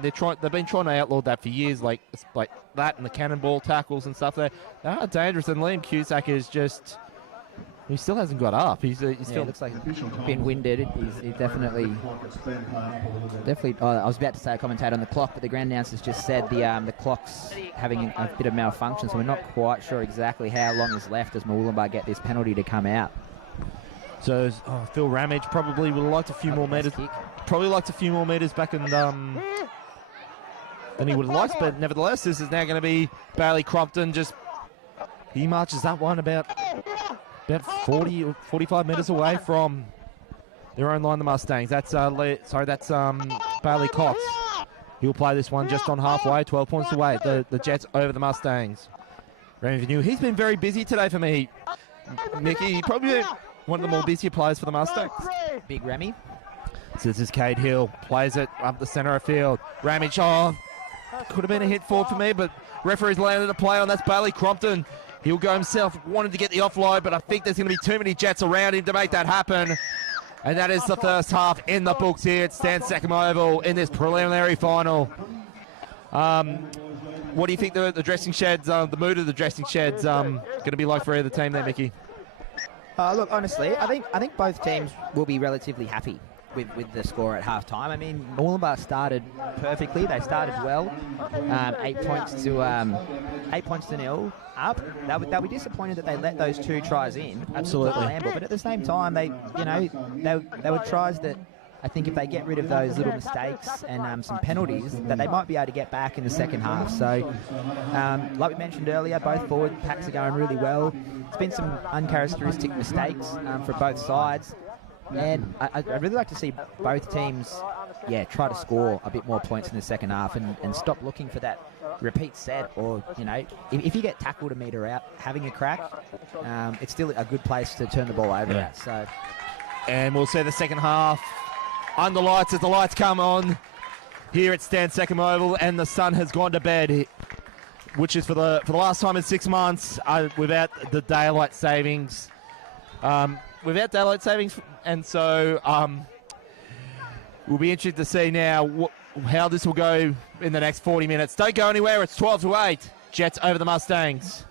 they've been trying to outlaw that for years, like that and the cannonball tackles and stuff. They are dangerous, and Liam Cusack is just. He still hasn't got up. He still looks like he's been winded. He's definitely. I was about to say a commentator on the clock, but the ground announcers just said the clock's having a bit of malfunction, so we're not quite sure exactly how long is left as Murwillumbah get this penalty to come out. So Phil Ramage probably would have liked a few more metres. Probably liked a few more metres back in than he would have liked, but nevertheless, this is now going to be Bailey Crompton. He marches that one about 40 or 45 metres away from their own line, the Mustangs. That's Bailey Cox. He'll play this one just on halfway, 12 points away. The Jets over the Mustangs. Remy Vanille, he's been very busy today for me. Mickey, probably one of the more busier players for the Mustangs. Big Remy. So this is Cade Hill, plays it up the centre of field. Ramage, could have been a hit forward for me, but referee's landed a play on. That's Bailey Crompton. He'll go himself, wanted to get the offload, but I think there's going to be too many Jets around him to make that happen. And that is the first half in the books here at Stan Seckham Oval in this preliminary final. What do you think the dressing sheds, the mood of the dressing sheds going to be like for either team there, Mickey? Look, honestly, I think both teams will be relatively happy with the score at half-time. I mean, Murwillumbah started perfectly. They started well. 8 points to nil up. They'll be disappointed that they let those 2 tries in. Absolutely. But at the same time, they were tries that I think if they get rid of those little mistakes and some penalties, that they might be able to get back in the second half. So, like we mentioned earlier, both forward packs are going really well. There's been some uncharacteristic mistakes for both sides. And I'd really like to see both teams, try to score a bit more points in the second half and stop looking for that repeat set. Or, if you get tackled a metre out, having a crack, it's still a good place to turn the ball over at. So, and we'll see the second half under lights as the lights come on here at Stan Seckham Oval, and the sun has gone to bed, which is for the last time in 6 months without the daylight savings. And so we'll be interested to see now how this will go in the next 40 minutes. Don't go anywhere. It's 12-8. Jets over the Mustangs.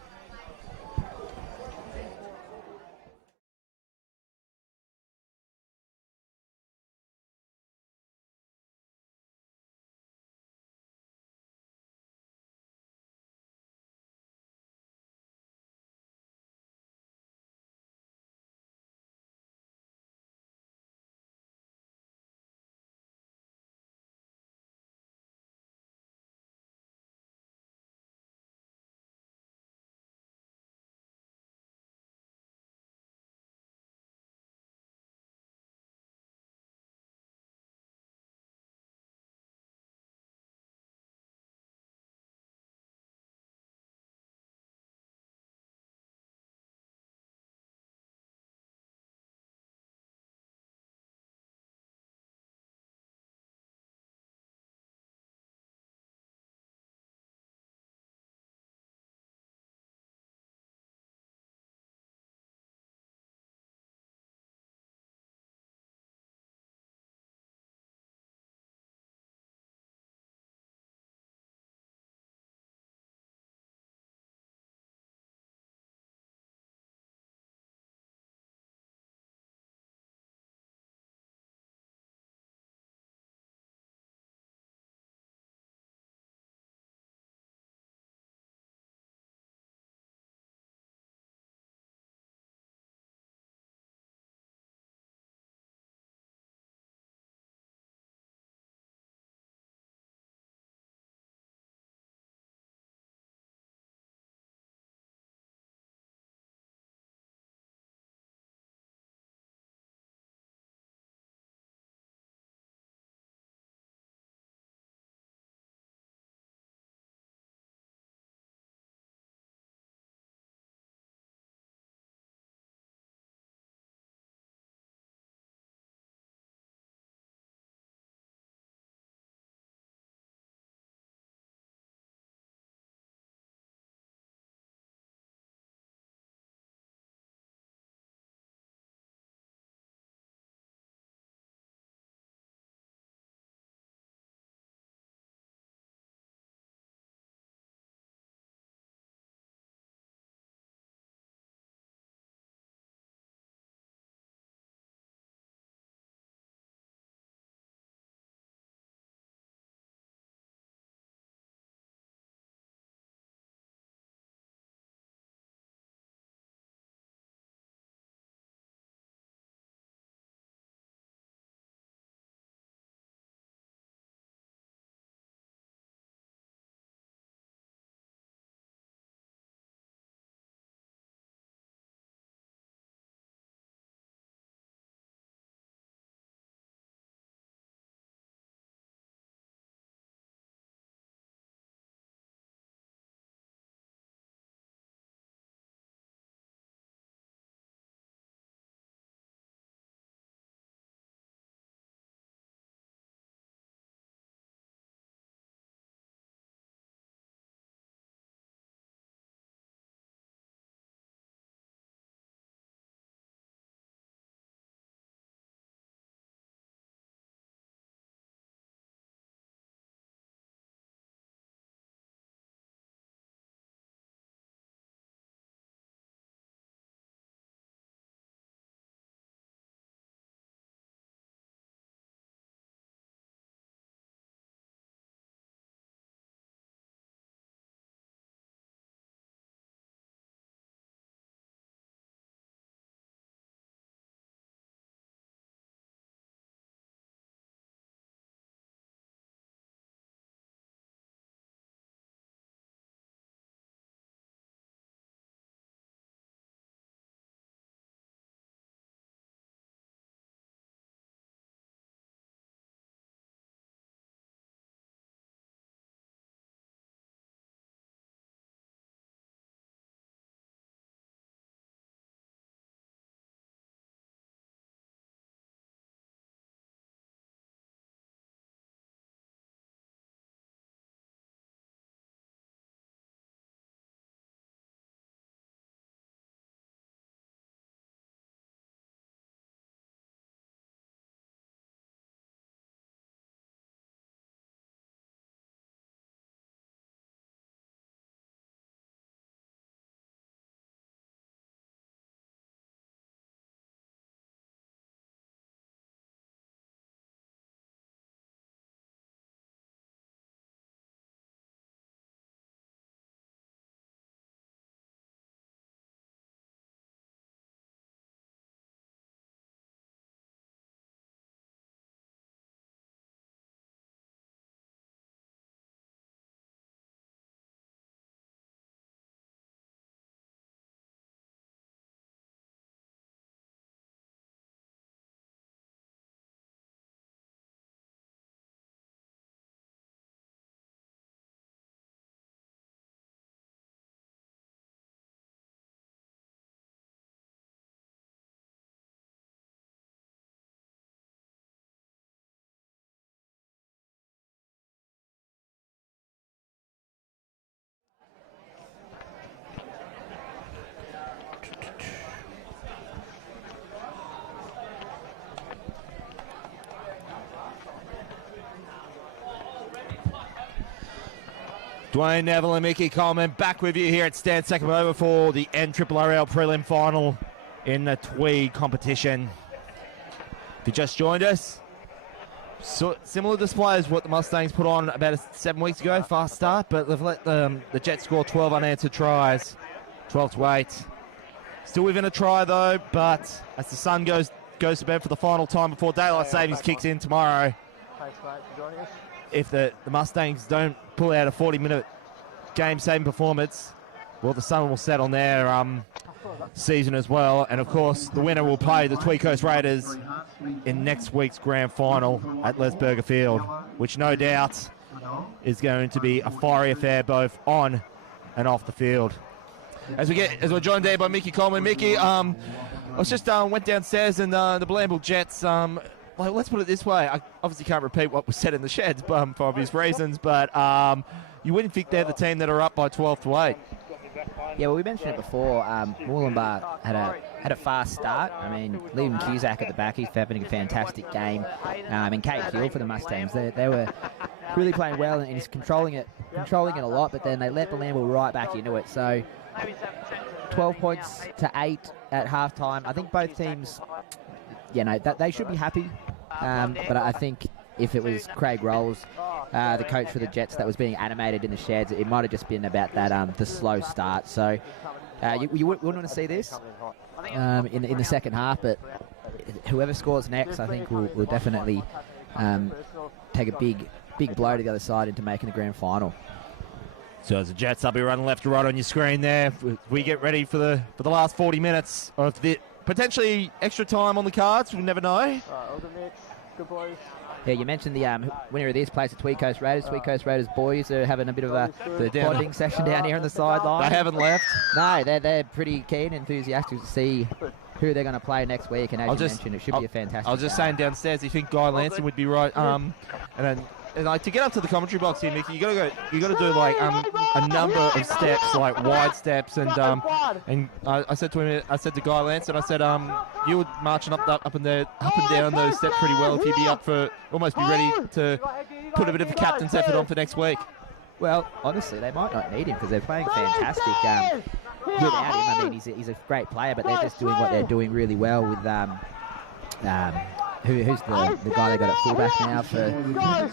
Dwayne Neville and Mickey Coleman back with you here at Stand Second Over for the NRRRL prelim final in the Tweed competition. If you just joined us, so similar display as what the Mustangs put on about 7 weeks ago, fast start, but they've let the Jets score 12 unanswered tries, 12-8. Still within a try though, but as the sun goes to bed for the final time before daylight savings kicks in tomorrow, Thanks, mate, for joining us. if the Mustangs don't pull out a 40-minute game-saving performance, well, the sun will set on their season as well. And, of course, the winner will play the Tweed Coast Raiders in next week's grand final at Lesburger Field, which no doubt is going to be a fiery affair both on and off the field. As we're joined there by Mickey Coleman. Mickey, I was just went downstairs and the Bilambil Jets, well, let's put it this way. I obviously can't repeat what was said in the sheds for obvious reasons, but you wouldn't think they're the team that are up by 12-8. Yeah, well, we mentioned it before. Murwillumbah had a fast start. I mean, leaving Cusack at the back, he's having a fantastic game. And Kate Hill for the Mustangs, they were really playing well, and he's controlling it a lot. But then they let Bilambil right back into it. So 12 points to 8 at halftime. I think both teams, that they should be happy. But I think if it was Craig Rolls, the coach for the Jets, that was being animated in the sheds, it might have just been about that the slow start. So you wouldn't want to see this in the second half, but whoever scores next, I think will definitely take a big blow to the other side into making the grand final. So as the Jets, I'll be running left to right on your screen there. We get ready for the last 40 minutes of the potentially extra time on the cards. We never know. All good, Mitch. Good boys. Yeah, you mentioned the winner of this plays the Tweed Coast Raiders. Tweed Coast Raiders boys are having a bit of a bonding session down here on the sideline. They haven't left. No, they're pretty keen, enthusiastic to see who they're going to play next week. And as you mentioned, it should be a fantastic I was just saying downstairs, you think Guy Lanson would be right. And like to get up to the commentary box here, Mickey, you gotta do like a number of steps, like wide steps, and I said to Guy Lanson, I said you were marching up and down those steps pretty well if you'd be up for almost be ready to put a bit of a captain's effort on for next week. Well, honestly, they might not need him because they're playing fantastic without him. I mean, he's a great player, but they're just doing what they're doing really well with who's the guy they got at fullback now for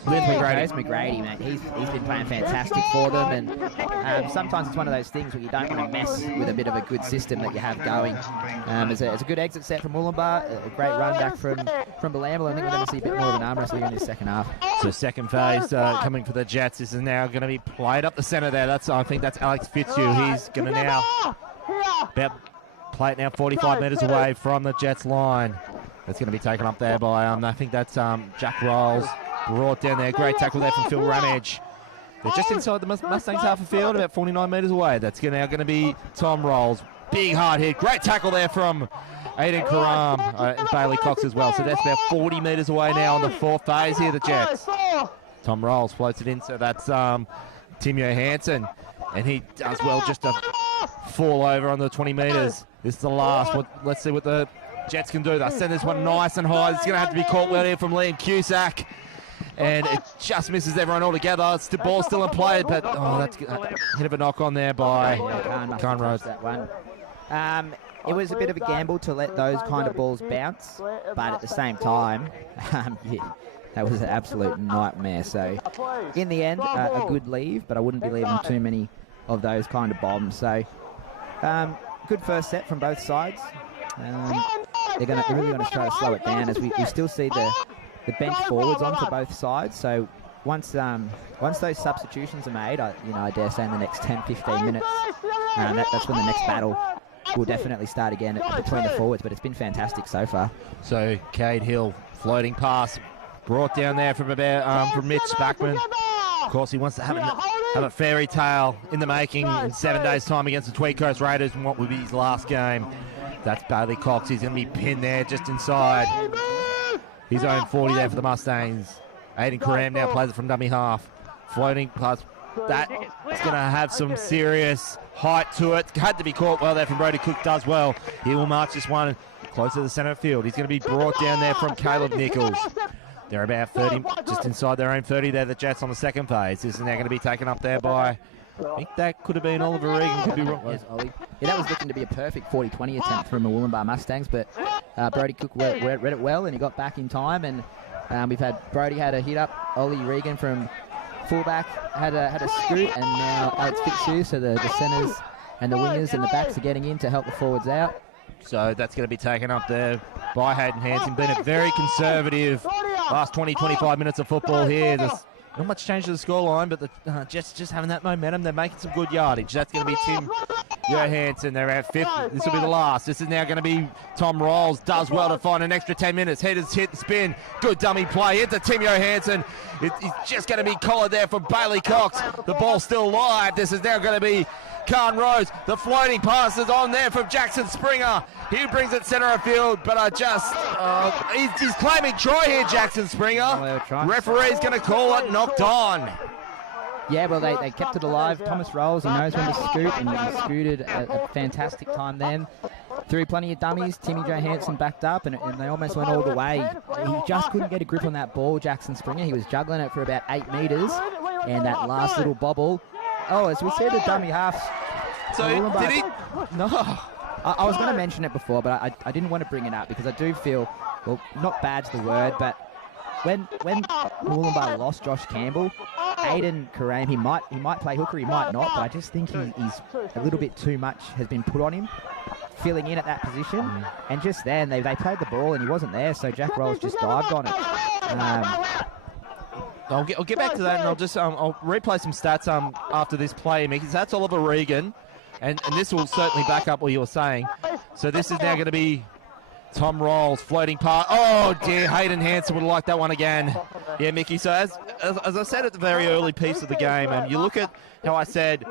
McGrady, mate. He's been playing fantastic for them, and sometimes it's one of those things where you don't want to mess with a bit of a good system that you have going. It's a good exit set from Murwillumbah, a great run back from Bilambil. I think we're going to see a bit more of an arm wrestling in this second half. So second phase coming for the Jets. This is now going to be played up the centre there. I think that's Alex Fitzhugh. He's going to now play it now 45 metres away from the Jets line. That's going to be taken up there by, I think that's Jack Rolls. Brought down there. Great tackle there from Phil Ramage. They're just inside the Mustangs half a field, about 49 metres away. That's now going to be Tom Rolls. Big hard hit. Great tackle there from Aiden Karam and Bailey Cox as well. So that's about 40 metres away now on the fourth phase here, the Jets. Tom Rolls floats it in, so that's Tim Johansson. And he does well just to fall over on the 20 metres. This is the last. Let's see what the Jets can do. They send this one nice and high. It's going to have to be caught well here from Liam Cusack. And it just misses everyone altogether. It's the ball still in play, but that's a hit of a knock on there by Khan Rhodes. That one. It was a bit of a gamble to let those kind of balls bounce, but at the same time, that was an absolute nightmare. So in the end, a good leave, but I wouldn't be leaving too many of those kind of bombs. So good first set from both sides. They're really going to try to slow it down as we still see the bench forwards on for both sides. So once those substitutions are made, I dare say in the next 10-15 minutes, that's when the next battle will definitely start again between the forwards. But it's been fantastic so far. So Cade Hill floating pass brought down there from Mitch Spackman. Of course, he wants to have a fairy tale in the making in 7 days' time against the Tweed Coast Raiders in what will be his last game. That's Bailey Cox. He's going to be pinned there just inside his own 40 there for the Mustangs. Aiden Karam now plays it from dummy half. Floating pass. That is going to have some serious height to it. Had to be caught well there from Brody Cook. Does well. He will march this one close to the centre field. He's going to be brought down there from Caleb Nichols. They're about 30, just inside their own 30 there, the Jets on the second phase. This is now going to be taken up there by, I think that could have been Oliver Regan. Could be wrong. Yes, Ollie. Yeah, that was looking to be a perfect 40-20 attempt from Murwillumbah Mustangs, but Brody Cook read it well, and he got back in time. And Brody had a hit up. Ollie Regan from fullback had a scoot, and now Alex Fitzhugh, so the centres and the wingers and the backs are getting in to help the forwards out. So that's going to be taken up there by Hayden Hansen. Been a very conservative last 20-25 minutes of football here. There's not much change to the scoreline, but the Jets just having that momentum. They're making some good yardage. That's going to be Tim Johansson. They're at 5th. This will be the last. This is now going to be Tom Rolls. Does well to find an extra 10 minutes. Headers hit the spin. Good dummy play into Tim Johansson. It's just going to be collared there from Bailey Cox. The ball's still live. This is now going to be Khan Rose. The floating pass is on there from Jackson Springer. He brings it centre of field, but he's claiming try here, Jackson Springer. Referee's going to call it knocked on. Yeah, well, they kept it alive. Thomas Rolls, he knows when to scoot, and he scooted a fantastic time then. Threw plenty of dummies. Timmy Johansson backed up, and they almost went all the way. He just couldn't get a grip on that ball, Jackson Springer. He was juggling it for about 8 metres, and that last little bobble. Oh, as we said, the dummy halves. So did he? No. I was going to mention it before, but I didn't want to bring it up because I do feel, well, not bad's the word, but when Murwillumbah lost Josh Campbell, Aiden Karam, he might play hooker, he might not, but I just think he's a little bit too much has been put on him, filling in at that position. And just then, they played the ball and he wasn't there, so Jack Rolls just dived on it. I'll get back to that, and I'll just I'll replay some stats after this play, because that's Oliver Regan, and this will certainly back up what you were saying. So this is now going to be Tom Rolls floating past. Oh dear, Hayden Hansen would have liked that one again. Yeah, Mickey. So as I said at the very early piece of the game, and you look at how I said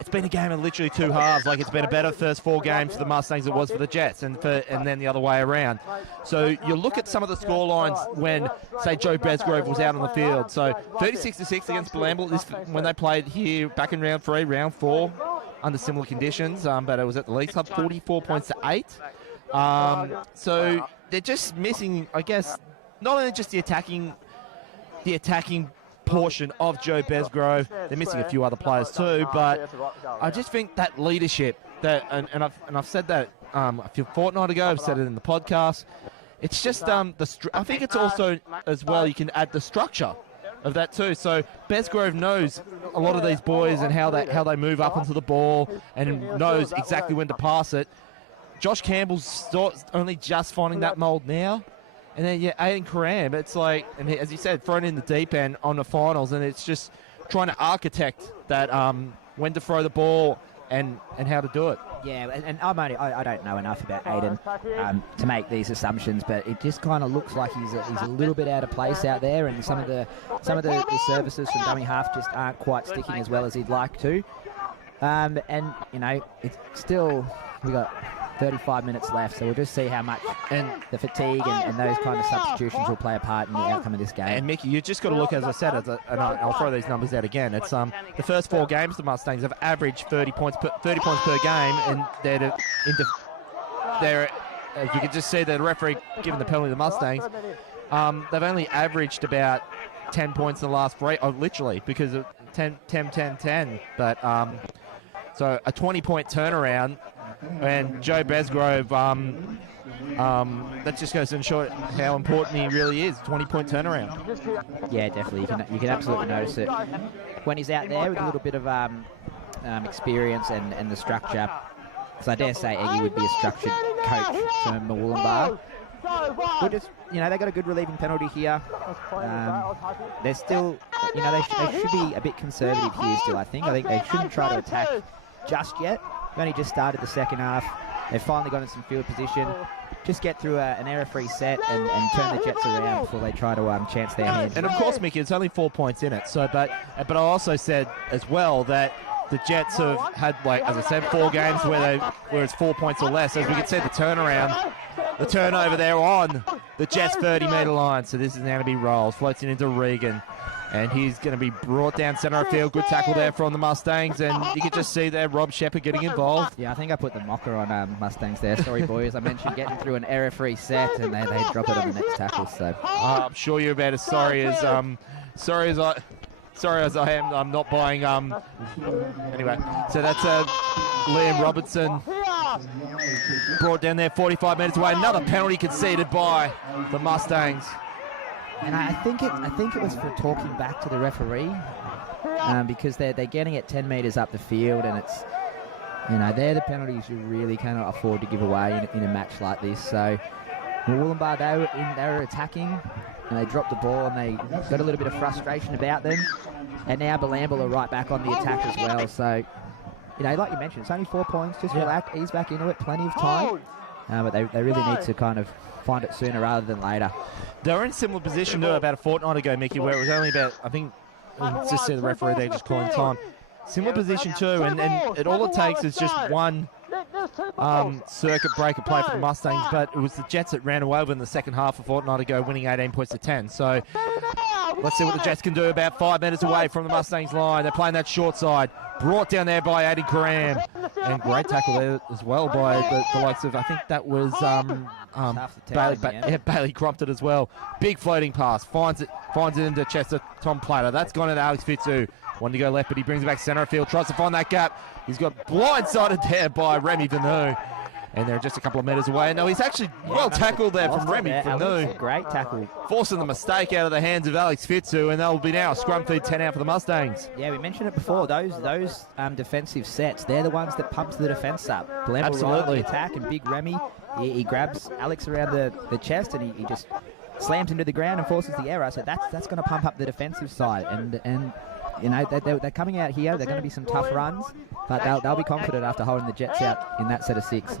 it's been a game of literally 2 halves. Like, it's been a better first 4 games for the Mustangs than it was for the Jets, and then the other way around. So you look at some of the score lines when, say, Joe Besgrove was out on the field. So 36-6 against Bilambil. This when they played here back in round 3, round 4, under similar conditions, but it was at the League Club, 44 points to 8. So they're just missing, I guess, not only just the attacking portion of Joe Besgrove, they're missing a few other players too, but I just think that leadership, that and I've said that a fortnight ago, I've said it in the podcast, it's just I think it's also as well, you can add the structure of that too. So Besgrove knows a lot of these boys and how they move up onto the ball and knows exactly when to pass it. Josh Campbell's only just finding that mould now. And then, yeah, Aiden Karam, it's like, and as you said, thrown in the deep end on the finals, and it's just trying to architect that when to throw the ball and how to do it. Yeah, and I don't know enough about Aiden to make these assumptions, but it just kind of looks like he's a little bit out of place out there, and some of the services from dummy half just aren't quite sticking as well as he'd like to. And you know, it's still, we got 35 minutes left, so we'll just see how much and the fatigue and those kind of substitutions will play a part in the outcome of this game. And Mickey, you just got to look, as I said, and I'll throw these numbers out again. It's the first 4 games the Mustangs have averaged 30 points per game, and they're as you can just see, the referee giving the penalty to the Mustangs. They've only averaged about 10 points in the last 3, literally, because of 10. But so a 20-point turnaround. And Joe Besgrove, that just goes to show how important he really is. 20-point turnaround. Yeah, definitely. You can absolutely notice it when he's out there with a little bit of experience and the structure. Because I dare say Eggy would be a structured coach for Murwillumbah. We'll just, they got a good relieving penalty here. They're still, they should be a bit conservative here still. I think they shouldn't try to attack just yet. We've only just started the second half. They've finally got in some field position. Just get through an error-free set and turn the Jets around before they try to chance their hand. And of course, Mickey, it's only 4 points in it. So, but I also said as well that the Jets have had, like, as I said, 4 games where it's 4 points or less. As we can see, the turnover there on the Jets' 30-metre line. So this is now to be Rolls. Floats it into Regan. And he's going to be brought down centre of field. Good tackle there from the Mustangs. And you can just see there Rob Shepherd getting involved. Yeah, I think I put the mocker on Mustangs there. Sorry, boys. I mentioned getting through an error-free set, and they drop it on the next tackle. So I'm sure you're about as sorry as I am. I'm not buying. Anyway, so that's Liam Robertson brought down there 45 metres away. Another penalty conceded by the Mustangs. And I think it was for talking back to the referee, because they're getting it 10 metres up the field, and it's, they're the penalties you really cannot afford to give away in a match like this. So Murwillumbah, they were attacking, and they dropped the ball, and they got a little bit of frustration about them. And now Bilambil are right back on the attack as well. So, like you mentioned, it's only 4 points. Just relax, ease back into it, plenty of time. But they really need to kind of find it sooner rather than later. They were in a similar position to about a fortnight ago, Mickey, where it was only about, I think, just see the referee there just calling time. Similar position too, and all it takes is just one circuit breaker play for the Mustangs, but it was the Jets that ran away in the second half a fortnight ago, winning 18 points to 10. So let's see what the Jets can do. About 5 metres away from the Mustangs line. They're playing that short side. Brought down there by Aiden Karam. And great tackle there as well by the likes of, I think that was Bailey Crompton as well. Big floating pass. Finds it into Chester Tom Platter. That's gone into Alex Fitzu. Wanted to go left, but he brings it back centre of field. Tries to find that gap. He's got blindsided there by Remy Vanu. And they're just a couple of metres away. No, he's actually well tackled there from Remy Vanu. Great tackle. Forcing the mistake out of the hands of Alex Fitzu, and they'll be now a scrum feed 10 out for the Mustangs. Yeah, we mentioned it before. Those defensive sets, they're the ones that pumps the defence up. Absolutely. Attack, and big Remy, he grabs Alex around the chest, and he just slams into the ground and forces the error. So that's going to pump up the defensive side. And they're coming out here. They're going to be some tough runs, but they'll be confident after holding the Jets out in that set of 6.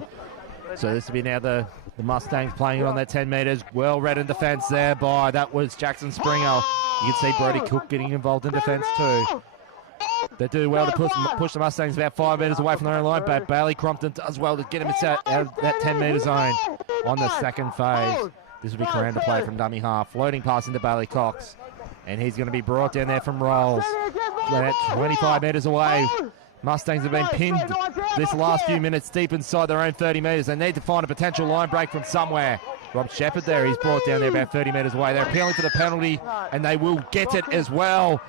So this will be now the Mustangs playing it on their 10 metres. Well read in defence there by, that was Jackson Springer. You can see Brody Cook getting involved in defence too. They do well to push the Mustangs about 5 metres away from their own line, but Bailey Crompton does well to get him out of that 10 metre zone on the second phase. This will be Karam to play from dummy half. Floating pass into Bailey Cox. And he's going to be brought down there from Rolls. About 25 metres away. Mustangs have been pinned this last few minutes deep inside their own 30 metres. They need to find a potential line break from somewhere. Rob Shepherd there, he's brought down there about 30 metres away. They're appealing for the penalty, and they will get it as well.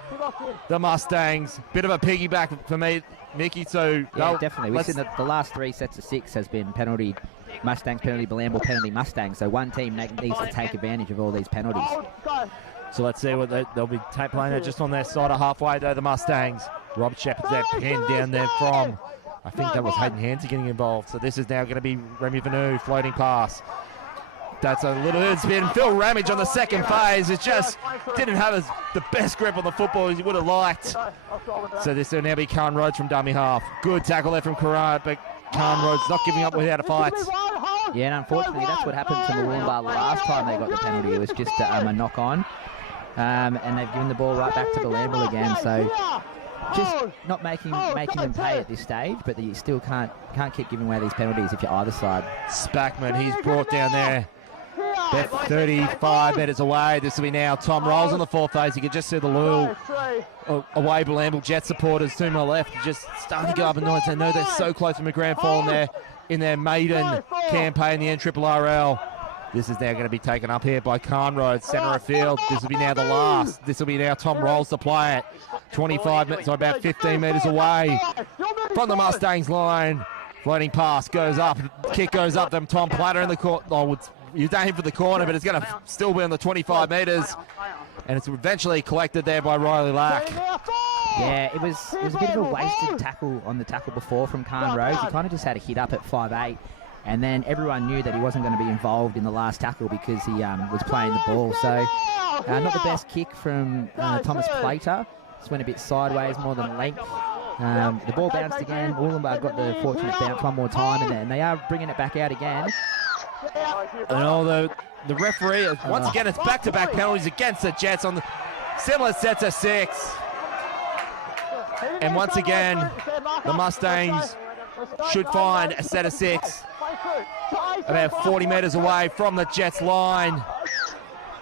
The Mustangs, bit of a piggyback for me, Mickey. So yeah, definitely. We've seen that the last 3 sets of 6 has been penalty Mustangs, penalty Bilambil, penalty Mustangs. So one team needs to take advantage of all these penalties. So let's see what they'll be playing it just on their side of halfway though, the Mustangs. Rob Shepherd's that pinned down there from, I think that was Hayden Hansen getting involved. So this is now going to be Remy Vanu, floating pass. That's a little bit spin. Phil Ramage on the second phase. It just didn't have the best grip on the football as he would have liked. So this will now be Khan Rhodes from dummy half. Good tackle there from Karat, but Khan Rhodes not giving up without a fight. Yeah, and unfortunately that's what happened to Murwillumbah last time they got the penalty. It was just a knock on. And they've given the ball right back to Bilambil again. So just not making them pay at this stage, but you still can't keep giving away these penalties if you're either side. Spackman, he's brought down there. They're 35 metres away. This will be now Tom Rolls on the 4th phase. You can just see the little away Bilambil Jet supporters to my left just starting to go up and noise. They know they're so close from a grand final in their maiden campaign, the NRRRL. This is now going to be taken up here by Conroe, centre of field. This will be now the last. This will be now Tom Rolls to play it. 25 minutes, or about 15 metres away from the Mustangs line. Floating pass goes up. Kick goes up. Then Tom Platter in the court. Oh, you don't aim for the corner, but it's going to still be on the 25 metres. And it's eventually collected there by Riley Lack. Yeah, it was a bit of a wasted tackle on the tackle before from Khan Rose. He kind of just had a hit up at 5'8", and then everyone knew that he wasn't going to be involved in the last tackle because he was playing the ball. So not the best kick from Thomas Plater. Just went a bit sideways more than length. The ball bounced again. Murwillumbah got the fortunate bounce one more time, and they are bringing it back out again. And although the referee, once again, it's back-to-back penalties against the Jets on the similar sets of 6. And once again, the Mustangs should find a set of 6 about 40 metres away from the Jets line.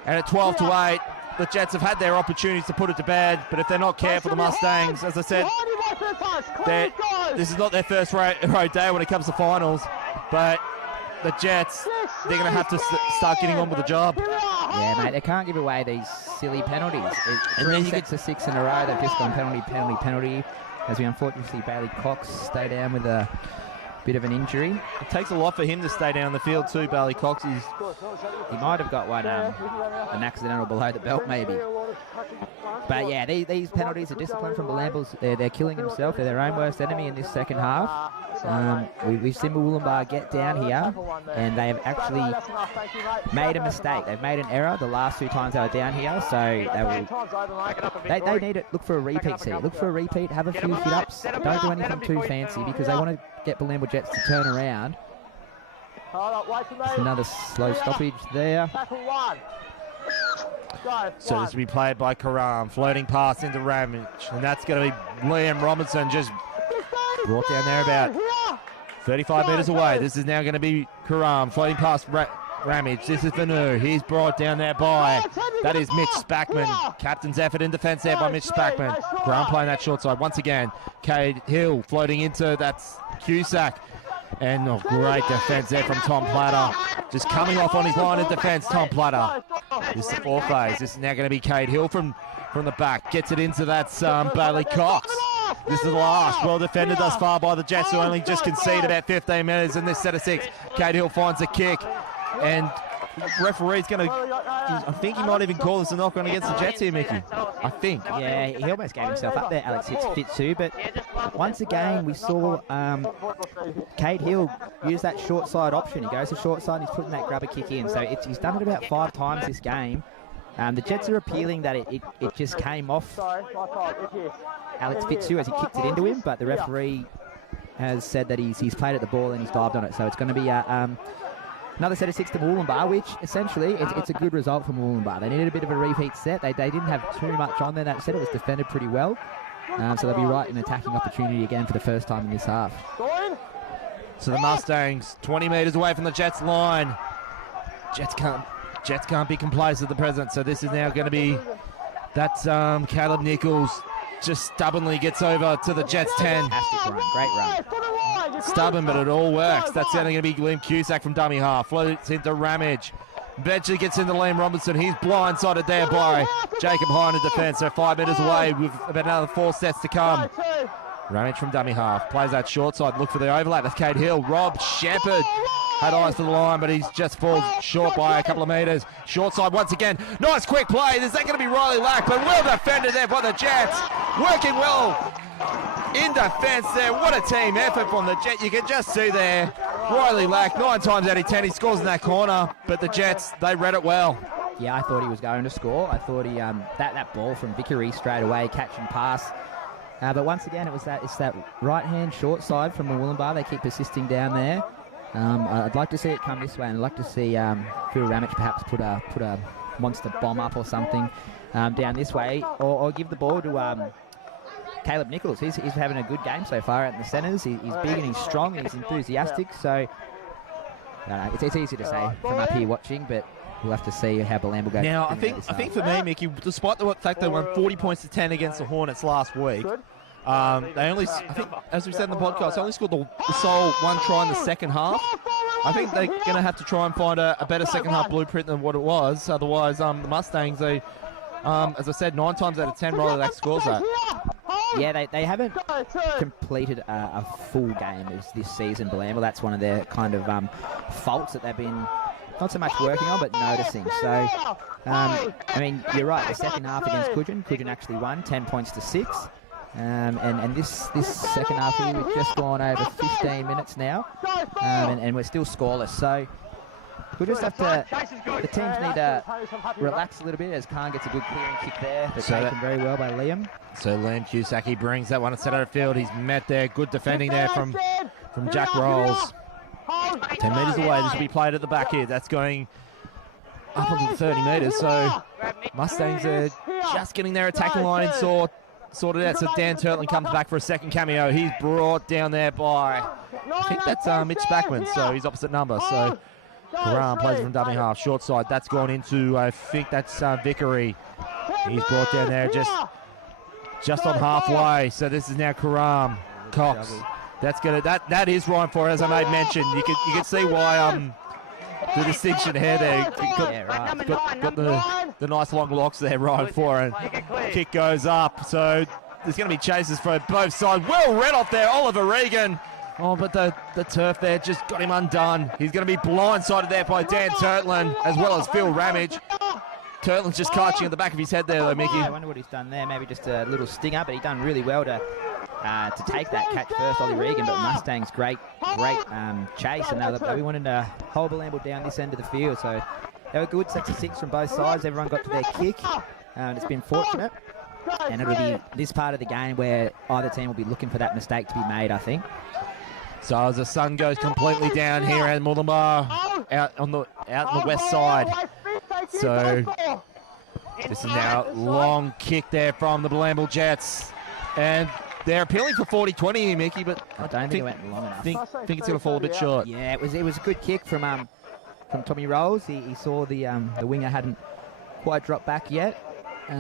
And at 12-8, the Jets have had their opportunities to put it to bed, but if they're not careful, the Mustangs, as I said, this is not their first road day when it comes to finals, but the Jets, they're going to have to start getting on with the job. Yeah, mate, they can't give away these silly penalties. And then you get to 6 in a row. They've just gone penalty, as we unfortunately see Bailey Cox stay down with a bit of an injury. It takes a lot for him to stay down the field too, Bailey Cox. He might have got one, an accidental below the belt maybe. But yeah, these penalties are discipline from Bilambil. They're killing themselves. They're their own worst enemy in this second half. We've seen Murwillumbah get down here, and they have actually made a mistake. They've made an error the last 2 times they were down here, so they need to look for a repeat here. Look for a repeat, have a few hit-ups. Don't do anything too fancy because they want to get Bilambil Jets to turn around. There's another slow stoppage there. So this will be played by Karam, floating pass into Ramage, and that's going to be Liam Robinson just brought down there about 35 metres away. This is now going to be Karam, floating past Ramage. This is Vanu. He's brought down there by, that is Mitch Spackman. Captain's effort in defence there by Mitch Spackman. Karam playing that short side once again. Cade Hill floating into, that's Cusack. And great defence there from Tom Platter. Just coming off on his line of defence, Tom Platter. This is the 4 phase. This is now going to be Cade Hill from the back. Gets it into that Bailey Cox. This is the last. Well defended thus far by the Jets, who only just conceded about 15 minutes in this set of 6. Cade Hill finds a kick. And referee's going to, I think he might even call this a knock on against the Jets here, Mickey. I think. Yeah, he almost gave himself up there, Alex Fitzhugh, but once again we saw Cade Hill use that short side option. He goes to short side and he's putting that grubber kick in. So he's done it about 5 times this game. The Jets are appealing that it just came off Alex Fitzhugh as he kicked it into him, but the referee has said that he's played at the ball and he's dived on it. So it's going to be another set of 6 to Murwillumbah, which essentially it's a good result for Murwillumbah. They needed a bit of a repeat set. They didn't have too much on there. That set, it was defended pretty well. So they'll be right in attacking opportunity again for the first time in this half. So the Mustangs 20 metres away from the Jets line. Jets can't be complacent at the present. So this is now going to be that Caleb Nichols just stubbornly gets over to the Jets 10. Fantastic run, great run. Stubborn, but it all works. That's only going to be Liam Cusack from dummy half. Floats into Ramage. Eventually gets into Liam Robinson. He's blindsided there by Jacob Hine in defence. So 5 metres away with about another 4 sets to come. Ramage from dummy half. Plays that short side. Look for the overlap. That's Cade Hill. Rob Shepherd had eyes for the line, but he's just falls short by a couple of metres. Short side once again. Nice quick play. Is that going to be Riley Lack? But well defended there by the Jets. Working well in defence there. What a team effort from the Jets. You can just see there. Riley Lack, 9 times out of 10, he scores in that corner. But the Jets, they read it well. Yeah, I thought he was going to score. I thought he that ball from Vickery straight away, catch and pass. But once again, it's that right-hand short side from Murwillumbah. They keep persisting down there. I'd like to see it come this way, and I'd like to see Phil Ramage perhaps put a monster bomb up or something down this way, or give the ball to Caleb Nichols. He's having a good game so far out in the centres. He's big and he's strong and he's enthusiastic. So it's easy to say from up here watching, but we'll have to see how Bilambil goes. Now, I think for me, Mickey, despite the fact they won 40 points to 10 against the Hornets last week, they only, I think, as we said in the podcast, only scored the sole 1 try in the second half. I think they're going to have to try and find a better second half blueprint than what it was. Otherwise, the Mustangs, they, as I said, 9 times out of 10, Riley Lack scores that. Yeah, they haven't completed a full game this season, Bilambil. That's one of their kind of faults that they've been not so much working on, but noticing. So, I mean, you're right. The second half against Cudgen actually won 10 points to 6. And this second half here, we've just gone over 15 minutes now, and we're still scoreless. So we'll just have to, the teams need to relax a little bit as Khan gets a good clearing kick there, but taken very well by Liam. So Liam Cusack, he brings that one instead of the field. He's met there, good defending there from Jack Rolls. 10 metres away, this will be played at the back here. That's going up onto the 30 metres, so Mustangs are just getting their attacking line sorted out. So Dan Turtling comes back for a second cameo. He's brought down there by, I think that's Mitch Spackman, so he's opposite number. So Karam plays it from dummy half, short side. That's gone into, I think that's Vickery. He's brought down there just on halfway. So this is now Karam. Cox. That is Ryan for it, as I made mention. You can see why the distinction here there. Got the nice long locks there, Ryan for it. Kick goes up. So there's going to be chases for both sides. Well read off there, Oliver Regan. Oh, but the turf there just got him undone. He's going to be blindsided there by Dan Turtlin, as well as Phil Ramage. Turtlin's just catching at the back of his head there, though, Mickey. I wonder what he's done there. Maybe just a little stinger, but he done really well to take that catch first, Ollie Regan. But Mustangs, great chase, and they wanted to hold Bilambil down this end of the field. So they were good, 6 from both sides. Everyone got to their kick. It's been fortunate. And it'll be this part of the game where either team will be looking for that mistake to be made, I think. So as the sun goes completely down here at Murwillumbah, out on the west side. So this is now long kick there from the Bilambil Jets, and they're appealing for 40-20 here, Mickey, but I don't think it went long enough. Think it's going to fall a bit short. Yeah, it was a good kick from Tommy Rolls. He saw the winger hadn't quite dropped back yet.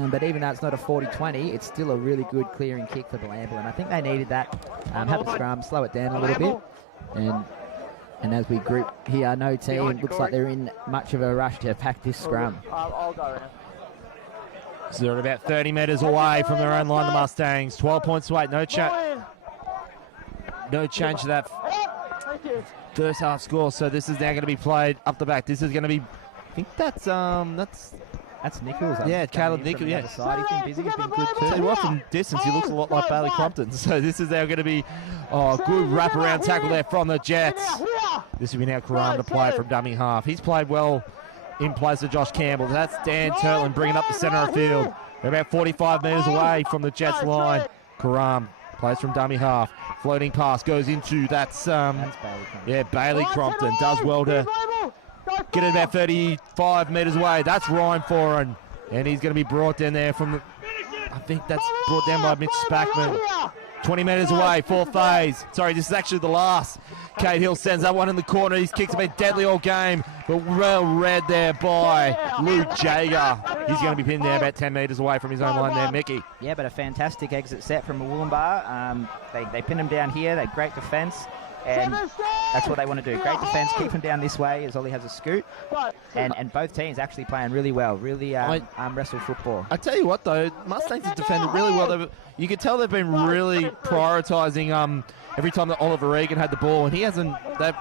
But even though it's not a 40-20, it's still a really good clearing kick for Bilambil, and I think they needed that. Have a scrum, slow it down a little bit, and as we group here, no team looks like they're in much of a rush to pack this scrum. I'll go around. So they're about 30 metres away from their own line, the Mustangs. 12 points to 8, no change to that first half score. So this is now going to be played up the back. This is going to be, I think that's Nichols. Yeah, Caleb Nichols, yeah. He's been busy, he's been good too. Tell you what, from distance, he looks a lot like Bailey Crompton. So this is now going to be good wraparound tackle there from the Jets. This will be now Karam to play from dummy half. He's played well in place of Josh Campbell. That's Dan Turtlin bringing up the centre of field. They're about 45 metres away from the Jets line. Karam plays from dummy half. Floating pass goes into, that's Bailey Crompton. Does well to get it about 35 metres away. That's Ryan Foran. And he's going to be brought down there from I think that's brought down by Mitch Spackman. 20 metres away, fourth phase. Sorry, this is actually the last. Cade Hill sends that one in the corner. His kicks have been deadly all game, but well read there by Luke Jager. He's going to be pinned there about 10 metres away from his own line there, Mickey. Yeah, but a fantastic exit set from Murwillumbah. They pin him down here. They're great defence. And that's what they want to do. Great defence, keep him down this way as Ollie has a scoot. And both teams actually playing really well, really arm wrestle football. I tell you what though, Mustangs have defended really well. You could tell they've been really prioritising every time that Oliver Regan had the ball, and he hasn't, to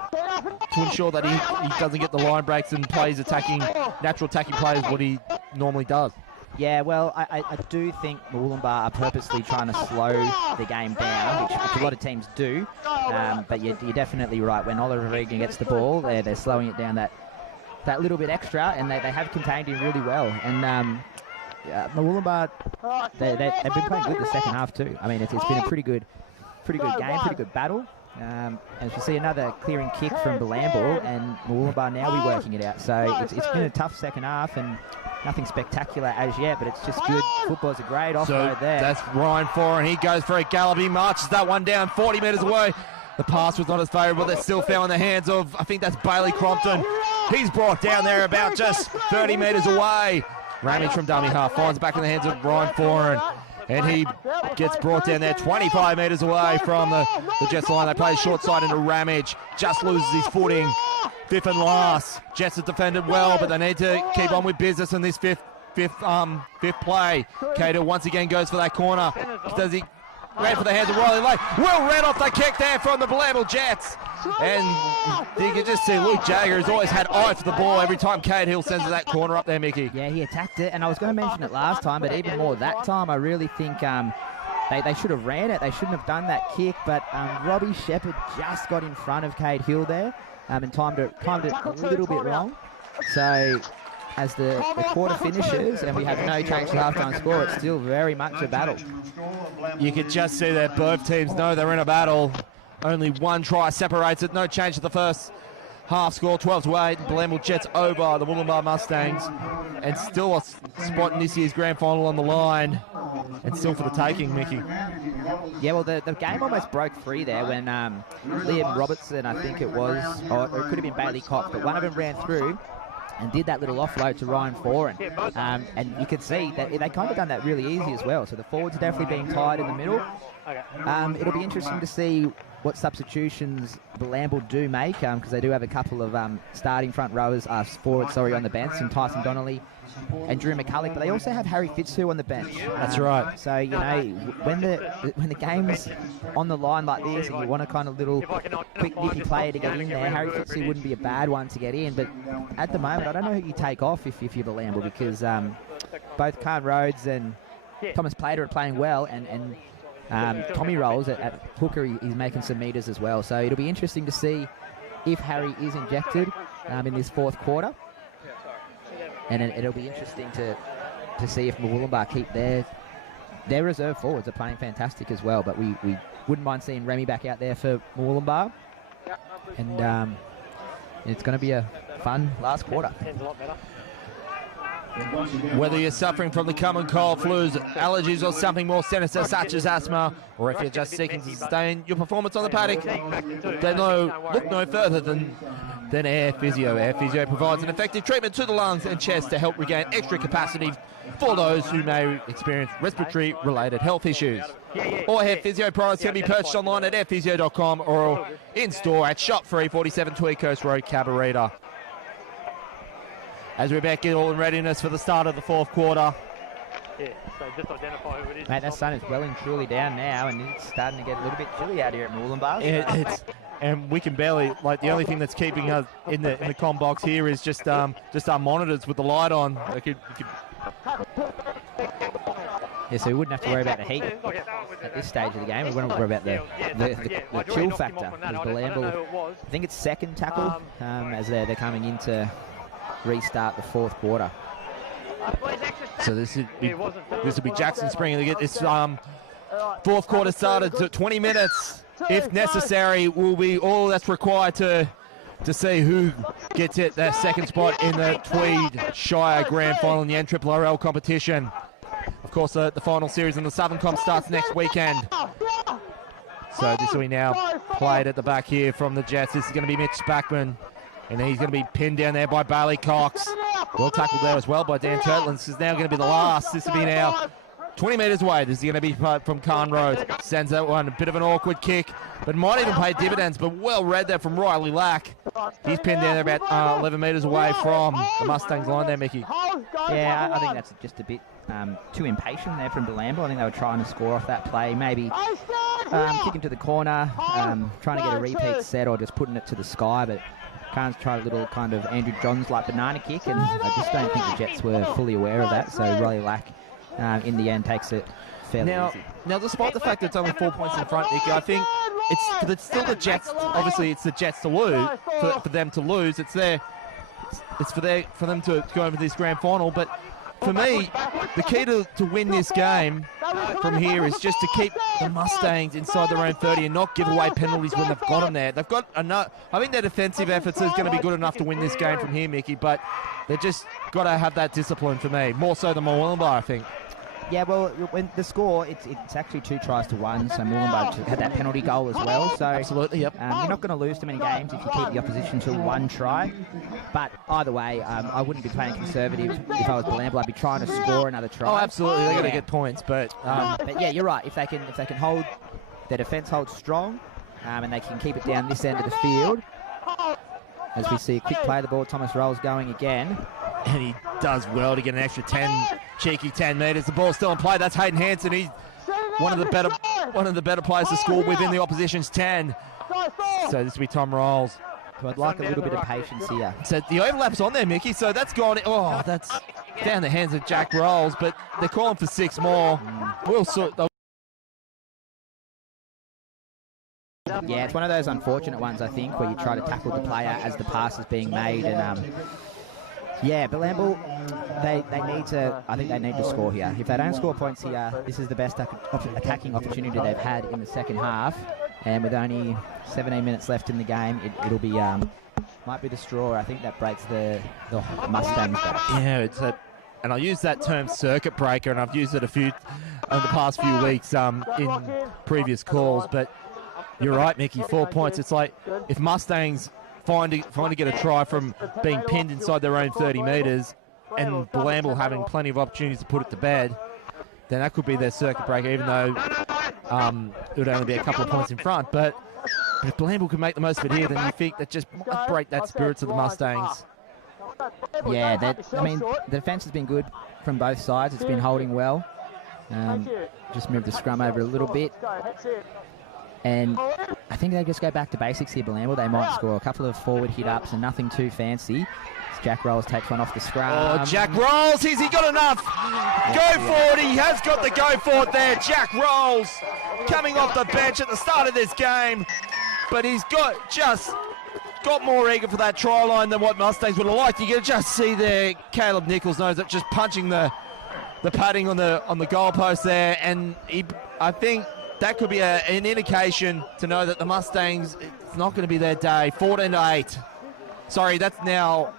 ensure that he doesn't get the line breaks and plays natural attacking plays what he normally does. Yeah, well, I do think Murwillumbah are purposely trying to slow the game down, which a lot of teams do. But you're definitely right. When Oliver Regan gets the ball, they're slowing it down that little bit extra, and they have contained him really well. And Murwillumbah, they've been playing good the second half too. I mean, it's been a pretty good game, pretty good battle. As you see, another clearing kick from Bilambil, and Murwillumbah now we're working it out. So it's been a tough second half, and nothing spectacular as yet, but it's just good. Football's a great offload there. That's Ryan Foran. He goes for a gallop. He marches that one down 40 metres away. The pass was not as favourable. They're still found in the hands of, I think that's Bailey Crompton. He's brought down there about just 30 metres away. Ramage from dummy half finds back in the hands of Ryan Foran. And he gets brought down there 25 metres away from the Jets line. They play a short side into Ramage. Just loses his footing. Fifth and last. Jets have defended well, but they need to keep on with business in this fifth play. Cato once again goes for that corner. Does he ran for the hands of Riley Lake? Well ran off the kick there from the Bilambil Jets. And you can just see Luke Jager has always had eye for the ball every time Cade Hill sends that corner up there, Mickey. Yeah, he attacked it, and I was going to mention it last time, but even more that time, I really think they should have ran it. They shouldn't have done that kick, but Robbie Shepherd just got in front of Cade Hill there and timed it a little bit wrong. So as the quarter finishes and we have no change to halftime score, it's still very much a battle. You can just see that both teams know they're in a battle. Only one try separates it. No change to the first half score. 12-8. Bilambil Jets over the Murwillumbah Mustangs. And still a spot in this year's grand final on the line. And still for the taking, Mickey. Yeah, well, the game almost broke free there when Liam Robertson, I think it was, or it could have been Bailey Cox, but one of them ran through and did that little offload to Ryan Foran. And you could see that they kind of done that really easy as well. So the forwards are definitely being tied in the middle. It'll be interesting to see what substitutions Bilambil do make, because they do have a couple of starting front rowers, forwards, on the bench, and Tyson Donnelly and Drew McCulloch, but they also have Harry Fitzhugh on the bench. That's right. So, you know, when the game's on the line like this and you want a kind of little quick nippy player to get in there, Harry Fitzhugh wouldn't be a bad one to get in, but at the moment I don't know who you take off if you're Bilambil, because both Khan Rhodes and Thomas Plater are playing well, and Tommy Rolls at hooker, he's making some metres as well. So it'll be interesting to see if Harry is injected in this fourth quarter. And it'll be interesting to see if Murwillumbah keep their reserve forwards are playing fantastic as well. But we wouldn't mind seeing Remy back out there for Murwillumbah. And it's going to be a fun last quarter. Whether you're suffering from the common cold, flus, allergies, or something more sinister such as asthma, or if you're just seeking to sustain your performance on the paddock, then look no further than Air Physio. Air Physio provides an effective treatment to the lungs and chest to help regain extra capacity for those who may experience respiratory-related health issues. All Air Physio products can be purchased online at airphysio.com or in-store at Shop 347 Tweed Coast Road, Cabarita. As we're back in all in readiness for the start of the fourth quarter. Yeah, so just identify who it is. Mate, that sun is well and truly down now, and it's starting to get a little bit chilly out here at Murwillumbah. And we can barely, the only thing that's keeping us in the comm box here is just our monitors with the light on. Yeah, so we wouldn't have to worry about the heat at this stage of the game. We wouldn't worry about the chill factor. As Bilambil, I think it's second tackle as they're coming in to restart the fourth quarter. So this will be Jackson Spring to get this fourth quarter started to 20 minutes, if necessary, will be all that's required to see who gets it their second spot in the Tweed Shire Grand Final in the NRRRL competition. Of course, the final series in the Southern Comp starts next weekend. So this will be now played at the back here from the Jets. This is going to be Mitch Spackman. And he's going to be pinned down there by Bailey Cox. Well tackled there as well by Dan Turtland. This is now going to be the last. This will be now 20 metres away. This is going to be from Khan Road. Sends that one. A bit of an awkward kick, but might even pay dividends. But well read there from Riley Lack. He's pinned down there about 11 metres away from the Mustangs line there, Mickey. Yeah, I think that's just a bit too impatient there from Bilambil. I think they were trying to score off that play. Maybe kicking to the corner, trying to get a repeat set or just putting it to the sky. But Khan's tried a little kind of Andrew Johns-like banana kick, and I just don't think the Jets were fully aware of that. So Riley Lack, in the end, takes it fairly easy. Now, despite the fact that it's only 4 points in front, Nicky, I think it's still the Jets. Obviously, it's the Jets to lose. For them to lose, it's for them to go over this grand final. But for me, the key to win this game from here is just to keep the Mustangs inside their own 30 and not give away penalties when they've got them there. They've got enough. I think their defensive efforts is going to be good enough to win this game from here, Mickey, but they've just got to have that discipline for me, more so than Murwillumbah, I think. Yeah, well, when the score, it's actually 2 tries to 1, so Murwillumbah had that penalty goal as well. So absolutely, yep. You're not going to lose too many games if you keep the opposition to 1 try. But either way, I wouldn't be playing conservative if I was Bilambil. I'd be trying to score another try. Oh, absolutely, they're going to get points, but yeah, you're right. If they can hold their defence holds strong, and they can keep it down this end of the field. As we see a quick play of the ball, Thomas Rolls going again. And he does well to get an extra 10 metres. The ball's still in play. That's Hayden Hanson. He's one of the better players to score within the opposition's 10. So this will be Tom Rolls. So I'd like a little bit of patience here. So the overlap's on there, Mickey. So that's gone. Oh, that's down the hands of Jack Rolls. But they're calling for 6 more. We'll sort. Yeah, it's one of those unfortunate ones, I think, where you try to tackle the player as the pass is being made, and yeah, Bilambil, I think they need to score here. If they don't score points here, this is the best attacking opportunity they've had in the second half, and with only 17 minutes left in the game, it'll be might be the straw. I think that breaks the Mustangs back. Yeah, and I use that term circuit breaker, and I've used it a few in the past few weeks in previous calls. But you're right, Mickey. 4 points. It's like if Mustangs find to get a try from being pinned inside their own 30 metres, and Bilambil having plenty of opportunities to put it to bed, then that could be their circuit breaker, even though it would only be a couple of points in front. But if Bilambil can make the most of it here, then you think that just might break that spirits of the Mustangs. Yeah, I mean, the defence has been good from both sides. It's been holding well. Just moved the scrum over a little bit. And I think they just go back to basics here, Bilambil. They might score a couple of forward hit-ups and nothing too fancy. Jack Rolls takes one off the scrum. Oh, Jack Rolls, has he got enough? Go for it, he has got the go for it there. Jack Rolls coming off the bench at the start of this game, but he's got more eager for that try line than what Mustangs would have liked. You can just see there, Caleb Nichols knows it, just punching the padding on the goalpost there, and I think that could be an indication to know that the Mustangs, it's not going to be their day. 14-8. Sorry, that's now...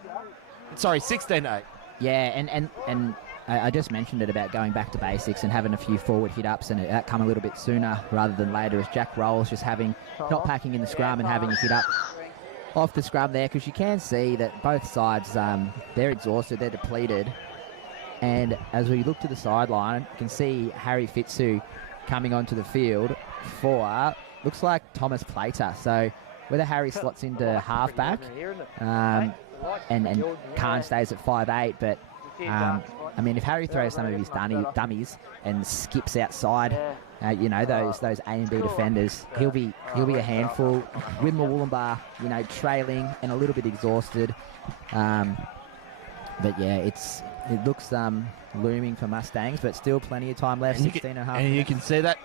Sorry, 16-8. Yeah, and I just mentioned it about going back to basics and having a few forward hit-ups, and that come a little bit sooner rather than later, as Jack Rolls just not packing in the scrum and having a hit-up off the scrum there, because you can see that both sides, they're exhausted, they're depleted. And as we look to the sideline, you can see Harry Fitzu coming onto the field for, looks like Thomas Plater. So whether Harry slots into halfback, and Khan stays at 5'8", but I mean, if Harry throws some of his dummies and skips outside, those A and B defenders, he'll be a handful. With Murwillumbah, trailing and a little bit exhausted, but yeah, it looks looming for Mustangs, but still plenty of time left. 16 and a half. And you can see that.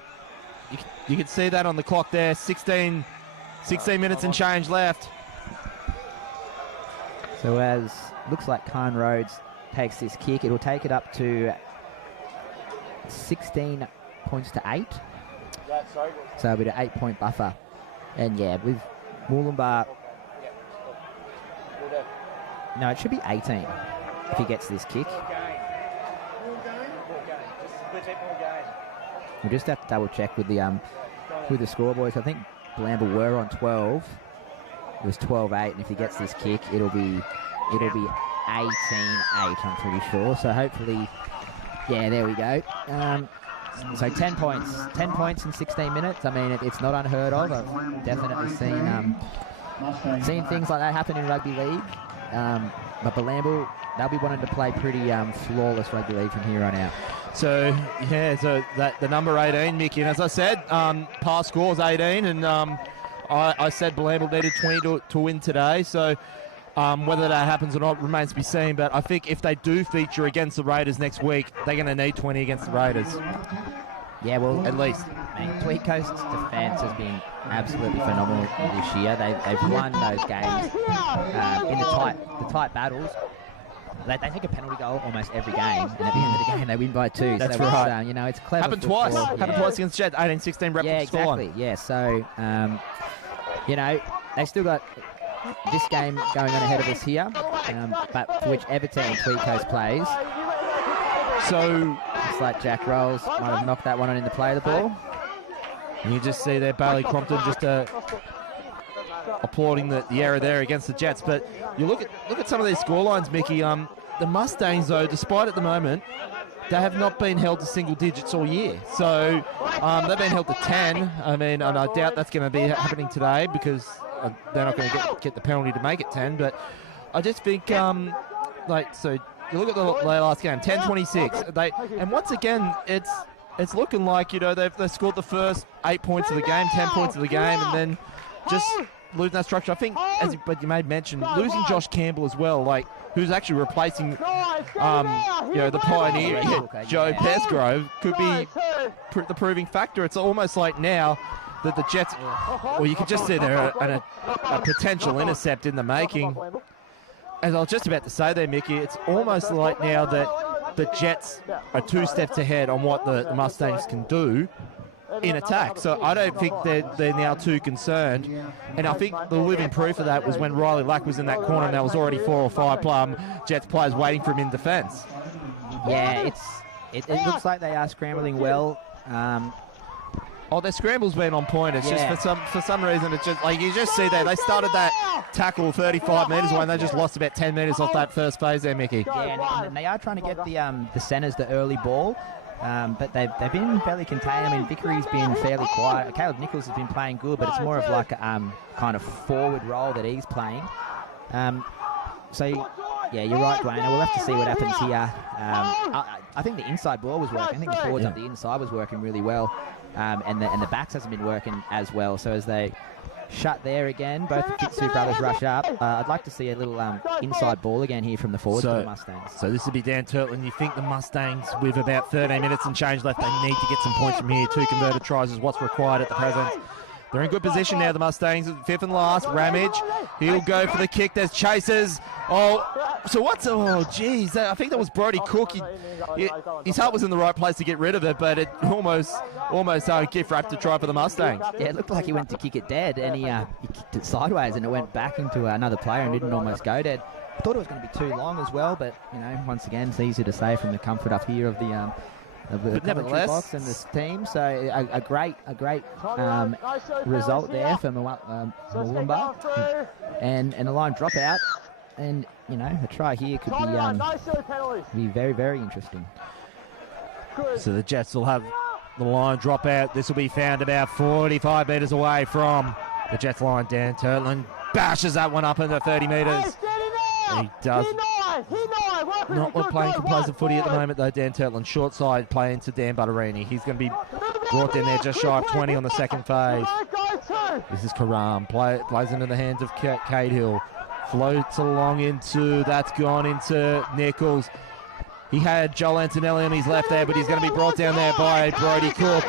You can see that on the clock there. 16 minutes and change left. So as looks like Khan Rhodes takes this kick, it'll take it up to 16 points to 8. So it'll be an 8-point buffer. And yeah, with Murwillumbah, no, it should be 18 if he gets this kick. We'll just have to double check with the scoreboards. I think Bilambil were on 12. It was 12-8, and if he gets this kick, it'll be 18-8, I'm pretty sure. So hopefully, yeah, there we go. So 10 points in 16 minutes. I mean, it's not unheard of. I've definitely seen things like that happen in rugby league. But Bilambil, they'll be wanting to play pretty flawless rugby league from here on out. So yeah, the number 18, Mickey, and as I said, past scores 18, and I said Bilambil needed 20 to win today. So whether that happens or not remains to be seen. But I think if they do feature against the Raiders next week, they're going to need 20 against the Raiders. Yeah, well, at least. Tweed Coast's defence has been absolutely phenomenal this year. They've won those games in the tight battles. They take a penalty goal almost every game, and at the end of the game they win by 2. That's so right. It's clever. Happened twice. Yeah. Happened twice against Jets. 18-16 rep. Yeah, exactly. Yeah, so they still got this game going on ahead of us here, but for whichever team Tweed Coast plays. So it's like Jack Rolls might have knocked that one on in the play of the ball. And you just see there Bailey Crompton just applauding the error there against the Jets. But you look at some of these scorelines, Mickey. The Mustangs, though, despite at the moment, they have not been held to single digits all year. So they've been held to 10. I mean, and I doubt that's going to be happening today because they're not going to get the penalty to make it 10. But I just think, so you look at the last game, 10-26. And once again, it's looking like, they've scored the first 8 points of the game, 10 points of the game, and then just losing that structure. I think, but you made mention, losing Josh Campbell as well, who's actually replacing, the pioneer, Joe Pesgrove, could be the proving factor. It's almost like now that the Jets, well, you can just see there a potential intercept in the making. As I was just about to say there, Mickey, it's almost like now that the Jets are 2 steps ahead on what the Mustangs can do in attack. So I don't think they're now too concerned. And I think the living proof of that was when Riley Lack was in that corner and there was already 4 or 5 Jets players waiting for him in defence. Yeah, it looks like they are scrambling well. Their scramble's been on point. It's just for some reason, it's just like you just see that they started that tackle 35 metres away and they just lost about 10 metres off that first phase there, Mickey. Yeah, and they are trying to get the centres the early ball, but they've been fairly contained. I mean, Vickery's been fairly quiet. Caleb Nichols has been playing good, but it's more of like a kind of forward role that he's playing. Yeah, you're right, Dwayne. We'll have to see what happens here. I think the inside ball was working. I think the forwards up the inside was working really well. And the backs hasn't been working as well. So as they shut there again, both the Fitzu brothers rush up. I'd like to see a little inside ball again here from the forwards of the Mustangs. So this would be Dan Turtland. You think the Mustangs, with about 13 minutes and change left, they need to get some points from here. 2 converted tries is what's required at the present. They're in good position now, the Mustangs. 5th and last, Ramage. He'll go for the kick. There's chasers. Geez. I think that was Brody Cook. His heart was in the right place to get rid of it, but it almost gift wrapped to try for the Mustangs. Yeah, it looked like he went to kick it dead, and he kicked it sideways, and it went back into another player and didn't almost go dead. I thought it was going to be too long as well, but, once again, it's easy to say from the comfort up here of the nevertheless, box and this team. So a great result there for Murwillumbah, and a line dropout, and a try here could be very, very interesting. So the Jets will have the line dropout. This will be found about 45 metres away from the Jets line. Dan Turtland bashes that one up into 30 metres. He does not look playing complacent footy at the moment, though. Dan Turtland, short side, playing to Dan Butterini. He's going to be brought down there just shy of 20 on the second phase. This is Karam, plays into the hands of Cadehill. Floats along that's gone into Nichols. He had Joel Antonelli on his left there, but he's going to be brought down there by Brody Cook.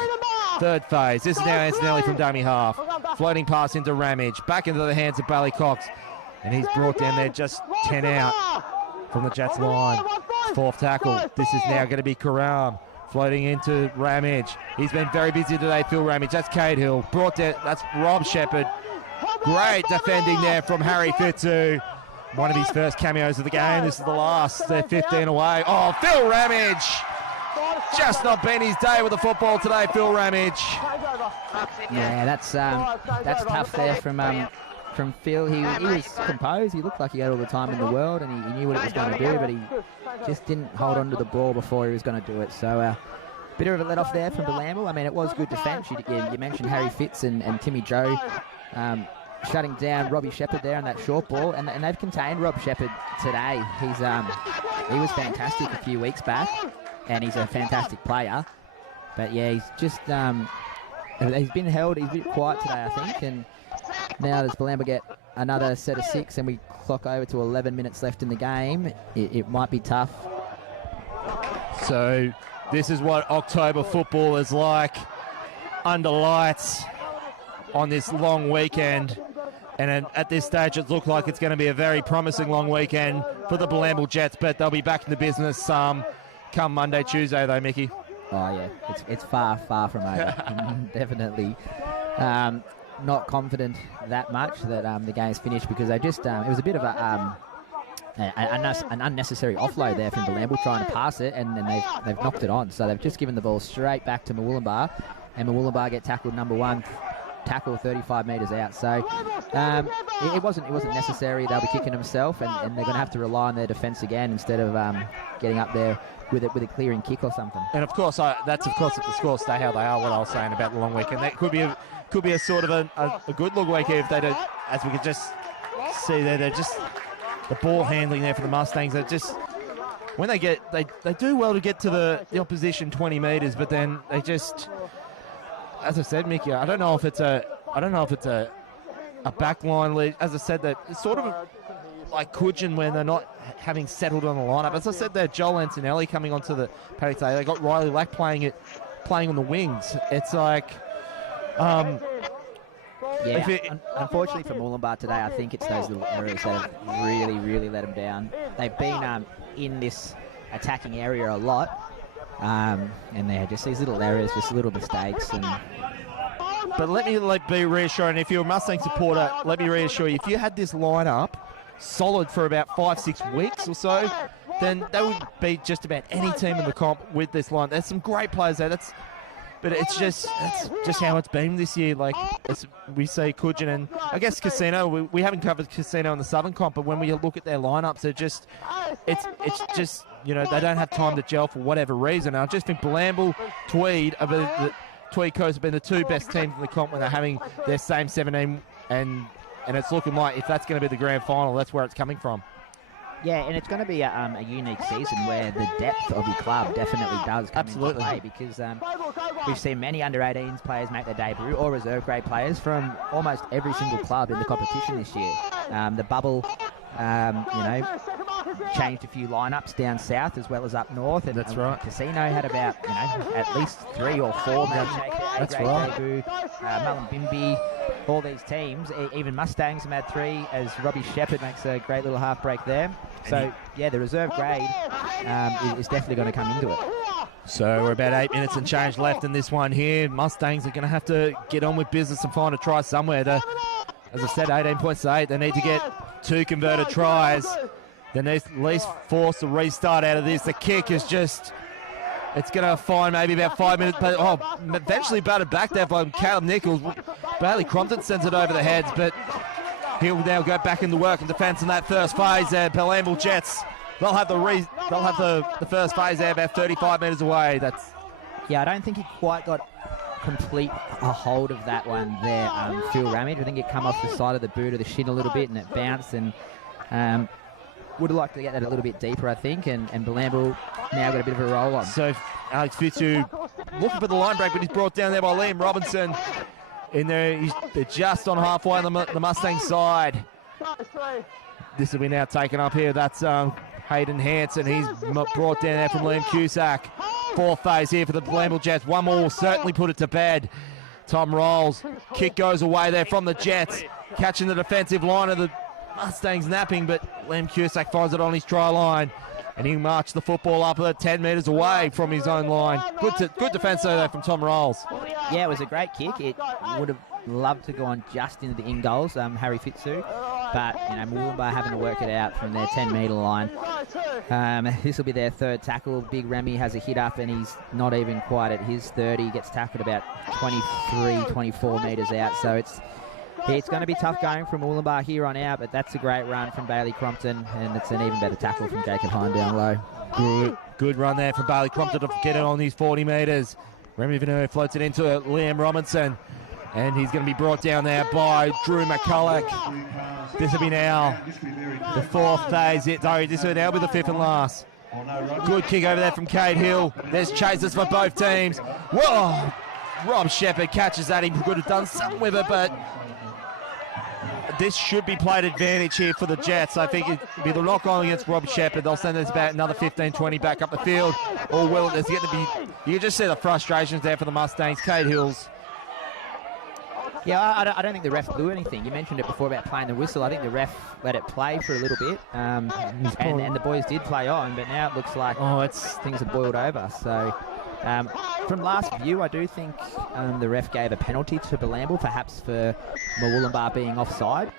Third phase. This is now Antonelli from dummy half. Floating pass into Ramage. Back into the hands of Bailey Cox. And he's brought down there just 10 out from the Jets line. 4th tackle. This is now going to be Karam floating into Ramage. He's been very busy today, Phil Ramage. That's Cadehill. Brought down, that's Rob Shepherd. Great defending there from Harry Fitzu. One of his first cameos of the game. This is the last. They're 15 away. Oh, Phil Ramage. Just not been his day with the football today, Phil Ramage. Yeah, that's tough there from Phil. He was composed. He looked like he had all the time in the world, and he knew what it was going to do, but he just didn't hold on to the ball before he was going to do it. So bit of a let off there from Bilambil. I mean, it was good defence. You mentioned Harry Fitz and Timmy Joe shutting down Robbie Shepherd there on that short ball, and they've contained Rob Shepherd today. He was fantastic a few weeks back, and he's a fantastic player. But yeah, he's just he's been held. He's a bit quiet today, I think, and now does Bilambil get another set of 6 and we clock over to 11 minutes left in the game. It might be tough. So this is what October football is like under lights on this long weekend. And at this stage, it looks like it's going to be a very promising long weekend for the Bilambil Jets, but they'll be back in the business come Monday, Tuesday, though, Mickey. Oh, yeah. It's far, far from over. Definitely. Not confident that much that the game's finished, because they just it was a bit of an unnecessary offload there from Bilambil trying to pass it, and then they've knocked it on. So they've just given the ball straight back to Murwillumbah, and Murwillumbah get tackled number 1. Tackle 35 metres out. So it wasn't necessary. They'll be kicking themselves, and they're going to have to rely on their defence again instead of getting up there with a clearing kick or something. And of course, that's if the scores stay how they are. What I was saying about the long weekend, that could be a sort of a good long weekend if they do, as we could just see there. They're just the ball handling there for the Mustangs. They're just when they do well to get to the opposition 20 metres, but then they just. As I said, Mickey, I don't know if it's a backline lead. As I said, that it's sort of like Cudgen when they're not having settled on the lineup. As I said, there, Joel Antonelli coming onto the paddock today. They got Riley Lack playing on the wings. It's like, unfortunately for Murwillumbah today, I think it's those little errors that have really, really let them down. They've been in this attacking area a lot. And they're just these little errors, just little mistakes. But let me be reassuring. If you're a Mustang supporter, let me reassure you, if you had this lineup solid for about 5-6 weeks or so, then they would beat just about any team in the comp with this line. There's some great players there. But it's just how it's been this year. Like we see Cudgen and I guess Casino. We haven't covered Casino in the Southern Comp, but when we look at their lineups, it's just they don't have time to gel for whatever reason. And I just think Bilambil, Tweed, the Tweed Coast have been the two best teams in the comp when they're having their same 17, and it's looking like if that's going to be the grand final, that's where it's coming from. Yeah, and it's going to be a unique season where the depth of your club definitely does come into play, because we've seen many under-18s players make their debut, or reserve grade players from almost every single club in the competition this year. The bubble, changed a few lineups down south as well as up north, and that's right. Casino had about at least 3 or 4 men make their A-grade debut. Murwillumbah, all these teams, even Mustangs have had 3, as Robbie Shepherd makes a great little half break there. So, yeah, the reserve grade is definitely going to come into it. So we're about 8 minutes and change left in this one here. Mustangs are going to have to get on with business and find a try somewhere. As I said, 18 points to 8. They need to get 2 converted tries. They need at least force a restart out of this. The kick is just... It's going to find maybe about 5 minutes, but eventually batted back there by Caleb Nichols. Bailey Crompton sends it over the heads, but he'll now go back into work and defence in that first phase there. Bilambil Jets, they'll have the first phase there about 35 metres away. Yeah, I don't think he quite got complete a hold of that one there, Phil Ramage. I think it come off the side of the boot of the shin a little bit, and it bounced, and would have liked to get that a little bit deeper, I think, and Bilambil now got a bit of a roll on. So Alex Fitzhugh looking for the line break, but he's brought down there by Liam Robinson. In there, they're just on halfway on the Mustang side. This will be now taken up here. That's Hayden Hanson. He's brought down there from Liam Cusack. 4th phase here for the Bilambil Jets. One more will certainly put it to bed. Tom rolls. Kick goes away there from the Jets. Catching the defensive line of the Mustangs napping, but Liam Cusack finds it on his try line. And he marched the football up 10 metres away from his own line. Good defence though from Tom Rolls. Yeah, it was a great kick. It would have loved to go on just into the in goals, Harry Fitzhugh. But, Murwillumbah having to work it out from their 10-metre line. This will be their 3rd tackle. Big Remy has a hit up, and he's not even quite at his 30. He gets tackled about 23, 24 metres out. So it's going to be tough going from Murwillumbah here on out, but that's a great run from Bailey Crompton, and it's an even better tackle from Jacob Hine down low. Good run there from Bailey Crompton to get it on his 40 metres. Remy Vaneur floats it into Liam Robinson, and he's going to be brought down there by Drew McCulloch. This will be now the 4th phase. This will now be the 5th and last. Good kick over there from Cade Hill. There's chases for both teams. Whoa! Rob Shepherd catches that. He could have done something with it, but this should be played advantage here for the Jets. I think it'll be the knock on against Rob Shepherd. They'll send this about another 15-20 back up the field. Or will there's going to be... You can just see the frustrations there for the Mustangs. Cade Hills. Yeah, I don't think the ref blew anything. You mentioned it before about playing the whistle. I think the ref let it play for a little bit, and the boys did play on, but now it looks like things have boiled over. So from last view, I do think the ref gave a penalty to Bilambil, perhaps for Murwillumbah being offside.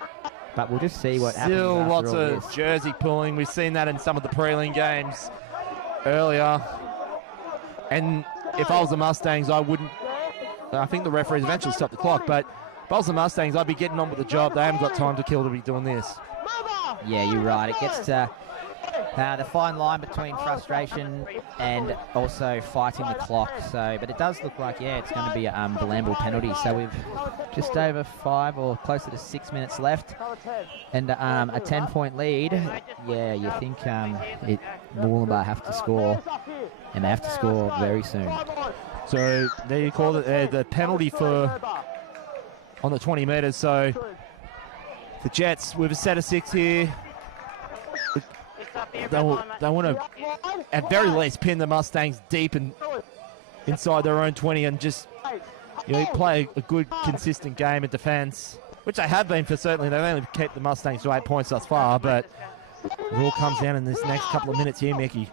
But we'll just see what happens. Still lots of this. jersey pulling. We've seen that in some of the prelim games earlier. And if I was the Mustangs, I wouldn't... I think the referees eventually stopped the clock, but if I was the Mustangs, I'd be getting on with the job. They haven't got time to kill to be doing this. Yeah, you're right. It gets to the fine line between frustration and also fighting the clock. So, but it does look like, it's going to be a Bilambil penalty. So we've just over 5 or closer to 6 minutes left, and a 10-point lead. Yeah, you think Murwillumbah have to score, and they have to score very soon. So there you call it the penalty for on the 20 metres. So the Jets with a set of 6 here. They want to, at very least, pin the Mustangs deep and inside their own 20 and just play a good, consistent game of defence, which they have been for certainly. They've only kept the Mustangs to 8 points thus far, but it all comes down in this next couple of minutes here, Mickey.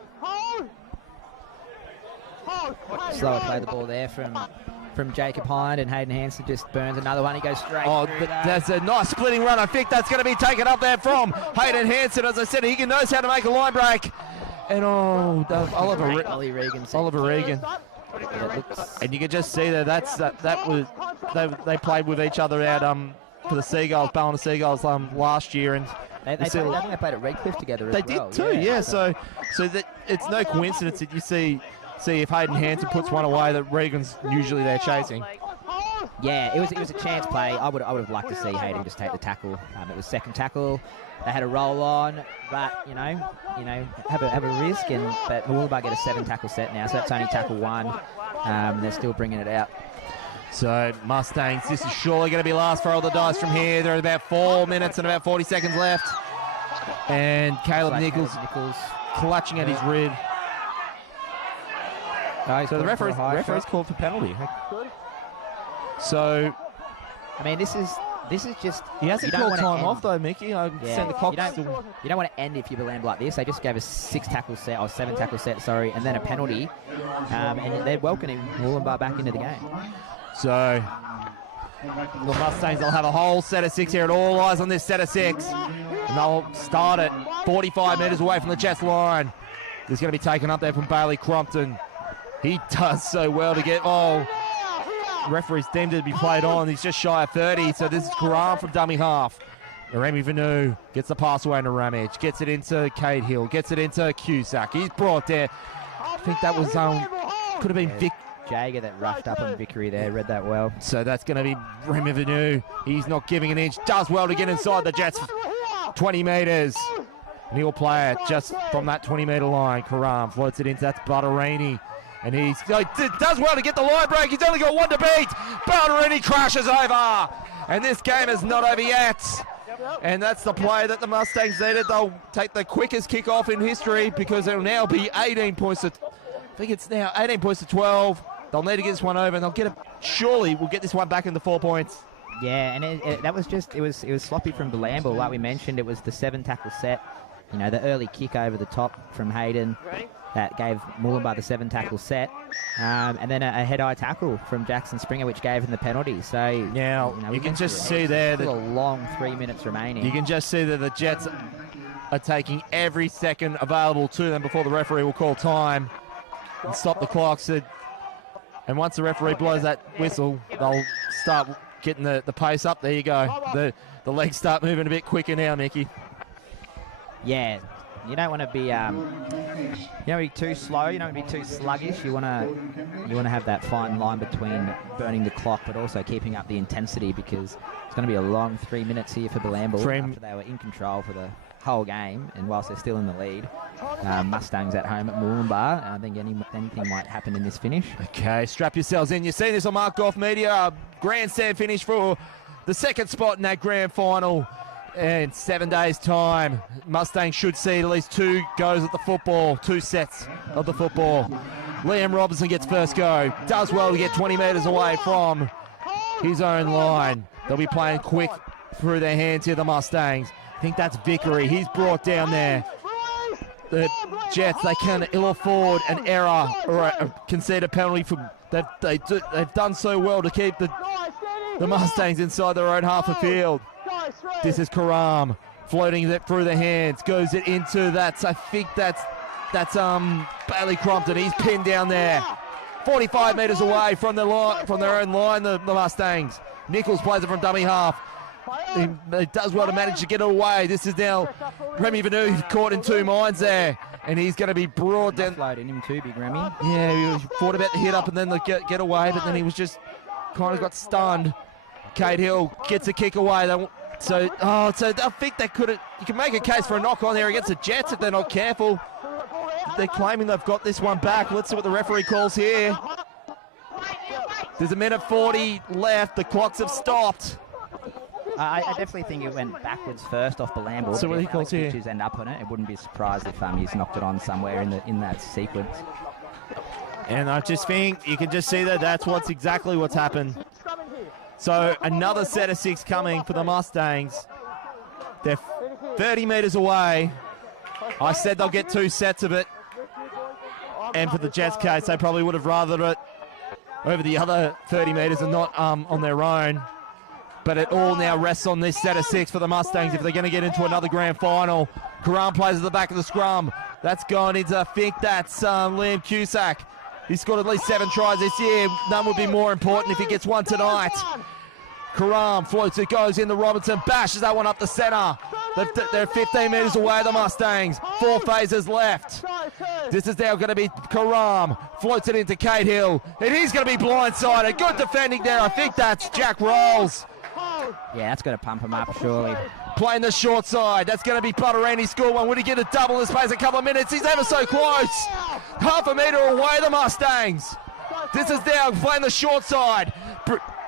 Slower play the ball there from Jacob Hine, and Hayden Hanson just burns another one. He goes straight through that. That's a nice splitting run. I think that's going to be taken up there from Hayden Hanson. As I said, he knows how to make a line break. And Ollie Regan. Oliver Regan. And you can just see they played with each other out for the Seagulls, Ballina Seagulls last year, and I think they played at Redcliffe together as well. They did too, yeah. So that it's no coincidence that you see if Hayden Hanson puts one away that Regan's usually there chasing. Yeah, it was a chance play. I would have liked to see Hayden just take the tackle. It was second tackle. They had a roll on, but have a risk. But Murwillumbah get a 7 tackle set now, so that's only tackle 1. They're still bringing it out. So Mustangs, this is surely going to be last for all the dice from here. There are about 4 minutes and about 40 seconds left, and Caleb Nichols clutching at his rib. So the referee's called for penalty. So, I mean, this is just... He hasn't called time off, though, Mickey. Send the clock you don't want to end if you're Bilambil like this. They just gave a 7 tackle set, sorry, and then a penalty. And they're welcoming Murwillumbah back into the game. So, the Mustangs will have a whole set of 6 here. It all eyes on this set of 6. And they'll start it 45 metres away from the Jets line. This is going to be taken up there from Bailey Crompton. He does so well to get... referee's deemed it to be played on. He's just shy of 30, so this is Karam from dummy half. Remy Vanu gets the pass away to Ramage, gets it into Cade Hill, gets it into Cusack. He's brought there. I think that was could have been Vic Jager that roughed up on Vickery there. Read that well. So that's going to be Remy Vanu. He's not giving an inch. Does well to get inside the Jets 20 metres. And he'll play it just from that 20-metre line. Karam floats it into, that's Butterini. And he does well to get the line break. He's only got 1 to beat. Butterini crashes over. And this game is not over yet. And that's the play that the Mustangs needed. They'll take the quickest kick-off in history because it'll now be 18 points to... I think it's now 18 points to 12. They'll need to get this one over, and they'll get it... Surely we'll get this one back into 4 points. Yeah, and that was just... It was sloppy from Bilambil. Like we mentioned, it was the 7 tackle set. You know, the early kick over the top from Hayden. That gave Murwillumbah the 7 tackle set. And then a head-eye tackle from Jackson Springer, which gave him the penalty. So now you can just see there that a long 3 minutes remaining. You can just see that the Jets are taking every second available to them before the referee will call time and stop the clocks. And once the referee blows that whistle, they'll start getting the pace up. There you go. The legs start moving a bit quicker now, Mickey. Yeah. You don't want to be, too slow. You don't want to be too sluggish. You want to have that fine line between burning the clock, but also keeping up the intensity, because it's going to be a long 3 minutes here for Bilambil after they were in control for the whole game, and whilst they're still in the lead, Mustangs at home at Murwillumbah. I think anything might happen in this finish. Okay, strap yourselves in. You've seen this on Mark Golf Media. A grandstand finish for the second spot in that grand final. In 7 days' time, Mustangs should see at least 2 goes at the football, 2 sets of the football. Liam Robinson gets first go, does well to get 20 metres away from his own line. They'll be playing quick through their hands here, the Mustangs. I think that's Vickery. He's brought down there. The Jets, they can ill afford an error or concede a penalty. They've done so well to keep the Mustangs inside their own half of field. This is Karam floating it through the hands, goes it into that. I think that's Bailey Crompton. He's pinned down there, 45 metres away from their own line. The Mustangs. Nichols plays it from dummy half. He does well to manage to get it away. This is now Remy Vanu caught in 2 minds there, and he's going to be brought down. Floating him too, Big Remy. Yeah, he thought about the hit up and then the get away, but then he was just kind of got stunned. Cade Hill gets a kick away. So I think they could have. You can make a case for a knock on there against the Jets if they're not careful. They're claiming they've got this one back. Let's see what the referee calls here. There's 1:40 left. The clocks have stopped. I definitely think it went backwards first off Bilambil. So what he calls here? End up on it. It wouldn't be surprised if he's knocked it on somewhere in that sequence. And I just think you can just see that that's exactly what's happened. So another set of 6 coming for the Mustangs. They're 30 metres away. I said they'll get 2 sets of it. And for the Jets case, they probably would have rathered it over the other 30 metres and not on their own. But it all now rests on this set of 6 for the Mustangs if they're going to get into another grand final. Karam plays at the back of the scrum. That's gone into, I think that's Liam Cusack. He's scored at least 7 tries this year. None would be more important if he gets one tonight. Karam floats it, goes in the Robinson, bashes that one up the centre. They're 15 metres away, the Mustangs. 4 phases left. This is now going to be Karam. Floats it into Kate Hill. And he's going to be blindsided. Good defending there. I think that's Jack Rolls. Yeah, that's going to pump him up, surely. Playing the short side. That's going to be Butterandy score one. Would he get a double in the space a couple of minutes? He's ever so close. Half a metre away, the Mustangs. This is now playing the short side.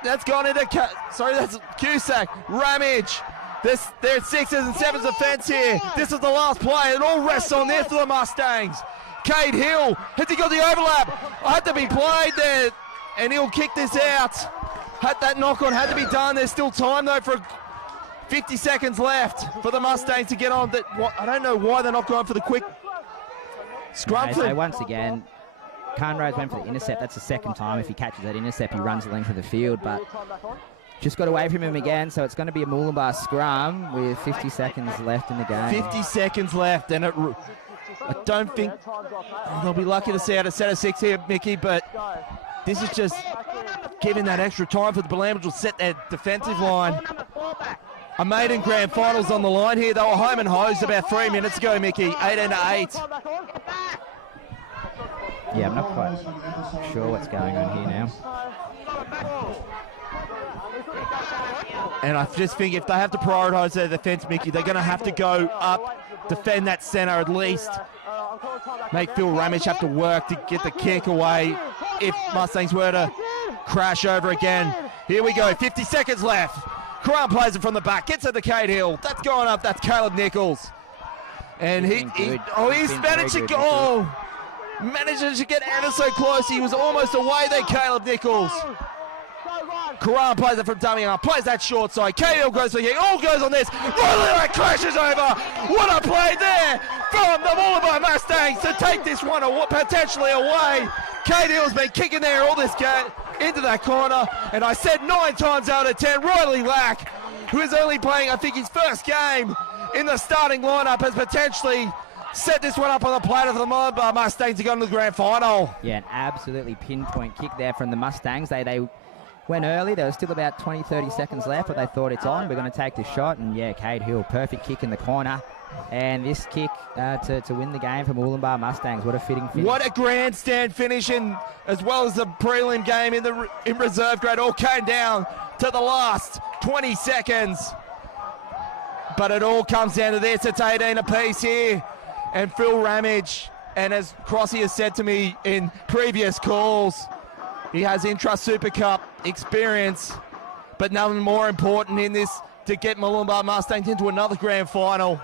That's gone into, that's Cusack. Ramage. They're 6s and 7s defence here. This is the last play. It all rests on this for the Mustangs. Cade Hill, has he got the overlap? Had to be played there, and he'll kick this out. Had that knock on, had to be done. There's still time though for 50 seconds left for the Mustangs to get on. I don't know why they're not going for the quick scrum. So once again, Carnrose went for the intercept. That's the second time. If he catches that intercept, he runs the length of the field, but just got away from him again, so it's going to be a Murwillumbah scrum with 50 seconds left in the game. 50 seconds left, and I don't think they'll be lucky to see out a set of 6 here, Mickey, but this is just giving that extra time for the Bilambil to set their defensive line. A maiden grand finals on the line here. They were home and hosed about 3 minutes ago, Mickey. 18-8. Yeah, I'm not quite sure what's going on here now. And I just think if they have to prioritise their defence, Mickey, they're going to have to go up, defend that centre at least. Make Phil Ramage have to work to get the kick away if Mustangs were to crash over again. Here we go, 50 seconds left. Karam plays it from the back, gets it to Kate Hill. That's going up, that's Caleb Nichols. And he's managed to go. Manages to get ever so close. He was almost away there, Caleb Nichols. Karam plays it from dummy arm, plays that short side. KL goes for the kick, all goes on this. Murwillumbah crashes over. What a play there from the Murwillumbah Mustangs to take this one potentially away. Kate Hill's been kicking there all this game into that corner. And I said 9 times out of 10, Riley Lack, who is only playing, I think, his first game in the starting lineup, has potentially set this one up on the platter for the Murwillumbah Mustangs to go into the grand final. Yeah, an absolutely pinpoint kick there from the Mustangs. They went early. There was still about 20, 30 seconds left, but they thought it's on. We're going to take this shot. And yeah, Cade Hill, perfect kick in the corner. And this kick to win the game for Murwillumbah Mustangs. What a fitting finish. What a grandstand finish, in, as well as the prelim game in reserve grade. All came down to the last 20 seconds. But it all comes down to this. It's 18 apiece here. And Phil Ramage, and as Crossy has said to me in previous calls, he has Intrust Super Cup experience, but nothing more important in this to get Murwillumbah Mustangs into another grand final.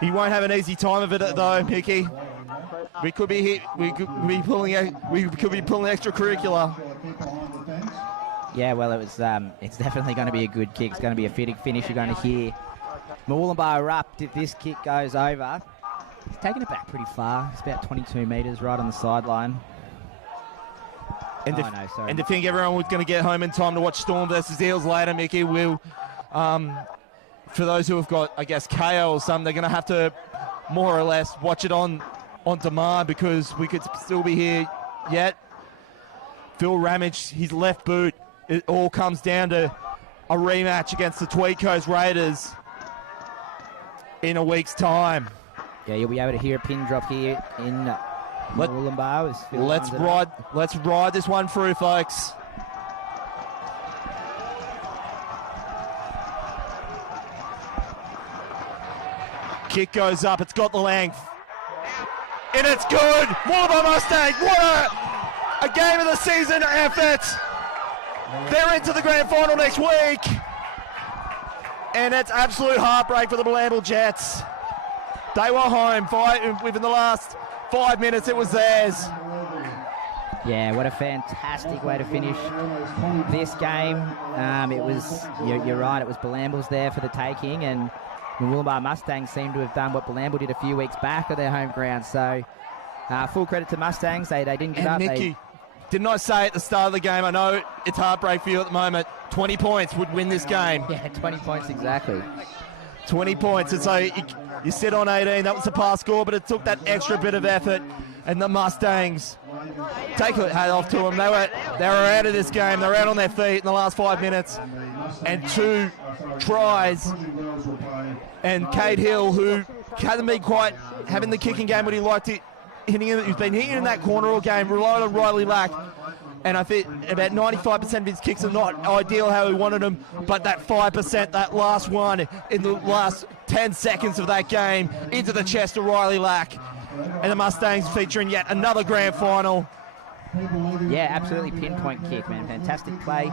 He won't have an easy time of it though, Mickey. We could be pulling extracurricular. Yeah, well, it's definitely going to be a good kick. It's going to be a fitting finish. You're going to hear Murwillumbah erupt if this kick goes over. He's taking it back pretty far. It's about 22 metres right on the sideline. And to think everyone was going to get home in time to watch Storm versus Eels later, Mickey, will, for those who have got, I guess, KO or something, they're going to have to more or less watch it on demand, because we could still be here yet. Phil Ramage, his left boot, it all comes down to a rematch against the Tweed Coast Raiders in a week's time. Yeah, you'll be able to hear a pin drop here in Murwillumbah. Let's ride this one through, folks. Kick goes up, it's got the length. And it's good! Murwillumbah Mustangs, what a game of the season effort! They're into the grand final next week. And it's absolute heartbreak for the Bilambil Jets. They were home within the last 5 minutes. It was theirs. Yeah, what a fantastic way to finish this game. It was, you're right, it was Bilambil's there for the taking, and the Murwillumbah Mustangs seem to have done what Bilambil did a few weeks back at their home ground. So full credit to Mustangs. They didn't give up. Mickey, didn't I say at the start of the game, I know it's heartbreak for you at the moment, 20 points would win this game. Yeah, 20 points exactly. 20 points. And so you sit on 18. That was the past score, but it took that extra bit of effort. And the Mustangs take a hat off to them. They were out of this game. They were out on their feet in the last 5 minutes. And 2 tries. And Cade Hill, who hasn't been quite having the kicking game what he liked it, he's been hitting in that corner all game, relied on Riley Lack. And I think about 95% of his kicks are not ideal how he wanted them, but that 5%, that last one in the last 10 seconds of that game, into the chest of Riley Lack. And the Mustangs featuring yet another grand final. Yeah, absolutely pinpoint kick, man. Fantastic play.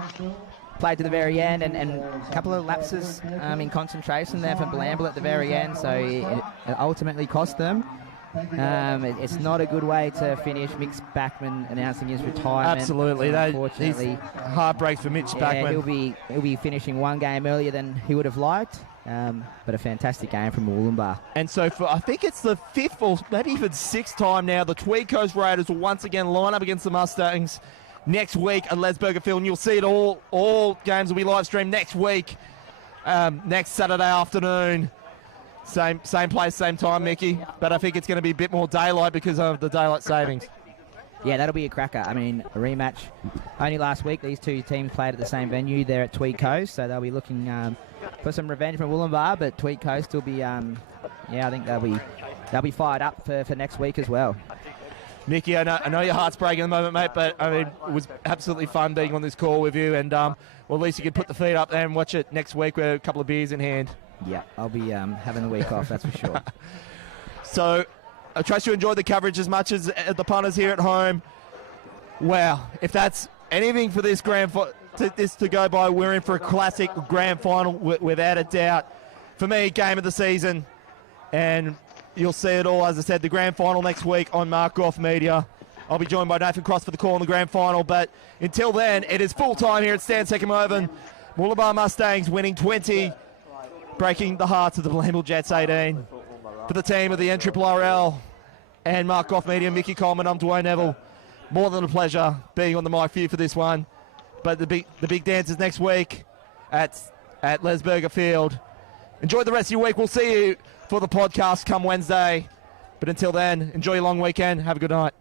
Played to the very end, and a couple of lapses in concentration there for Bilambil at the very end, so it ultimately cost them. It's not a good way to finish. Mitch Backman announcing his retirement. Absolutely, unfortunately, heartbreak for Mitch Backman. He'll be finishing one game earlier than he would have liked. But a fantastic game from Murwillumbah. And so for, I think it's the 5th or maybe even 6th time now, the Tweed Coast Raiders will once again line up against the Mustangs next week at Lesburger Field. And you'll see it all games will be live streamed next week, next Saturday afternoon. Same place, same time, Mickey. But I think it's going to be a bit more daylight because of the daylight savings. Yeah, that'll be a cracker. I mean, a rematch. Only last week, these two teams played at the same venue there at Tweed Coast, so they'll be looking for some revenge from Murwillumbah, but Tweed Coast will be, I think they'll be fired up for next week as well. Mickey, I know your heart's breaking at the moment, mate, but I mean, it was absolutely fun being on this call with you, and well, at least you can put the feet up there and watch it next week with a couple of beers in hand. Yeah, I'll be having a week off, that's for sure. So, I trust you enjoyed the coverage as much as the punters here at home. Wow, if that's anything for this this to go by, we're in for a classic grand final without a doubt. For me, game of the season, and you'll see it all, as I said, the grand final next week on Mark Goff Media. I'll be joined by Nathan Cross for the call in the grand final, but until then, it is full time here at Stan Second Murwillumbah Mustangs winning 20, breaking the hearts of the Bilambil Jets 18. For the team of the NRRRL and Mark Goff Media, Mickey Coleman, I'm Dwayne Neville. More than a pleasure being on the mic for you for this one. But the big dance is next week at Lesburger Field. Enjoy the rest of your week. We'll see you for the podcast come Wednesday. But until then, enjoy your long weekend. Have a good night.